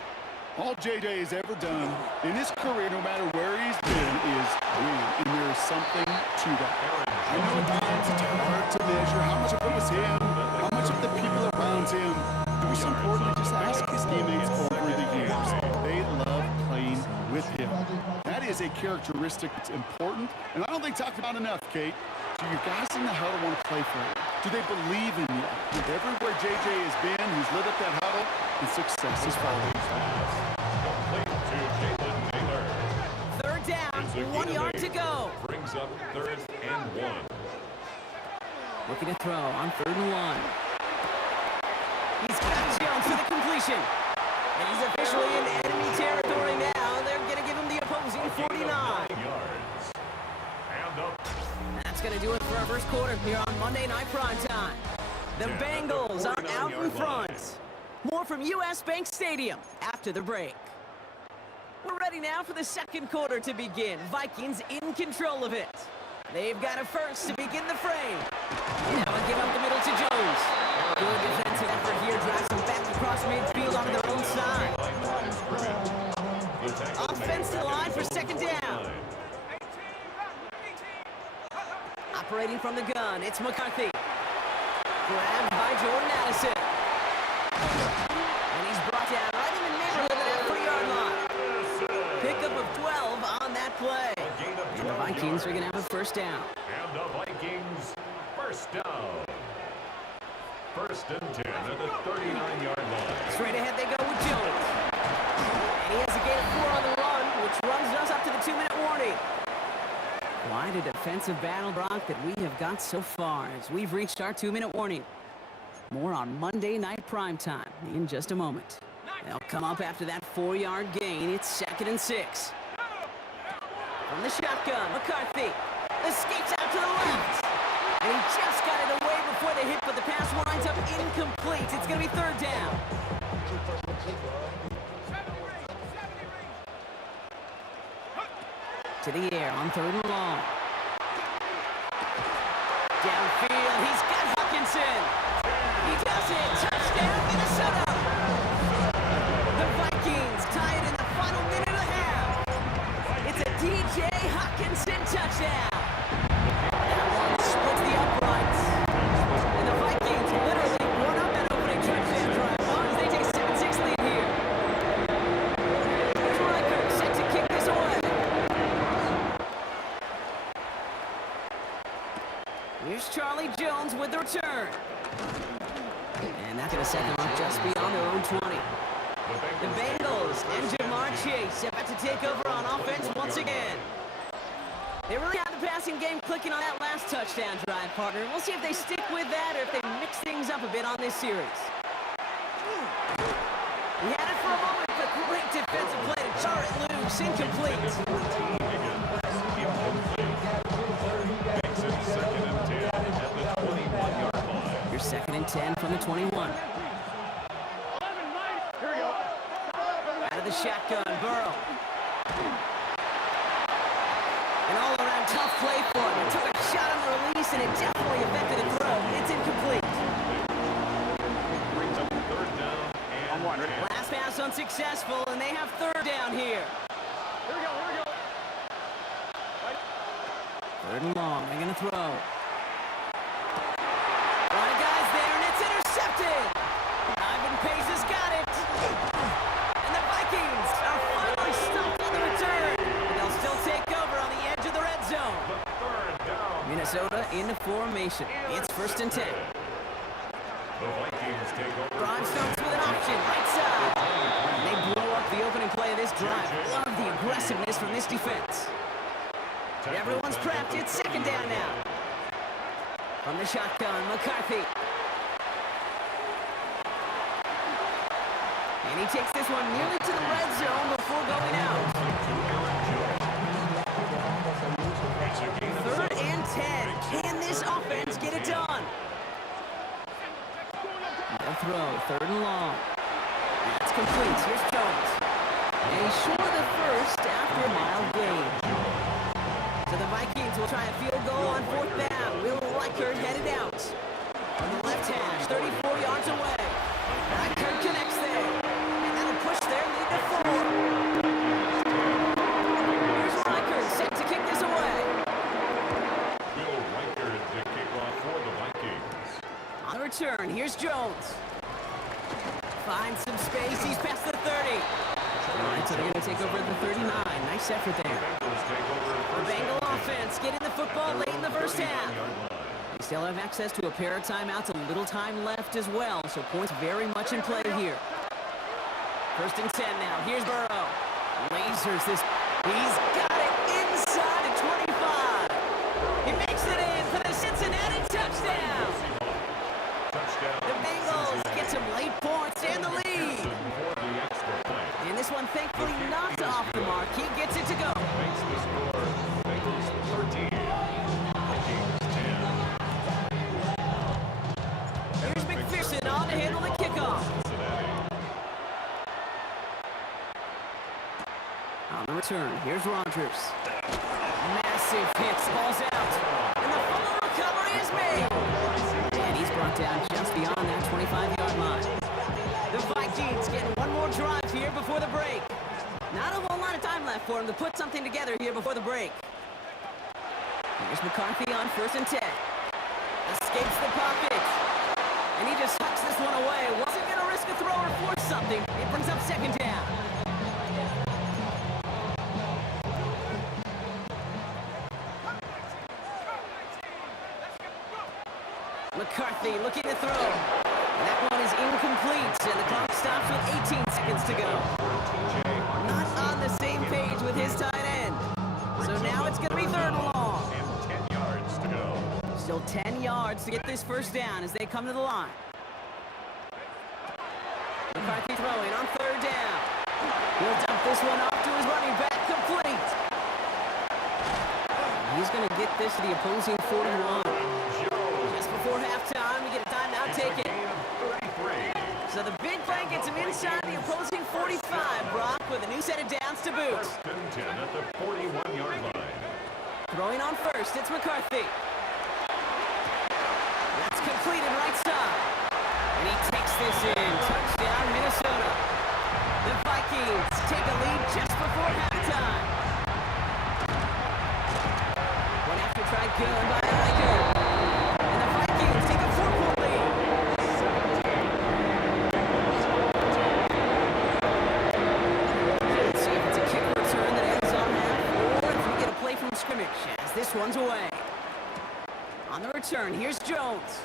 All J.J. has ever done in his career, no matter where he's been, is win. And there is something to that. I know at times it's hard to measure how much of it was him, how much of the people around him. Most importantly, just ask his teammates over the years. They love playing with him. That is a characteristic that's important, and I don't think talked about enough, Kate. Do your guys in the huddle want to play for you? Do they believe in you? Everywhere J.J. has been, he's lit up that huddle, and success is following. Complete to Jalen Naylor. 3rd down, 1 yard to go. Brings up 3rd and 1. Looking to throw on 3rd and 1. He's got Jones for the completion. And he's officially in enemy territory now. They're going to give him the opposing 49. Yards. And up. That's going to do it for our first quarter here on Monday Night Primetime. The Bengals are out in front. More from U.S. Bank Stadium after the break. We're ready now for the second quarter to begin. Vikings in control of it. They've got a first to begin the frame. Now a give up the middle to Jones. Good defensive effort here. Drives them back across midfield onto their own side. Offensive line for 2nd down. Operating from the gun, it's McCarthy. Grabbed by Jordan Addison. And he's brought down right in the neighborhood of that 3-yard line. Pickup of 12 on that play. And the Vikings are going to have a first down. And the Vikings first down. 1st and 10 at the 39-yard line. Straight ahead they go with Jones. And he has a gain of 4 on the run, which runs us up to the 2-minute warning. Quite a defensive battle, Brock, that we have got so far as we've reached our 2-minute warning. More on Monday Night Primetime in just a moment. They'll come up after that 4-yard gain. It's 2nd and 6. From the shotgun, McCarthy escapes out to the left. And he just got it away before the hit, but the pass winds up incomplete. It's going to be 3rd down. To the air on 3rd and long. Hawkinson. He does it. Touchdown, Minnesota. The Vikings tie it in the final minute and a half. It's a DJ Hawkinson touchdown. That one splits the uprights. And the Vikings literally won up that opening touchdown drive. As long as they take a 7-6 lead here. Here's Riker set to kick this away. Here's Charlie Jones with the return. And that's going to set them up just beyond their own 20. The Bengals and Jamar Chase about to take over on offense once again. They really had the passing game clicking on that last touchdown drive, partner. We'll see if they stick with that or if they mix things up a bit on this series. He had it for a moment, but great defensive play to jar it loose. Incomplete. Your 2nd and 10 from the 21. Out of the shotgun, Burrow. An all-around tough play for him. He took a shot on the release, and it definitely affected the throw. It's incomplete. Brings up 3rd down and 10. Last pass unsuccessful, and they have 3rd down here. Here we go. 3rd and long. They're going to throw. A lot of guys there, and it's intercepted. Ivan Pace has got it. And the Vikings are finally stopped on the return. They'll still take over on the edge of the red zone. Minnesota into formation. It's 1st and 10. The Vikings take over. Braun starts with an option, right side. And they blow up the opening play of this drive. Love the aggressiveness from this defense. Everyone's prepped. It's 2nd down now. From the shotgun, McCarthy. And he takes this one nearly to the red zone before going out. 3rd and 10. Can this offense get it done? No throw. 3rd and long. That's complete. Here's Jones. And he's short of the first after a mild gain. So the Vikings will try a field goal on 4th down. Will Reichert headed out. On the left hash, 34 yards away. Reichert connects there. And that'll push their lead to 4. Here's Reichert set to kick this away. Will Reichert to kick off for the Vikings. On the return, here's Jones. Finds some space. He's past the 30. All right, so they're going to take over at the 39. Nice effort there. The Bengal offense getting the football late in the first half. They still have access to a pair of timeouts, a little time left as well, so points very much in play here. 1st and 10 now. Here's Burrow. Lasers this. He's got it inside the 25. He makes it in for the Cincinnati touchdown. The Bengals get some late points and the lead. And this one thankfully not off the mark. He gets it to go. Makes the score. Bengals 13. Vikings 10. Here's McPherson on to handle the kickoff. On the return, here's Rodgers. Massive hits, balls out. And the fumble recovery is made. And he's brought down just beyond that 25-yard line. The Vikings getting one more drive here before the break. Not a whole lot of time left for him to put something together here before the break. Here's McCarthy on 1st and 10. Escapes the pocket. And he just tucks this one away. Wasn't going to risk a throw or force something. It brings up 2nd down. McCarthy looking to throw. And that one is incomplete, and the clock stops with 18 seconds to go. Not on the same page with his tight end. So now it's going to be 3rd and long. And 10 yards to go. Still 10 yards to get this 1st down as they come to the line. McCarthy throwing on 3rd down. He'll dump this one off to his running back, complete. He's going to get this to the opposing 41. Just before halftime, we get a timeout taken. So the big play gets him inside the opposing 45, Brock, with a new set of downs to boot. 1st and 10 at the 41-yard line. Throwing on 1st, it's McCarthy. That's completed right side. And he takes this in. Touchdown, Minnesota. The Vikings take a lead just before halftime. One after try good by Riker. And the Vikings take a 4-point lead. Let's see if it's a kick return that ends on half, or if we get a play from scrimmage as this one's away. On the return, here's Jones.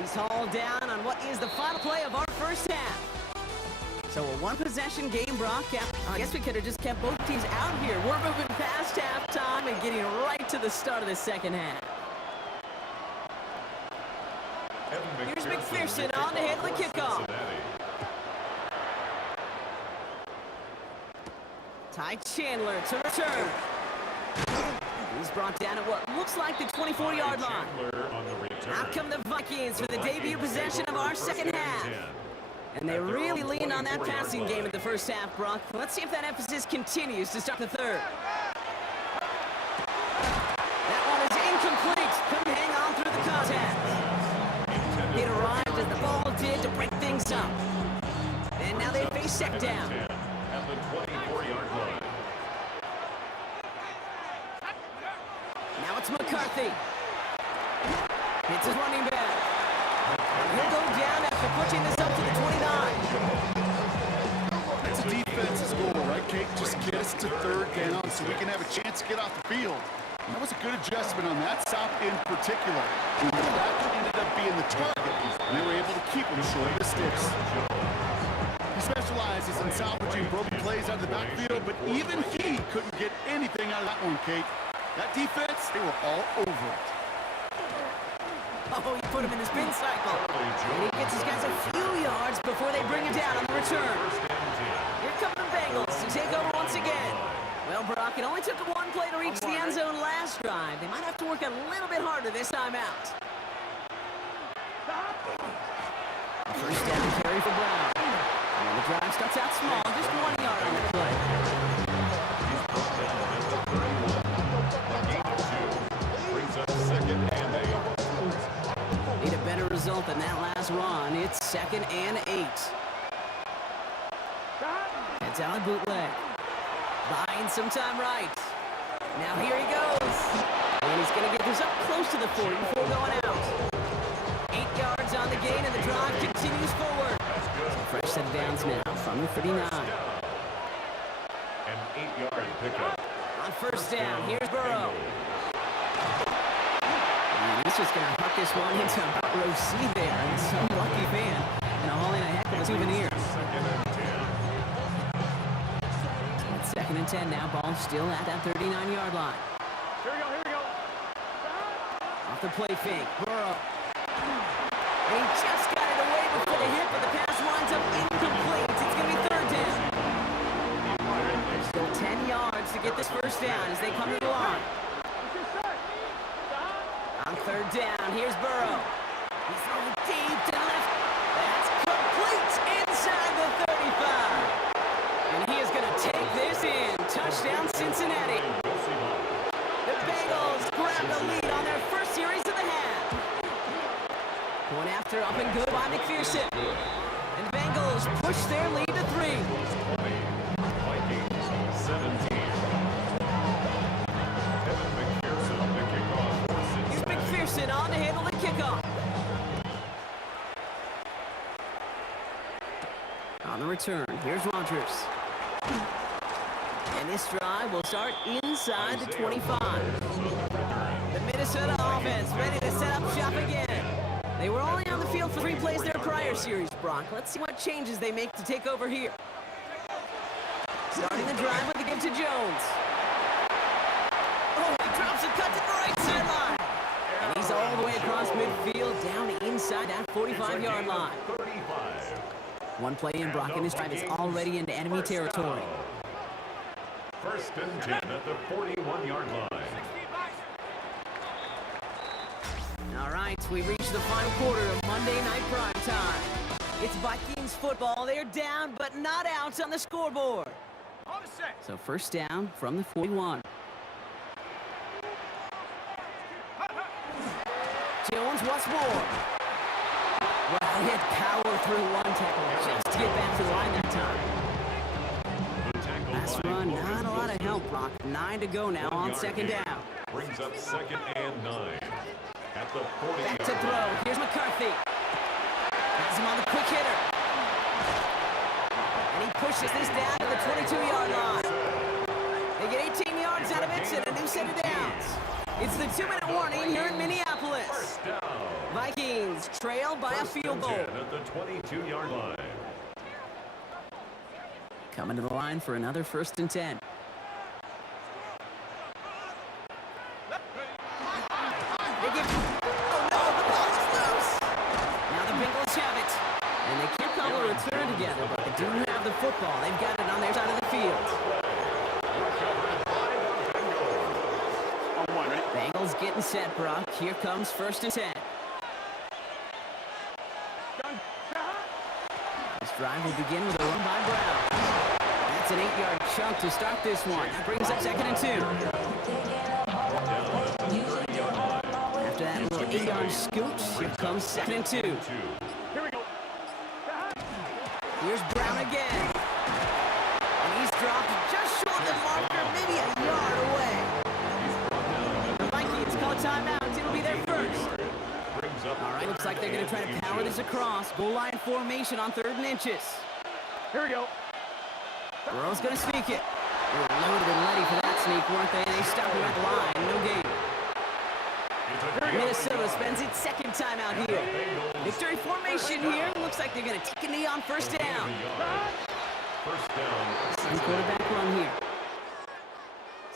He's hauled down on what is the final play of our first half. So a one-possession game, Brock. I guess we could have just kept both teams out here. We're moving past halftime and getting right to the start of the second half. Here's McPherson on to handle the kickoff. Ty Chandler to return. He's brought down at what looks like the 24-yard line. Out come the Vikings for the debut possession of our second half. And they really leaned on that passing game in the first half, Brock. Let's see if that emphasis continues to start the third. That one is incomplete. Couldn't hang on through the contact. It arrived as the ball did to break things up. And now they face second down. At the 24-yard line. Now it's McCarthy. It's his running back. He'll go down after pushing this up to the 29. It's a defense's goal, right, Kate? Just get us to third down so we can have a chance to get off the field. And that was a good adjustment on that stop in particular. The back ended up being the target, and they were able to keep him short of the sticks. He specializes in salvaging broken plays out of the backfield, but even he couldn't get anything out of that one, Kate. That defense, they were all over it. Oh, he put him in the spin cycle. And he gets his guys a few yards before they bring him down on the return. Here come the Bengals to take over once again. Well, Brock, it only took one play to reach the end zone last drive. They might have to work a little bit harder this time out. A first down carry for Brown. And the drive starts out small, just 1 yard on the play. Brings up second and 8. Need a better result than that last run. It's 2nd and 8. It's out of bootleg. Buying some time right. Now here he goes. And he's going to get this up close to the 40 before going out. 8 yards on the gain, and the drive continues forward. So fresh set of downs now from the 39. An 8-yard pickup. On first down, here's Burrow. And he's just going to huck this one into about row C there. And some lucky fan. And hauling a heck of a souvenir. Second and 10. It's 2nd and 10 now. Ball still at that 39-yard line. Here we go. Off the play fake. Burrow. And he just got it away before the hit, but the pass winds up incomplete. It's going to be 3rd down. Still 10 yards to get this first down as they come to the line. On 3rd down, here's Burrow. He's throwing deep to the left. That's complete inside the 35. And he is going to take this in. Touchdown, Cincinnati. The Bengals grab the lead on their first series of the half. One after, up and good by McPherson. And the Bengals push their lead to 3. Vikings 17. Evan McPherson, the kickoff for Here's Cincinnati. McPherson on to handle the kickoff. On the return, here's Rodgers. And this drive will start inside the 25. The Minnesota offense ready to set up shop again. They were only on the field for 3 plays their prior series, Brock. Let's see what changes they make to take over here. Starting the drive with a give to Jones. Oh, he drops and cuts it to the right sideline. And he's all the way across midfield, down inside that 45-yard line. 35. One play in, Brock, and this drive is already into enemy territory. 1st and 10 at the 41-yard line. All right, we reached the final quarter of Monday Night Prime Time. It's Vikings football. They're down, but not out on the scoreboard. So first down from the 41. Jones once more. Well, he had power through one tackle just to get back to the line that time. The tackle Last by run, not a Wilson. lot of help, Brock. 9 to go now 1 on yard second gain. down. Brings up 2nd and 9. At the 40 Back to yard throw. line. Here's McCarthy. Has him on the quick hitter. And he pushes this down to the 22-yard line. They get 18 yards out of it and a new set of downs. It's the 2-minute warning here in Minneapolis. First down. Vikings trail by a First field and goal. 10 at the 22-yard line. Coming to the line for another 1st and 10. They give... Oh no, the ball is loose! Now the Bengals have it. And they can't call a return together, but they do have the football. They've got it on their side of the field. On one, ready? Bengals getting set, Brock. Here comes 1st and 10. This drive will begin with a run by Brown. That's an 8-yard chunk to start this one. That brings up 2nd and 2. After that little 8-yard scoot, here comes 2nd and 2. Here we go. Here's Brown again. And he's dropped just short of the marker, maybe a yard away. The Vikings call a timeout. It'll be their first. All right, looks like they're going to try to power this across. Goal line formation on 3rd and inches. Here we go. Burrow's going to sneak it. They were loaded and ready for that sneak, weren't they? They stopped him at the line. No gain. Minnesota spends its 2nd timeout here. Victory formation here. Looks like they're going to take a knee on 1st down. First down. Some quarterback run here.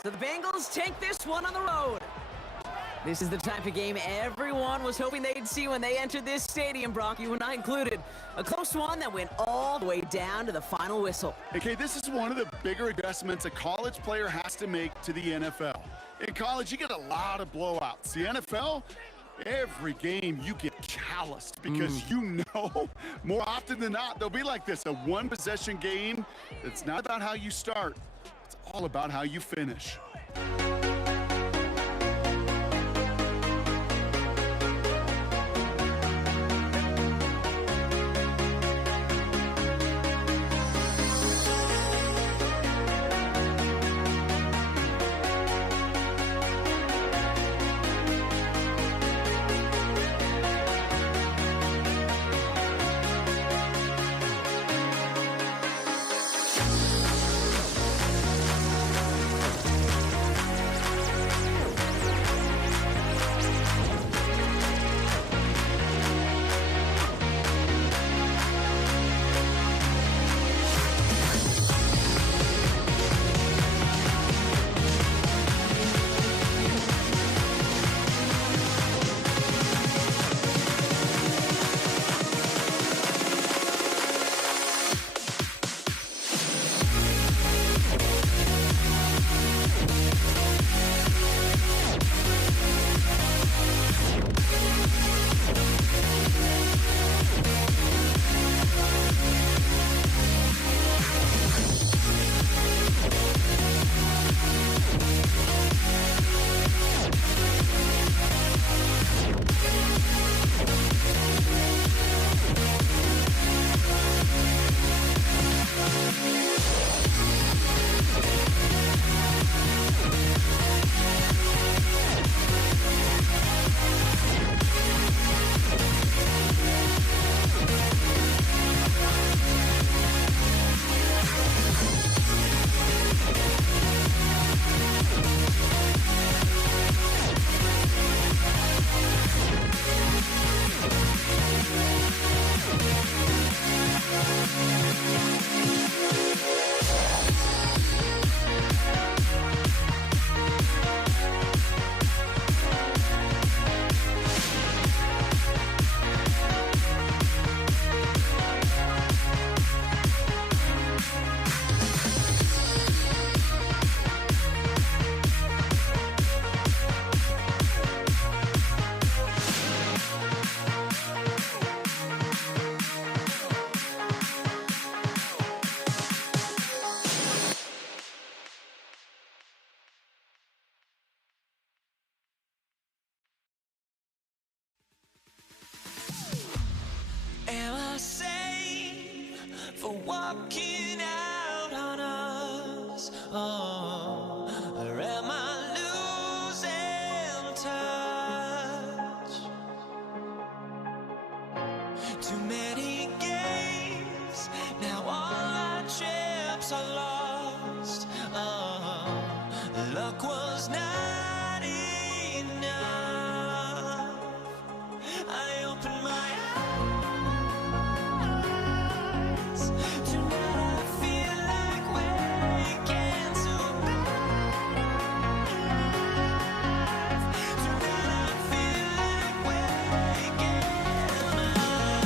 So the Bengals take this one on the road. This is the type of game everyone was hoping they'd see when they entered this stadium, Brock, you and I included. A close one that went all the way down to the final whistle. Okay, this is one of the bigger adjustments a college player has to make to the NFL. In college, you get a lot of blowouts. The NFL, every game you get calloused because you know more often than not they'll be like this, a one-possession game. It's not about how you start. It's all about how you finish. walking out on us? Oh, or am I losing touch? Too many games, now all our chips are lost. Oh, luck was not enough. I opened my eyes. Tonight I feel like waking to life. Tonight I feel like waking up.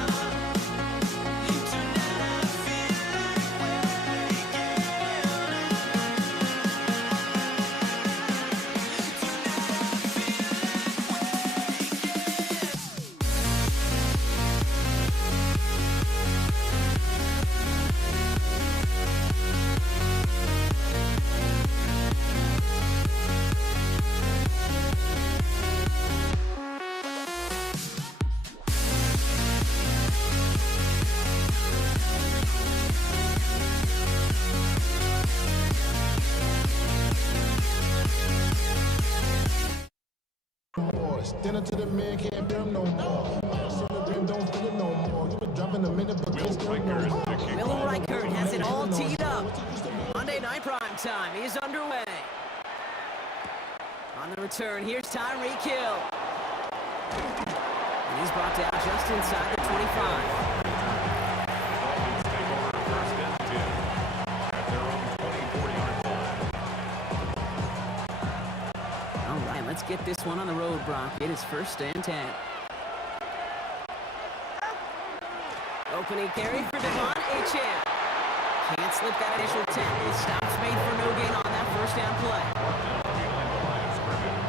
Tonight I feel like waking Dinner to the man can't film no more. Don't feel it no more. You been dropping a minute, but Will Riker is the kick. Will Reichert has it all teed up. Monday Night Prime Time is underway. On the return, here's Tyreek Hill. And he's brought down just inside the 25. Dolphins take over first and 10 at their own 24-yard line. All right, let's get this one on the road, Brock. It is first and 10. Opening carry for Devon Achane. Can't slip that initial tackle. Stops made for no gain on that first down play. Down behind the line of scrimmage.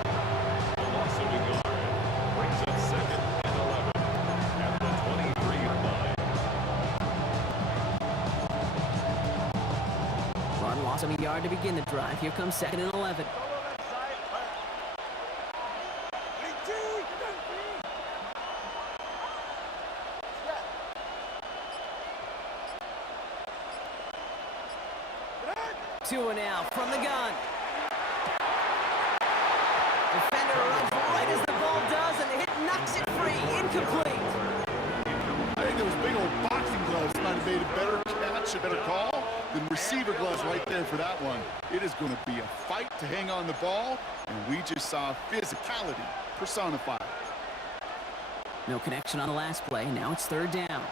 The loss of Igara brings up second and 11 at the 23-yard line. Run loss of a yard to begin the drive. Here comes second and 11. Two and out from the gun. Defender runs right as the ball does, and the hit knocks it free. Incomplete. I think those big old boxing gloves might have made a better catch, a better call than receiver gloves right there for that one. It is going to be a fight to hang on the ball, and we just saw physicality personified. No connection on the last play. Now it's third down.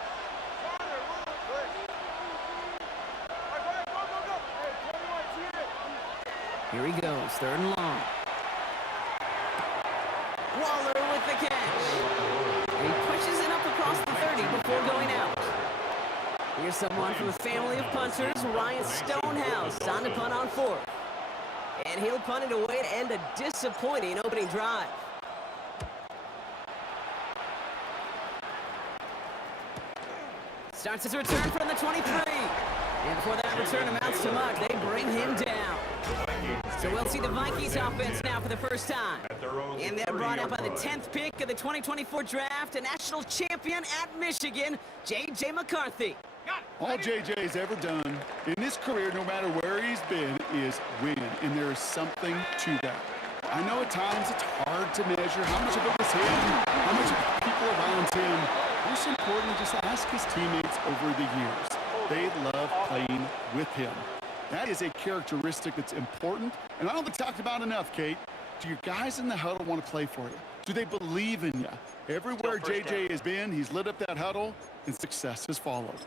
Here he goes, third and long. Waller with the catch. And he pushes it up across the 30 before going out. Here's someone from a family of punters, Ryan Stonehouse, on to punt on fourth. And he'll punt it away to end a disappointing opening drive. Starts his return from the 23. And before that return amounts to much, they bring him down. So we'll see the Vikings offense now for the first time. And they're brought up by the 10th pick of the 2024 draft, a national champion at Michigan, J.J. McCarthy. All JJ's ever done in his career, no matter where he's been, is win. And there is something to that. I know at times it's hard to measure how much of it was him, how much of people around him. Most importantly, just ask his teammates over the years. They love playing with him. That is a characteristic that's important, and I don't think talked about enough, Kate. Do your guys in the huddle want to play for you? Do they believe in you? Everywhere JJ has been, he's lit up that huddle, and success has followed.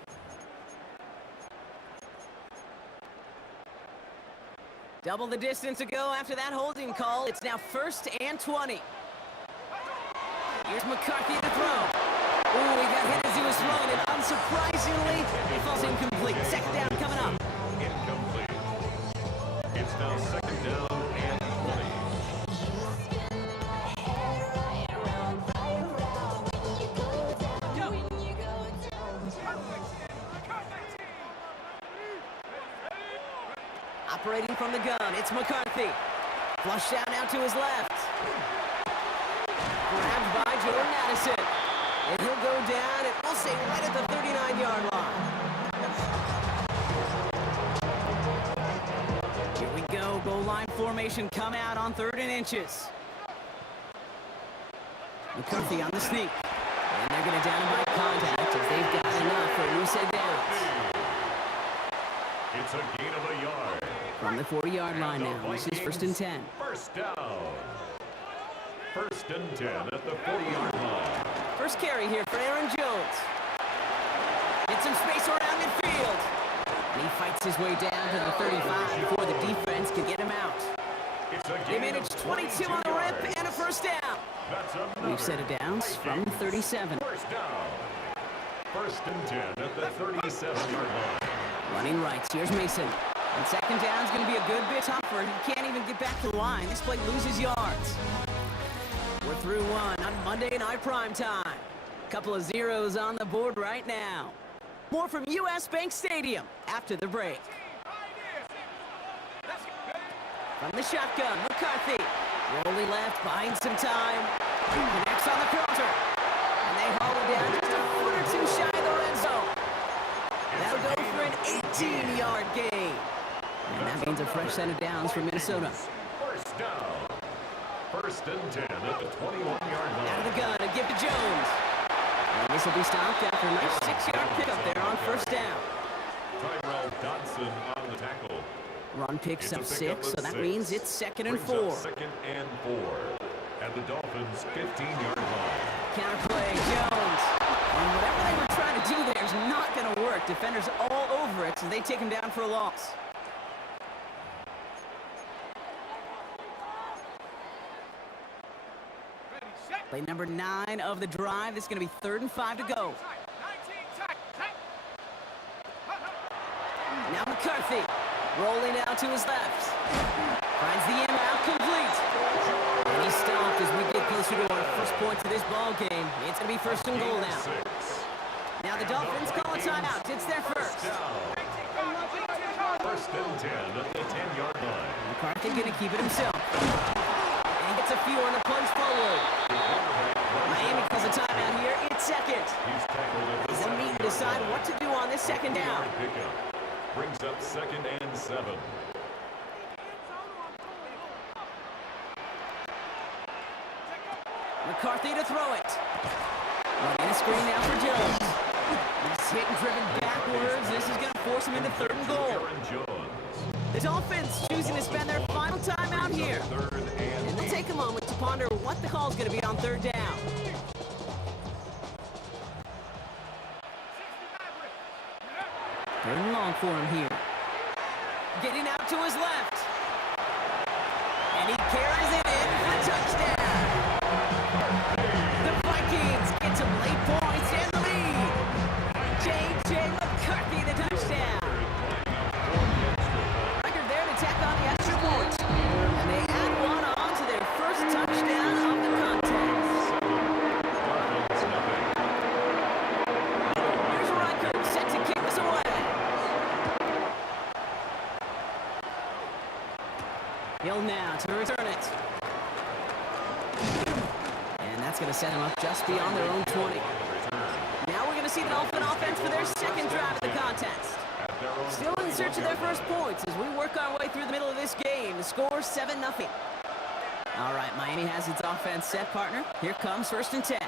Double the distance to go after that holding call. It's now first and 20. Here's McCarthy to throw. Ooh, he got hit as he was throwing it. Unsurprisingly, it falls incomplete. Second down coming up. Incomplete. It's now second down and 20. Operating from the gun, it's McCarthy. Flushed out now to his left. Grabbed by Jordan Addison. And he'll go down, and we'll say right at the 39-yard line. goal line formation come out on 3rd and inches. McCarthy on the sneak. And they're going to down him by contact as they've got enough for loose head downs. It's a gain of a yard. From the 40-yard line now, this is 1st and 10. First down. 1st and 10 at the 40-yard line. First carry here for Aaron Jones. Get some space around midfield. And he fights his way down to the 35 before the defense can get him out. It's a They gain managed of 22 on the rip yards. and a first down. That's another We've set it downs from 37. First down. 1st and 10 at the 37-yard line. Running rights, here's Mason. And 2nd down is going to be a good bit tougher. He can't even get back to the line. This play loses yards. We're through one on Monday Night Prime Time. Couple of zeros on the board right now. More from U.S. Bank Stadium after the break. From the shotgun, McCarthy. Rolling left, buying some time. Connects on the counter. And they haul it down just a foot or two shy of the red zone. That'll go for an 18-yard gain. And that means a fresh set of downs for Minnesota. First down. 1st and 10 at the 21-yard line. Out of the gun, a give to Jones. And this will be stopped after a nice 6-yard pickup there on 1st down. Tyrell Dodson on the tackle. Run picks It's a up pickup 6, so of that 6. means it's 2nd and Brings 4. up 2nd and 4 at the Dolphins' 15-yard line. Counterplay, Jones. And whatever they were trying to do there is not going to work. Defenders all over it, so they take him down for a loss. Play number 9 of the drive. This is going to be 3rd and 5 to go. Now McCarthy rolling out to his left. Finds the inbound complete. And he's stopped as we get closer to our first points of this ball game. It's going to be 1st and goal now. Now the Dolphins call a timeout. It's their first. 1st and 10 at the 10-yard line. McCarthy going to keep it himself. And he gets a few on the punch forward. Miami calls a timeout here. It's 2nd. He's tackled at the As they meet and decide what to do on this 2nd down. pickup. Brings up 2nd and 7. McCarthy to throw it. Running a screen now for Jones. He's hit and driven backwards. This is going to force him into 3rd and goal. Aaron Jones. The Dolphins choosing to spend their final time out here. 3rd And and they'll take a moment to ponder what the call is going to be on 3rd down. Third and long for him here. Getting out to his left. And he carries it in for a touchdown. The Vikings get some late points in the lead. J.J. McCarthy, the touchdown. Record there to tack on the extra point. And they add one on to their first touchdown of the contest. Here's Riker set to kick this away. Hill now to return it. And that's going to set them up just beyond their own 20. Now we're going to see the Dolphin offense for their 2nd drive of the contest. Still in search of their first points as we work our way through the middle of this game. The score 7-0. All right, Miami has its offense set, partner. Here comes 1st and 10.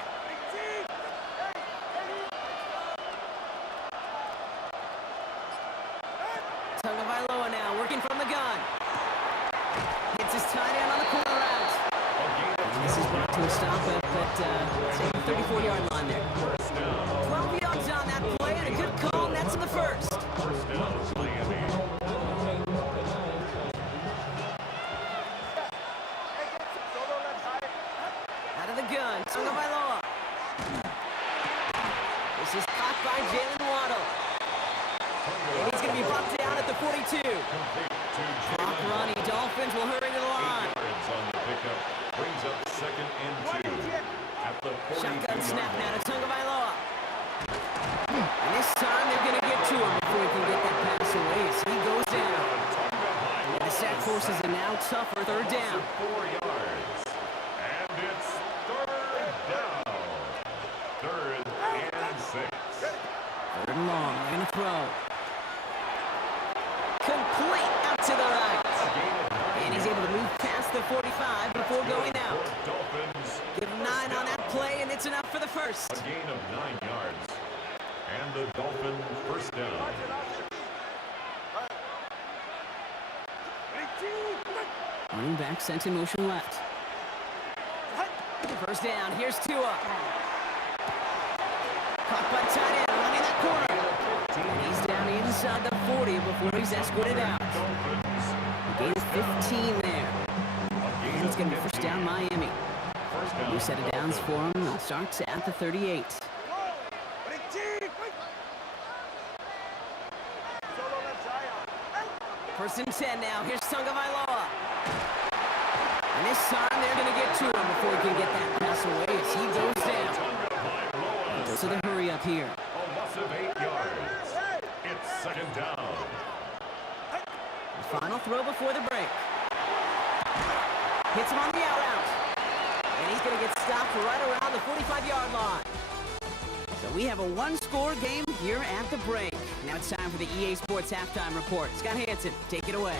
Tagovailoa now working from the gun. Gets his tight end on the corner route. And this is brought to a stop at the 34-yard line there. 12 yards on that play and a good call, and that's in the first. First down, Miami. Out of the gun, Tagovailoa. This is caught by Jalen Waddle. And he's going to be brought down at the 42. Clock running, Dolphins will hurry to the line. 8 yards on the pickup. Brings up 2nd and 2 at the 42-yard Shotgun snap now line. to Tagovailoa. And this time they're going to get to him before he can get that pass away as he goes down. And the sack forces a now tougher 3rd down. 4 yards. And it's 3rd down. 3rd and 6. 3rd and long, they're going to throw. Complete out to the right. A gain of 5 before going out. Dolphins. Give him 9 on that play, and it's enough for the first. A gain of 9 yards. And the Dolphin first down. Running back sent in motion left. First down, here's Tua. Caught by tight end, running that corner. And he's down inside the 40 before he's escorted out. Gain of 15 there. And it's going to be first down Miami. New set of downs for him. It starts at the 38. First and 10 now. Here's Tagovailoa. And this time they're going to get to him before he can get that pass away as he goes down. So the hurry up here. A loss of 8 yards. It's second down. Final throw before the break. Hits him on the out route. And he's going to get stopped right around the 45-yard line. So we have a one-score game here at the break. Now it's time for the EA Sports Halftime Report. Scott Hanson, take it away.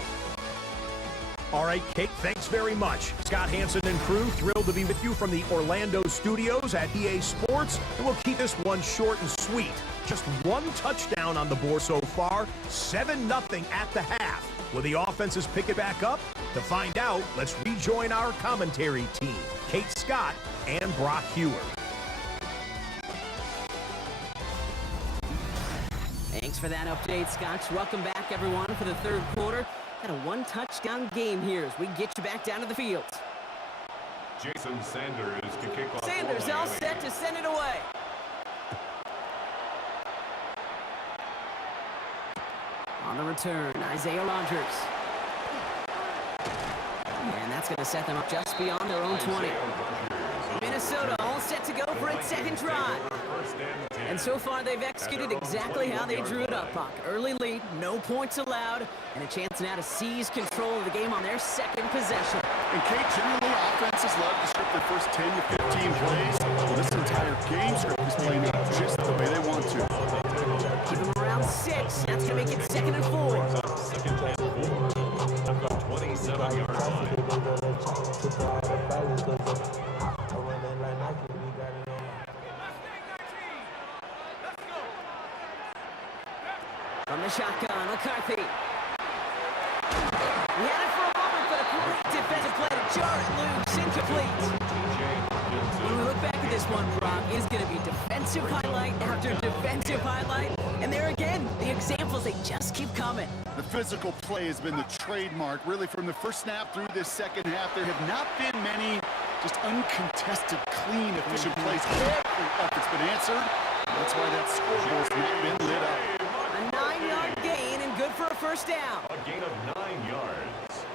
All right, Kate, thanks very much. Scott Hanson and crew, thrilled to be with you from the Orlando studios at EA Sports. And we'll keep this one short and sweet. Just one touchdown on the board so far, 7-0 at the half. Will the offenses pick it back up? To find out, let's rejoin our commentary team, Kate Scott and Brock Hewer. Thanks for that update, Scotch. Welcome back, everyone, for the third quarter. Got a one-touchdown game here as we get you back down to the field. Jason Sanders can kick off. Sanders all set to send it away. On the return, Isaiah Rodgers. And that's going to set them up just beyond their own 20. Minnesota all set to go for its second drive. And so far, they've executed exactly how they drew it up, Buck. Early lead, no points allowed, and a chance now to seize control of the game on their second possession. And Kate, generally, offenses love to script their first 10 to 15 plays. Well, this entire game script is playing out just the way they want to. Keep them around 6. That's going to make it 2nd and 4. Second and 4. At the 27-yard line. From the shotgun, McCarthy. He had it for a moment, but a great defensive play to jar it loose, incomplete. When we look back at this one, Brock, it is going to be defensive highlight after defensive highlight. And there again, the examples, they just keep coming. The physical play has been the trademark, really, from the first snap through this second half. There have not been many just uncontested, clean, efficient plays. Every effort's been answered. That's why that scoreboard's not been lit up. A 9-yard gain and good for a first down. A gain of 9 yards.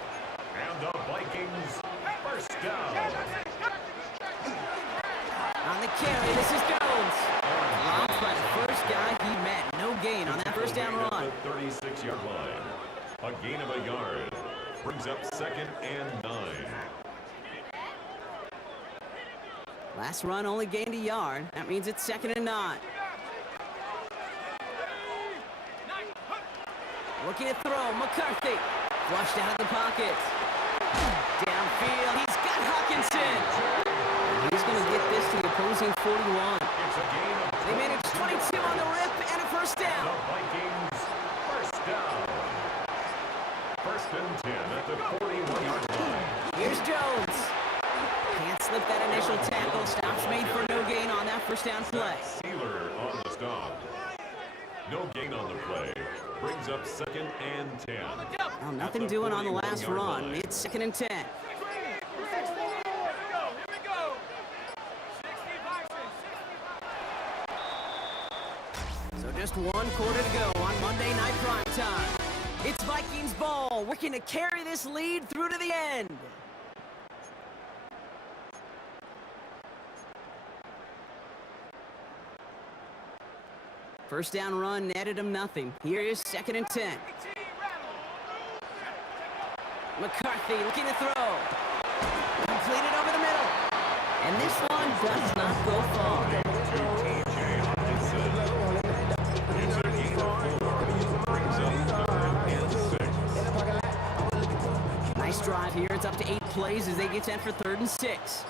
And the Vikings first down. On the carry, this is Jones. Dropped by the first guy he met. No gain on that first down run. At the 36-yard line. A gain of a yard. Brings up 2nd and 9. Last run only gained a yard. That means it's 2nd and 9. Looking to throw, McCarthy. Flushed out of the pocket. Downfield, he's got Hawkinson. He's going to get this to the opposing 41. They managed 22 on the rip and a first down. The Vikings first down. 1st and 10 at the 41-yard line. Here's Jones. Can't slip that initial tackle. Stops made for no gain on that first down play. Sealer on the stop. No gain on the play. Brings up 2nd and 10. Well, nothing doing on the last run. It's 2nd and 10. So just 1 quarter to go on Monday Night Primetime. It's Vikings ball, working to carry this lead through to the end. First down run netted him nothing. Here is 2nd and 10. McCarthy looking to throw. Completed over the middle. And this one does not go far. Nice drive here. It's up to 8 plays as they get set for 3rd and 6.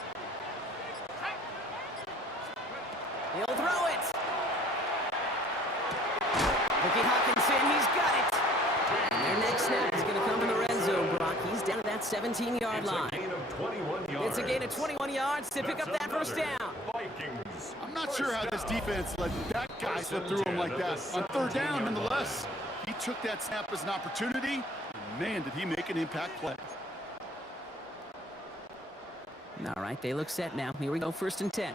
He'll throw it. Ricky Hawkinson, he's got it. And their next snap is going to come in the red zone, Brock. He's down at that 17-yard line. It's a gain of 21 yards to pick up that first down. I'm not sure how this defense let that guy slip through him like that. On 3rd down, nonetheless, he took that snap as an opportunity. And man, did he make an impact play. All right, they look set now. Here we go, 1st and 10.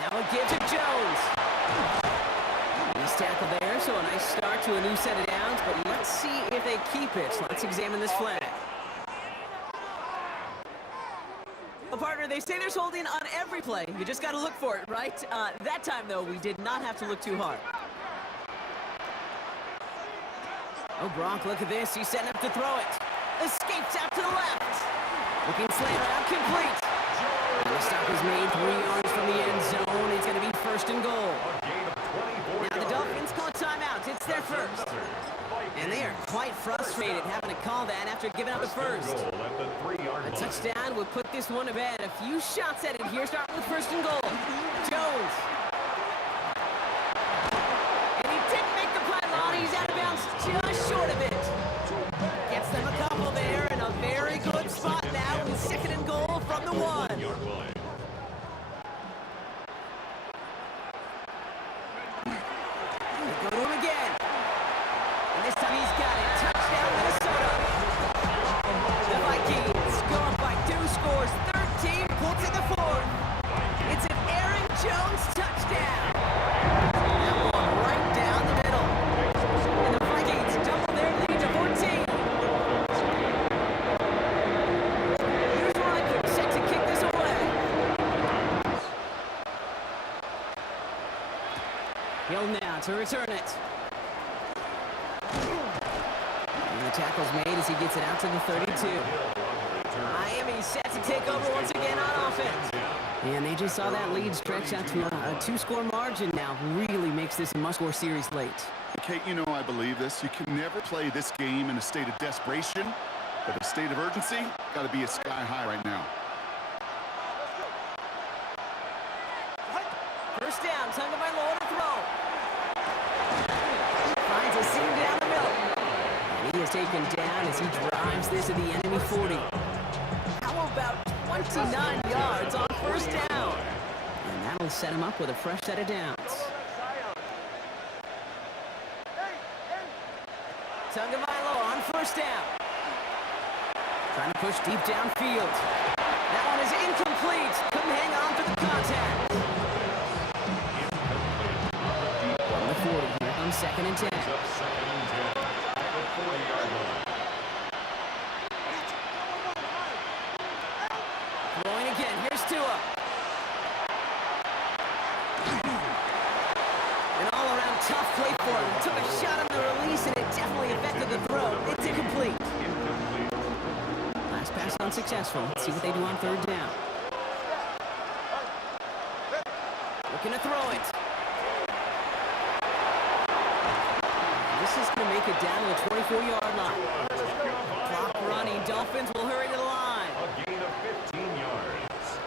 Now a give to Jones. Nice tackle there, so a nice start to a new set of downs, but let's see if they keep it. Let's examine this flag. Well, partner, they say there's holding on every play. You just got to look for it, right? That time, though, we did not have to look too hard. Oh, Brock, look at this. He's setting up to throw it. Escapes out to the left. Looking slant out, complete. And the stop is made 3 yards from the end zone. It's going to be 1st and goal. Now the Dolphins call timeout. It's their first. And they are quite frustrated having to call that after giving up the first. A touchdown would put this one to bed. A few shots at it here, starting with 1st and goal. Jones. And he didn't make the pylon. He's out of bounds just short of it. Gets them a couple there in a very good spot now with 2nd and goal from the 1. They go to him again. And this time he's got it. Touchdown, Minnesota. The Vikings go up by 2 scores. 13 puts in the 4th. It's an Aaron Jones touchdown. That one right down the middle. And the Vikings double their lead to 14. Here's Reichert set to kick this away. Hill now to return it. And the tackle's made as he gets it out to the 32. Miami set to take over once again on offense. And they just saw that lead stretch out to a 2-score margin now. Really makes this a must-score series late. Kate, you know I believe this. You can never play this game in a state of desperation, but a state of urgency got to be a sky high right now. First down, Tagovailoa to throw. Finds a seam down the middle. And he is taken down as he drives this to the enemy 40. How about 29 yards on 1st down? And that'll set him up with a fresh set of downs. Tagovailoa on 1st down. Trying to push deep downfield. That one is incomplete. Couldn't hang on to the contact. On the 40, here comes 2nd and 10. Throwing again, here's Tua. An all-around tough play for him. Took a shot on the release and it definitely affected the throw. It's incomplete. Last pass unsuccessful. Let's see what they do on 3rd down. Looking to throw it. This is going to make it down to the 24-yard line. Clock running. Dolphins will hurry to the line. A gain of 15 yards.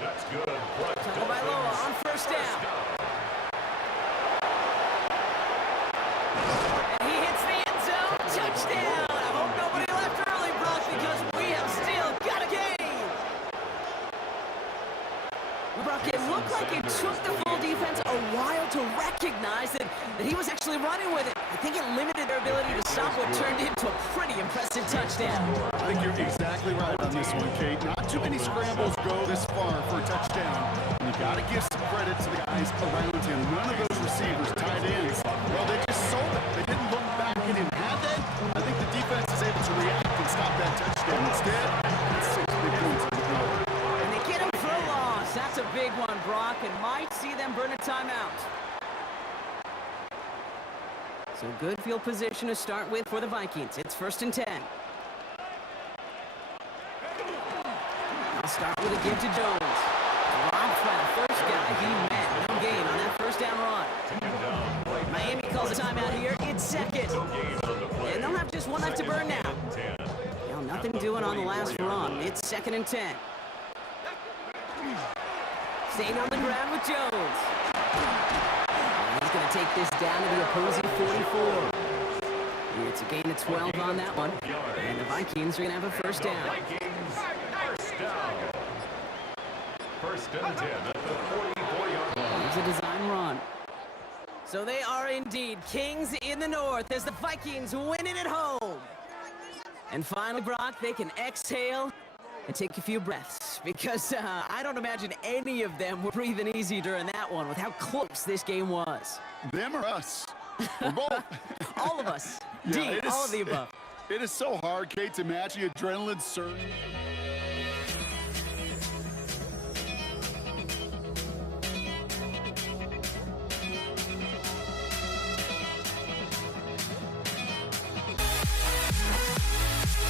That's good. Tagovailoa on 1st down. And he hits the end zone. Touchdown. I hope nobody left early, Brock, because we have still got a game. Brock, it looked like it took the full defense a while to recognize that he was actually running with it. I think it limited their ability to stop what turned into a pretty impressive touchdown. I think you're exactly right on this one, Kate. Not too many scrambles go this far for a touchdown. And you got to give some credit to the guys around him. None of those receivers, tight ends, well, they just sold it. They didn't look back and didn't have that. I think the defense is able to react and stop that touchdown. Instead, it's 6 big points on the board. And they get him for a loss. That's a big one, Brock, and might see them burn a timeout. So good field position to start with for the Vikings. It's 1st and 10. I'll start with a give to Jones. Dropped by the first guy he met. No gain on that 1st down run. Miami calls a timeout here. It's 2nd. And they'll one left to burn now. 10. Well, nothing doing on the last run. It's 2nd and 10. Staying on the ground with Jones. And he's going to take this down to the opposing 44. It's a gain of 12 on that one. And the Vikings are going to have a first down. Vikings, first down. 1st and 10 at the 44-yard line. Here's a design run. So they are indeed kings in the north as the Vikings win it at home. And finally, Brock, they can exhale and take a few breaths because I don't imagine any of them were breathing easy during that one with how close this game was. Them or us? We're both. All of us. Yeah, D, all of the above. It is so hard, Kate, to match the adrenaline surge.